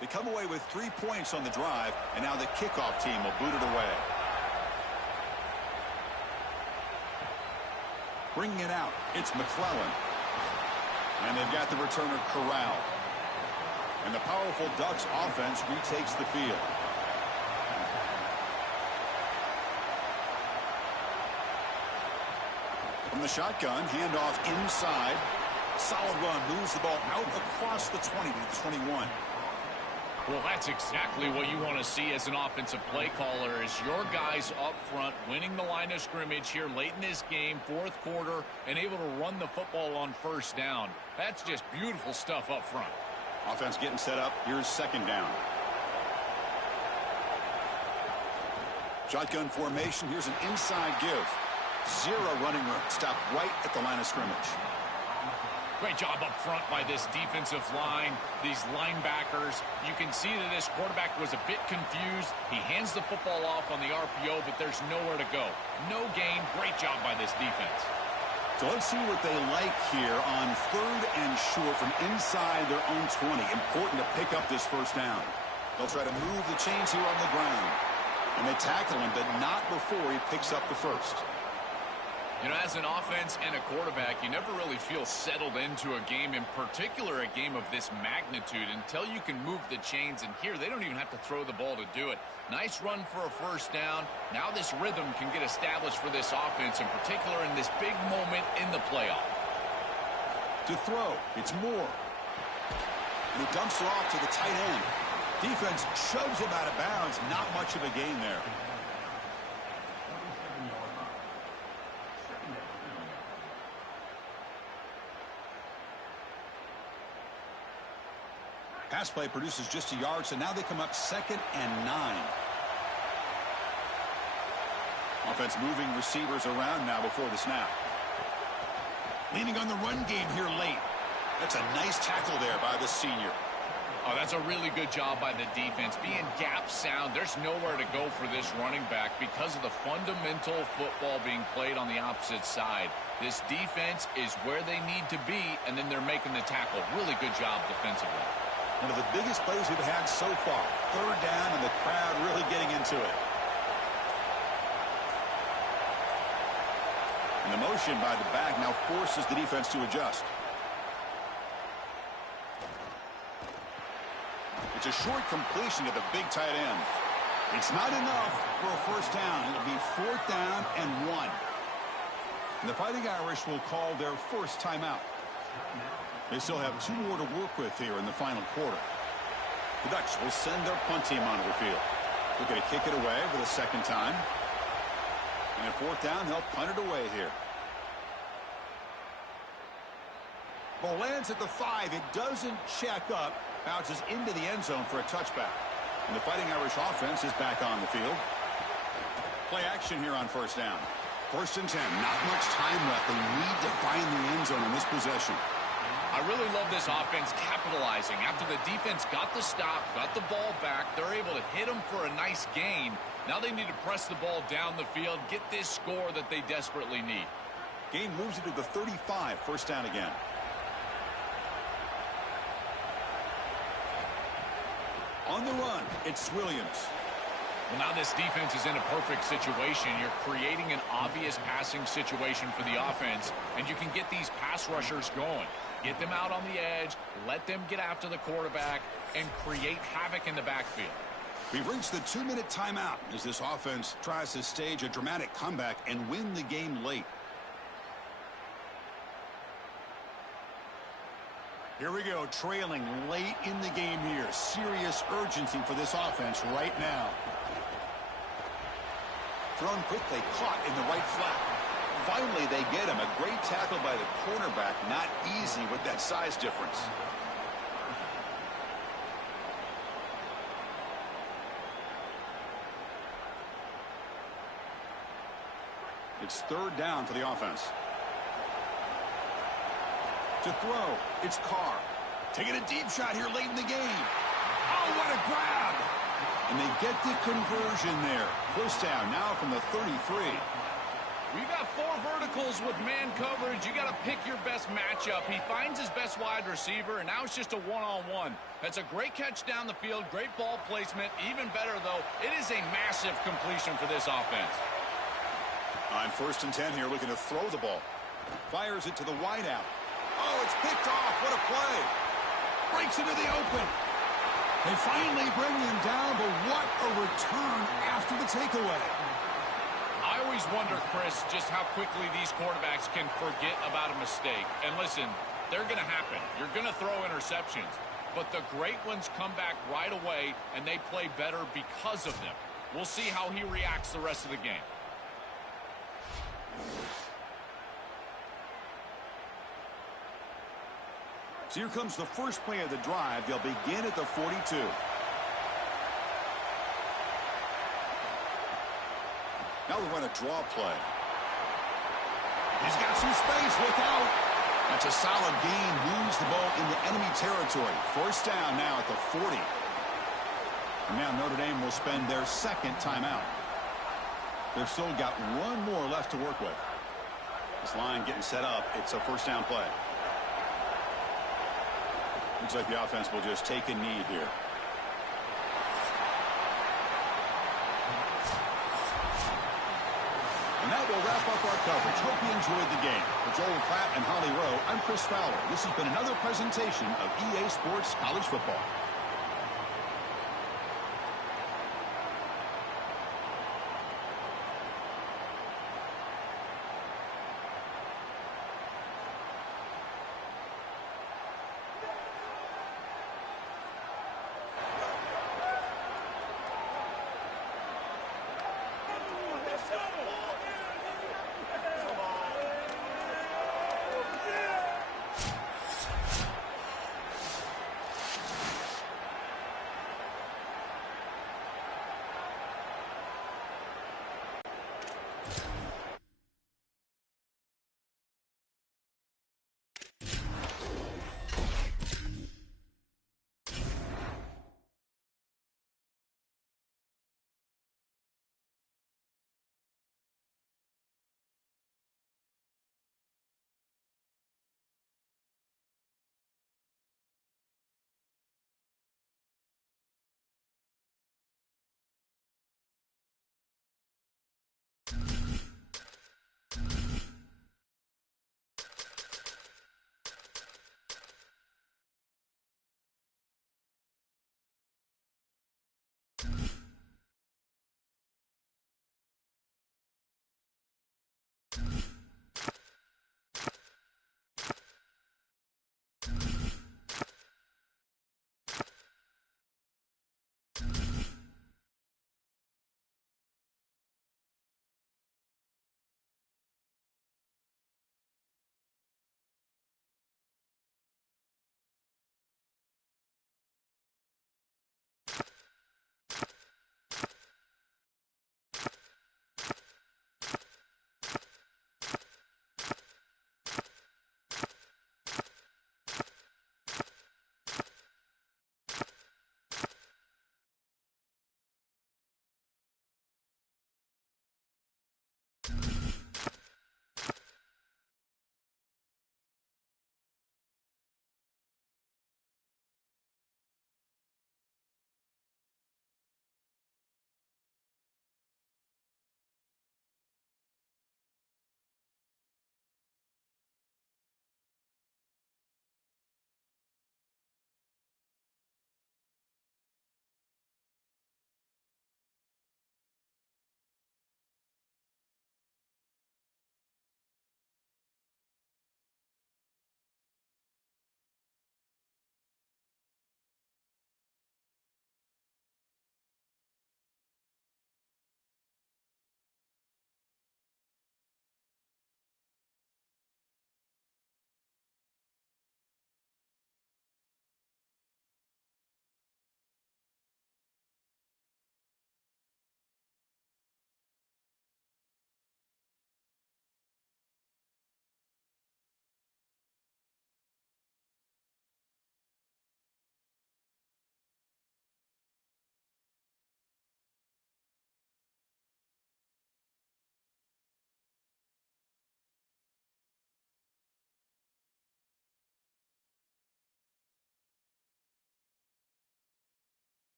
They come away with 3 points on the drive, and now the kickoff team will boot it away. Bringing it out, it's McClellan. And they've got the returner corralled. And the powerful Ducks offense retakes the field. From the shotgun, handoff inside. Solid run, moves the ball out across the 20 to the 21. Well, that's exactly what you want to see as an offensive play caller, is your guys up front winning the line of scrimmage here late in this game, fourth quarter, and able to run the football on first down. That's just beautiful stuff up front. Offense getting set up. Here's second down. Shotgun formation. Here's an inside give. Zero running room. Stop right at the line of scrimmage. Great job up front by this defensive line, these linebackers. You can see that this quarterback was a bit confused. He hands the football off on the RPO, but there's nowhere to go. No gain. Great job by this defense. So let's see what they like here on third and short from inside their own 20. Important to pick up this first down. They'll try to move the chains here on the ground. And they tackle him, but not before he picks up the first. You know, as an offense and a quarterback, you never really feel settled into a game, in particular a game of this magnitude, until you can move the chains. And here, they don't even have to throw the ball to do it. Nice run for a first down. Now this rhythm can get established for this offense, in particular in this big moment in the playoff. To throw, it's Moore. And he dumps it off to the tight end. Defense shoves him out of bounds. Not much of a gain there. Pass play produces just a yard, so now they come up 2nd and 9. Offense moving receivers around now before the snap. Leaning on the run game here late. That's a nice tackle there by the senior. Oh, that's a really good job by the defense. Being gap sound, there's nowhere to go for this running back because of the fundamental football being played on the opposite side. This defense is where they need to be, and then they're making the tackle. Really good job defensively. One of the biggest plays we've had so far. Third down, and the crowd really getting into it. And the motion by the back now forces the defense to adjust. It's a short completion to the big tight end. It's not enough for a first down. It'll be 4th down and 1. And the Fighting Irish will call their first timeout. They still have 2 more to work with here in the final quarter. The Ducks will send their punt team onto the field. They're going to kick it away for the second time. And at 4th down, they'll punt it away here. Ball lands at the 5. It doesn't check up. Bounces into the end zone for a touchback. And the Fighting Irish offense is back on the field. Play action here on first down. 1st and 10. Not much time left. They need to find the end zone in this possession. I really love this offense capitalizing. After the defense got the stop, got the ball back, they're able to hit them for a nice gain. Now they need to press the ball down the field, get this score that they desperately need. Gain moves it to the 35. 1st down again. On the run, it's Williams. Well, now this defense is in a perfect situation. You're creating an obvious passing situation for the offense, and you can get these pass rushers going. Get them out on the edge, let them get after the quarterback, and create havoc in the backfield. We've reached the 2-minute timeout as this offense tries to stage a dramatic comeback and win the game late. Here we go, trailing late in the game here. Serious urgency for this offense right now. Thrown quickly, caught in the right flat. Finally, they get him. A great tackle by the cornerback. Not easy with that size difference. It's 3rd down for the offense. To throw, it's Carr. Taking a deep shot here late in the game. Oh, what a grab! And they get the conversion there. 1st down now from the 33. You got 4 verticals with man coverage. You got to pick your best matchup. He finds his best wide receiver, and now it's just a one-on-one. That's a great catch down the field, great ball placement. Even better, though, it is a massive completion for this offense. On 1st and 10 here, looking to throw the ball. Fires it to the wideout. Oh, it's picked off. What a play. Breaks into the open. They finally bring him down, but what a return after the takeaway. I always wonder, Chris, just how quickly these quarterbacks can forget about a mistake. And listen, they're going to happen. You're going to throw interceptions. But the great ones come back right away, and they play better because of them. We'll see how he reacts the rest of the game. So here comes the first play of the drive. They'll begin at the 42. Now we run a draw play. He's got some space. Look out. That's a solid gain. Moves the ball into enemy territory. 1st down now at the 40. And now Notre Dame will spend their 2nd timeout. They've still got 1 more left to work with. This line getting set up. It's a 1st down play. Looks like the offense will just take a knee here. And that will wrap up our coverage. Hope you enjoyed the game. For Joel Klatt and Holly Rowe, I'm Chris Fowler. This has been another presentation of EA Sports College Football.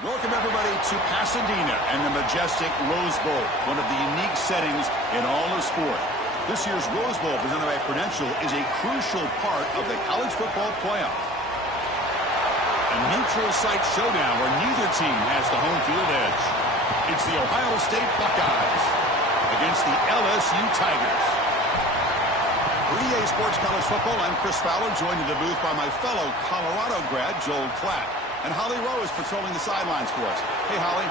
Welcome, everybody, to Pasadena and the majestic Rose Bowl, one of the unique settings in all of sport. This year's Rose Bowl, presented by Prudential, is a crucial part of the college football playoff. A neutral site showdown where neither team has the home field edge. It's the Ohio State Buckeyes against the LSU Tigers. For EA Sports College Football, I'm Chris Fowler, joined in the booth by my fellow Colorado grad, Joel Klatt. And Holly Rowe is patrolling the sidelines for us. Hey, Holly.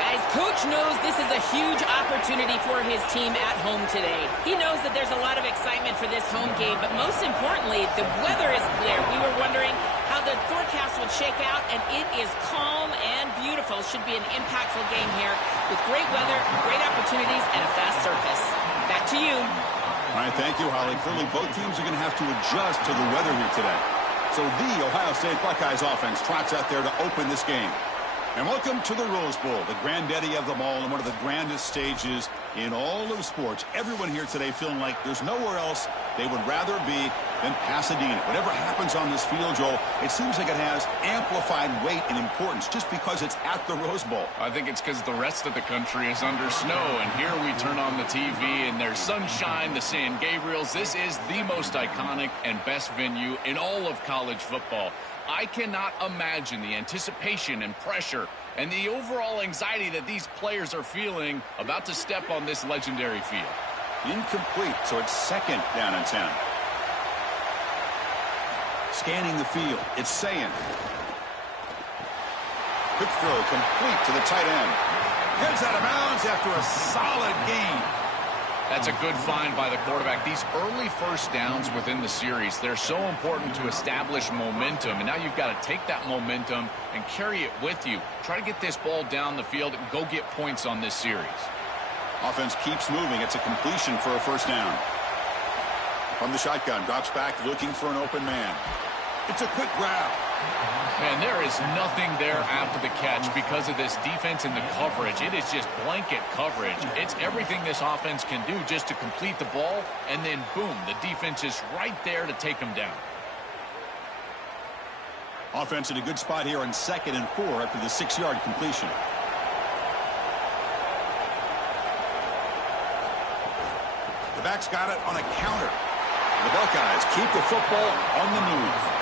Guys, Coach knows this is a huge opportunity for his team at home today. He knows that there's a lot of excitement for this home game, but most importantly, the weather is clear. We were wondering how the forecast would shake out, and it is calm and beautiful. Should be an impactful game here with great weather, great opportunities, and a fast surface. Back to you. All right, thank you, Holly. Clearly, both teams are going to have to adjust to the weather here today. So the Ohio State Buckeyes offense trots out there to open this game. And welcome to the Rose Bowl, the granddaddy of them all and one of the grandest stages in all of sports. Everyone here today feeling like there's nowhere else they would rather be than Pasadena. Whatever happens on this field, Joel, it seems like it has amplified weight and importance just because it's at the Rose Bowl. I think it's because the rest of the country is under snow, and here we turn on the TV and there's sunshine, the San Gabriels. This is the most iconic and best venue in all of college football. I cannot imagine the anticipation and pressure and the overall anxiety that these players are feeling about to step on this legendary field. Incomplete, so it's second down and 10. Scanning the field, it's Sayin. Quick throw complete to the tight end. Heads out of bounds after a solid gain. That's a good find by the quarterback. These early first downs within the series, they're so important to establish momentum. And now you've got to take that momentum and carry it with you. Try to get this ball down the field and go get points on this series. Offense keeps moving. It's a completion for a first down. From the shotgun, drops back looking for an open man. It's a quick grab. Man, there is nothing there after the catch because of this defense and the coverage. It is just blanket coverage. It's everything this offense can do just to complete the ball, and then, boom, the defense is right there to take them down. Offense in a good spot here on 2nd and 4 after the 6-yard completion. The back's got it on a counter. The Buckeyes keep the football on the move.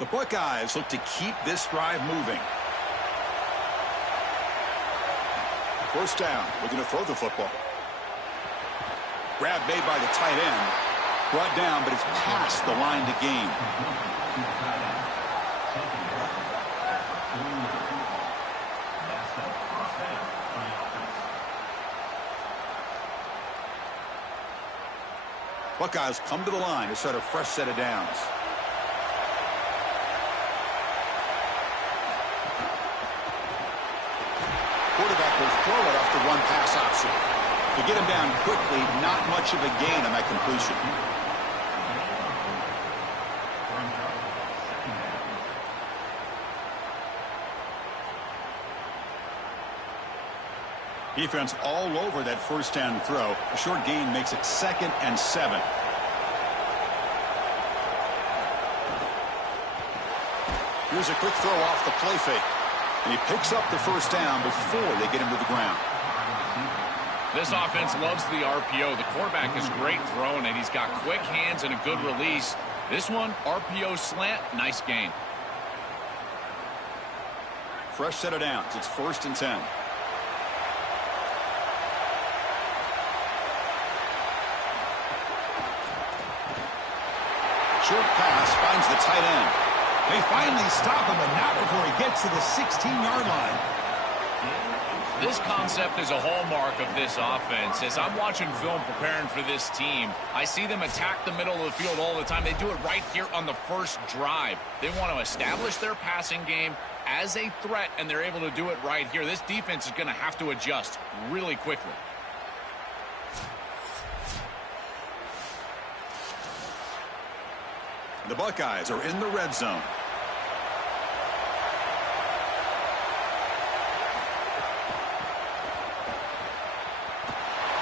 The Buckeyes look to keep this drive moving. First down, looking to throw the football. Grab made by the tight end. Brought down, but it's past the line to gain. Buckeyes come to the line to start a fresh set of downs. Quarterback will throw it off the one pass option. To get him down quickly, not much of a gain on that completion. Defense all over that first down throw. A short gain makes it 2nd and 7. Here's a quick throw off the play fake. And he picks up the first down before they get him to the ground. This offense loves the RPO. The quarterback is great throwing it. He's got quick hands and a good release. This one, RPO slant, nice gain. Fresh set of downs. It's 1st and 10. Short pass finds the tight end. They finally stop him, but not before he gets to the 16-yard line. This concept is a hallmark of this offense. As I'm watching film preparing for this team, I see them attack the middle of the field all the time. They do it right here on the first drive. They want to establish their passing game as a threat, and they're able to do it right here. This defense is going to have to adjust really quickly. The Buckeyes are in the red zone.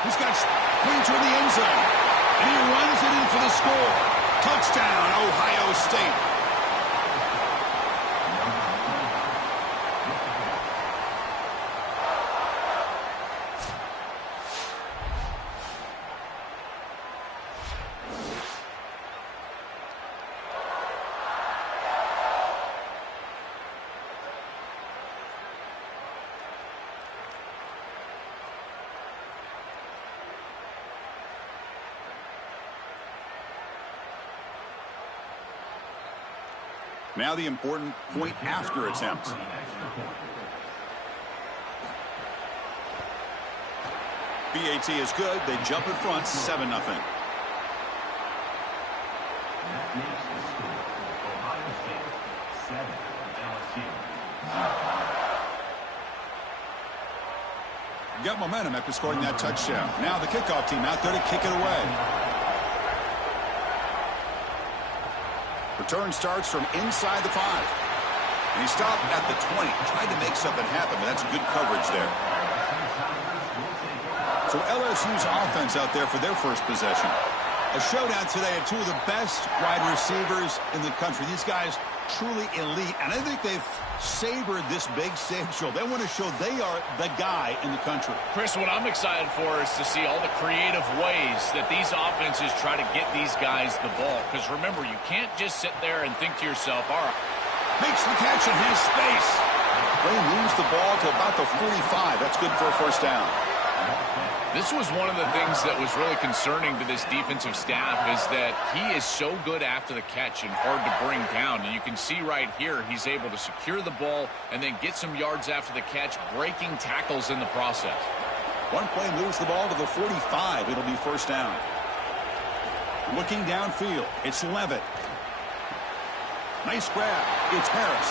He's got clean toward the end zone. And he runs it in for the score. Touchdown, Ohio State. Now the important point after attempt. BAT is good. They jump in front, 7-0. That makes the score Ohio State 7, LSU. Got momentum after scoring that touchdown. Now the kickoff team out there to kick it away. Return starts from inside the 5. And he stopped at the 20. Tried to make something happen, but that's good coverage there. So LSU's offense out there for their first possession. A showdown today of two of the best wide receivers in the country. These guys truly elite. And I think they've savored this big stage show. They want to show they are the guy in the country. Chris, what I'm excited for is to see all the creative ways that these offenses try to get these guys the ball. Because remember, you can't just sit there and think to yourself, all right. Makes the catch and has space. They moves the ball to about the 45. That's good for a first down. This was one of the things that was really concerning to this defensive staff is that he is so good after the catch and hard to bring down. And you can see right here he's able to secure the ball and then get some yards after the catch, breaking tackles in the process. One play moves the ball to the 45. It'll be first down. Looking downfield, it's Levitt. Nice grab. It's Harris.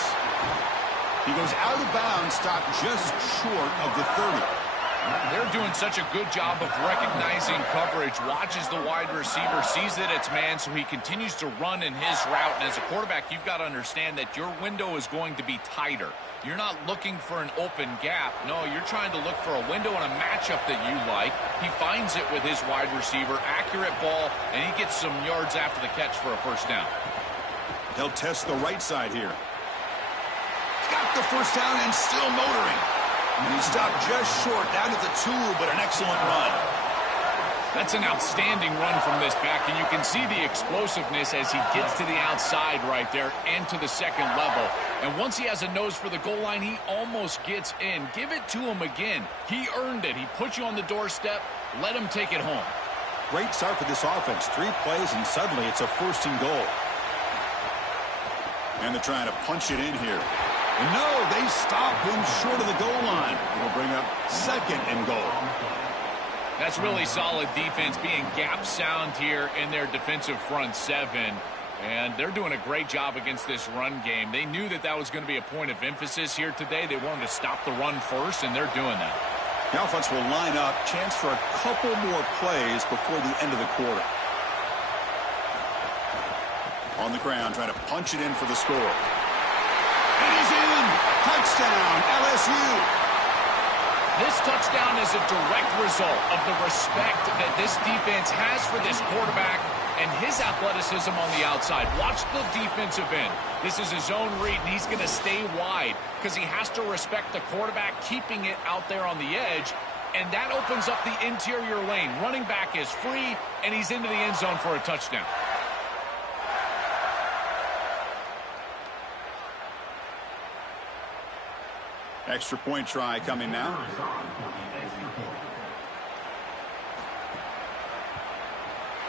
He goes out of bounds, stopped just short of the 30. They're doing such a good job of recognizing coverage, watches the wide receiver, sees that it's man, so he continues to run in his route. And as a quarterback, you've got to understand that your window is going to be tighter. You're not looking for an open gap. No, you're trying to look for a window and a matchup that you like. He finds it with his wide receiver, accurate ball, and he gets some yards after the catch for a first down. They'll test the right side here. Got the first down and still motoring. And he stopped just short, down at the 2, but an excellent run. That's an outstanding run from this back, and you can see the explosiveness as he gets to the outside right there and to the second level. And once he has a nose for the goal line, he almost gets in. Give it to him again. He earned it. He put you on the doorstep. Let him take it home. Great start for this offense. 3 plays, and suddenly it's a first and goal. And they're trying to punch it in here. And no, they stop him short of the goal line. It'll bring up second and goal. That's really solid defense, being gap sound here in their defensive front 7. And they're doing a great job against this run game. They knew that that was going to be a point of emphasis here today. They wanted to stop the run first, and they're doing that. The offense will line up. Chance for a couple more plays before the end of the quarter. On the ground, trying to punch it in for the score. And he's in! Touchdown, LSU! This touchdown is a direct result of the respect that this defense has for this quarterback and his athleticism on the outside. Watch the defensive end. This is his own read, and he's going to stay wide because he has to respect the quarterback keeping it out there on the edge, and that opens up the interior lane. Running back is free, and he's into the end zone for a touchdown. Extra point try coming now.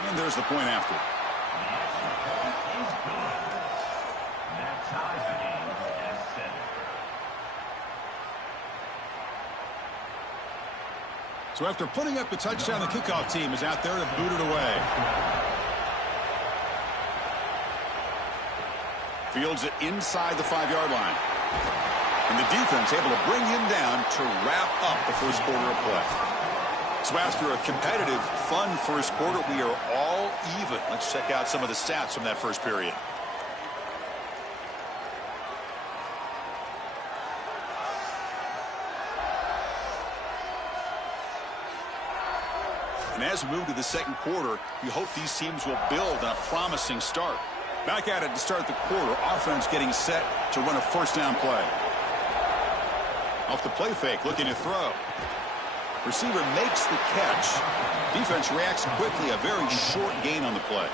And there's the point after. That ties the game at 7. So after putting up the touchdown, the kickoff team is out there to boot it away. Fields it inside the 5-yard line. And the defense able to bring him down to wrap up the first quarter of play. So after a competitive, fun first quarter, we are all even. Let's check out some of the stats from that first period. And as we move to the second quarter, we hope these teams will build on a promising start. Back at it to start the quarter. Offense getting set to run a first down play. Off the play fake, looking to throw. Receiver makes the catch. Defense reacts quickly. A very short gain on the play.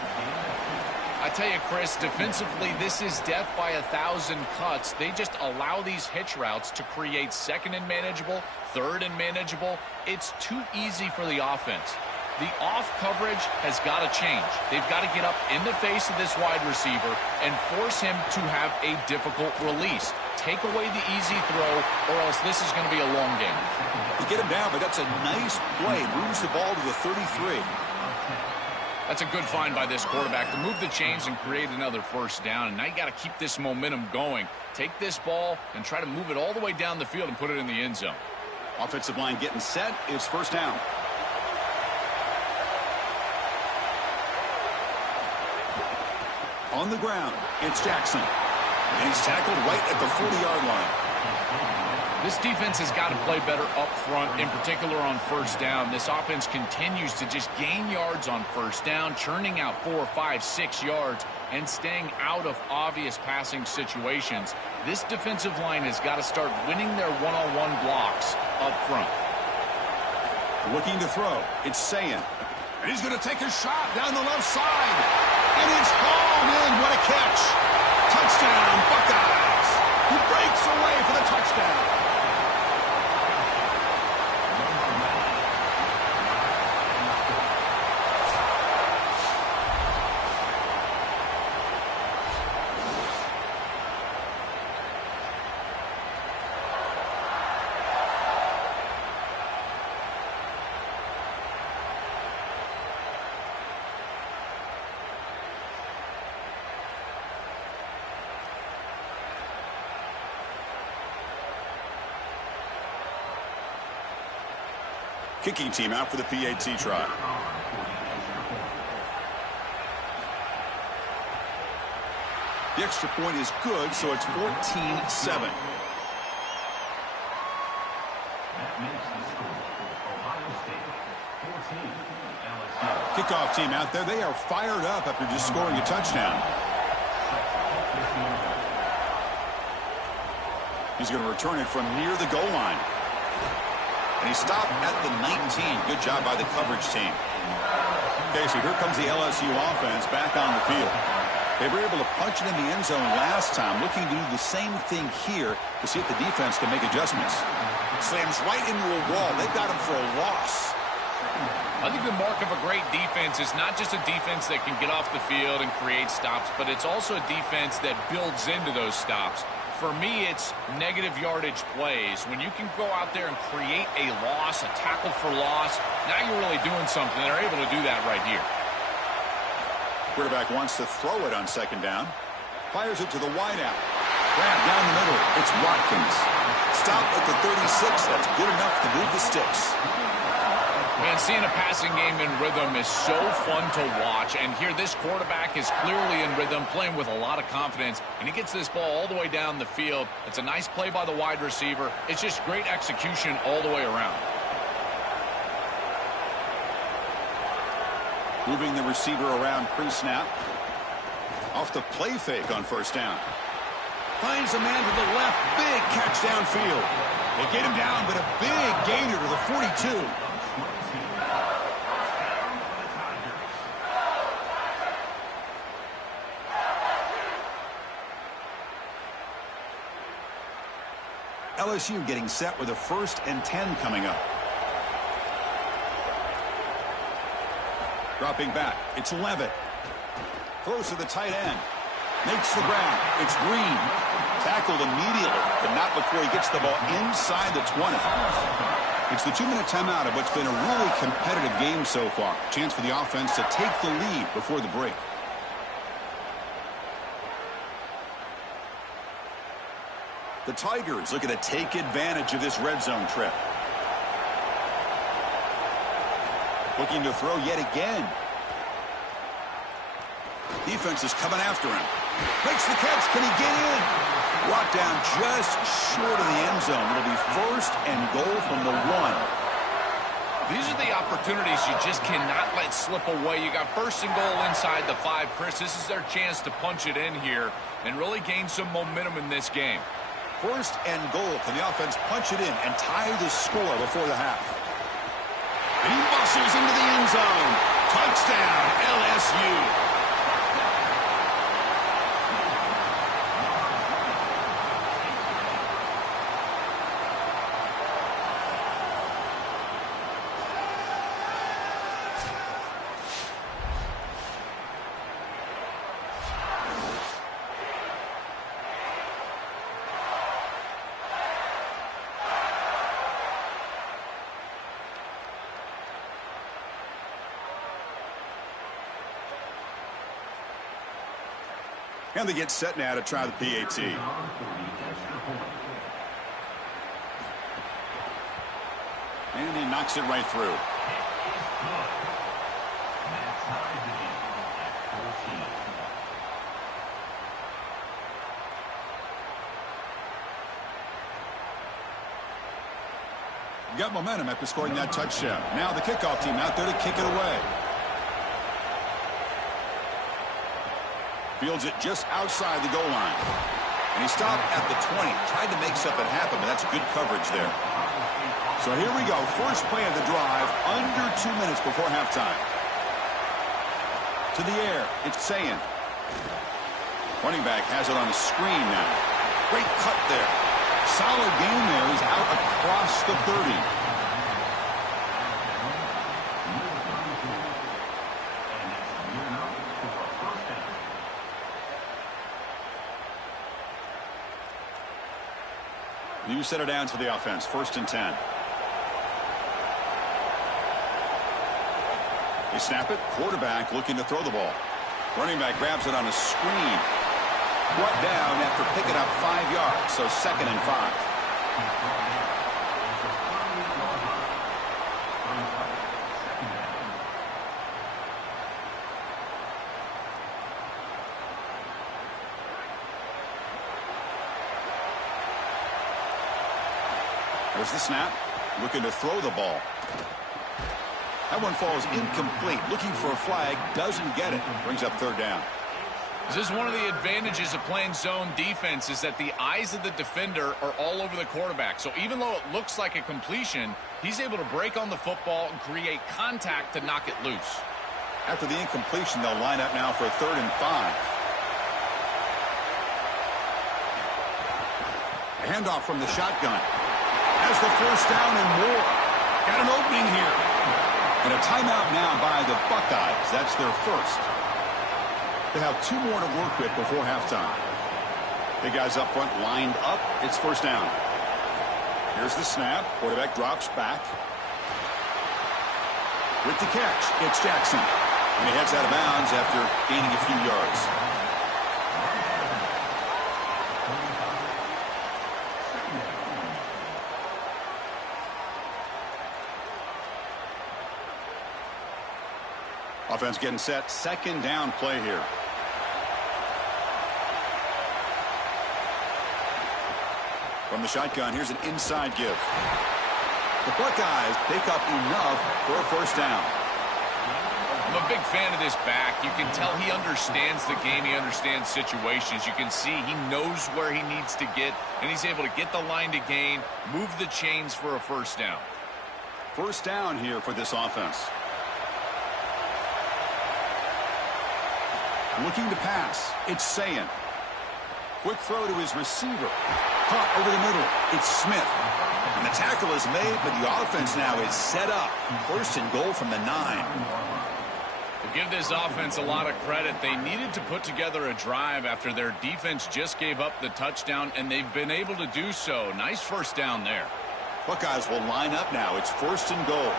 I tell you, Chris, defensively, this is death by 1,000 cuts. They just allow these hitch routes to create second and manageable, third and manageable. It's too easy for the offense. The off coverage has got to change. They've got to get up in the face of this wide receiver and force him to have a difficult release. Take away the easy throw, or else this is going to be a long game. You get him down, but that's a nice play. Moves the ball to the 33. That's a good find by this quarterback to move the chains and create another first down. And now you got to keep this momentum going. Take this ball and try to move it all the way down the field and put it in the end zone. Offensive line getting set. It's first down. On the ground, it's Jackson. And he's tackled right at the 40-yard line. This defense has got to play better up front, in particular on first down. This offense continues to just gain yards on first down, churning out 4, 5, 6 yards, and staying out of obvious passing situations. This defensive line has got to start winning their one-on-one blocks up front. Looking to throw. It's Sayin. And he's going to take a shot down the left side. And it's hauled in. What a catch. Touchdown, Buckeyes. He breaks away for the touchdown. Kicking team out for the PAT try. The extra point is good, so it's 14-7. That makes the score. Ohio State 14, LSU. Kickoff team out there. They are fired up after just scoring a touchdown. He's going to return it from near the goal line. And he stopped at the 19. Good job by the coverage team. Okay, so here comes the LSU offense back on the field. They were able to punch it in the end zone last time, looking to do the same thing here to see if the defense can make adjustments. Slams right into a wall. They've got him for a loss. I think the mark of a great defense is not just a defense that can get off the field and create stops, but it's also a defense that builds into those stops. For me, it's negative yardage plays. When you can go out there and create a loss, a tackle for loss, now you're really doing something. They're able to do that right here. Quarterback wants to throw it on second down. Fires it to the wideout. Grab down the middle. It's Watkins. Stop at the 36. That's good enough to move the sticks. Man, seeing a passing game in rhythm is so fun to watch. And here, this quarterback is clearly in rhythm, playing with a lot of confidence. And he gets this ball all the way down the field. It's a nice play by the wide receiver. It's just great execution all the way around. Moving the receiver around pre-snap. Off the play fake on first down. Finds a man to the left. Big catch downfield. They get him down, but a big gainer to the 42. LSU getting set with a 1st and 10 coming up. Dropping back. It's Levitt. Throws to the tight end. Makes the ground. It's Green. Tackled immediately, but not before he gets the ball inside the 20. It's the 2-minute timeout of what's been a really competitive game so far. Chance for the offense to take the lead before the break. The Tigers looking to take advantage of this red zone trip. Looking to throw yet again. Defense is coming after him. Makes the catch. Can he get in? Brought down just short of the end zone. It'll be 1st and goal from the 1. These are the opportunities you just cannot let slip away. You got first and goal inside the 5. Chris, this is their chance to punch it in here and really gain some momentum in this game. First and goal. Can the offense punch it in and tie the score before the half? And he muscles into the end zone. Touchdown, LSU. And they get set now to try the PAT. And he knocks it right through. Got momentum after scoring that touchdown. Now the kickoff team out there to kick it away. Fields it just outside the goal line. And he stopped at the 20. Tried to make something happen, but that's good coverage there. So here we go. First play of the drive, under 2 minutes before halftime. To the air, it's Sayin. Running back has it on the screen now. Great cut there. Solid game there. He's out across the 30. New setter downs for the offense. First and 10. They snap it. Quarterback looking to throw the ball. Running back grabs it on a screen. Brought down after picking up 5 yards. So second and 5. There's the snap. Looking to throw the ball. That one falls incomplete. Looking for a flag. Doesn't get it. Brings up third down. This is one of the advantages of playing zone defense is that the eyes of the defender are all over the quarterback. So even though it looks like a completion, he's able to break on the football and create contact to knock it loose. After the incompletion, they'll line up now for a 3rd and 5. A handoff from the shotgun. Has the first down and more. Got an opening here. And a timeout now by the Buckeyes. That's their first. They have 2 more to work with before halftime. Big guys up front lined up. It's first down. Here's the snap. Quarterback drops back. With the catch, it's Jackson. And he heads out of bounds after gaining a few yards. Offense getting set. Second down play here. From the shotgun, here's an inside give. The Buckeyes pick up enough for a first down. I'm a big fan of this back. You can tell he understands the game. He understands situations. You can see he knows where he needs to get, and he's able to get the line to gain, move the chains for a first down. First down here for this offense. Looking to pass. It's Sayin. Quick throw to his receiver. Caught over the middle. It's Smith. And the tackle is made, but the offense now is set up. First and goal from the 9. We'll give this offense a lot of credit. They needed to put together a drive after their defense just gave up the touchdown, and they've been able to do so. Nice first down there. Buckeyes will line up now. It's first and goal.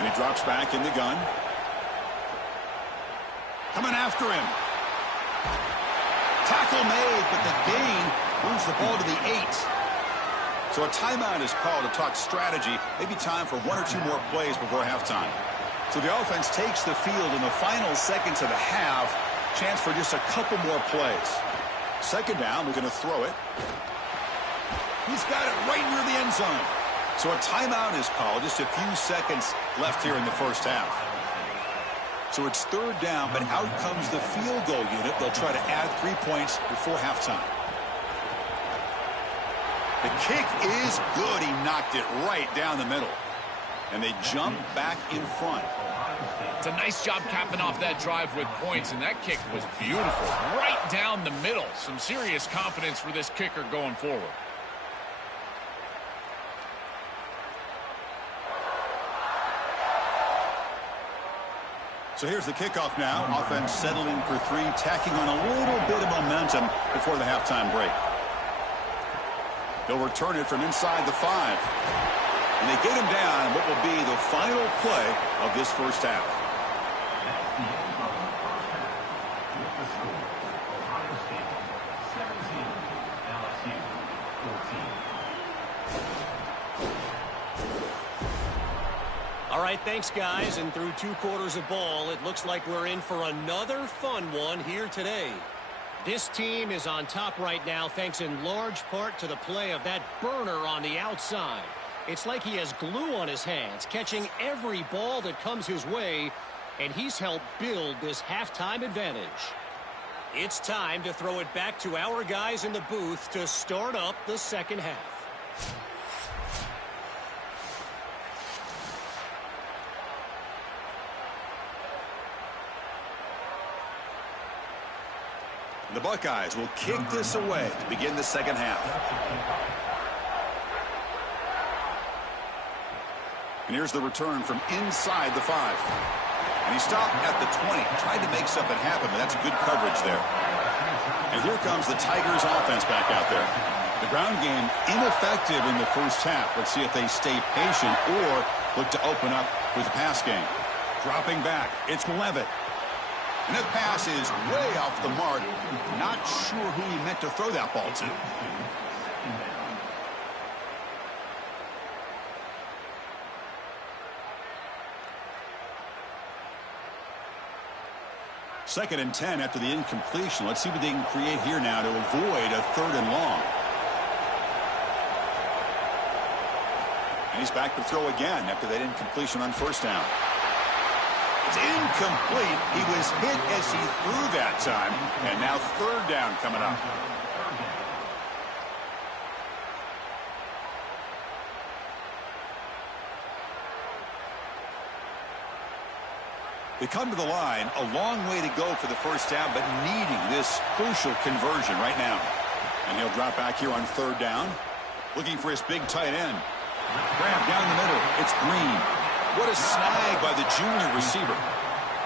And he drops back in the gun. Coming after him. Tackle made, but the gain moves the ball to the 8. So a timeout is called to talk strategy. Maybe time for 1 or 2 more plays before halftime. So the offense takes the field in the final seconds of the half. Chance for just a couple more plays. Second down, we're going to throw it. He's got it right near the end zone. So a timeout is called. Just a few seconds left here in the first half. So it's third down, but out comes the field goal unit. They'll try to add 3 points before halftime. The kick is good. He knocked it right down the middle. And they jump back in front. It's a nice job capping off that drive with points, and that kick was beautiful. Right down the middle. Some serious confidence for this kicker going forward. So here's the kickoff now. Offense settling for 3, tacking on a little bit of momentum before the halftime break. They'll return it from inside the 5. And they get him down what will be the final play of this first half. That's the end of the first half. With the score, Ohio State 17, LSU 14. All right, thanks, guys. And through 2 quarters of ball, it looks like we're in for another fun one here today. This team is on top right now thanks in large part to the play of that burner on the outside. It's like he has glue on his hands, catching every ball that comes his way, and he's helped build this halftime advantage. It's time to throw it back to our guys in the booth to start up the second half. The Buckeyes will kick this away to begin the second half. And here's the return from inside the 5. And he stopped at the 20. Tried to make something happen, but that's good coverage there. And here comes the Tigers offense back out there. The ground game ineffective in the first half. Let's see if they stay patient or look to open up with the pass game. Dropping back, it's Levitt. And that pass is way off the mark. Not sure who he meant to throw that ball to. Second and 10 after the incompletion. Let's see what they can create here now to avoid a 3rd and long. And he's back to throw again after that incompletion on first down. It's incomplete. He was hit as he threw that time. And now 3rd down coming up. They come to the line, a long way to go for the first down, but needing this crucial conversion right now. And he'll drop back here on 3rd down, looking for his big tight end. Grab down the middle. It's Green. What a snag by the junior receiver.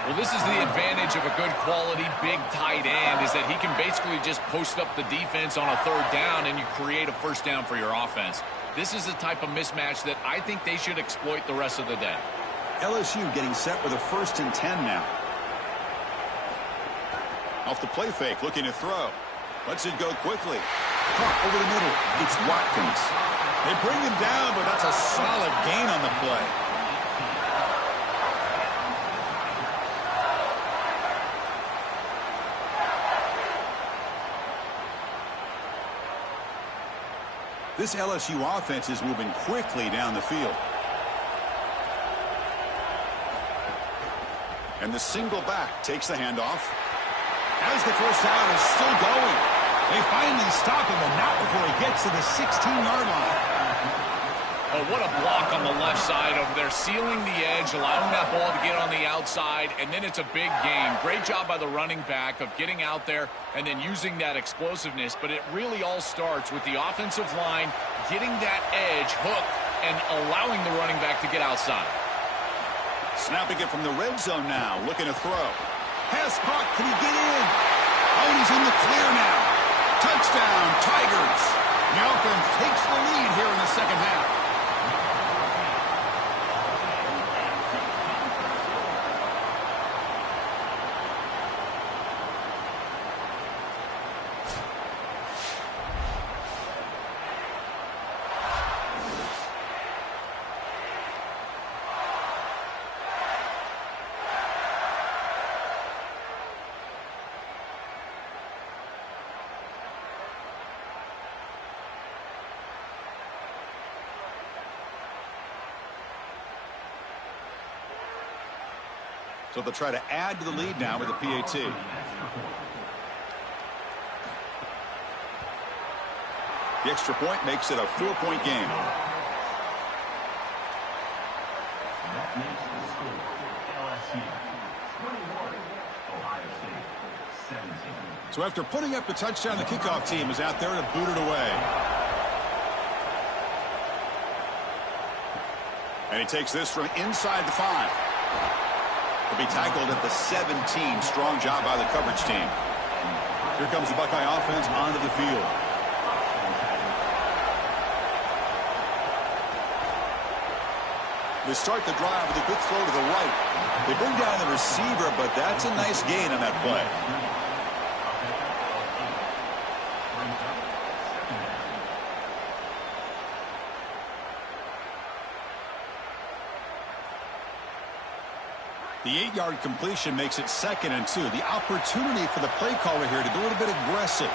Well, this is the advantage of a good quality big tight end, is that he can basically just post up the defense on a 3rd down and you create a first down for your offense. This is the type of mismatch that I think they should exploit the rest of the day. LSU getting set with a 1st and 10 now. Off the play fake, looking to throw. Lets it go quickly. Caught over the middle. It's Watkins. They bring him down, but that's a solid gain on the play. This LSU offense is moving quickly down the field. And the single back takes the handoff. As the first down is still going. They finally stop him, and not before he gets to the 16-yard line. Oh, what a block on the left side over there, sealing the edge, allowing that ball to get on the outside, and then it's a big gain. Great job by the running back of getting out there and then using that explosiveness, but it really all starts with the offensive line getting that edge hooked and allowing the running back to get outside. Snapping it from the red zone now, looking to throw. Pass caught, can he get in? Oh, he's in the clear now. Touchdown, Tigers. The offense takes the lead here in the second half. So they'll try to add to the lead now with a PAT. The extra point makes it a 4-point game. That makes the score LSU 21, Ohio State 17. So after putting up the touchdown, the kickoff team is out there to boot it away. And he takes this from inside the 5. He'll be tackled at the 17. Strong job by the coverage team. Here comes the Buckeye offense onto the field. They start the drive with a good throw to the right. They bring down the receiver, but that's a nice gain on that play. The 8-yard completion makes it 2nd and 2. The opportunity for the play caller here to be a little bit aggressive.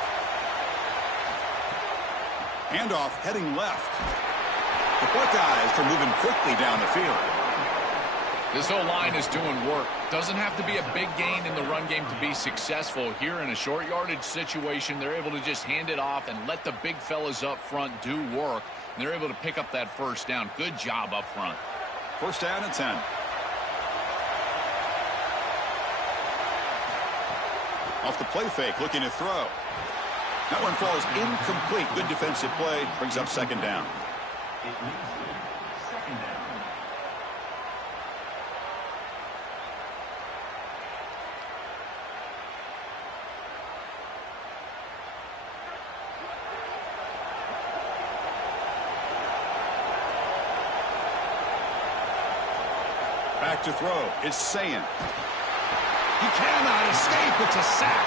Handoff heading left. The Buckeyes are moving quickly down the field. This O-line is doing work. Doesn't have to be a big gain in the run game to be successful. Here in a short yardage situation, they're able to just hand it off and let the big fellas up front do work. And they're able to pick up that first down. Good job up front. First down and 10. Off the play fake, looking to throw. That one falls incomplete. Good defensive play. Brings up 2nd down. It leads to 2nd down. Back to throw. It's Sayin. He cannot escape. It's a sack.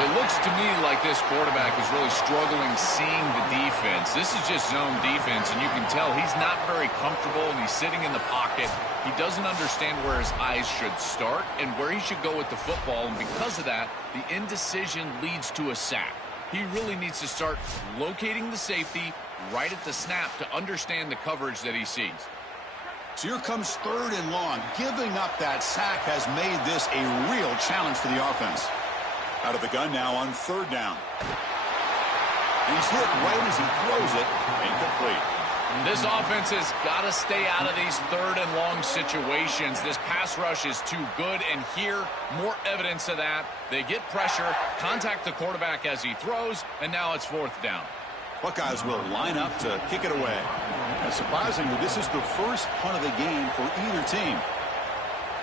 It looks to me like this quarterback is really struggling seeing the defense. This is just zone defense, and you can tell he's not very comfortable, and he's sitting in the pocket. He doesn't understand where his eyes should start and where he should go with the football, and because of that, the indecision leads to a sack. He really needs to start locating the safety right at the snap to understand the coverage that he sees. So here comes 3rd and long. Giving up that sack has made this a real challenge for the offense. Out of the gun now on 3rd down. And he's hit right as he throws it. Incomplete. This offense has got to stay out of these 3rd and long situations. This pass rush is too good, and here, more evidence of that. They get pressure, contact the quarterback as he throws, and now it's 4th down. Buckeyes will line up to kick it away. And surprisingly, this is the first punt of the game for either team.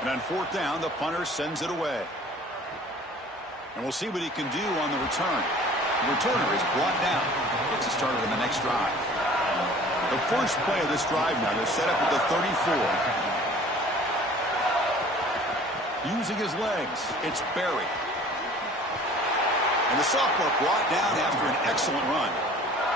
And on 4th down, the punter sends it away. And we'll see what he can do on the return. The returner is brought down. Gets it started on the next drive. The first play of this drive now, they're set up at the 34. Using his legs, it's Berry. And the sophomore brought down after an excellent run.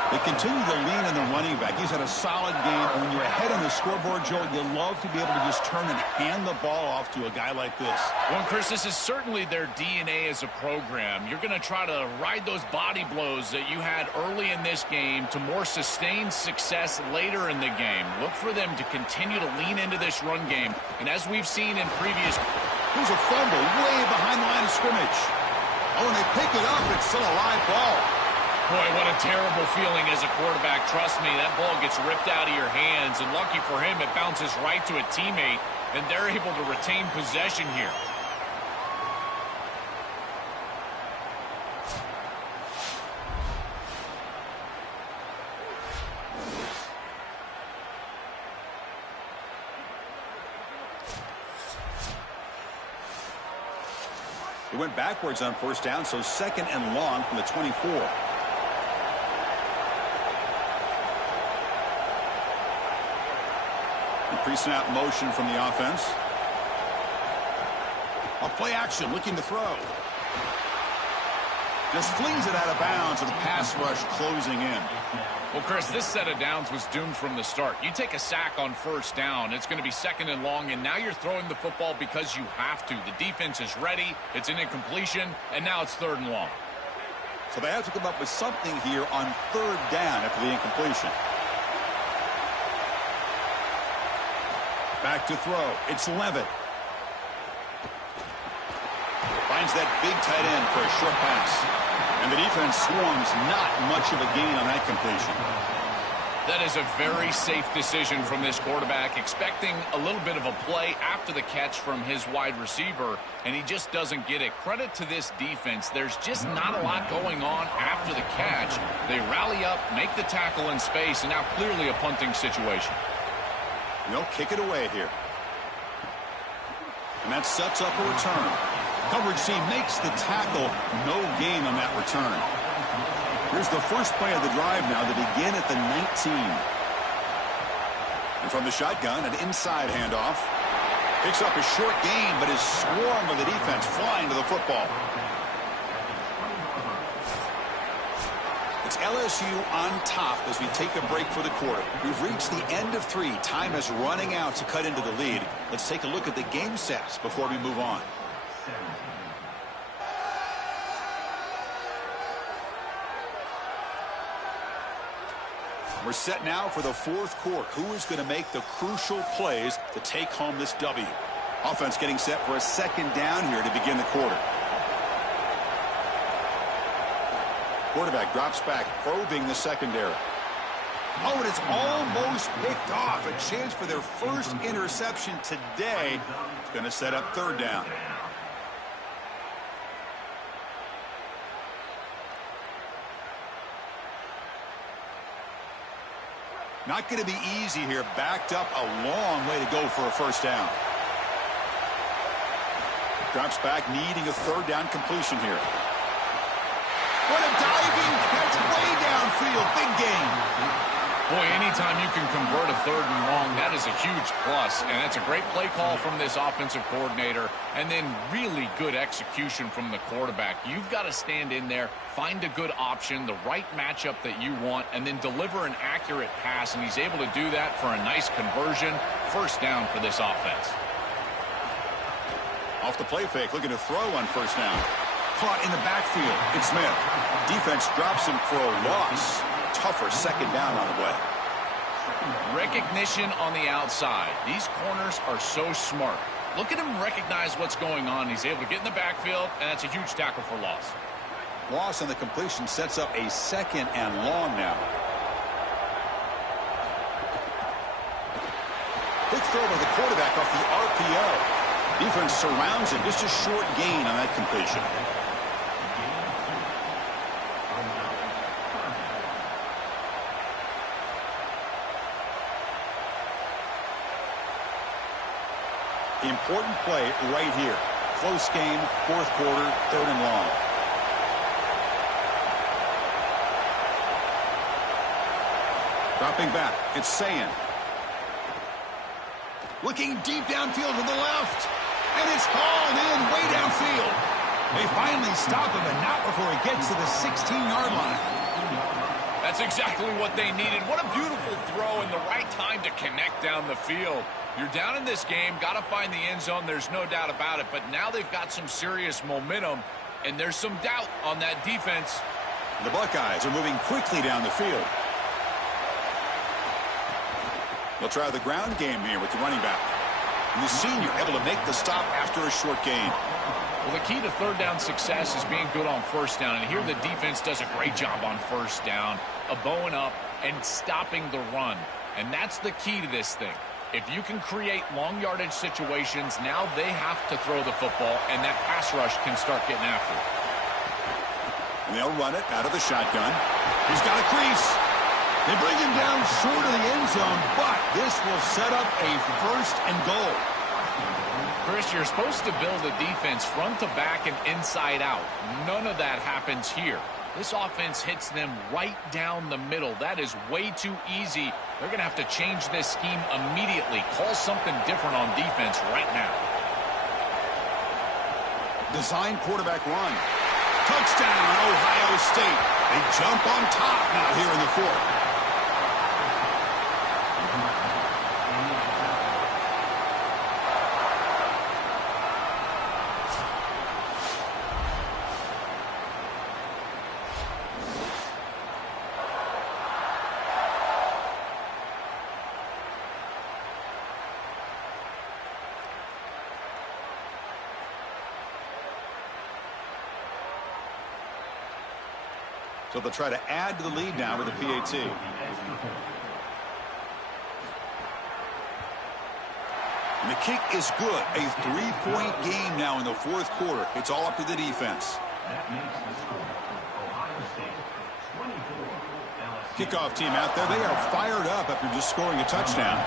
They continue to lean on the running back. He's had a solid game. When you're ahead on the scoreboard, Joe, you love to be able to just turn and hand the ball off to a guy like this. Well, Chris, this is certainly their DNA as a program. You're going to try to ride those body blows that you had early in this game to more sustained success later in the game. Look for them to continue to lean into this run game. And as we've seen in previous... Here's a fumble way behind the line of scrimmage. Oh, and they pick it up. It's still a live ball. Boy, what a terrible feeling as a quarterback. Trust me, that ball gets ripped out of your hands, and lucky for him, it bounces right to a teammate, and they're able to retain possession here. He went backwards on 1st down, so 2nd and long from the 24. Pre-snap motion from the offense. A play action, looking to throw. Just flings it out of bounds with a pass rush closing in. Well, Chris, this set of downs was doomed from the start. You take a sack on 1st down, it's going to be 2nd and long, and now you're throwing the football because you have to. The defense is ready, it's an incompletion, and now it's 3rd and long. So they have to come up with something here on 3rd down after the incompletion. Back to throw. It's Levitt. finds that big tight end for a short pass. And the defense swarms, not much of a gain on that completion. That is a very safe decision from this quarterback, expecting a little bit of a play after the catch from his wide receiver, and he just doesn't get it. Credit to this defense. There's just not a lot going on after the catch. They rally up, make the tackle in space, and now clearly a punting situation. They'll kick it away here. And that sets up a return. Coverage C makes the tackle. No gain on that return. Here's the first play of the drive now to begin at the 19. And from the shotgun, an inside handoff. Picks up a short gain, but is swarmed with the defense flying to the football. It's LSU on top as we take a break for the quarter. We've reached the end of 3. Time is running out to cut into the lead. Let's take a look at the game sets before we move on. We're set now for the fourth quarter. Who is going to make the crucial plays to take home this W? Offense getting set for a second down here to begin the quarter. Quarterback drops back, probing the secondary. Oh, and it's almost picked off. A chance for their first interception today. It's going to set up third down. Not going to be easy here. Backed up a long way to go for a first down. Drops back, needing a third down completion here. What a diving catch way downfield. Big gain. Boy, anytime you can convert a third and long, that is a huge plus. And that's a great play call from this offensive coordinator. And then really good execution from the quarterback. You've got to stand in there, find a good option, the right matchup that you want, and then deliver an accurate pass. And he's able to do that for a nice conversion. First down for this offense. Off the play fake, looking to throw on first down. Caught in the backfield. It's Smith. Defense drops him for a loss. Tougher second down on the way. Recognition on the outside. These corners are so smart. Look at him recognize what's going on. He's able to get in the backfield, and that's a huge tackle for loss. Loss on the completion sets up a second and long now. Quick throw by the quarterback off the RPO. Defense surrounds him. Just a short gain on that completion. Important play right here. Close game, fourth quarter, third and long. Dropping back, it's Sayan. Looking deep downfield to the left. And it's hauled in way downfield. They finally stop him, and not before he gets to the 16-yard line. That's exactly what they needed. What a beautiful throw in the right time to connect down the field. You're down in this game, got to find the end zone. There's no doubt about it. But now they've got some serious momentum, and there's some doubt on that defense. The Buckeyes are moving quickly down the field. They'll try the ground game here with the running back. And the senior able to make the stop after a short gain. Well, the key to third down success is being good on first down. And here the defense does a great job on first down, of bowing up and stopping the run. And that's the key to this thing. If you can create long yardage situations, now they have to throw the football, and that pass rush can start getting after it. And they'll run it out of the shotgun. He's got a crease. They bring him down short of the end zone, but this will set up a first and goal. Chris, you're supposed to build a defense front to back and inside out. None of that happens here. This offense hits them right down the middle. That is way too easy. They're going to have to change this scheme immediately. Call something different on defense right now. Design quarterback run. Touchdown, Ohio State. They jump on top now here in the fourth. So they'll try to add to the lead now with a PAT. And the kick is good. A 3-point game now in the fourth quarter. It's all up to the defense. That makes the score Ohio State 24. Kickoff team out there. They are fired up after just scoring a touchdown.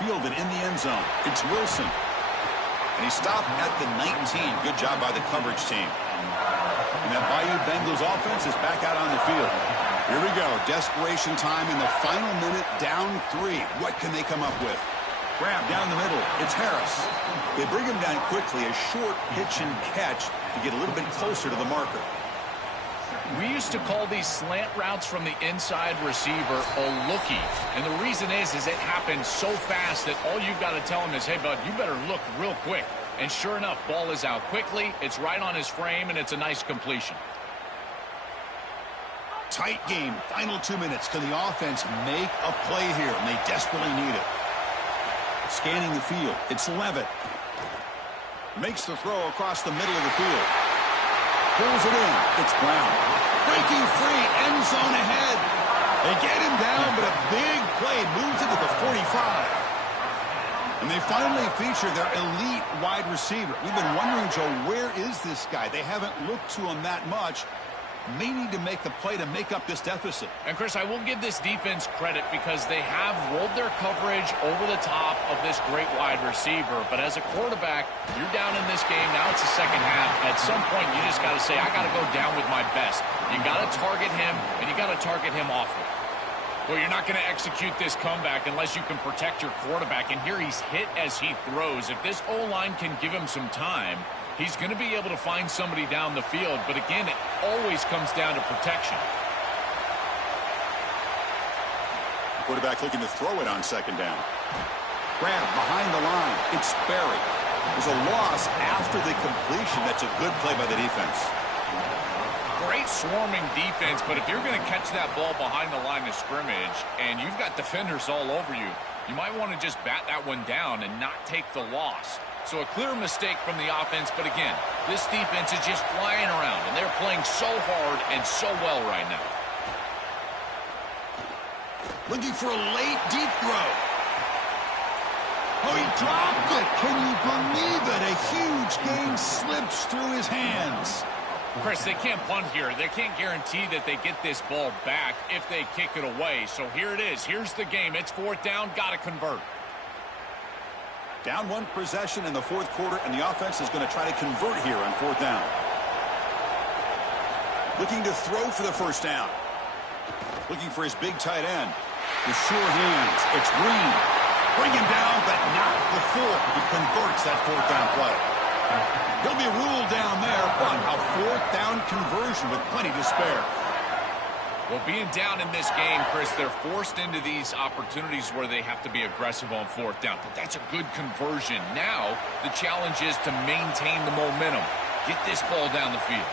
Fielded in the end zone. It's Wilson. And he stopped at the 19. Good job by the coverage team. And that Bayou Bengals offense is back out on the field. Here we go. Desperation time in the final minute. Down 3. What can they come up with? Grab down the middle. It's Harris. They bring him down quickly. A short pitch and catch to get a little bit closer to the marker. We used to call these slant routes from the inside receiver a lookie. And the reason is it happens so fast that all you've got to tell him is, hey, bud, you better look real quick. And sure enough, ball is out quickly. It's right on his frame, and it's a nice completion. Tight game. Final 2 minutes. Can the offense make a play here? And they desperately need it. Scanning the field. It's Levitt. Makes the throw across the middle of the field. Pulls it in. It's Brown. Breaking free. End zone ahead. They get him down, but a big play moves it to the 45. And they finally feature their elite wide receiver. We've been wondering, Joe, where is this guy? They haven't looked to him that much. May need to make the play to make up this deficit. And, Chris, I will give this defense credit because they have rolled their coverage over the top of this great wide receiver. But as a quarterback, you're down in this game. Now it's the second half. At some point, you just got to say, I got to go down with my best. You got to target him, and you got to target him often. Well, you're not going to execute this comeback unless you can protect your quarterback. And here he's hit as he throws. If this O-line can give him some time, he's going to be able to find somebody down the field. But again, it always comes down to protection. Quarterback looking to throw it on second down. Grab behind the line. It's Sperry. There's a loss after the completion. That's a good play by the defense. Great swarming defense, but if you're going to catch that ball behind the line of scrimmage and you've got defenders all over you, you might want to just bat that one down and not take the loss. So a clear mistake from the offense, but again, this defense is just flying around, and they're playing so hard and so well right now. Looking for a late deep throw. Oh, he dropped it. Can you believe it? A huge gain slips through his hands. Chris, they can't punt here. They can't guarantee that they get this ball back if they kick it away. So here it is. Here's the game. It's fourth down. Got to convert. Down 1 possession in the fourth quarter, and the offense is going to try to convert here on fourth down. Looking to throw for the first down. Looking for his big tight end. With sure hands, it's Green. Bring him down, but not before he converts that fourth down play. He'll be ruled down there, but a fourth down conversion with plenty to spare. Well, being down in this game, Chris, they're forced into these opportunities where they have to be aggressive on fourth down. But that's a good conversion. Now, the challenge is to maintain the momentum. Get this ball down the field.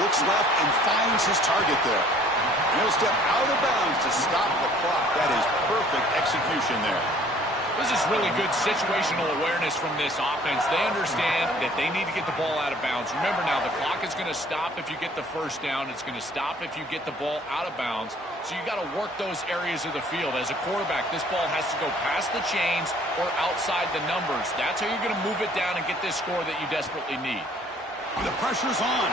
Looks left and finds his target there. And he'll step out of bounds to stop the clock. That is perfect execution there. This is really good situational awareness from this offense. They understand that they need to get the ball out of bounds. Remember now, the clock is going to stop if you get the first down. It's going to stop if you get the ball out of bounds. So you got to work those areas of the field. As a quarterback, this ball has to go past the chains or outside the numbers. That's how you're going to move it down and get this score that you desperately need. The pressure's on.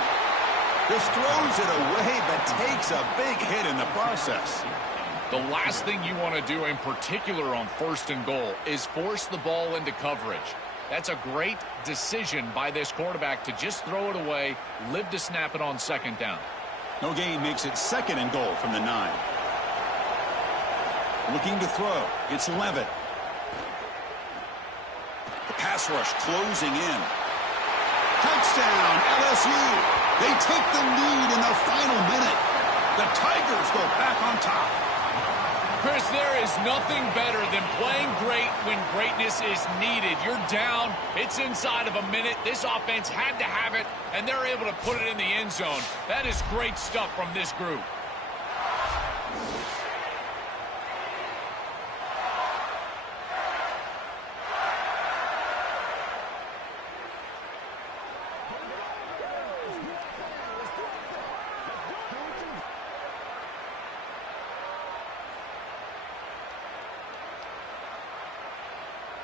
This throws it away, but takes a big hit in the process. The last thing you want to do, in particular on first and goal, is force the ball into coverage. That's a great decision by this quarterback to just throw it away, live to snap it on second down. No gain makes it second and goal from the 9. Looking to throw. It's Levitt. The pass rush closing in. Touchdown, LSU. They take the lead in the final minute. The Tigers go back on top. Chris, there is nothing better than playing great when greatness is needed. You're down. It's inside of a minute. This offense had to have it, and they're able to put it in the end zone. That is great stuff from this group.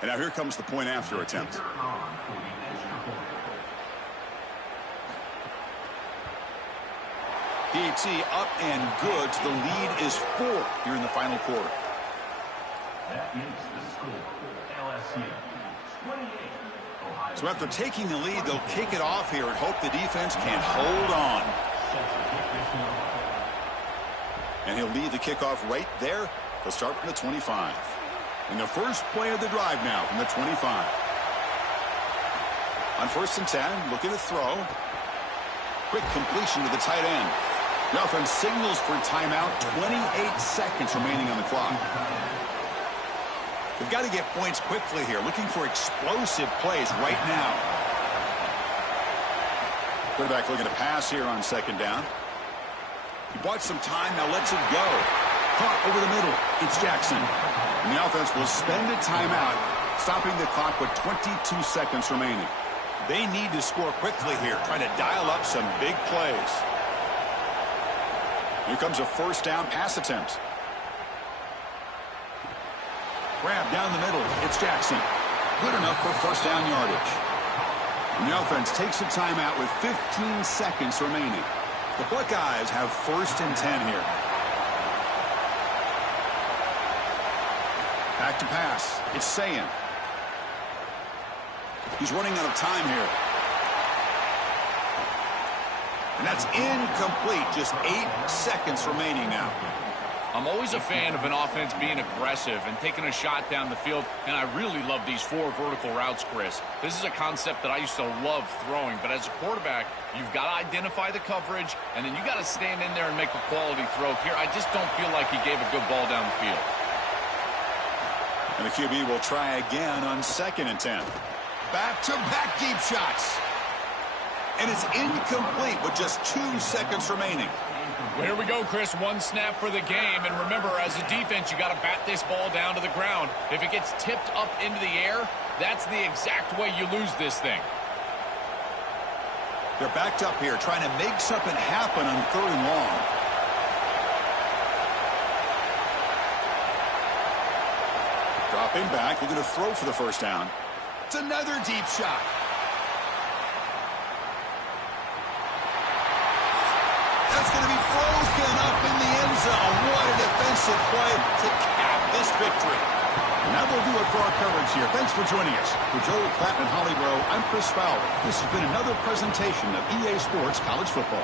And now here comes the point after attempt. Kicker on for the extra point. PAT up and good. The lead is 4 here in the final quarter. That is the score. LSU 28. Ohio So after taking the lead, they'll kick it off here and hope the defense can hold on. State set to kick this one off. And he'll lead the kickoff right there. They'll start from the 25. And the first play of the drive now from the 25. On 1st and 10, looking to throw. Quick completion to the tight end. The offense signals for timeout. 28 seconds remaining on the clock. They've got to get points quickly here. Looking for explosive plays right now. Quarterback looking to pass here on 2nd down. He bought some time, now lets it go. Caught over the middle. It's Jackson. And the offense will spend a timeout, stopping the clock with 22 seconds remaining. They need to score quickly here, trying to dial up some big plays. Here comes a 1st down pass attempt. Grab down the middle. It's Jackson. Good enough for 1st down yardage. And the offense takes a timeout with 15 seconds remaining. The Buckeyes have 1st and 10 here. Back to pass. It's Sayin. He's running out of time here. And that's incomplete. Just 8 seconds remaining now. I'm always a fan of an offense being aggressive and taking a shot down the field, and I really love these 4 vertical routes, Chris. This is a concept that I used to love throwing, but as a quarterback, you've got to identify the coverage, and then you got to stand in there and make a quality throw. Here, I just don't feel like he gave a good ball down the field. And the QB will try again on 2nd and 10. Back-to-back deep shots. And it's incomplete with just 2 seconds remaining. Well, here we go, Chris. 1 snap for the game. And remember, as a defense, you got to bat this ball down to the ground. If it gets tipped up into the air, that's the exact way you lose this thing. They're backed up here, trying to make something happen on 3rd and long. Dropping back, looking to throw for the 1st down. It's another deep shot. That's going to be broken up in the end zone. What a defensive play to cap this victory. And that will do it for our coverage here. Thanks for joining us. For Joe Platt and Holly Rowe, I'm Chris Fowler. This has been another presentation of EA Sports College Football.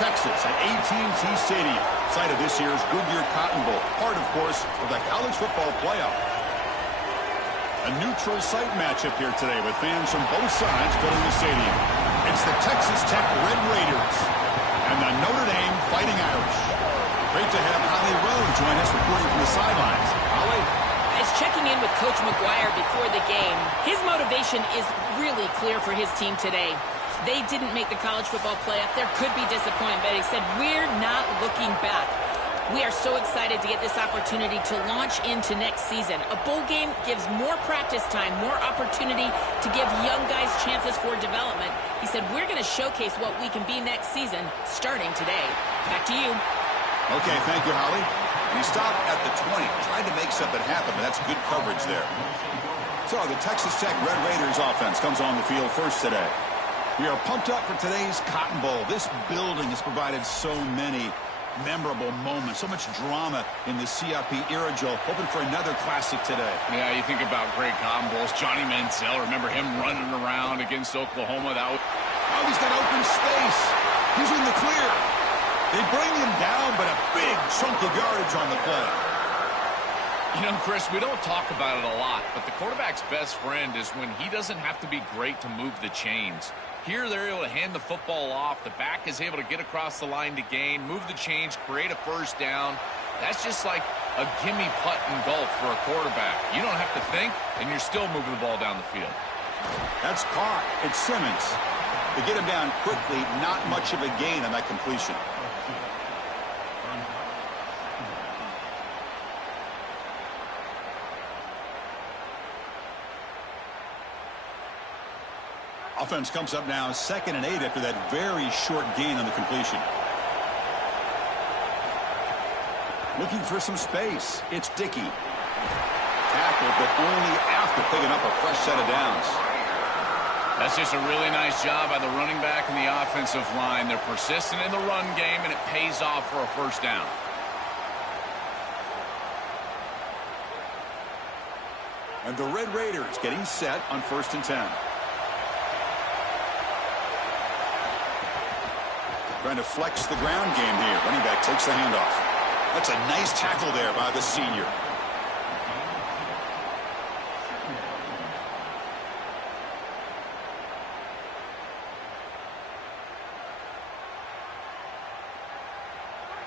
Texas at AT&T Stadium, site of this year's Goodyear Cotton Bowl, part, of course, of the college football playoff. A neutral site matchup here today with fans from both sides filling the stadium. It's the Texas Tech Red Raiders and the Notre Dame Fighting Irish. Great to have Holly Rowe join us reporting from the sidelines. Holly? Guys, checking in with Coach McGuire before the game. His motivation is really clear for his team today. They didn't make the college football playoff. There could be disappointment, but he said, we're not looking back. We are so excited to get this opportunity to launch into next season. A bowl game gives more practice time, more opportunity to give young guys chances for development. He said, we're going to showcase what we can be next season, starting today. Back to you. Okay, thank you, Holly. He stopped at the 20, tried to make something happen, but that's good coverage there. So the Texas Tech Red Raiders offense comes on the field first today. We are pumped up for today's Cotton Bowl. This building has provided so many memorable moments, so much drama in the CFP era, Joe. Hoping for another classic today. Yeah, you think about great Cotton Bowls. Johnny Manziel, remember him running around against Oklahoma? Oh, he's got open space. He's in the clear. They bring him down, but a big chunk of yardage on the play. You know, Chris, we don't talk about it a lot, but the quarterback's best friend is when he doesn't have to be great to move the chains. Here, they're able to hand the football off. The back is able to get across the line to gain, move the chains, create a first down. That's just like a gimme putt in golf for a quarterback. You don't have to think, and you're still moving the ball down the field. That's caught. It's Simmons. To get him down quickly, not much of a gain on that completion. Offense comes up now 2nd and 8 after that very short gain on the completion. Looking for some space. It's Dickey. Tackled, but only after picking up a fresh set of downs. That's just a really nice job by the running back and the offensive line. They're persistent in the run game, and it pays off for a first down. And the Red Raiders getting set on 1st and 10. Trying to flex the ground game here. Running back takes the handoff. That's a nice tackle there by the senior.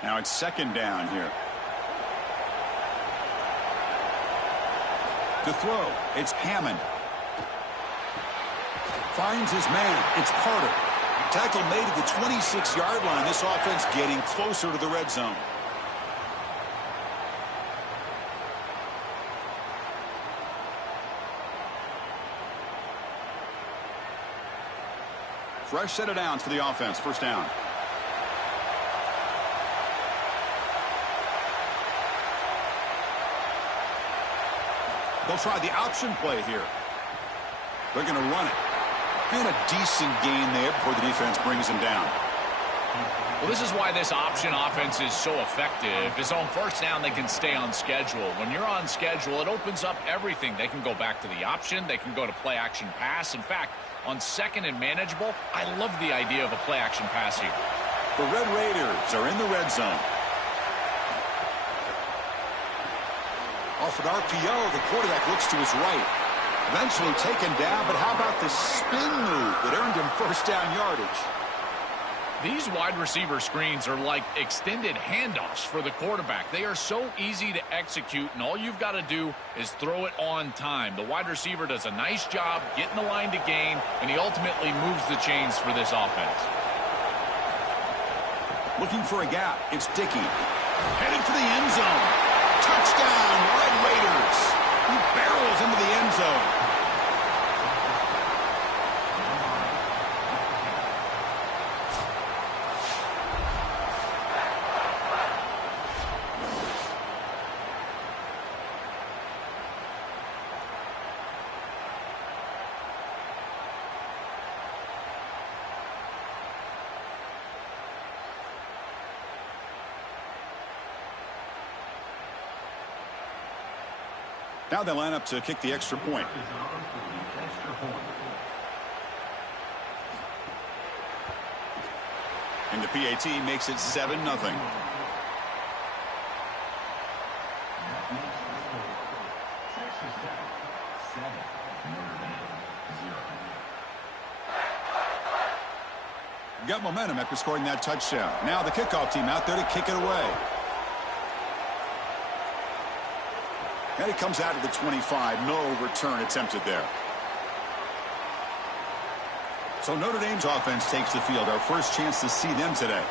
Now it's 2nd down here. To throw, it's Hammond. Finds his man. It's Carter. Tackle made at the 26-yard line. This offense getting closer to the red zone. Fresh set of downs for the offense. First down. They'll try the option play here. They're going to run it. And a decent gain there before the defense brings him down. Well, this is why this option offense is so effective. Is on first down, they can stay on schedule. When you're on schedule, it opens up everything. They can go back to the option. They can go to play action pass. In fact, on 2nd and manageable, I love the idea of a play action pass here. The Red Raiders are in the red zone. Off an RPO, the quarterback looks to his right. Eventually taken down, but how about the spin move that earned him first down yardage? These wide receiver screens are like extended handoffs for the quarterback. They are so easy to execute, and all you've got to do is throw it on time. The wide receiver does a nice job getting the line to gain, and he ultimately moves the chains for this offense. Looking for a gap. It's Dickey. Headed for the end zone. Touchdown, Red Raiders. He barrels into the end zone. Now they line up to kick the extra point. And the PAT makes it 7-0. That makes the score Texas Tech 7, Notre Dame 0. Got momentum after scoring that touchdown. Now the kickoff team out there to kick it away. And he comes out to the 25. No return attempted there. So Notre Dame's offense takes the field. Our first chance to see them today.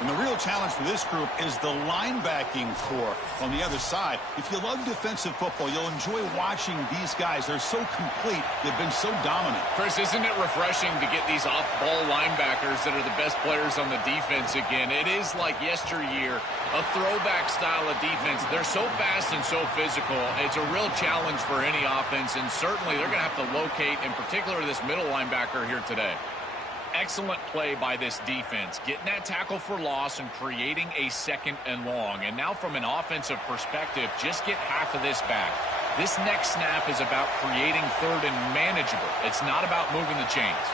And the real challenge for this group is the linebacking core on the other side. If you love defensive football, you'll enjoy watching these guys. They're so complete. They've been so dominant. Chris, isn't it refreshing to get these off-ball linebackers that are the best players on the defense again? It is like yesteryear, a throwback style of defense. They're so fast and so physical. It's a real challenge for any offense, and certainly they're going to have to locate, in particular, this middle linebacker here today. Excellent play by this defense, getting that tackle for loss and creating a 2nd and long. And now from an offensive perspective, just get half of this back. This next snap is about creating 3rd and manageable. It's not about moving the chains.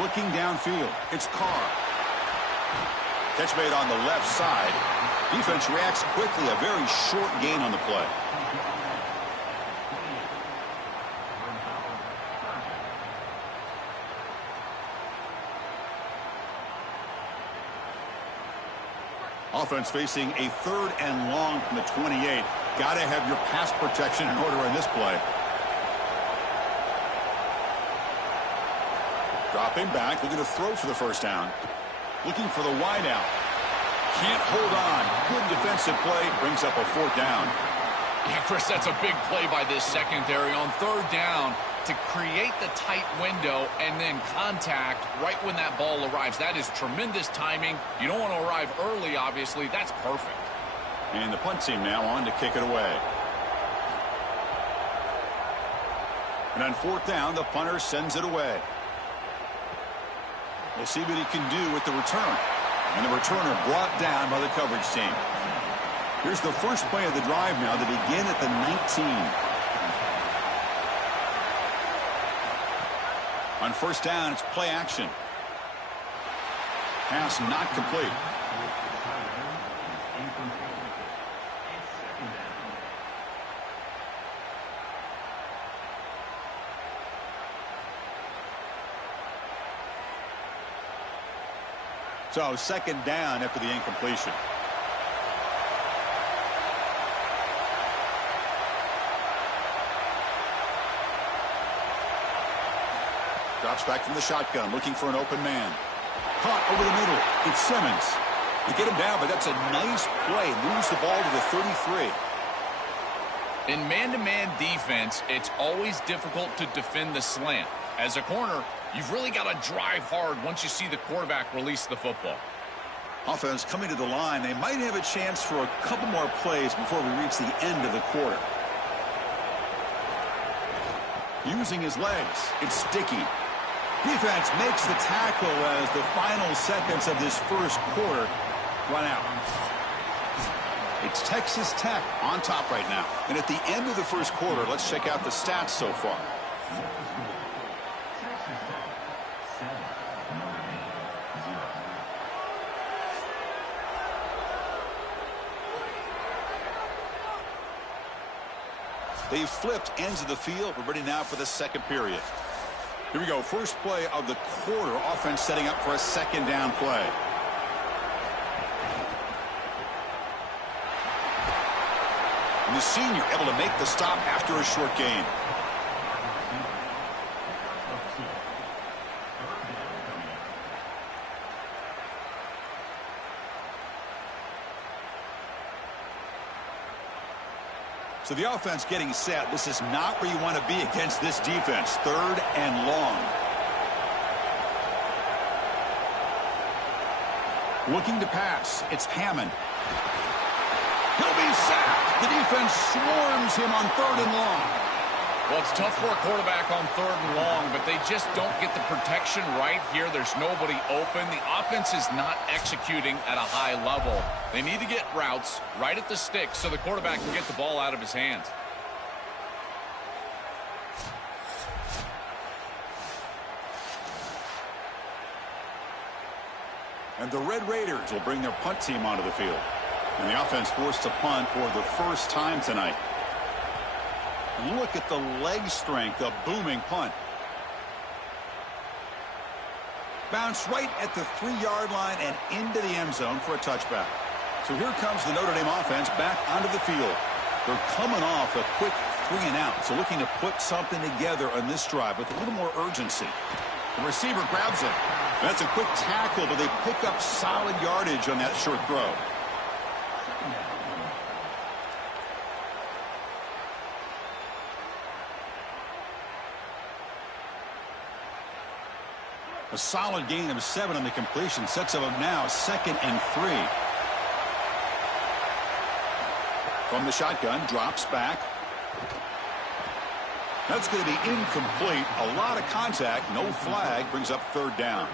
Looking downfield, it's Carr. Catch made on the left side. Defense reacts quickly, a very short gain on the play. Offense facing a 3rd and long from the 28. Got to have your pass protection in order in this play. Dropping back, looking to throw for the first down. Looking for the wide out. Can't hold on. Good defensive play. Brings up a 4th down. Yeah, Chris, that's a big play by this secondary on 3rd down to create the tight window and then contact right when that ball arrives. That is tremendous timing. You don't want to arrive early, obviously. That's perfect. And the punt team now on to kick it away. And on 4th down, the punter sends it away. We'll see what he can do with the return. And the returner brought down by the coverage team. Here's the first play of the drive now to begin at the 19. On 1st down, it's play action. Pass not complete. So 2nd down after the incompletion. Drops back from the shotgun, looking for an open man. Caught over the middle. It's Simmons. They get him down, but that's a nice play. Moves the ball to the 33. In man-to-man defense, it's always difficult to defend the slant. As a corner, you've really got to drive hard once you see the quarterback release the football. Offense coming to the line. They might have a chance for a couple more plays before we reach the end of the quarter. Using his legs. It's Sticky. Defense makes the tackle as the final seconds of this first quarter run out. It's Texas Tech on top right now. And at the end of the first quarter, let's check out the stats so far. They've flipped ends of the field. We're ready now for the 2nd period. Here we go. First play of the quarter. Offense setting up for a 2nd down play. And the senior able to make the stop after a short gain. So the offense getting set. This is not where you want to be against this defense. 3rd and long. Looking to pass. It's Hammond. He'll be sacked. The defense swarms him on 3rd and long. Well, it's tough for a quarterback on 3rd and long, but they just don't get the protection right here. There's nobody open. The offense is not executing at a high level. They need to get routes right at the stick so the quarterback can get the ball out of his hands. And the Red Raiders will bring their punt team onto the field. And the offense forced to punt for the first time tonight. Look at the leg strength, a booming punt. Bounce right at the 3-yard line and into the end zone for a touchback. So here comes the Notre Dame offense back onto the field. They're coming off a quick 3-and-out, so looking to put something together on this drive with a little more urgency. The receiver grabs it. That's a quick tackle, but they pick up solid yardage on that short throw. A solid gain of 7 on the completion sets them up now 2nd and 3. From the shotgun, drops back. That's going to be incomplete. A lot of contact, no flag, brings up 3rd down.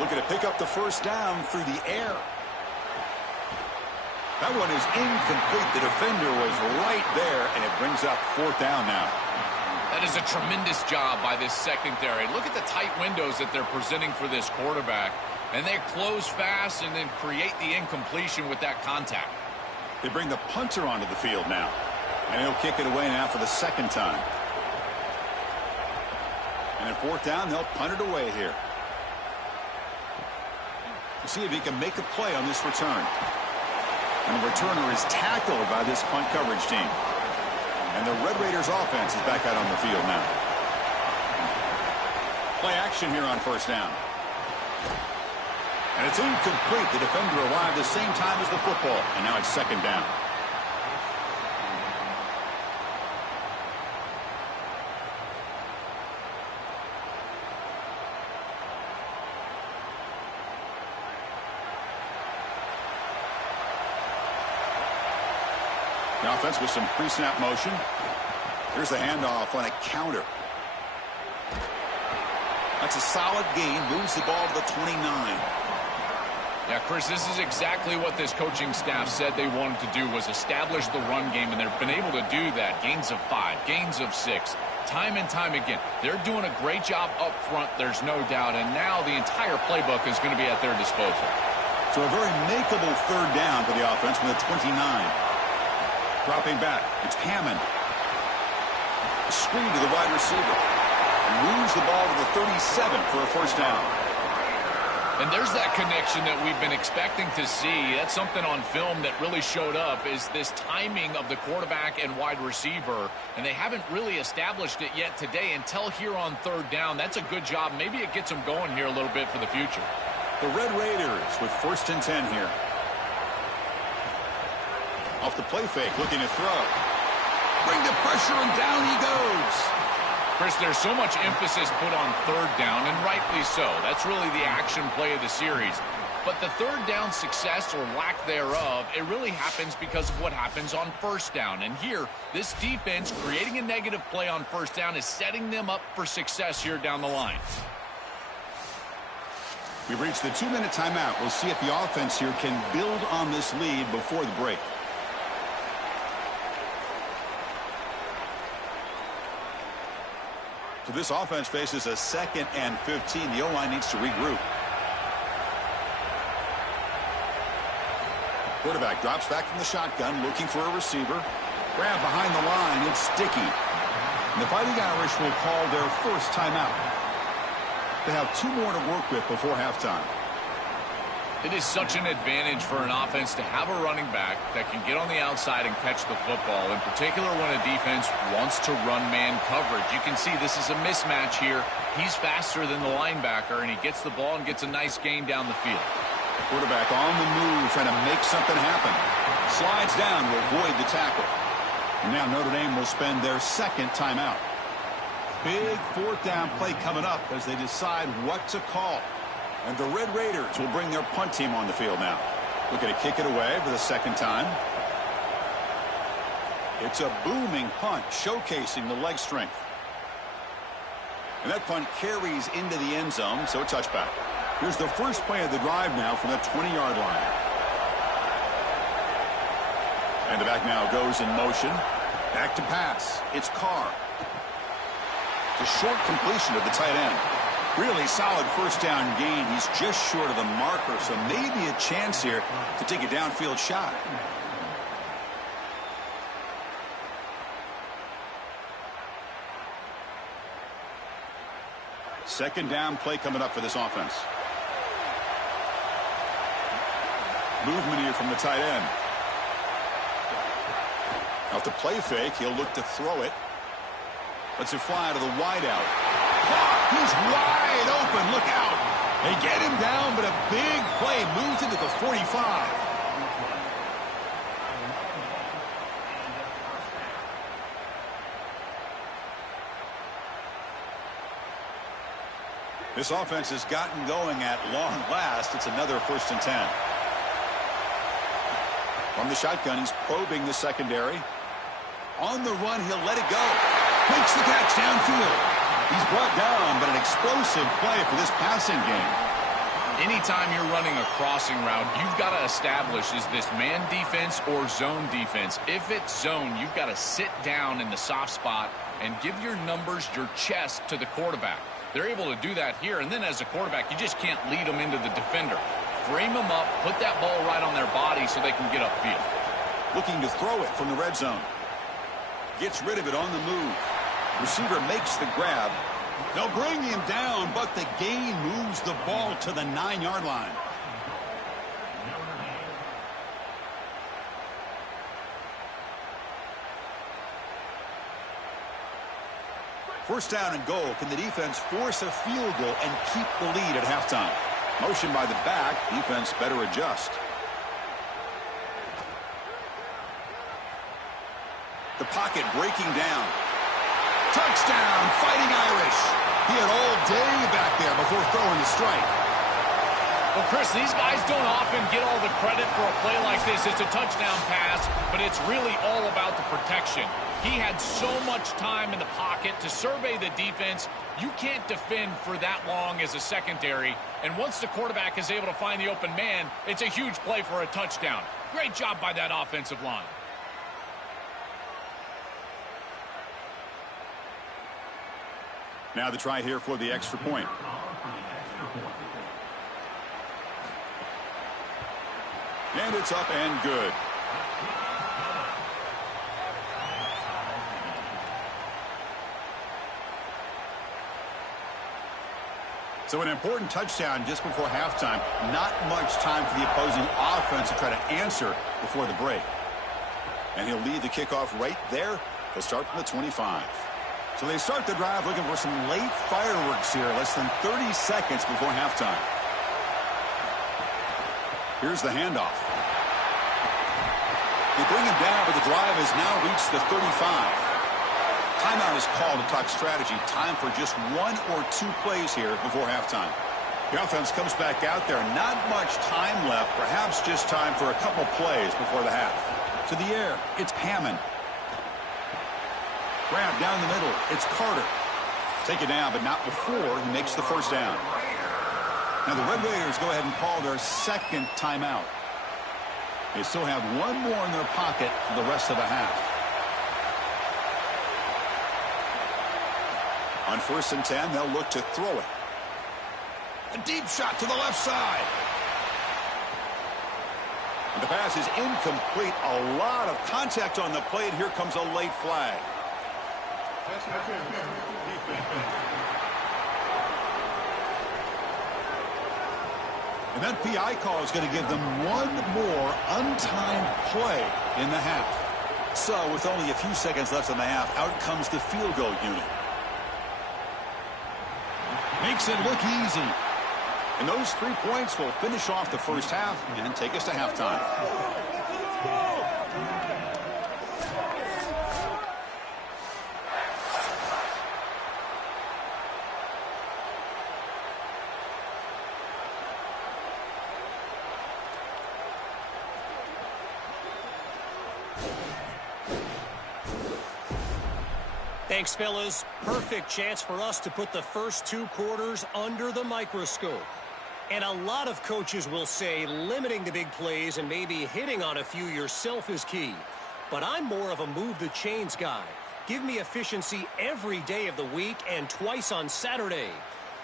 Looking to pick up the first down through the air. That one is incomplete. The defender was right there, and it brings up 4th down now. That is a tremendous job by this secondary. Look at the tight windows that they're presenting for this quarterback. And they close fast and then create the incompletion with that contact. They bring the punter onto the field now. And he'll kick it away now for the 2nd time. And at 4th down, they'll punt it away here. We'll see if he can make a play on this return. And the returner is tackled by this punt coverage team. And the Red Raiders offense is back out on the field now. Play action here on 1st down. And it's incomplete. The defender arrived the same time as the football. And now it's 2nd down. The offense with some pre-snap motion. Here's the handoff on a counter. That's a solid gain. Moves the ball to the 29. Yeah, Chris, this is exactly what this coaching staff said they wanted to do, was establish the run game, and they've been able to do that. Gains of 5, gains of 6, time and time again. They're doing a great job up front, there's no doubt, and now the entire playbook is going to be at their disposal. So a very makeable 3rd down for the offense from the 29. Dropping back, it's Hammond. A screen to the wide receiver. Moves the ball to the 37 for a 1st down. And there's that connection that we've been expecting to see. That's something on film that really showed up, is this timing of the quarterback and wide receiver. And they haven't really established it yet today until here on 3rd down. That's a good job. Maybe it gets them going here a little bit for the future. The Red Raiders with 1st and 10 here. Off the play fake, looking to throw. Bring the pressure, and down he goes. Chris, there's so much emphasis put on 3rd down, and rightly so. That's really the action play of the series. But the 3rd down success or lack thereof, it really happens because of what happens on 1st down. And here, this defense creating a negative play on 1st down is setting them up for success here down the line. We've reached the 2-minute timeout. We'll see if the offense here can build on this lead before the break. So this offense faces a 2nd and 15. The O-line needs to regroup. Quarterback drops back from the shotgun, looking for a receiver. Grab behind the line. It's Sticky. And the Fighting Irish will call their 1st timeout. They have 2 more to work with before halftime. It is such an advantage for an offense to have a running back that can get on the outside and catch the football, in particular when a defense wants to run man coverage. You can see this is a mismatch here. He's faster than the linebacker, and he gets the ball and gets a nice gain down the field. Quarterback on the move, trying to make something happen. Slides down to avoid the tackle. And now Notre Dame will spend their 2nd timeout. Big 4th down play coming up as they decide what to call. And the Red Raiders will bring their punt team on the field now. Looking to kick it away for the 2nd time. It's a booming punt, showcasing the leg strength. And that punt carries into the end zone, so a touchback. Here's the first play of the drive now from the 20-yard line. And the back now goes in motion. Back to pass. It's Carr. It's a short completion of the tight end. Really solid first down gain. He's just short of the marker, so maybe a chance here to take a downfield shot. Second down play coming up for this offense. Movement here from the tight end. Off the play fake, he'll look to throw it. Lets it fly to the wideout. He's wide open. Look out. They get him down, but a big play moves into the 45. This offense has gotten going at long last. It's another 1st and 10. From the shotgun, he's probing the secondary. On the run, he'll let it go. Makes the catch downfield. He's brought down, but an explosive play for this passing game. Anytime you're running a crossing route, you've got to establish, is this man defense or zone defense? If it's zone, you've got to sit down in the soft spot and give your numbers, your chest to the quarterback. They're able to do that here, and then as a quarterback, you just can't lead them into the defender. Frame them up, put that ball right on their body so they can get upfield. Looking to throw it from the red zone. Gets rid of it on the move. Receiver makes the grab. They'll bring him down, but the gain moves the ball to the 9-yard line. First down and goal. Can the defense force a field goal and keep the lead at halftime? Motion by the back. Defense better adjust. The pocket breaking down. Touchdown, Fighting Irish. He had all day back there before throwing the strike. Well, Chris, these guys don't often get all the credit for a play like this. It's a touchdown pass, but it's really all about the protection. He had so much time in the pocket to survey the defense. You can't defend for that long as a secondary. And once the quarterback is able to find the open man, it's a huge play for a touchdown. Great job by that offensive line. Now the try here for the extra point. And it's up and good. So an important touchdown just before halftime. Not much time for the opposing offense to try to answer before the break. And he'll lead the kickoff right there. He'll start from the 25. So they start the drive looking for some late fireworks here. Less than 30 seconds before halftime. Here's the handoff. They bring him down, but the drive has now reached the 35. Timeout is called to talk strategy. Time for just 1 or 2 plays here before halftime. The offense comes back out there. Not much time left. Perhaps just time for a couple plays before the half. To the air, it's Hammond. Grab down the middle. It's Carter. Take it down, but not before he makes the first down. Now the Red Raiders go ahead and call their second timeout. They still have 1 more in their pocket for the rest of the half. On 1st and 10, they'll look to throw it. A deep shot to the left side. And the pass is incomplete. A lot of contact on the play, and here comes a late flag. And that PI call is going to give them 1 more untimed play in the half. So with only a few seconds left in the half, out comes the field goal unit. Makes it look easy. And those 3 points will finish off the first half and take us to halftime. Thanks, fellas. Perfect chance for us to put the first 2 quarters under the microscope. And a lot of coaches will say limiting the big plays and maybe hitting on a few yourself is key. But I'm more of a move the chains guy. Give me efficiency every day of the week and twice on Saturday.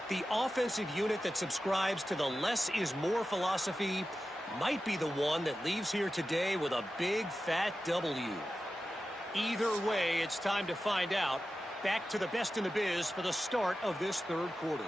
The offensive unit that subscribes to the less is more philosophy might be the one that leaves here today with a big fat W. Either way, it's time to find out. Back to the best in the biz for the start of this third quarter.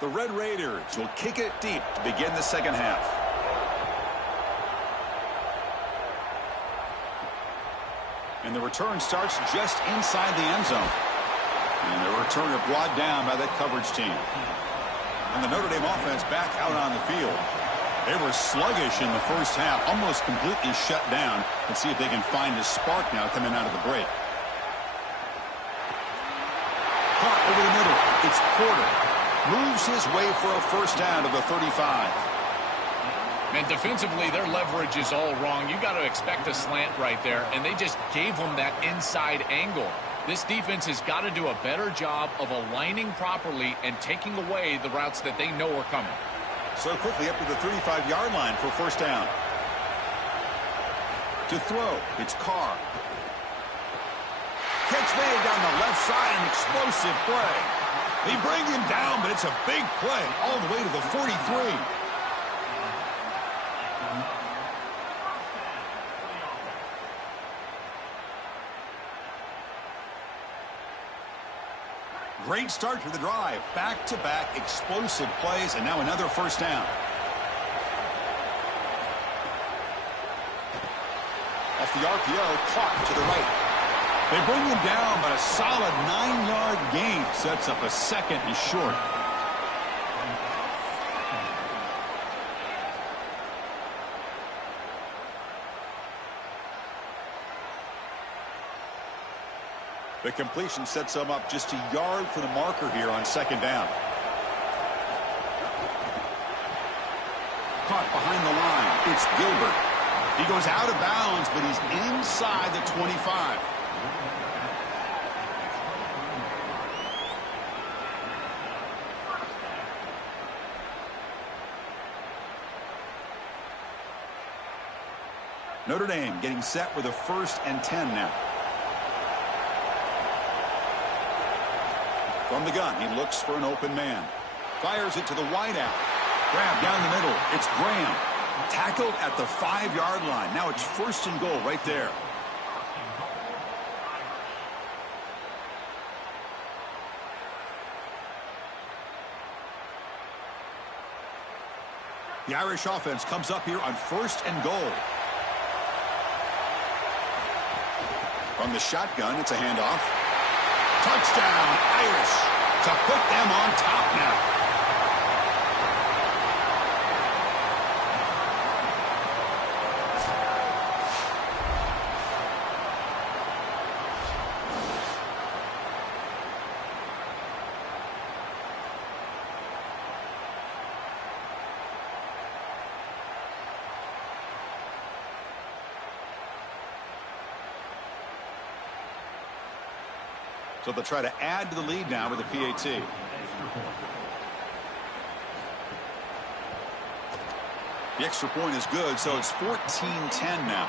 The Red Raiders will kick it deep to begin the second half. And the return starts just inside the end zone. And the returner brought down by that coverage team. And the Notre Dame offense back out on the field. They were sluggish in the first half, almost completely shut down. Let's see if they can find a spark now coming out of the break. Caught over the middle. It's Porter. Moves his way for a first down to the 35. And defensively, their leverage is all wrong. You got to expect a slant right there, and they just gave them that inside angle. This defense has got to do a better job of aligning properly and taking away the routes that they know are coming. So quickly up to the 35-yard line for first down. To throw, it's Carr. Catch made down the left side, an explosive play. They bring him down, but it's a big play all the way to the 43. Great start to the drive. Back-to-back explosive plays, and now another first down. Off the RPO, caught to the right. They bring him down, but a solid 9-yard gain sets up a second and short. The completion sets them up just a yard for the marker here on second down. Caught behind the line. It's Gilbert. He goes out of bounds, but he's inside the 25. Notre Dame getting set with a 1st and 10 now. From the gun, he looks for an open man. Fires it to the wideout. Grab down the middle. It's Graham. Tackled at the 5-yard line. Now it's 1st and goal right there. The Irish offense comes up here on 1st and goal. From the shotgun, it's a handoff. Touchdown, Irish, to put them on top now. So they'll try to add to the lead now with a PAT. The extra point is good, so it's 14-10 now.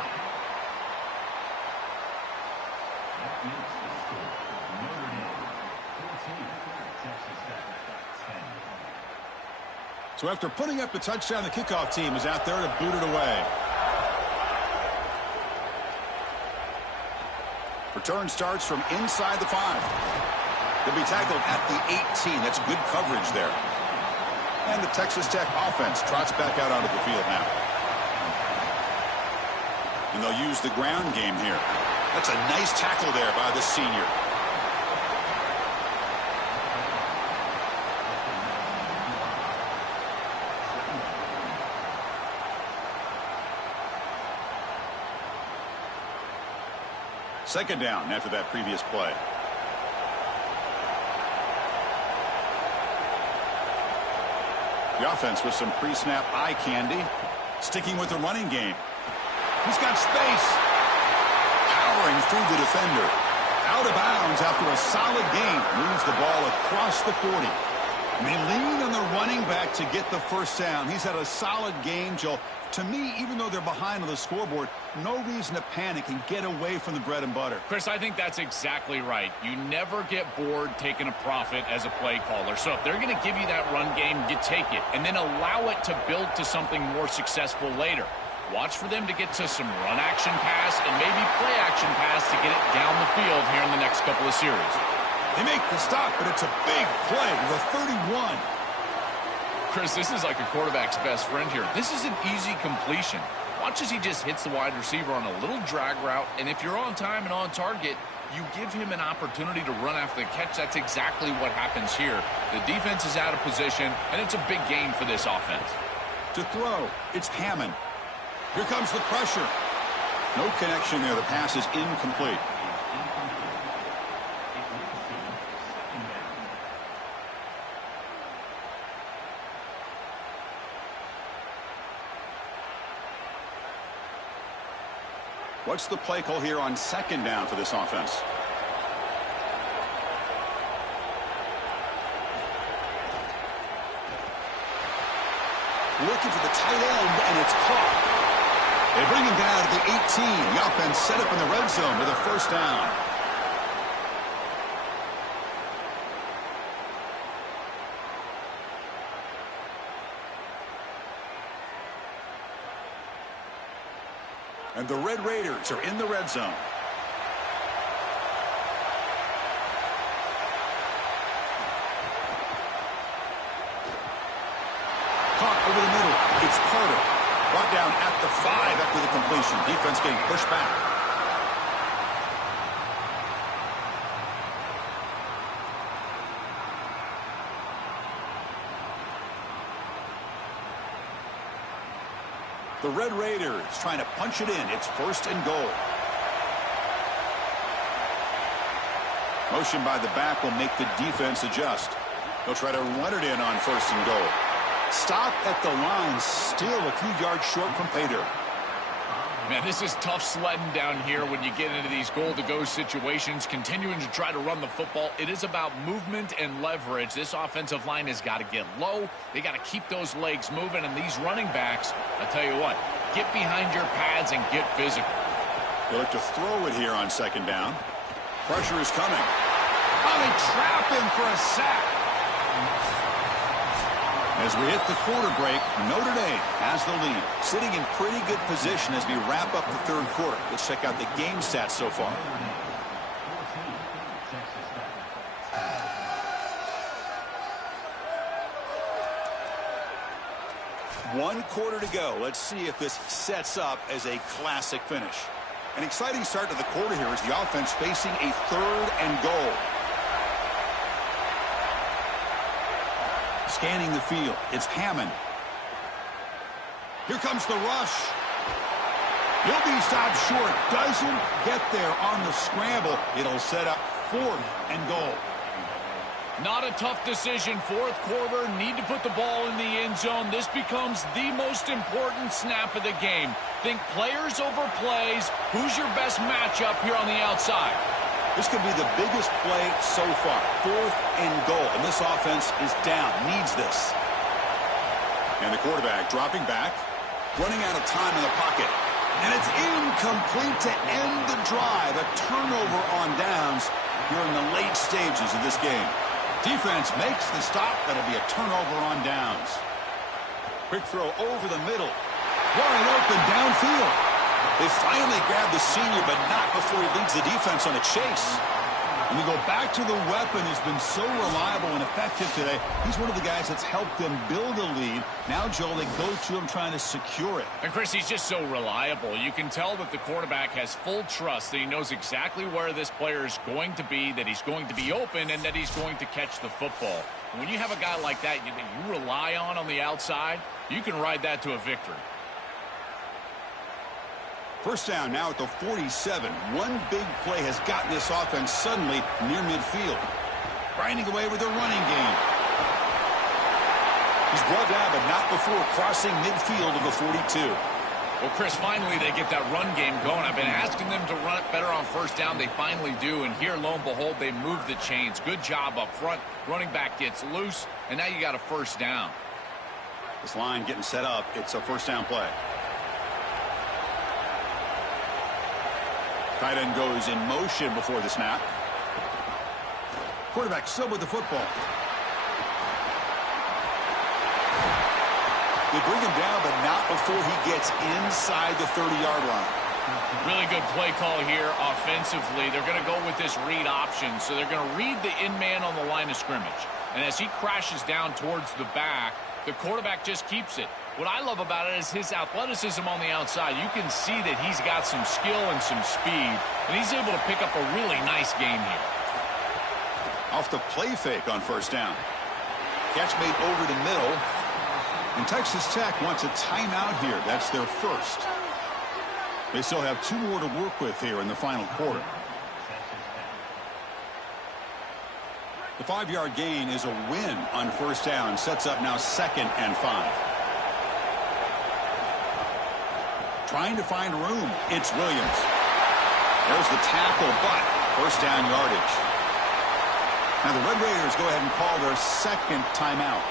So after putting up the touchdown, the kickoff team is out there to boot it away. Return starts from inside the 5. They'll be tackled at the 18. That's good coverage there. And the Texas Tech offense trots back out onto the field now. And they'll use the ground game here. That's a nice tackle there by the senior. Second down after that previous play. The offense with some pre-snap eye candy. Sticking with the running game. He's got space. Powering through the defender. Out of bounds after a solid gain. Moves the ball across the 40. And they lean on the running back to get the first down. He's had a solid game, Joe. To me, even though they're behind on the scoreboard, no reason to panic and get away from the bread and butter. Chris, I think that's exactly right. You never get bored taking a profit as a play caller. So if they're going to give you that run game, you take it. And then allow it to build to something more successful later. Watch for them to get to some run action pass and maybe play action pass to get it down the field here in the next couple of series. They make the stop, but it's a big play with a 31. Chris, this is like a quarterback's best friend here. This is an easy completion. Watch as he just hits the wide receiver on a little drag route, and if you're on time and on target, you give him an opportunity to run after the catch. That's exactly what happens here. The defense is out of position, and it's a big gain for this offense. To throw, it's Hammond. Here comes the pressure. No connection there. The pass is incomplete. What's the play call here on second down for this offense? Looking for the tight end, and it's caught. They bring him down to the 18. The offense set up in the red zone with a first down. And the Red Raiders are in the red zone. Caught over the middle. It's Carter. Brought down at the 5 after the completion. Defense getting pushed back. The Red Raiders trying to punch it in. It's first and goal. Motion by the back will make the defense adjust. They'll try to run it in on first and goal. Stop at the line, still a few yards short from pay dirt. Man, this is tough sledding down here when you get into these goal-to-go situations, continuing to try to run the football. It is about movement and leverage. This offensive line has got to get low. They got to keep those legs moving, and these running backs, I tell you what, get behind your pads and get physical. They look to throw it here on second down. Pressure is coming. Oh, they trap him for a sack. As we hit the quarter break, Notre Dame has the lead, sitting in pretty good position as we wrap up the third quarter. Let's check out the game stats so far. One quarter to go. Let's see if this sets up as a classic finish. An exciting start to the quarter here as the offense facing a third and goal. Scanning the field, it's Hammond. Here comes the rush. He'll be stopped short. Doesn't get there on the scramble. It'll set up fourth and goal. Not a tough decision. Fourth quarter, need to put the ball in the end zone. This becomes the most important snap of the game. Think players over plays. Who's your best matchup here on the outside? This could be the biggest play so far. Fourth and goal. And this offense is down. Needs this. And the quarterback dropping back. Running out of time in the pocket. And it's incomplete to end the drive. A turnover on downs here in the late stages of this game. Defense makes the stop. That'll be a turnover on downs. Quick throw over the middle. Wide open downfield. They finally grabbed the senior, but not before he leads the defense on a chase. And you go back to the weapon who's been so reliable and effective today. He's one of the guys that's helped them build a lead. Now, Joel, they go to him trying to secure it. And, Chris, he's just so reliable. You can tell that the quarterback has full trust, that he knows exactly where this player is going to be, that he's going to be open, and that he's going to catch the football. When you have a guy like that you rely on the outside, you can ride that to a victory. First down now at the 47. One big play has gotten this offense suddenly near midfield. Grinding away with a running game. He's brought down, but not before crossing midfield of the 42. Well, Chris, finally they get that run game going. I've been asking them to run it better on first down. They finally do, and here, lo and behold, they move the chains. Good job up front. Running back gets loose, and now you got a first down. This line getting set up. It's a first down play. Tight end goes in motion before the snap. Quarterback still with the football. They bring him down, but not before he gets inside the 30-yard line. Really good play call here offensively. They're going to go with this read option, so they're going to read the in-man on the line of scrimmage. And as he crashes down towards the back, the quarterback just keeps it. What I love about it is his athleticism on the outside. You can see that he's got some skill and some speed, and he's able to pick up a really nice game here. Off the play fake on first down. Catch made over the middle. And Texas Tech wants a timeout here. That's their first. They still have 2 more to work with here in the final quarter. The 5-yard gain is a win on first down. Sets up now 2nd and 5. Trying to find room. It's Williams. There's the tackle, but first down yardage. Now the Red Raiders go ahead and call their 2nd timeout.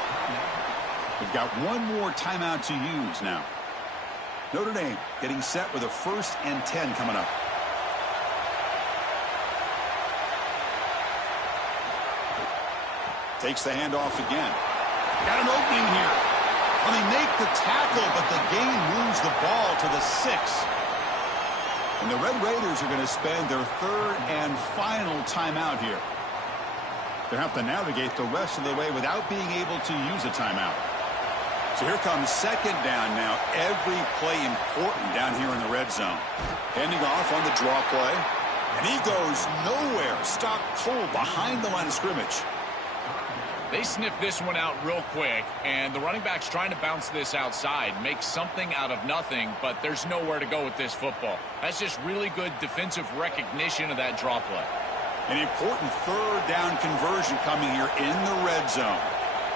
They've got 1 more timeout to use now. Notre Dame getting set with a 1st and 10 coming up. Takes the handoff again. Got an opening here. Well, they make the tackle, but the gain moves the ball to the 6. And the Red Raiders are going to spend their 3rd and final timeout here. They'll have to navigate the rest of the way without being able to use a timeout. So here comes 2nd down now. Every play important down here in the red zone. Handing off on the draw play. And he goes nowhere. Stopped cold behind the line of scrimmage. They sniffed this one out real quick, and the running back's trying to bounce this outside, make something out of nothing, but there's nowhere to go with this football. That's just really good defensive recognition of that draw play. An important 3rd down conversion coming here in the red zone.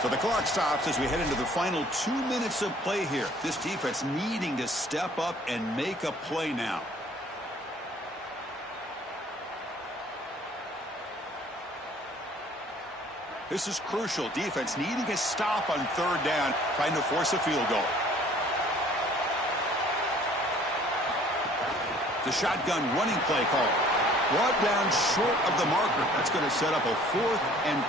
So the clock stops as we head into the final 2 minutes of play here. This defense needing to step up and make a play now. This is crucial. Defense needing a stop on 3rd down, trying to force a field goal. The shotgun running play call. Brought down short of the marker. That's going to set up a 4th and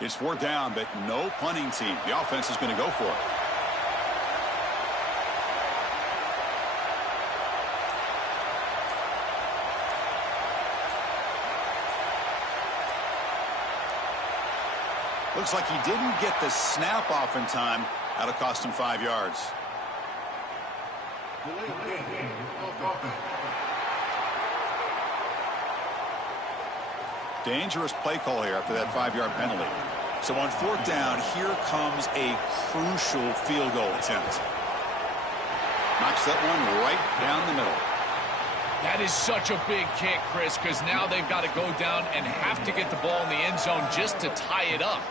2. It's 4th down, but no punting team. The offense is going to go for it. Looks like he didn't get the snap off in time. That'll cost him 5 yards. Dangerous play call here after that 5-yard penalty. So on 4th down, here comes a crucial field goal attempt. Knocks that one right down the middle. That is such a big kick, Chris, because now they've got to go down and have to get the ball in the end zone just to tie it up.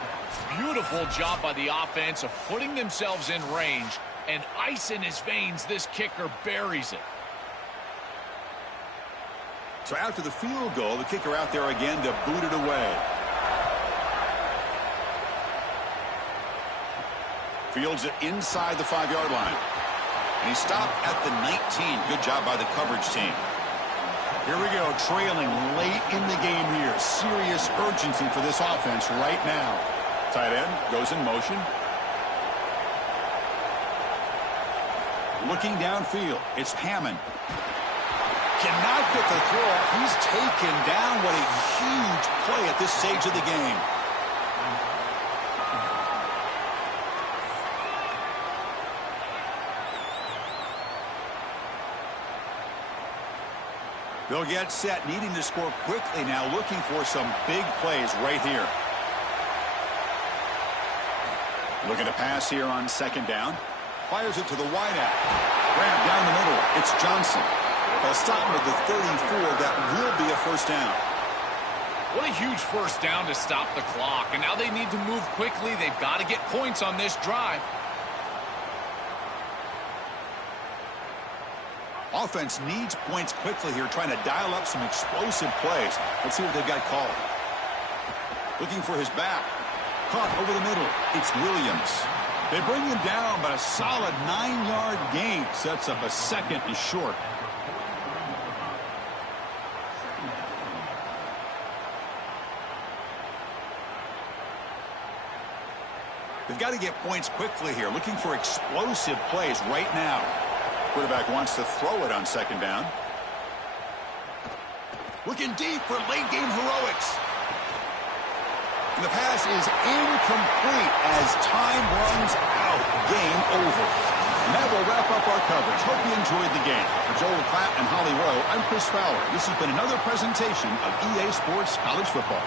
Beautiful job by the offense of putting themselves in range, and ice in his veins, this kicker buries it. So after the field goal, the kicker out there again to boot it away. Fields it inside the 5-yard line. And he stopped at the 19. Good job by the coverage team. Here we go, trailing late in the game here. Serious urgency for this offense right now. Tight end goes in motion. Looking downfield, it's Hammond. Cannot get the throw. He's taken down. What a huge play at this stage of the game. They'll get set, needing to score quickly now, looking for some big plays right here. Looking to pass here on 2nd down. Fires it to the wideout. Grab down the middle. It's Johnson. They'll stop him at the 34. That will be a first down. What a huge first down to stop the clock. And now they need to move quickly. They've got to get points on this drive. Offense needs points quickly here, trying to dial up some explosive plays. Let's see what they've got called. Looking for his back. Caught over the middle. It's Williams. They bring him down, but a solid 9-yard gain sets up a second and short. They've got to get points quickly here, looking for explosive plays right now. Quarterback wants to throw it on second down. Looking deep for late-game heroics. And the pass is incomplete as time runs out. Game over. And that will wrap up our coverage. Hope you enjoyed the game. For Joel Klatt and Holly Rowe, I'm Chris Fowler. This has been another presentation of EA Sports College Football.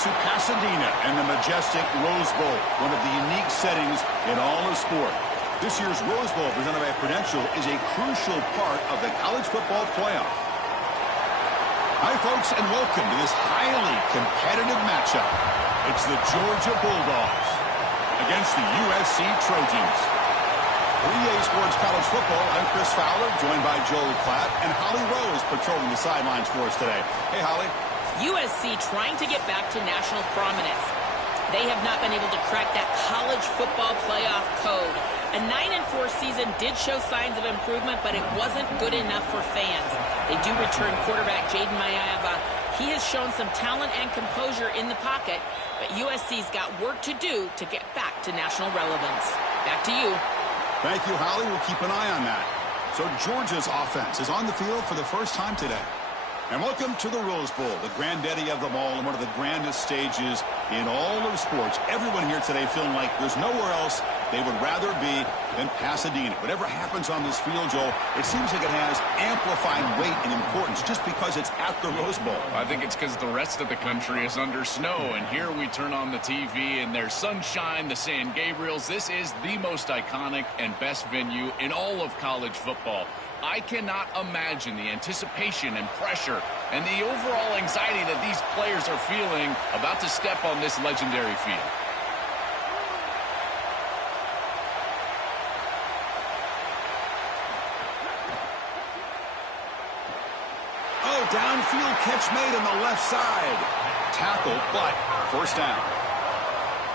to Pasadena and the majestic Rose Bowl, one of the unique settings in all of sport. This year's Rose Bowl, presented by Prudential, is a crucial part of the college football playoff. Hi, folks, and welcome to this highly competitive matchup. It's the Georgia Bulldogs against the USC Trojans. For EA Sports College Football, I'm Chris Fowler, joined by Joel Klatt, and Holly Rose patrolling the sidelines for us today. Hey, Holly. USC trying to get back to national prominence. They have not been able to crack that college football playoff code. A 9-4 season did show signs of improvement, but it wasn't good enough for fans. They do return quarterback Jaden Mayava. He has shown some talent and composure in the pocket, but USC's got work to do to get back to national relevance. Back to you. Thank you, Holly. We'll keep an eye on that. So Georgia's offense is on the field for the first time today. And welcome to the Rose Bowl, the granddaddy of them all and one of the grandest stages in all of sports. Everyone here today feeling like there's nowhere else they would rather be than Pasadena. Whatever happens on this field, Joel, it seems like it has amplified weight and importance just because it's at the Rose Bowl. I think it's because the rest of the country is under snow, and here we turn on the TV and there's sunshine, the San Gabriels. This is the most iconic and best venue in all of college football. I cannot imagine the anticipation and pressure and the overall anxiety that these players are feeling about to step on this legendary field. Oh, downfield catch made on the left side. Tackled, but first down.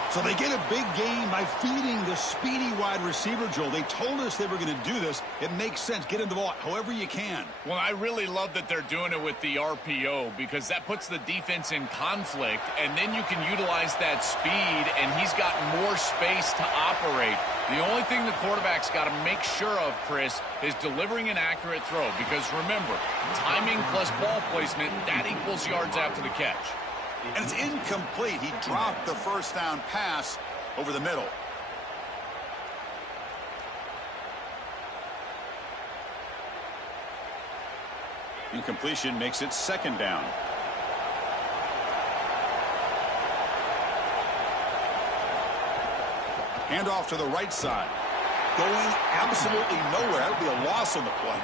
So they get a big gain by feeding the speedy wide receiver, Joel. They told us they were going to do this. It makes sense. Get him the ball however you can. Well, I really love that they're doing it with the RPO because that puts the defense in conflict, and then you can utilize that speed, and he's got more space to operate. The only thing the quarterback's got to make sure of, Chris, is delivering an accurate throw because, remember, timing plus ball placement, that equals yards after the catch. And it's incomplete. He dropped the first down pass over the middle. Incompletion makes it second down. Handoff to the right side. Going absolutely nowhere. That would be a loss on the play.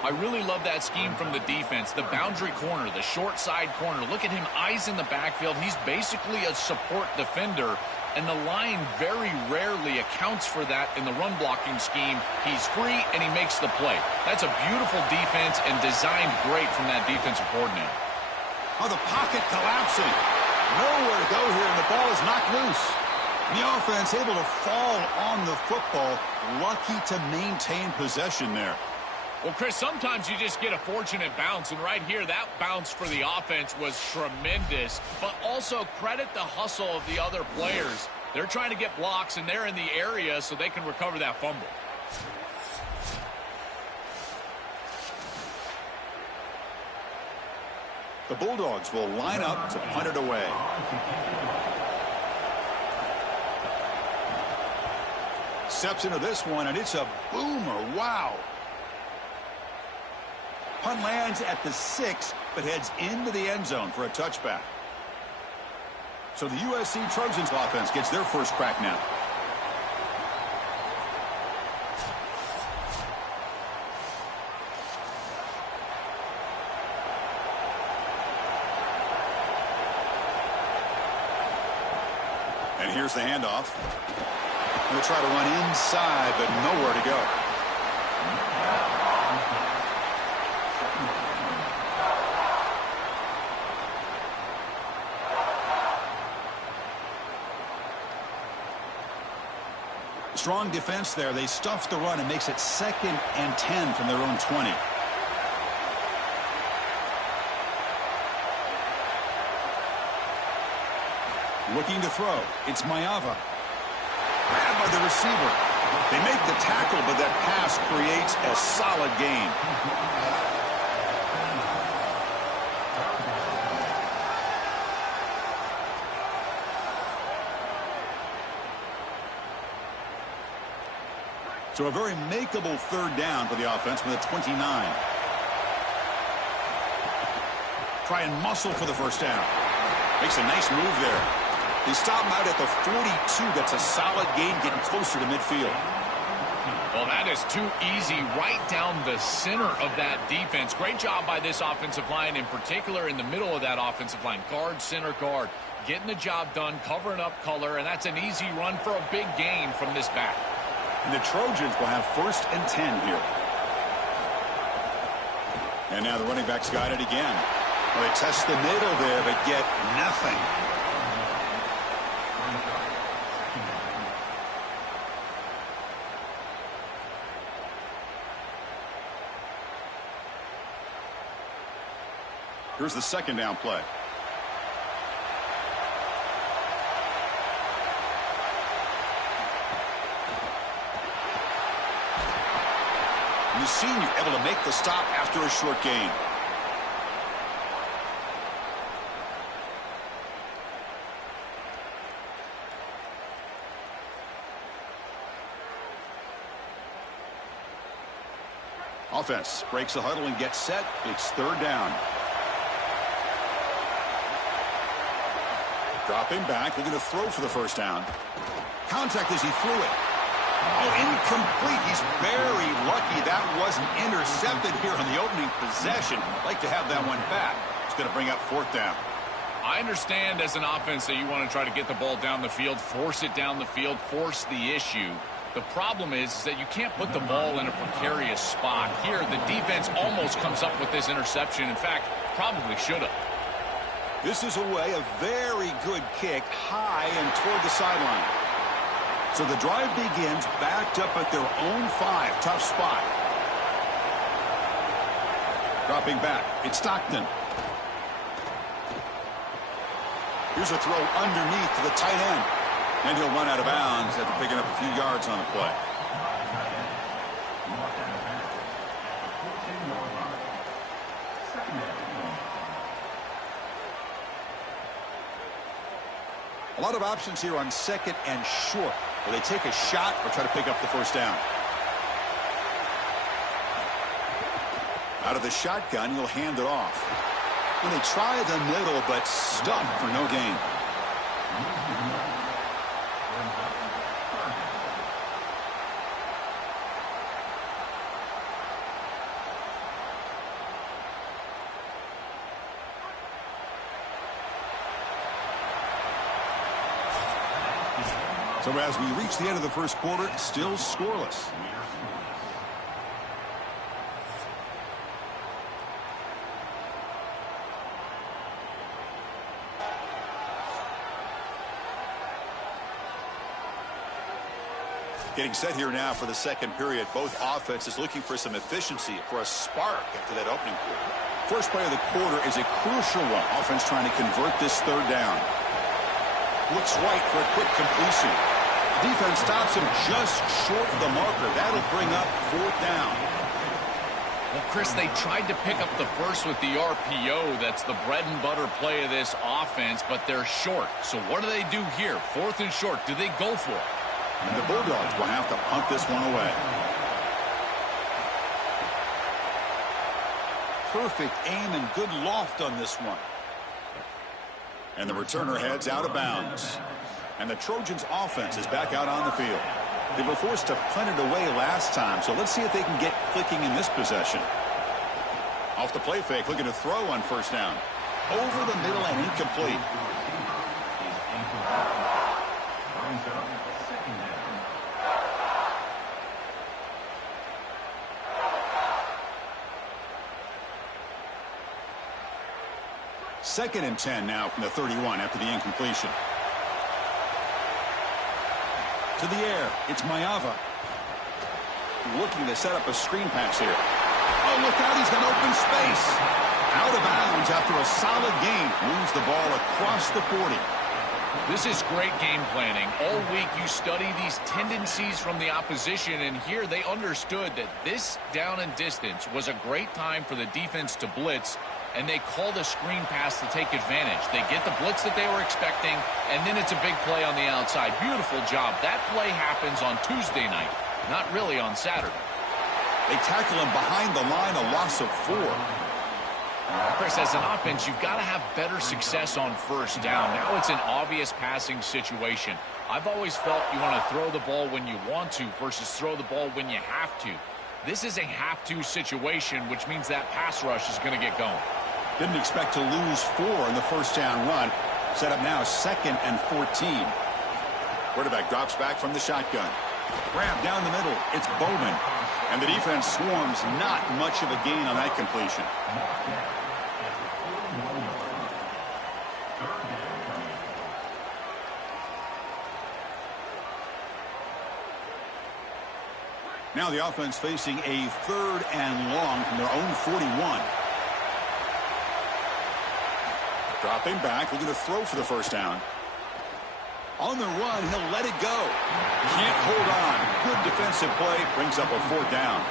I really love that scheme from the defense. The boundary corner, the short side corner. Look at him, eyes in the backfield. He's basically a support defender, and the line very rarely accounts for that in the run blocking scheme. He's free, and he makes the play. That's a beautiful defense and designed great from that defensive coordinator. Oh, the pocket collapsing. Nowhere to go here, and the ball is knocked loose. The offense able to fall on the football. Lucky to maintain possession there. Well, Chris, sometimes you just get a fortunate bounce, and right here, that bounce for the offense was tremendous, but also credit the hustle of the other players. They're trying to get blocks, and they're in the area so they can recover that fumble. The Bulldogs will line up to punt it away. Steps into this one, and it's a boomer. Wow. Punt lands at the 6, but heads into the end zone for a touchback. So the USC Trojans offense gets their first crack now. And here's the handoff. Going to try to run inside, but nowhere to go. Strong defense there. They stuff the run and makes it 2nd and 10 from their own 20. Looking to throw. It's Mayava. Grabbed by the receiver. They make the tackle, but that pass creates a solid gain. So a very makeable third down for the offense with a 29. Try and muscle for the first down. Makes a nice move there. They stop him out at the 42. That's a solid gain, getting closer to midfield. Well, that is too easy right down the center of that defense. Great job by this offensive line, in particular in the middle of that offensive line. Guard, center, guard. Getting the job done, covering up color, and that's an easy run for a big gain from this back. And the Trojans will have 1st and 10 here. And now the running backs got it again. Well, they test the middle there, but get nothing. Here's the 2nd down play. The senior able to make the stop after a short gain. Offense breaks the huddle and gets set. It's 3rd down. Dropping back, looking to throw for the 1st down. Contact as he threw it. Oh, incomplete. He's very lucky that wasn't intercepted here on the opening possession. Like to have that one back. It's going to bring up 4th down. I understand as an offense that you want to try to get the ball down the field, force it down the field, force the issue. The problem is that you can't put the ball in a precarious spot. Here, the defense almost comes up with this interception. In fact, probably should have. This is away, a very good kick, high and toward the sideline. So the drive begins backed up at their own 5. Tough spot. Dropping back. It's Stockton. Here's a throw underneath to the tight end. And he'll run out of bounds after picking up a few yards on the play. A lot of options here on 2nd and short. Will they take a shot or try to pick up the 1st down? Out of the shotgun, he'll hand it off. And they try the middle, but stuffed for no gain. So as we reach the end of the 1st quarter, still scoreless. Getting set here now for the 2nd period. Both offenses looking for some efficiency, for a spark after that opening quarter. First play of the quarter is a crucial one. Offense trying to convert this 3rd down. Looks right for a quick completion. Defense stops him just short of the marker. That'll bring up 4th down. Well, Chris, they tried to pick up the 1st with the RPO. That's the bread and butter play of this offense, but they're short. So what do they do here? 4th and short. Do they go for it? And the Bulldogs will have to punt this one away. Perfect aim and good loft on this one. And the returner heads out of bounds. And the Trojans offense is back out on the field. They were forced to punt it away last time, so let's see if they can get clicking in this possession. Off the play fake, looking to throw on 1st down. Over the middle and incomplete. Second and 10 now from the 31 after the incompletion. To the air, it's Mayava. Looking to set up a screen pass here. Oh, look out, he's got open space. Out of bounds after a solid gain. Moves the ball across the 40. This is great game planning. All week you study these tendencies from the opposition, and here they understood that this down and distance was a great time for the defense to blitz, and they called a screen pass to take advantage. They get the blitz that they were expecting, and then it's a big play on the outside. Beautiful job. That play happens on Tuesday night, not really on Saturday. They tackle him behind the line, a loss of 4. Chris, as an offense, you've got to have better success on first down. Now it's an obvious passing situation. I've always felt you want to throw the ball when you want to versus throw the ball when you have to. This is a have-to situation, which means that pass rush is going to get going. Didn't expect to lose 4 in the first down run. Set up now 2nd and 14. Quarterback drops back from the shotgun. Grab down the middle. It's Bowman. And the defense swarms. Not much of a gain on that completion. Now the offense facing a 3rd and long from their own 41. Dropping back, looking to throw for the first down. On the run, he'll let it go. Can't hold on. Good defensive play. Brings up a 4th down.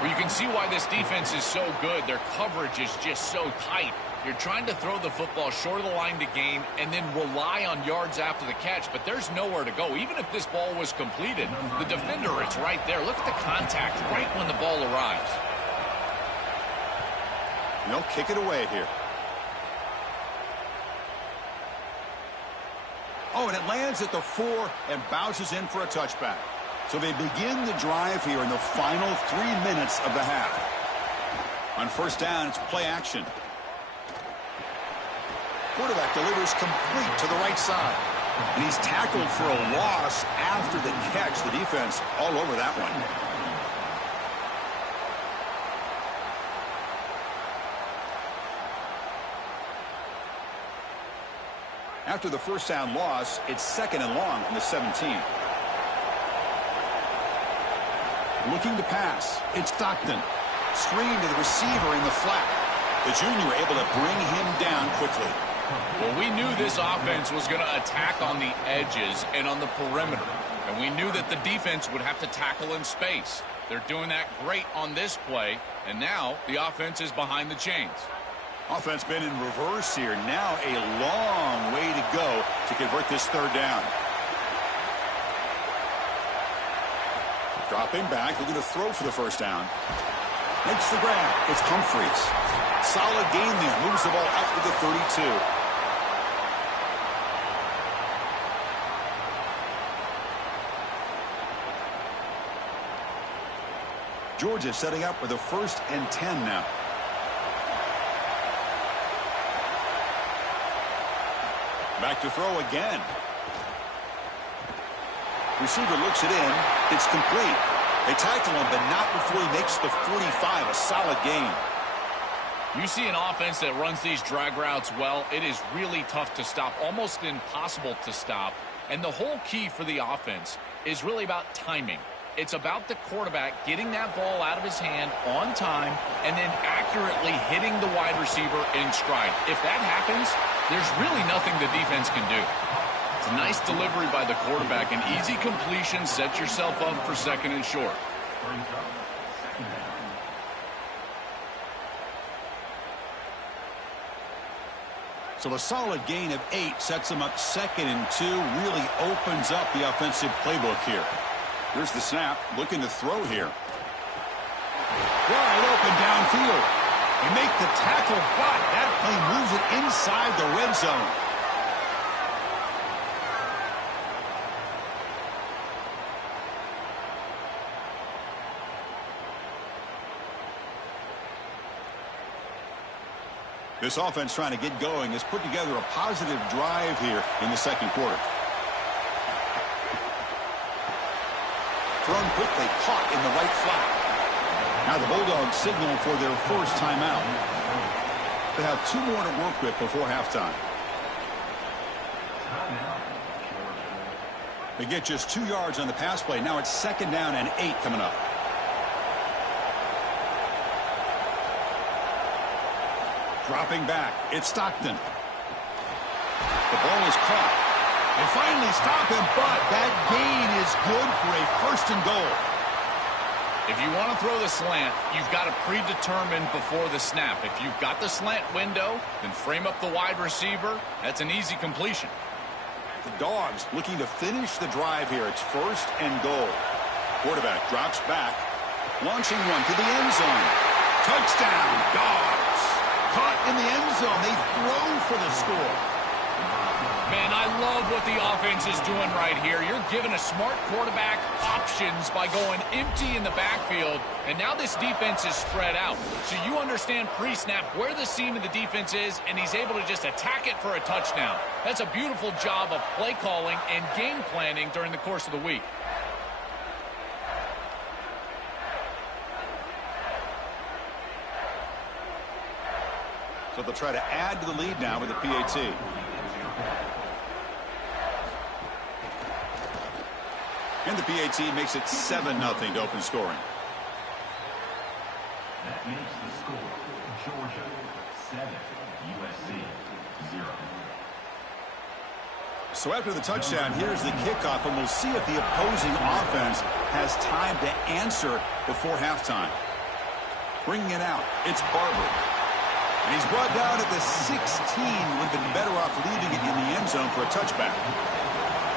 Well, you can see why this defense is so good. Their coverage is just so tight. You're trying to throw the football short of the line to gain and then rely on yards after the catch, but there's nowhere to go. Even if this ball was completed, the defender is right there. Look at the contact right when the ball arrives. And they'll kick it away here. Oh, and it lands at the 4 and bounces in for a touchback. So they begin the drive here in the final 3 minutes of the half. On first down, it's play action. Quarterback delivers complete to the right side. And he's tackled for a loss after the catch. The defense all over that one. After the first down loss, it's 2nd and long from the 17. Looking to pass. It's Stockton. Screen to the receiver in the flat. The junior able to bring him down quickly. Well, we knew this offense was going to attack on the edges and on the perimeter. And we knew that the defense would have to tackle in space. They're doing that great on this play. And now the offense is behind the chains. Offense been in reverse here. Now a long way to go to convert this 3rd down. Dropping back, looking to throw for the first down. Makes the grab. It's Humphries. Solid gain there. Moves the ball out to the 32. Georgia setting up with a 1st and 10 now. Back to throw again. Receiver looks it in. It's complete. They tackle him, but not before he makes the 45. A solid gain. You see an offense that runs these drag routes well, it is really tough to stop, almost impossible to stop. And the whole key for the offense is really about timing. It's about the quarterback getting that ball out of his hand on time and then accurately hitting the wide receiver in stride. If that happens, there's really nothing the defense can do. It's a nice delivery by the quarterback. An easy completion. Set yourself up for 2nd and short. So a solid gain of 8 sets them up 2nd and 2. Really opens up the offensive playbook here. Here's the snap. Looking to throw here. Wide open downfield. They make the tackle, but that play moves it inside the red zone. This offense trying to get going has put together a positive drive here in the 2nd quarter. Thrown quickly, caught in the right flat. Now the Bulldogs signal for their first timeout. They have 2 more to work with before halftime. They get just 2 yards on the pass play. Now it's 2nd down and 8 coming up. Dropping back. It's Stockton. The ball is caught. They finally stop him, but that gain is good for a 1st and goal. If you want to throw the slant, you've got to predetermine before the snap. If you've got the slant window, then frame up the wide receiver. That's an easy completion. The Dogs looking to finish the drive here. It's 1st and goal. Quarterback drops back. Launching one to the end zone. Touchdown, Dogs. caught in the end zone. They throw for the score. Man, I love what the offense is doing right here. You're giving a smart quarterback options by going empty in the backfield, and now this defense is spread out. So you understand pre-snap where the seam of the defense is, and he's able to just attack it for a touchdown. That's a beautiful job of play calling and game planning during the course of the week. So they'll try to add to the lead now with the PAT. And the PAT makes it 7-0 to open scoring. That makes the score Georgia 7, USC 0. So after the touchdown, here's the kickoff, and we'll see if the opposing offense has time to answer before halftime. Bringing it out, it's Barber. And he's brought down at the 16. Would have been better off leaving it in the end zone for a touchback.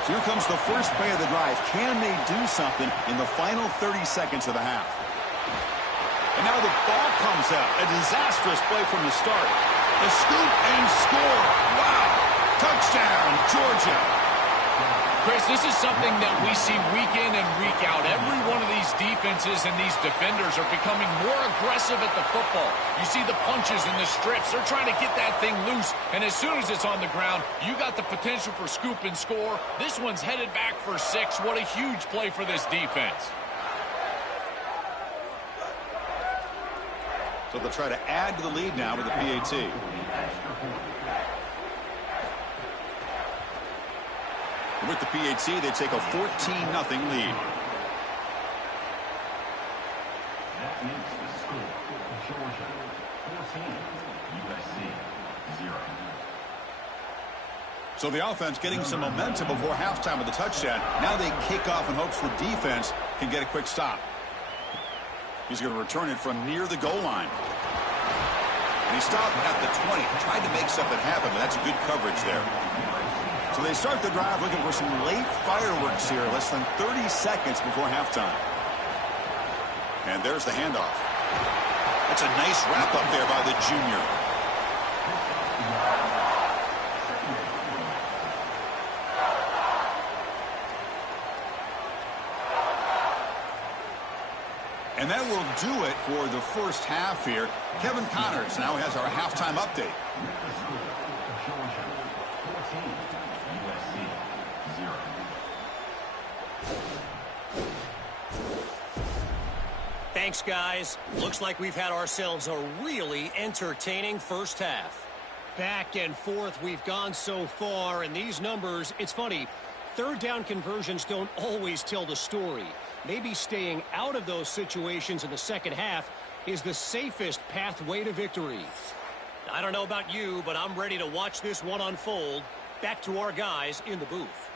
So here comes the first play of the drive. Can they do something in the final 30 seconds of the half? And now the ball comes out. A disastrous play from the start. A scoop and score. Wow. Touchdown, Georgia. Chris, this is something that we see week in and week out. Every one of these defenses and these defenders are becoming more aggressive at the football. You see the punches and the strips. They're trying to get that thing loose, and as soon as it's on the ground, you got the potential for scoop and score. This one's headed back for 6. What a huge play for this defense. So they'll try to add to the lead now with the PAT. With the PAT, they take a 14-0 lead. That makes the score Georgia 14, USC 0. So the offense getting some momentum before halftime with the touchdown. Now they kick off in hopes the defense can get a quick stop. He's going to return it from near the goal line. And he stopped at the 20. Tried to make something happen, but that's good coverage there. So they start the drive looking for some late fireworks here, less than 30 seconds before halftime. And there's the handoff. That's a nice wrap up there by the junior. And that will do it for the first half here. Kevin Connors now has our halftime update. Thanks, guys. Looks like we've had ourselves a really entertaining first half. Back and forth we've gone so far, and these numbers, it's funny, third down conversions don't always tell the story. Maybe staying out of those situations in the second half is the safest pathway to victory. I don't know about you, but I'm ready to watch this one unfold. Back to our guys in the booth.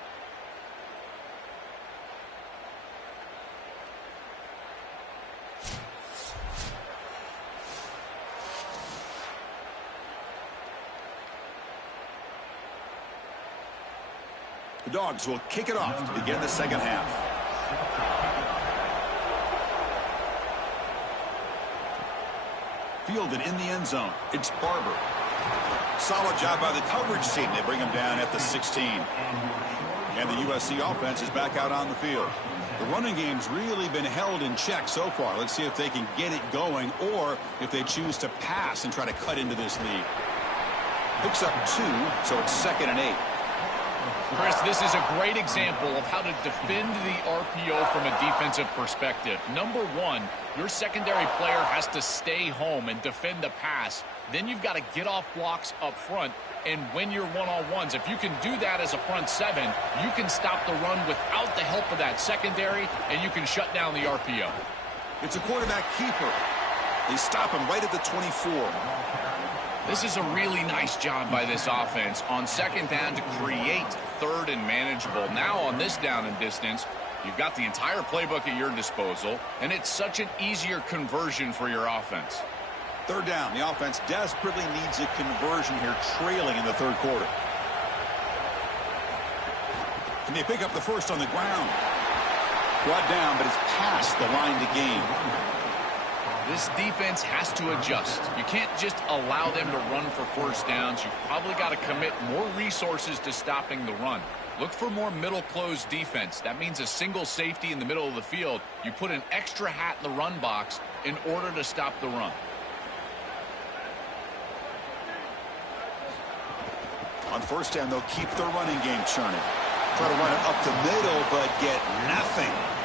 The Dogs will kick it off to begin the second half. Fielded in the end zone. It's Barber. Solid job by the coverage team. They bring him down at the 16. And the USC offense is back out on the field. The running game's really been held in check so far. Let's see if they can get it going or if they choose to pass and try to cut into this lead. Picks up 2, so it's 2nd and 8. Chris, this is a great example of how to defend the RPO from a defensive perspective. Number one, your secondary player has to stay home and defend the pass. Then you've got to get off blocks up front and win your one-on-ones. If you can do that as a front seven, you can stop the run without the help of that secondary, and you can shut down the RPO. It's a quarterback keeper. They stop him right at the 24. This is a really nice job by this offense on second down to create third and manageable. Now on this down and distance, you've got the entire playbook at your disposal, and it's such an easier conversion for your offense. Third down. The offense desperately needs a conversion here, trailing in the third quarter. Can they pick up the first on the ground? Brought down, but it's past the line to gain. This defense has to adjust. You can't just allow them to run for first downs. You've probably got to commit more resources to stopping the run. Look for more middle closed defense. That means a single safety in the middle of the field. You put an extra hat in the run box in order to stop the run. On first down, they'll keep their running game churning. Try to run it up the middle, but get nothing.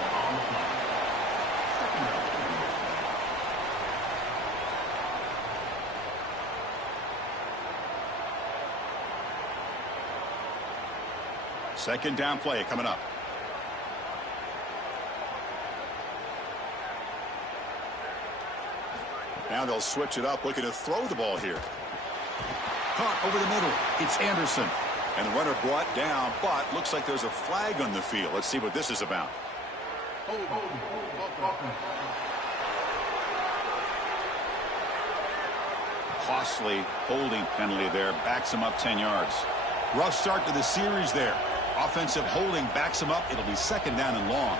Second down play coming up. Now they'll switch it up, looking to throw the ball here. Caught over the middle. It's Anderson. And the runner brought down, but looks like there's a flag on the field. Let's see what this is about. Costly holding penalty there. Backs him up 10 yards. Rough start to the series there. Offensive holding backs him up. It'll be second down and long.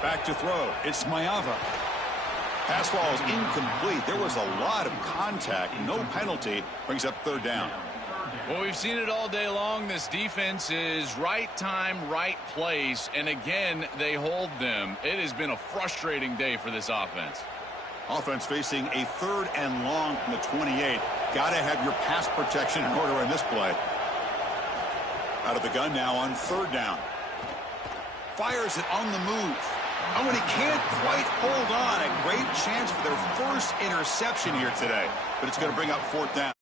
Back to throw. It's Mayava. Pass ball is incomplete. There was a lot of contact. No penalty. Brings up third down. Well, we've seen it all day long. This defense is right time, right place. And again, they hold them. It has been a frustrating day for this offense. Offense facing a third and long from the 28. Got to have your pass protection in order in this play. Out of the gun now on third down. Fires it on the move. Oh, and he can't quite hold on. A great chance for their first interception here today. But it's going to bring up fourth down.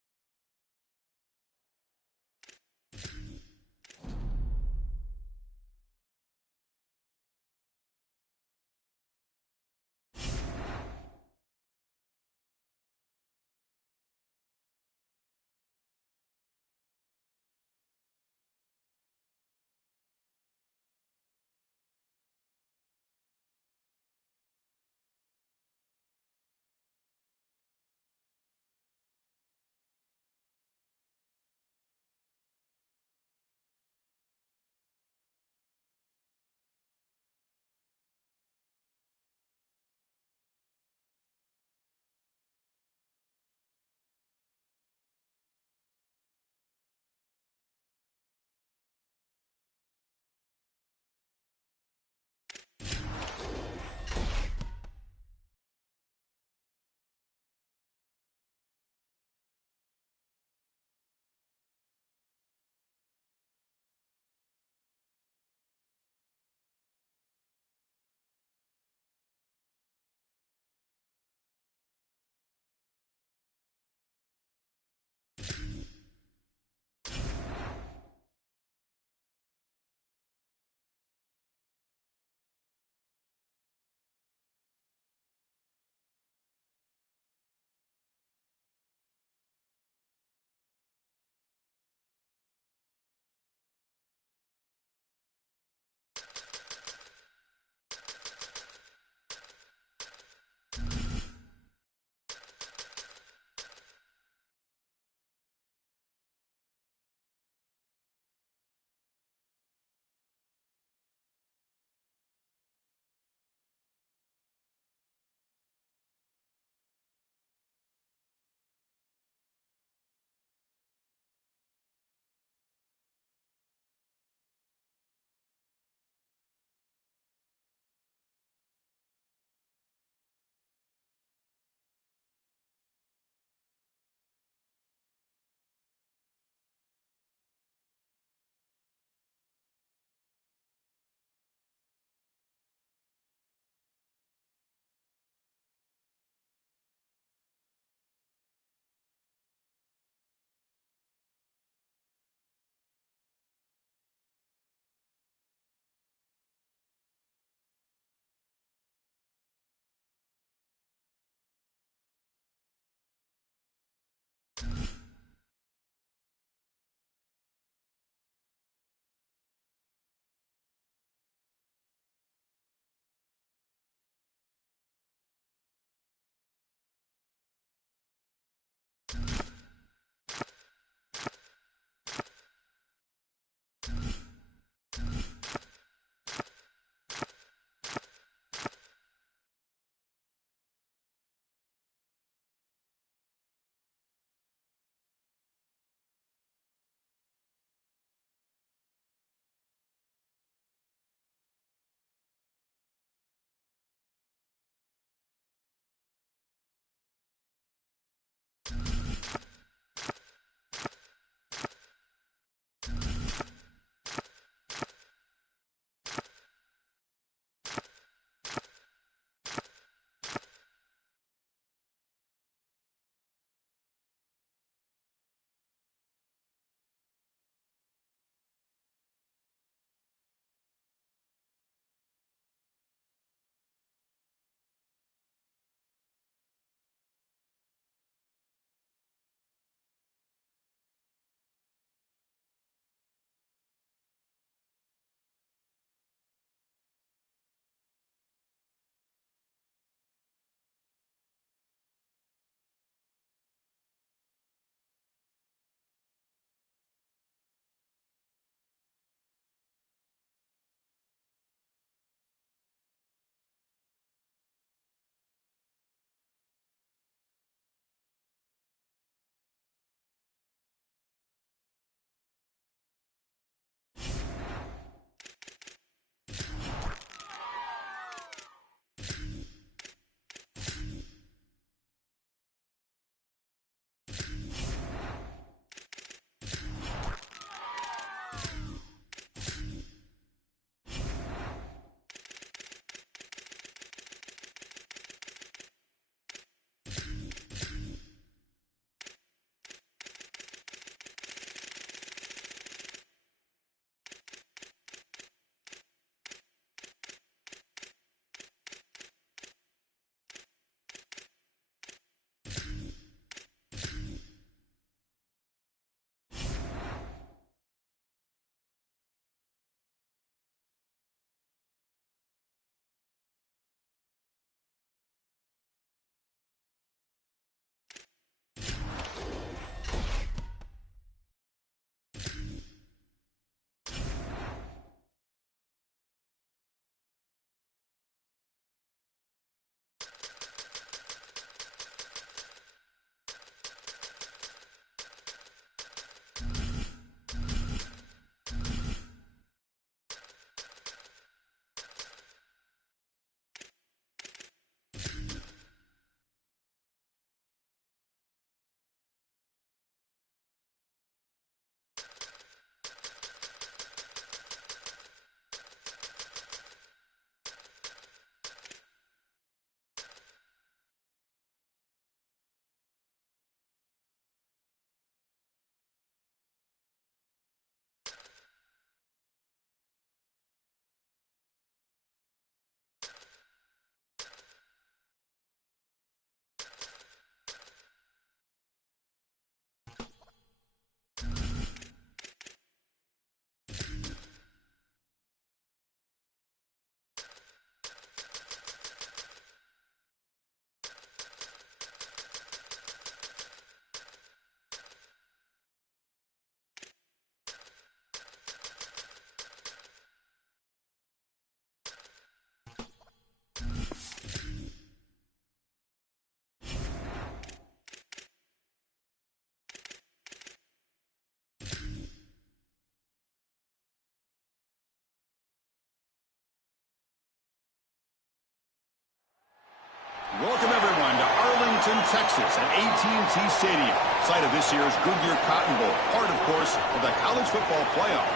Texas at AT&T Stadium, site of this year's Goodyear Cotton Bowl, part, of course, of the college football playoff.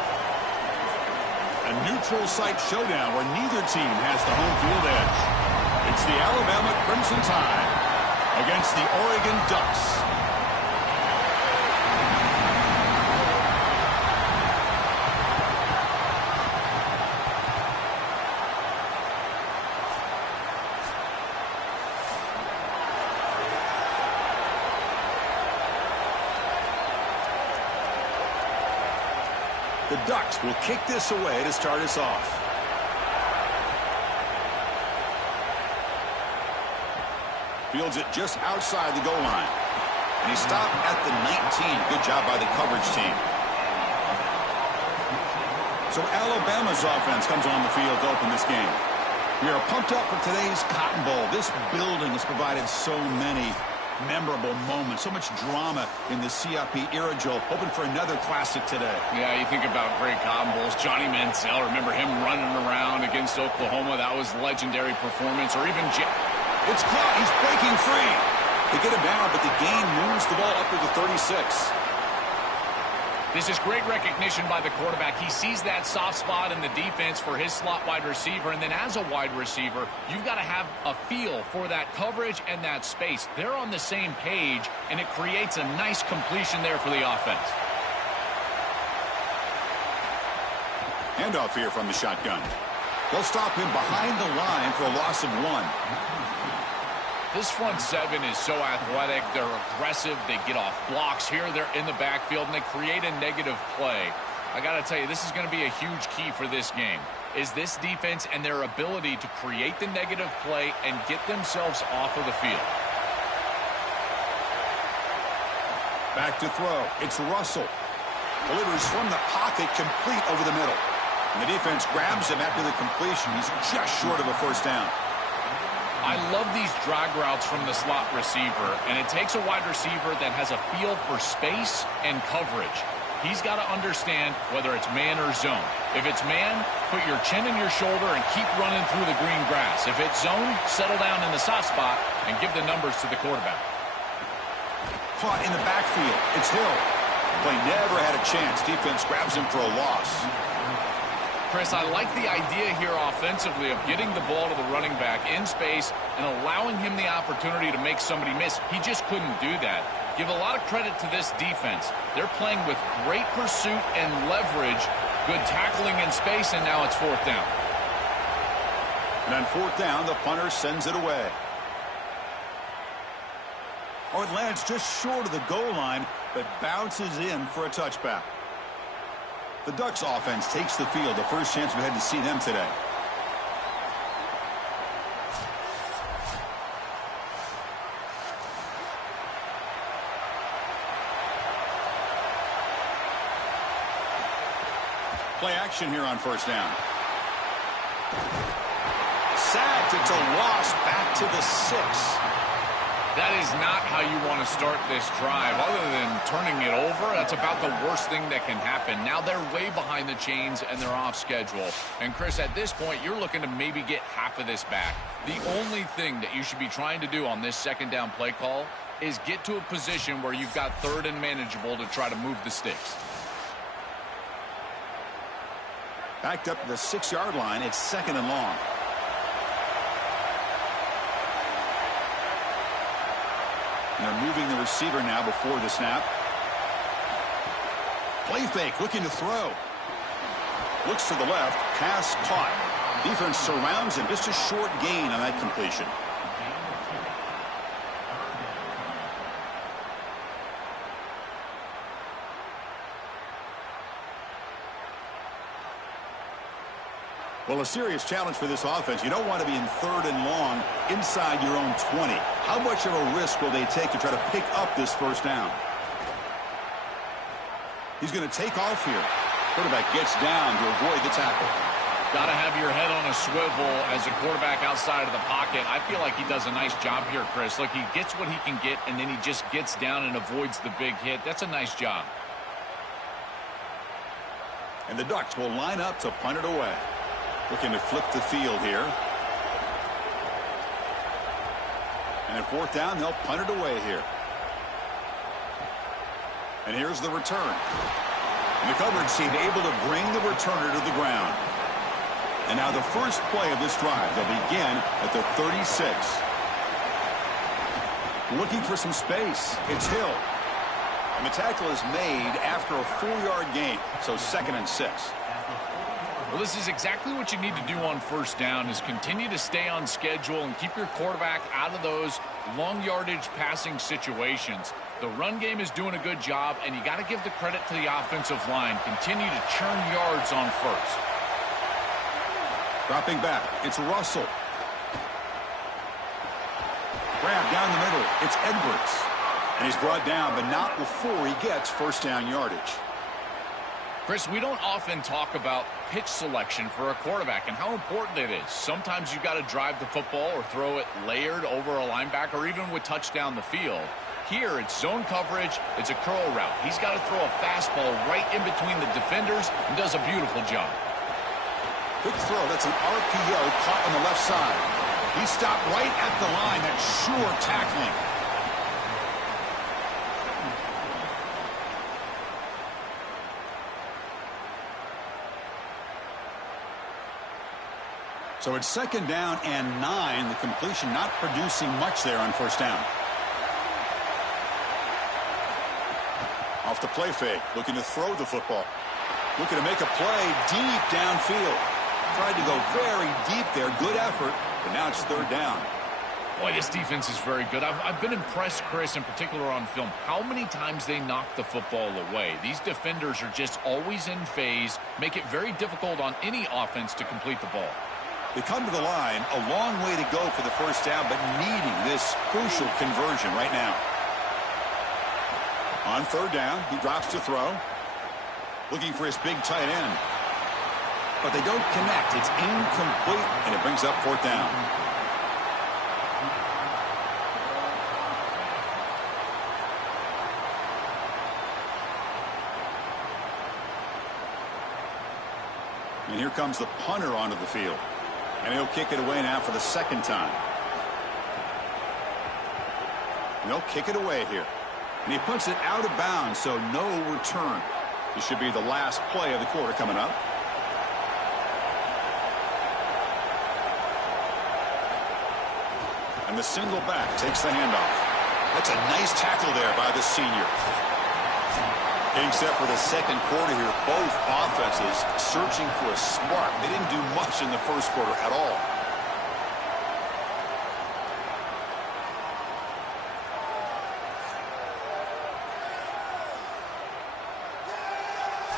A neutral site showdown where neither team has the home field edge. It's the Alabama Crimson Tide against the Oregon Ducks. The Ducks will kick this away to start us off. Fields it just outside the goal line. And he stopped at the 19. Good job by the coverage team. So Alabama's offense comes on the field to open this game. We are pumped up for today's Cotton Bowl. This building has provided so many memorable moments, so much drama in the CIP era, Joel. Hoping for another classic today. Yeah, you think about great Cotton Bowls. Johnny Manziel, remember him running around against Oklahoma? That was legendary performance. Or even it's caught. He's breaking free. They get him down, but the gain moves the ball up to the 36. This is great recognition by the quarterback. He sees that soft spot in the defense for his slot wide receiver, and then as a wide receiver, you've got to have a feel for that coverage and that space. They're on the same page, and it creates a nice completion there for the offense. Handoff here from the shotgun. They'll stop him behind the line for a loss of 1. This front seven is so athletic. They're aggressive. They get off blocks here. They're in the backfield, and they create a negative play. I got to tell you, this is going to be a huge key for this game, is this defense and their ability to create the negative play and get themselves off of the field. Back to throw. It's Russell. Delivers from the pocket, complete over the middle. And the defense grabs him after the completion. He's just short of a first down. I love these drag routes from the slot receiver, and it takes a wide receiver that has a feel for space and coverage. He's got to understand whether it's man or zone. If it's man, put your chin in your shoulder and keep running through the green grass. If it's zone, settle down in the soft spot and give the numbers to the quarterback. Caught in the backfield. It's Hill. Play never had a chance. Defense grabs him for a loss. Chris, I like the idea here offensively of getting the ball to the running back in space and allowing him the opportunity to make somebody miss. He just couldn't do that. Give a lot of credit to this defense. They're playing with great pursuit and leverage, good tackling in space, and now it's 4th down. And on 4th down, the punter sends it away. Oh, it lands just short of the goal line, but bounces in for a touchback. The Ducks offense takes the field, the first chance we had to see them today. Play action here on 1st down. Sacked. It's a loss back to the 6. That is not how you want to start this drive. Other than turning it over, that's about the worst thing that can happen. Now they're way behind the chains and they're off schedule. And Chris, at this point, you're looking to maybe get half of this back. The only thing that you should be trying to do on this 2nd down play call is get to a position where you've got 3rd and manageable to try to move the sticks. Backed up to the 6-yard line. It's 2nd and long. And they're moving the receiver now before the snap. Play fake, looking to throw. Looks to the left, pass caught. Defense surrounds him, just a short gain on that completion. Well, a serious challenge for this offense. You don't want to be in 3rd and long inside your own 20. How much of a risk will they take to try to pick up this 1st down? He's going to take off here. Quarterback gets down to avoid the tackle. Got to have your head on a swivel as a quarterback outside of the pocket. I feel like he does a nice job here, Chris. Look, he gets what he can get, and then he just gets down and avoids the big hit. That's a nice job. And the Ducks will line up to punt it away. Looking to flip the field here. And at fourth down, they'll punt it away here. And here's the return. And the coverage team able to bring the returner to the ground. And now the first play of this drive, they'll begin at the 36. Looking for some space. It's Hill. And the tackle is made after a 4-yard gain. So 2nd and 6. Well, this is exactly what you need to do on first down is continue to stay on schedule and keep your quarterback out of those long yardage passing situations. The run game is doing a good job, and you got to give the credit to the offensive line. Continue to churn yards on first. Dropping back, it's Russell. Grab down the middle, it's Edwards. And he's brought down, but not before he gets first down yardage. Chris, we don't often talk about pitch selection for a quarterback and how important it is. Sometimes you've got to drive the football or throw it layered over a linebacker or even with touchdown the field. Here, it's zone coverage. It's a curl route. He's got to throw a fastball right in between the defenders and does a beautiful job. Quick throw. That's an RPO caught on the left side. He stopped right at the line. That's sure tackling. So it's 2nd down and 9. The completion not producing much there on first down. Off the play fake. Looking to throw the football. Looking to make a play deep downfield. Tried to go very deep there. Good effort. But now it's 3rd down. Boy, this defense is very good. I've been impressed, Chris, in particular on film, how many times they knock the football away. These defenders are just always in phase, make it very difficult on any offense to complete the ball. They come to the line, a long way to go for the first down, but needing this crucial conversion right now. On 3rd down, he drops to throw. Looking for his big tight end. But they don't connect. It's incomplete, and it brings up 4th down. And here comes the punter onto the field. And he'll kick it away now for the 2nd time. And they'll kick it away here. And he puts it out of bounds, so no return. This should be the last play of the quarter coming up. And the single back takes the handoff. That's a nice tackle there by the senior. Getting set for the 2nd quarter here. Both offenses searching for a spark. They didn't do much in the first quarter at all.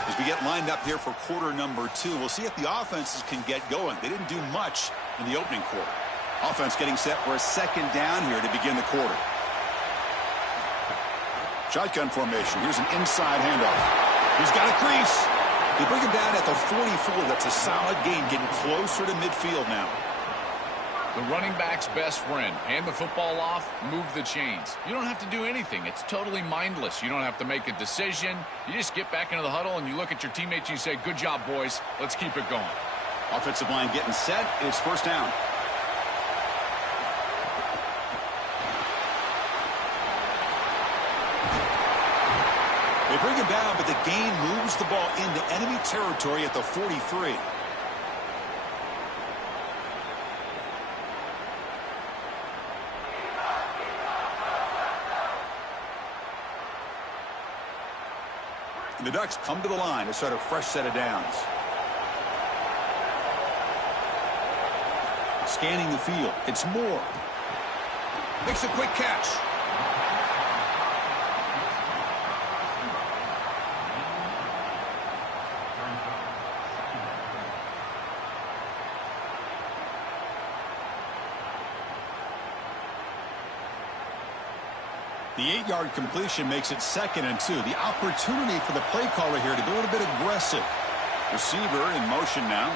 As we get lined up here for quarter number 2, we'll see if the offenses can get going. They didn't do much in the opening quarter. Offense getting set for a 2nd down here to begin the quarter. Shotgun formation. Here's an inside handoff. He's got a crease. They bring him down at the 44. That's a solid gain, getting closer to midfield now. The running back's best friend. Hand the football off, move the chains. You don't have to do anything. It's totally mindless. You don't have to make a decision. You just get back into the huddle and you look at your teammates and you say, good job, boys. Let's keep it going. Offensive line getting set. It's first down. They bring him down, but the gain moves the ball into enemy territory at the 43. And the Ducks come to the line to start a fresh set of downs. Scanning the field. It's Moore. Makes a quick catch. The 8-yard completion makes it 2nd and 2. The opportunity for the play caller here to be a little bit aggressive. Receiver in motion now.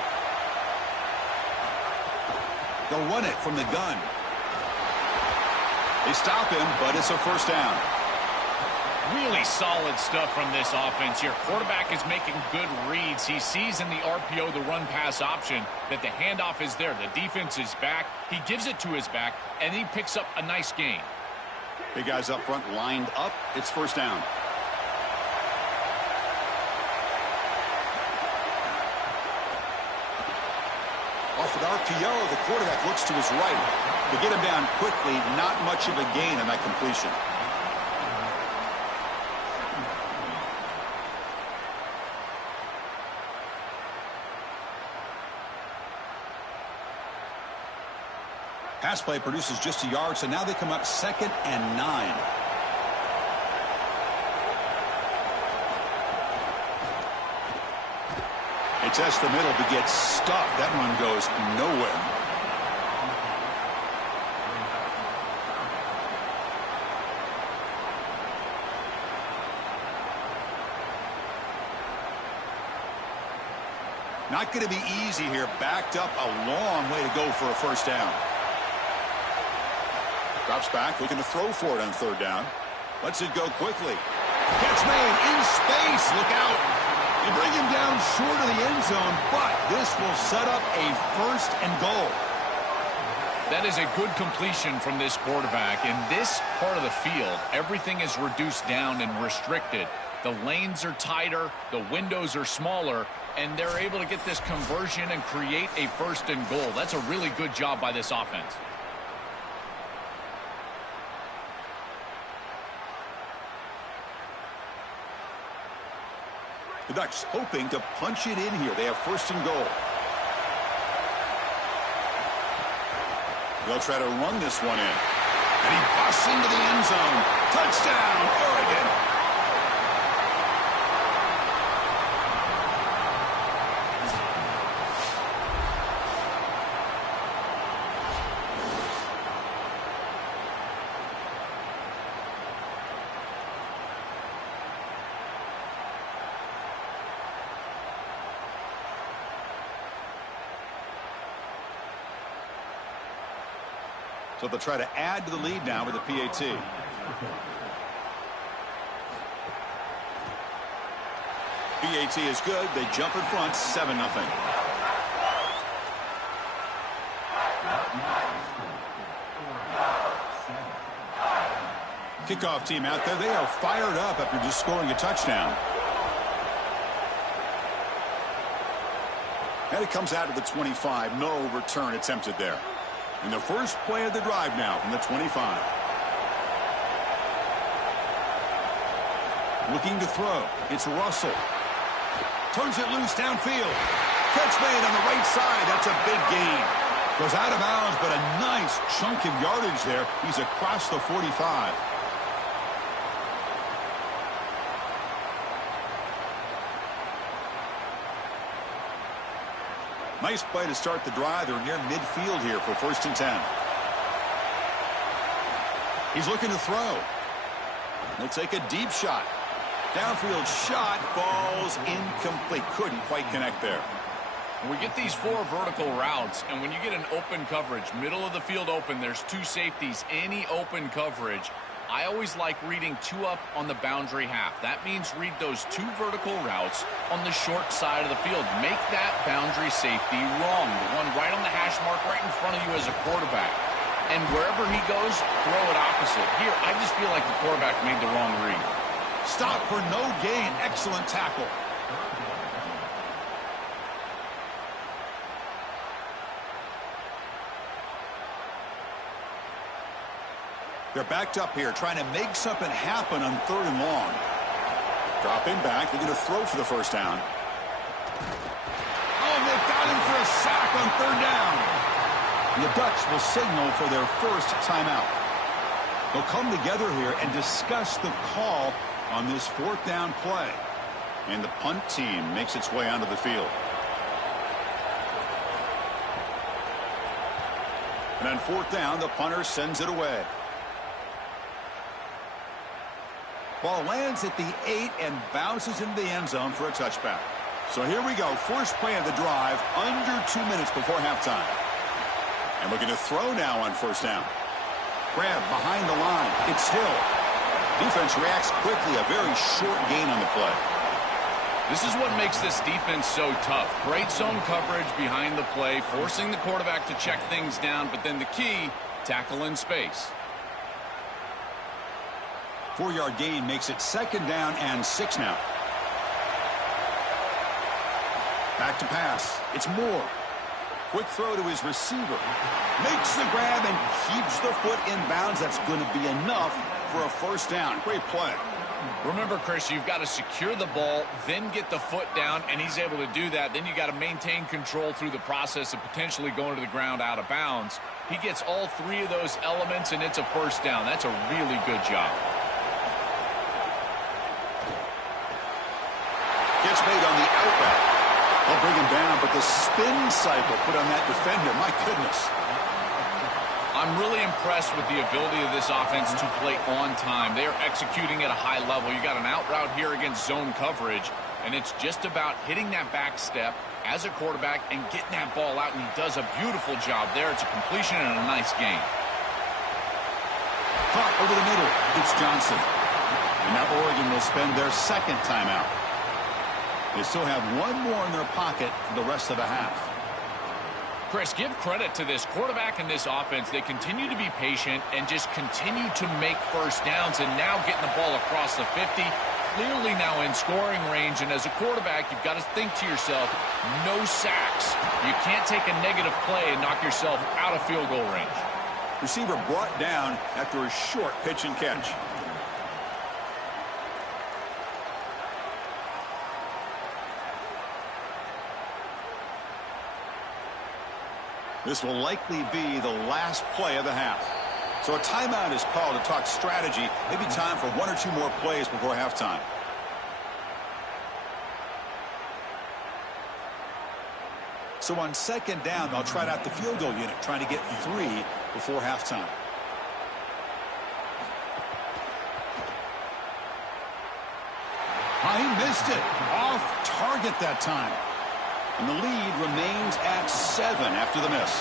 They'll run it from the gun. They stop him, but it's a first down. Really solid stuff from this offense here. Quarterback is making good reads. He sees in the RPO, the run-pass option, that the handoff is there. The defense is back. He gives it to his back, and he picks up a nice gain. Big guys up front lined up. It's first down. Off an RPO, the quarterback looks to his right. To get him down quickly, not much of a gain on that completion. Pass play produces just a yard, so now they come up 2nd and 9. They test the middle but get stuffed. That one goes nowhere. Not going to be easy here. Backed up a long way to go for a first down. Drops back, looking to throw for it on 3rd down. Lets it go quickly. Catch made in space. Look out. They bring him down short of the end zone, but this will set up a 1st and goal. That is a good completion from this quarterback. In this part of the field, everything is reduced down and restricted. The lanes are tighter, the windows are smaller, and they're able to get this conversion and create a 1st and goal. That's a really good job by this offense. The Ducks hoping to punch it in here. They have 1st and goal. They'll try to run this one in. And he busts into the end zone. Touchdown, Oregon. So they'll try to add to the lead now with a PAT. PAT is good. They jump in front, 7-0. Kickoff team out there. They are fired up after just scoring a touchdown. And it comes out to the 25. No return attempted there. And the first play of the drive now from the 25. Looking to throw. It's Russell. Turns it loose downfield. Catch made on the right side. That's a big gain. Goes out of bounds, but a nice chunk of yardage there. He's across the 45. Nice play to start the drive. They're near midfield here for 1st and 10. He's looking to throw. He'll take a deep shot. Downfield shot falls incomplete. Couldn't quite connect there. We get these 4 vertical routes, and when you get an open coverage, middle of the field open, there's 2 safeties, any open coverage, I always like reading 2 up on the boundary half. That means read those 2 vertical routes on the short side of the field. Make that boundary safety wrong. The one right on the hash mark right in front of you as a quarterback. And wherever he goes, throw it opposite. Here, I just feel like the quarterback made the wrong read. Stop for no gain. Excellent tackle. They're backed up here, trying to make something happen on 3rd and long. Dropping back. They're going to throw for the first down. Oh, they've got him for a sack on 3rd down. And the Ducks will signal for their first timeout. They'll come together here and discuss the call on this 4th down play. And the punt team makes its way onto the field. And on 4th down, the punter sends it away. Ball lands at the 8 and bounces into the end zone for a touchback. So here we go. First play of the drive, under 2 minutes before halftime. And looking to throw now on 1st down. Grab behind the line. It's Hill. Defense reacts quickly, a very short gain on the play. This is what makes this defense so tough. Great zone coverage behind the play, forcing the quarterback to check things down, but then the key, tackle in space. 4-yard gain makes it 2nd down and 6 now. Back to pass. It's Moore. Quick throw to his receiver. Makes the grab and keeps the foot in bounds. That's going to be enough for a 1st down. Great play. Remember, Chris, you've got to secure the ball, then get the foot down, and he's able to do that. Then you got to maintain control through the process of potentially going to the ground out of bounds. He gets all 3 of those elements, and it's a 1st down. That's a really good job. Gets made on the outback. They'll bring him down, but the spin cycle put on that defender, my goodness. I'm really impressed with the ability of this offense to play on time. They are executing at a high level. You got an out route here against zone coverage, and it's just about hitting that back step as a quarterback and getting that ball out, and he does a beautiful job there. It's a completion and a nice game. Caught over the middle. It's Johnson. And now Oregon will spend their 2nd timeout. They still have 1 more in their pocket for the rest of the half. Chris, give credit to this quarterback and this offense. They continue to be patient and just continue to make 1st downs, and now getting the ball across the 50, clearly now in scoring range. And as a quarterback, you've got to think to yourself, no sacks. You can't take a negative play and knock yourself out of field goal range. Receiver brought down after a short pitch and catch. This will likely be the last play of the half. So a timeout is called to talk strategy. Maybe time for 1 or 2 more plays before halftime. So on 2nd down, they'll try out the field goal unit, trying to get 3 before halftime. He missed it. Off target that time. And the lead remains at 7 after the miss.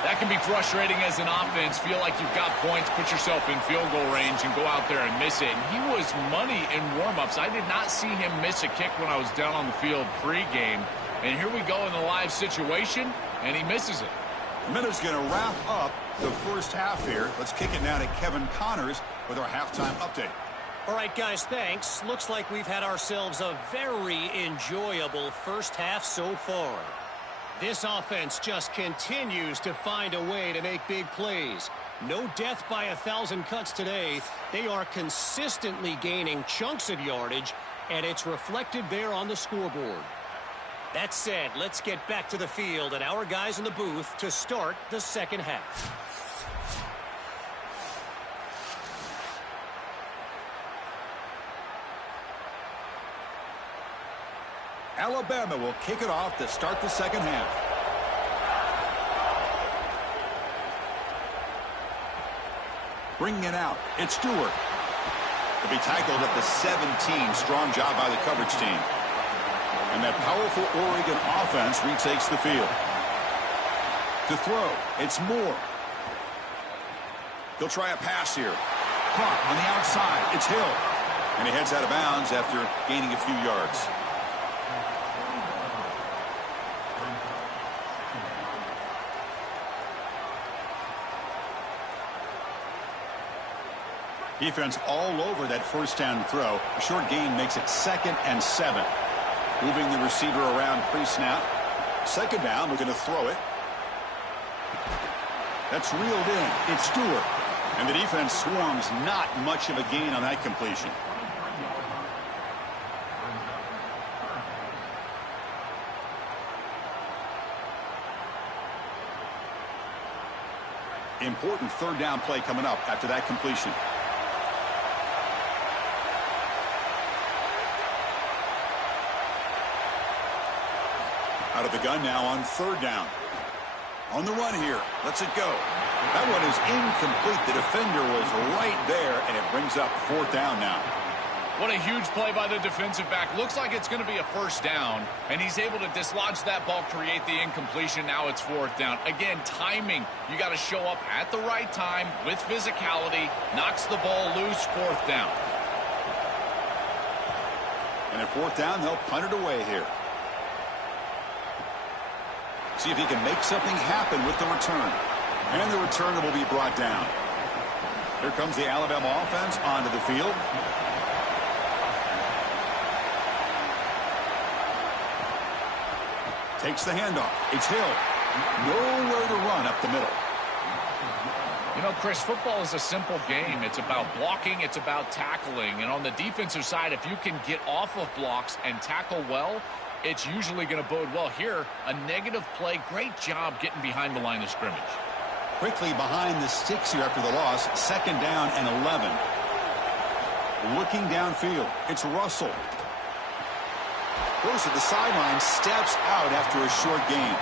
That can be frustrating as an offense. Feel like you've got points, put yourself in field goal range, and go out there and miss it. And he was money in warm-ups. I did not see him miss a kick when I was down on the field pregame. And here we go in the live situation, and he misses it. The minute's going to wrap up the 1st half here. Let's kick it now to Kevin Connors with our halftime update. All right, guys, thanks. Looks like we've had ourselves a very enjoyable 1st half so far. This offense just continues to find a way to make big plays. No death by 1,000 cuts today. They are consistently gaining chunks of yardage, and it's reflected there on the scoreboard. That said, let's get back to the field and our guys in the booth to start the 2nd half. Alabama will kick it off to start the 2nd half. Bringing it out, it's Stewart. To be tackled at the 17. Strong job by the coverage team. And that powerful Oregon offense retakes the field. To throw, it's Moore. He'll try a pass here. Caught on the outside, it's Hill. And he heads out of bounds after gaining a few yards. Defense all over that 1st down throw. A short gain makes it 2nd and 7. Moving the receiver around pre-snap. 2nd down, looking to throw it. That's reeled in. It's Stewart. And the defense swarms, not much of a gain on that completion. Important 3rd down play coming up after that completion. Out of the gun now on 3rd down. On the run here. Lets it go. That one is incomplete. The defender was right there, and it brings up 4th down now. What a huge play by the defensive back. Looks like it's going to be a first down, and he's able to dislodge that ball, create the incompletion. Now it's fourth down. Again, timing. You got to show up at the right time with physicality. Knocks the ball loose, fourth down. And at fourth down, they'll punt it away here. See if he can make something happen with the return. And the returner will be brought down. Here comes the Alabama offense onto the field. Takes the handoff. It's Hill. Nowhere to run up the middle. You know, Chris, football is a simple game. It's about blocking. It's about tackling. And on the defensive side, if you can get off of blocks and tackle well, it's usually going to bode well. Here, a negative play. Great job getting behind the line of scrimmage. Quickly behind the sticks here after the loss. Second down and 11. Looking downfield. It's Russell. Goes to the sideline, steps out after a short gain.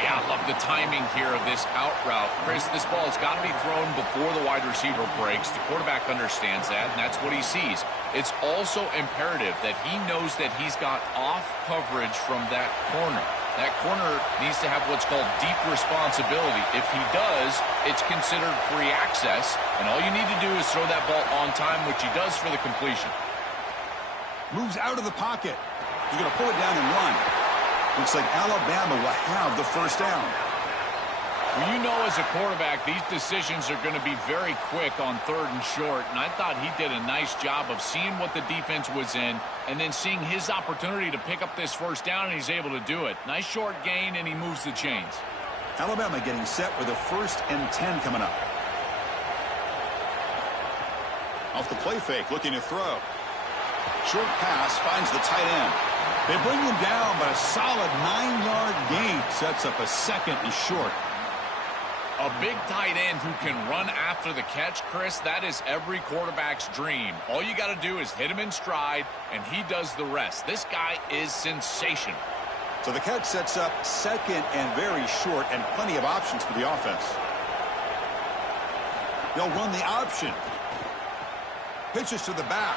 Yeah, I love the timing here of this out route. Chris, this ball has got to be thrown before the wide receiver breaks. The quarterback understands that, and that's what he sees. It's also imperative that he knows that he's got off coverage from that corner. That corner needs to have what's called deep responsibility. If he does, it's considered free access, and all you need to do is throw that ball on time, which he does for the completion. Moves out of the pocket. He's going to pull it down and run. Looks like Alabama will have the first down. Well, you know, as a quarterback, these decisions are going to be very quick on third and short, and I thought he did a nice job of seeing what the defense was in and then seeing his opportunity to pick up this first down, and he's able to do it. Nice short gain, and he moves the chains. Alabama getting set with a 1st and 10 coming up. Off the play fake, looking to throw. Short pass finds the tight end. They bring him down, but a solid 9-yard gain sets up a second and short. A big tight end who can run after the catch, Chris, that is every quarterback's dream. All you got to do is hit him in stride, and he does the rest. This guy is sensational. So the catch sets up second and very short, and plenty of options for the offense. They'll run the option. Pitches to the back.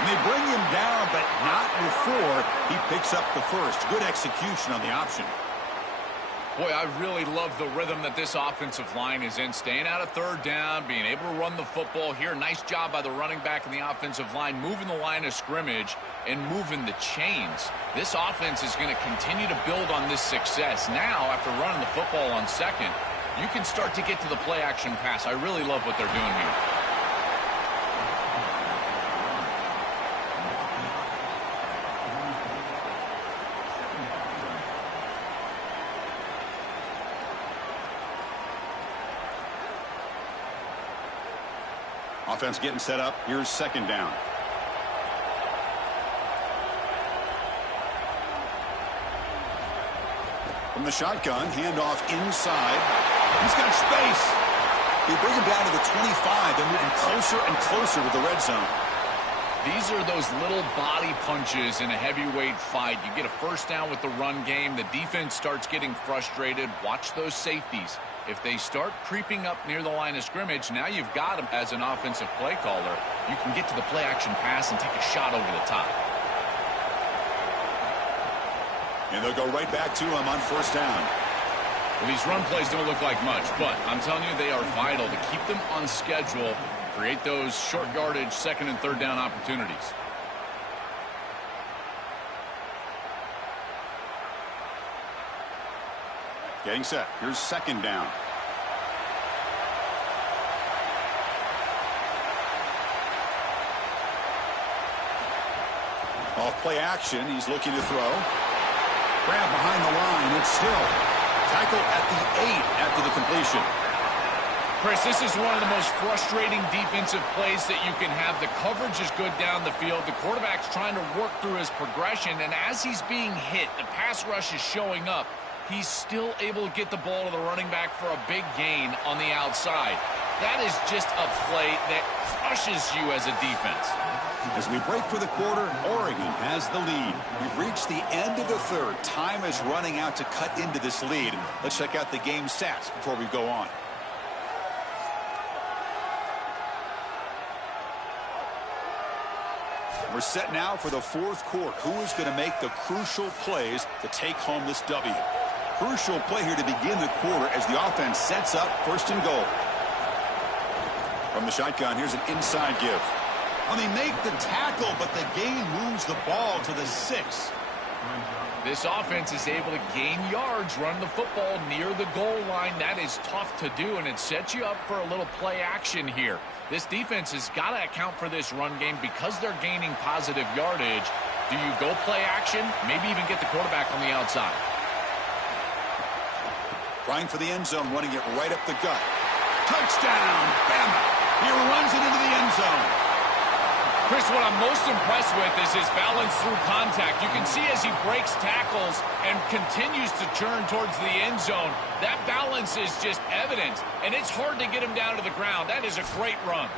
And they bring him down, but not before he picks up the first. Good execution on the option. Boy, I really love the rhythm that this offensive line is in. Staying out of third down, being able to run the football here. Nice job by the running back and the offensive line, moving the line of scrimmage and moving the chains. This offense is going to continue to build on this success. Now, after running the football on second, you can start to get to the play-action pass. I really love what they're doing here. Offense getting set up. Here's second down. From the shotgun, handoff inside. He's got space. They bring him down to the 25. They're moving closer and closer to the red zone. These are those little body punches in a heavyweight fight. You get a first down with the run game. The defense starts getting frustrated. Watch those safeties. If they start creeping up near the line of scrimmage, now you've got them as an offensive play caller. You can get to the play-action pass and take a shot over the top. And they'll go right back to him on first down. Well, these run plays don't look like much, but I'm telling you they are vital to keep them on schedule, create those short yardage second and third down opportunities. Getting set. Here's second down. Off play action. He's looking to throw. Grab behind the line. It's Hill. Tackle at the 8 after the completion. Chris, this is one of the most frustrating defensive plays that you can have. The coverage is good down the field. The quarterback's trying to work through his progression, and as he's being hit, the pass rush is showing up. He's still able to get the ball to the running back for a big gain on the outside. That is just a play that crushes you as a defense. As we break for the quarter, Oregon has the lead. We've reached the end of the third. Time is running out to cut into this lead. Let's check out the game stats before we go on. We're set now for the fourth quarter. Who is going to make the crucial plays to take home this W? Crucial play here to begin the quarter as the offense sets up first and goal. From the shotgun, here's an inside give. Well, they make the tackle, but the gain moves the ball to the 6. This offense is able to gain yards, run the football near the goal line. That is tough to do, and it sets you up for a little play action here. This defense has got to account for this run game because they're gaining positive yardage. Do you go play action? Maybe even get the quarterback on the outside. Trying for the end zone, running it right up the gut. Touchdown, Bama. He runs it into the end zone. Chris, what I'm most impressed with is his balance through contact. You can see as he breaks tackles and continues to turn towards the end zone, that balance is just evident, and it's hard to get him down to the ground. That is a great run.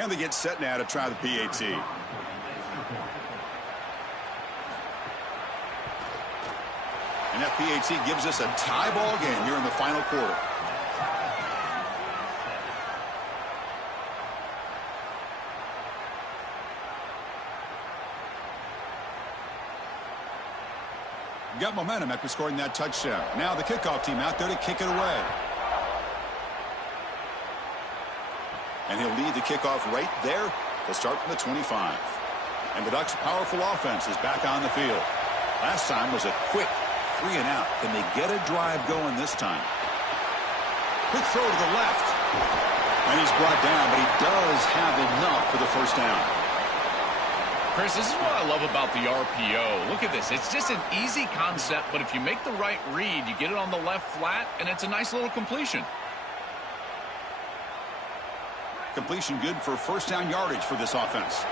And they get set now to try the PAT. And that PAT gives us a tie ball game here in the final quarter. Got momentum after scoring that touchdown. Now the kickoff team out there to kick it away. And he'll lead the kickoff right there to start from the 25. And the Ducks' powerful offense is back on the field. Last time was a quick 3 and out. Can they get a drive going this time? Quick throw to the left. And he's brought down, but he does have enough for the first down. Chris, this is what I love about the RPO. Look at this. It's just an easy concept, but if you make the right read, you get it on the left flat, and it's a nice little completion. Completion good for first down yardage for this offense.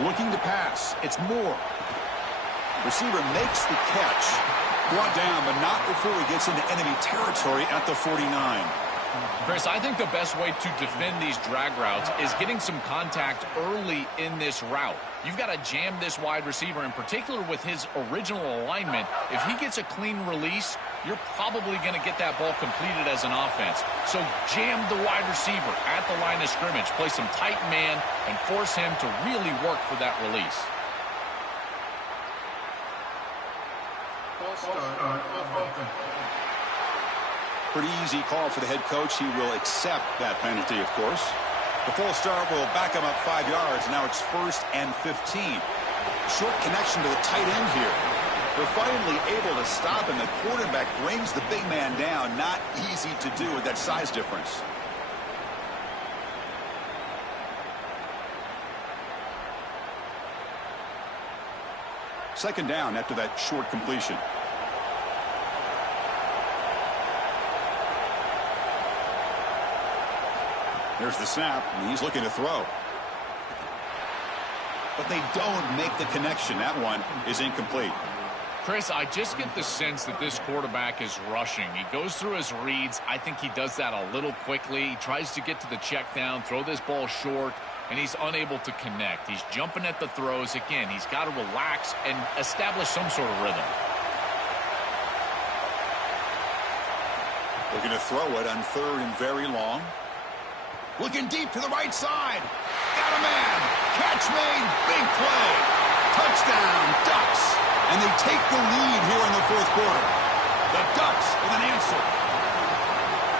Looking to pass. It's Moore. Receiver makes the catch. Brought down, but not before he gets into enemy territory at the 49. Chris, I think the best way to defend these drag routes is getting some contact early in this route. You've got to jam this wide receiver, in particular with his original alignment. If he gets a clean release, you're probably going to get that ball completed as an offense. So jam the wide receiver at the line of scrimmage, play some tight man, and force him to really work for that release. Pretty easy call for the head coach. He will accept that penalty, of course. The full start will back him up 5 yards. Now it's 1st and 15. Short connection to the tight end here. They're finally able to stop him. The quarterback brings the big man down. Not easy to do with that size difference. Second down after that short completion. There's the snap, and he's looking to throw. But they don't make the connection. That one is incomplete. Chris, I just get the sense that this quarterback is rushing. He goes through his reads. I think he does that a little quickly. He tries to get to the check down, throw this ball short, and he's unable to connect. He's jumping at the throws. Again, he's got to relax and establish some sort of rhythm. Looking to throw it on 3rd and very long. Looking deep to the right side. Got a man. Catch made. Big play. Touchdown, Ducks. And they take the lead here in the 4th quarter. The Ducks with an answer.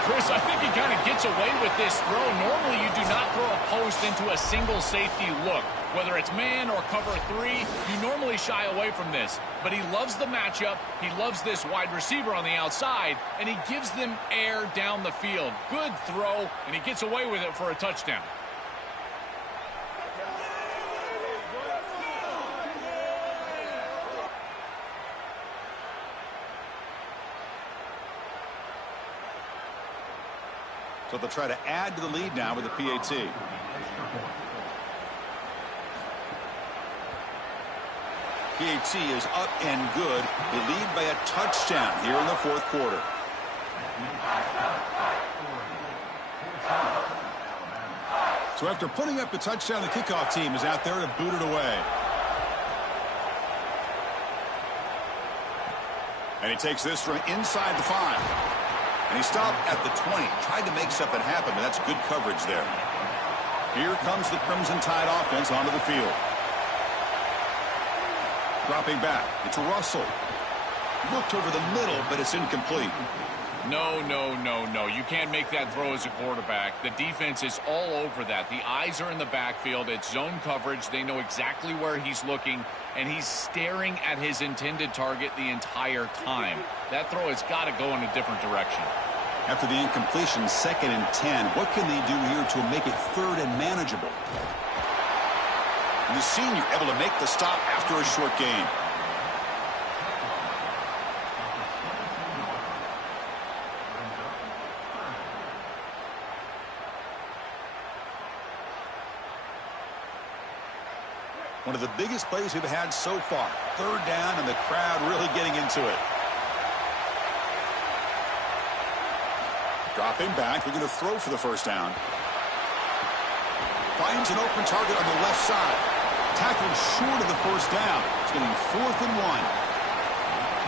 Chris, I think he kind of gets away with this throw. Normally, you do not throw a post into a single safety look. Whether it's man or cover 3, you normally shy away from this. But he loves the matchup. He loves this wide receiver on the outside, and he gives them air down the field. Good throw, and he gets away with it for a touchdown. So they'll try to add to the lead now with the PAT. PAT is up and good. They lead by a touchdown here in the 4th quarter. So after putting up the touchdown, the kickoff team is out there to boot it away. And he takes this from inside the 5. And he stopped at the 20. Tried to make something happen, but that's good coverage there. Here comes the Crimson Tide offense onto the field. Dropping back. It's Russell. Looked over the middle, but it's incomplete. No, no, no, no. You can't make that throw as a quarterback. The defense is all over that. The eyes are in the backfield. It's zone coverage. They know exactly where he's looking, and he's staring at his intended target the entire time. That throw has got to go in a different direction. After the incompletion, 2nd and 10, what can they do here to make it 3rd and manageable? And the senior able to make the stop after a short gain. One of the biggest plays we've had so far. 3rd down, and the crowd really getting into it. Dropping back, they're going to throw for the 1st down. Finds an open target on the left side. Tackled short of the 1st down. It's getting 4th and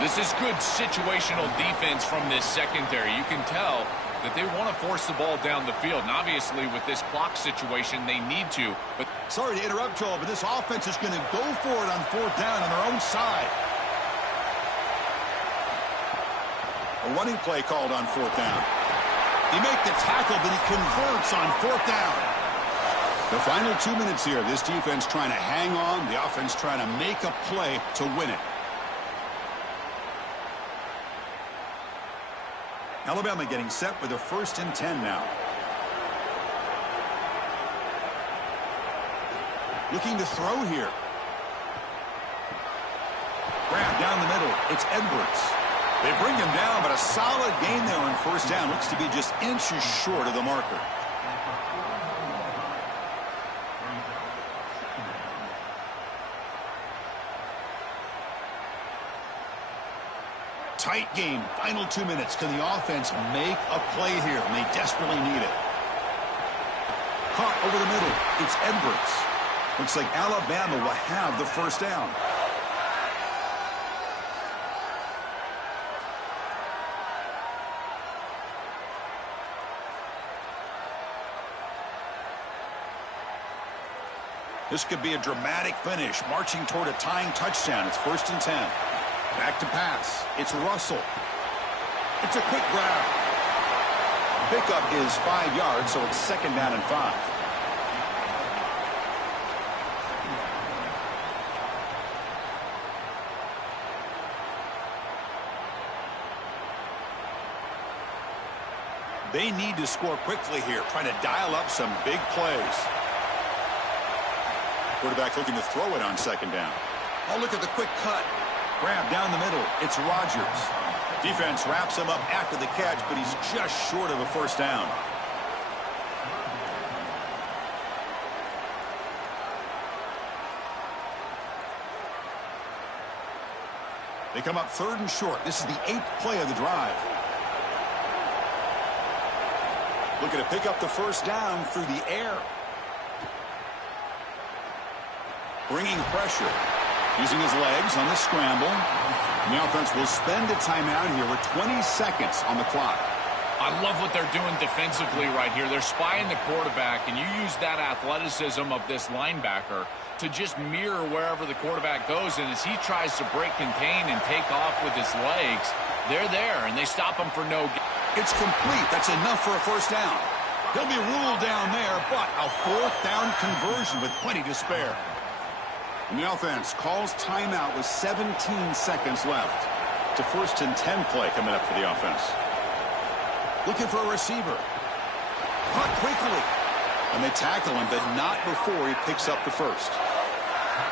1. This is good situational defense from this secondary. You can tell that they want to force the ball down the field. And obviously, with this clock situation, they need to. But sorry to interrupt, Joel, but this offense is going to go for it on 4th down on their own side. A running play called on 4th down. He makes the tackle, but he converts on 4th down. The final 2 minutes here. This defense trying to hang on. The offense trying to make a play to win it. Alabama getting set with a 1st and 10 now. Looking to throw here. Grab down the middle. It's Edwards. They bring him down, but a solid gain there on 1st down. Looks to be just inches short of the marker. Tight game. Final 2 minutes. Can the offense make a play here? And they desperately need it. Caught over the middle. It's Edwards. Looks like Alabama will have the 1st down. This could be a dramatic finish, marching toward a tying touchdown. It's 1st and 10. Back to pass. It's Russell. It's a quick grab. Pickup is 5 yards, so it's 2nd down and 5. They need to score quickly here, trying to dial up some big plays. Quarterback looking to throw it on 2nd down. Oh, look at the quick cut. Grab down the middle. It's Rodgers. Defense wraps him up after the catch, but he's just short of a 1st down. They come up 3rd and short. This is the 8th play of the drive. Looking to pick up the 1st down through the air. Bringing pressure. Using his legs on the scramble. And the offense will spend a timeout here with 20 seconds on the clock. I love what they're doing defensively right here. They're spying the quarterback, and you use that athleticism of this linebacker to just mirror wherever the quarterback goes. And as he tries to break contain and take off with his legs, they're there, and they stop him for no gain. It's complete. That's enough for a 1st down. He'll be ruled down there, but a 4th down conversion with plenty to spare. And the offense calls timeout with 17 seconds left. It's a 1st and 10 play coming up for the offense. Looking for a receiver. Caught quickly. And they tackle him, but not before he picks up the 1st.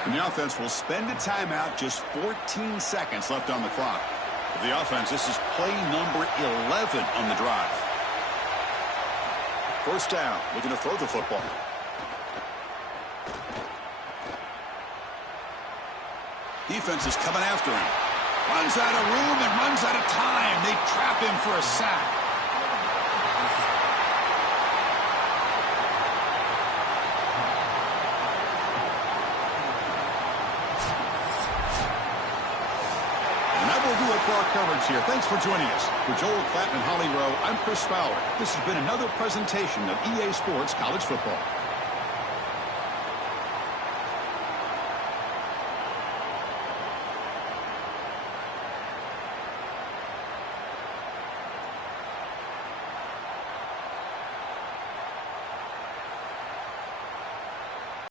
And the offense will spend a timeout, just 14 seconds left on the clock. For the offense, this is play number 11 on the drive. 1st down, looking to throw the football. Defense is coming after him. Runs out of room and runs out of time. They trap him for a sack. for our coverage here. Thanks for joining us. For Joel Klatt and Holly Rowe, I'm Chris Fowler. This has been another presentation of EA Sports College Football.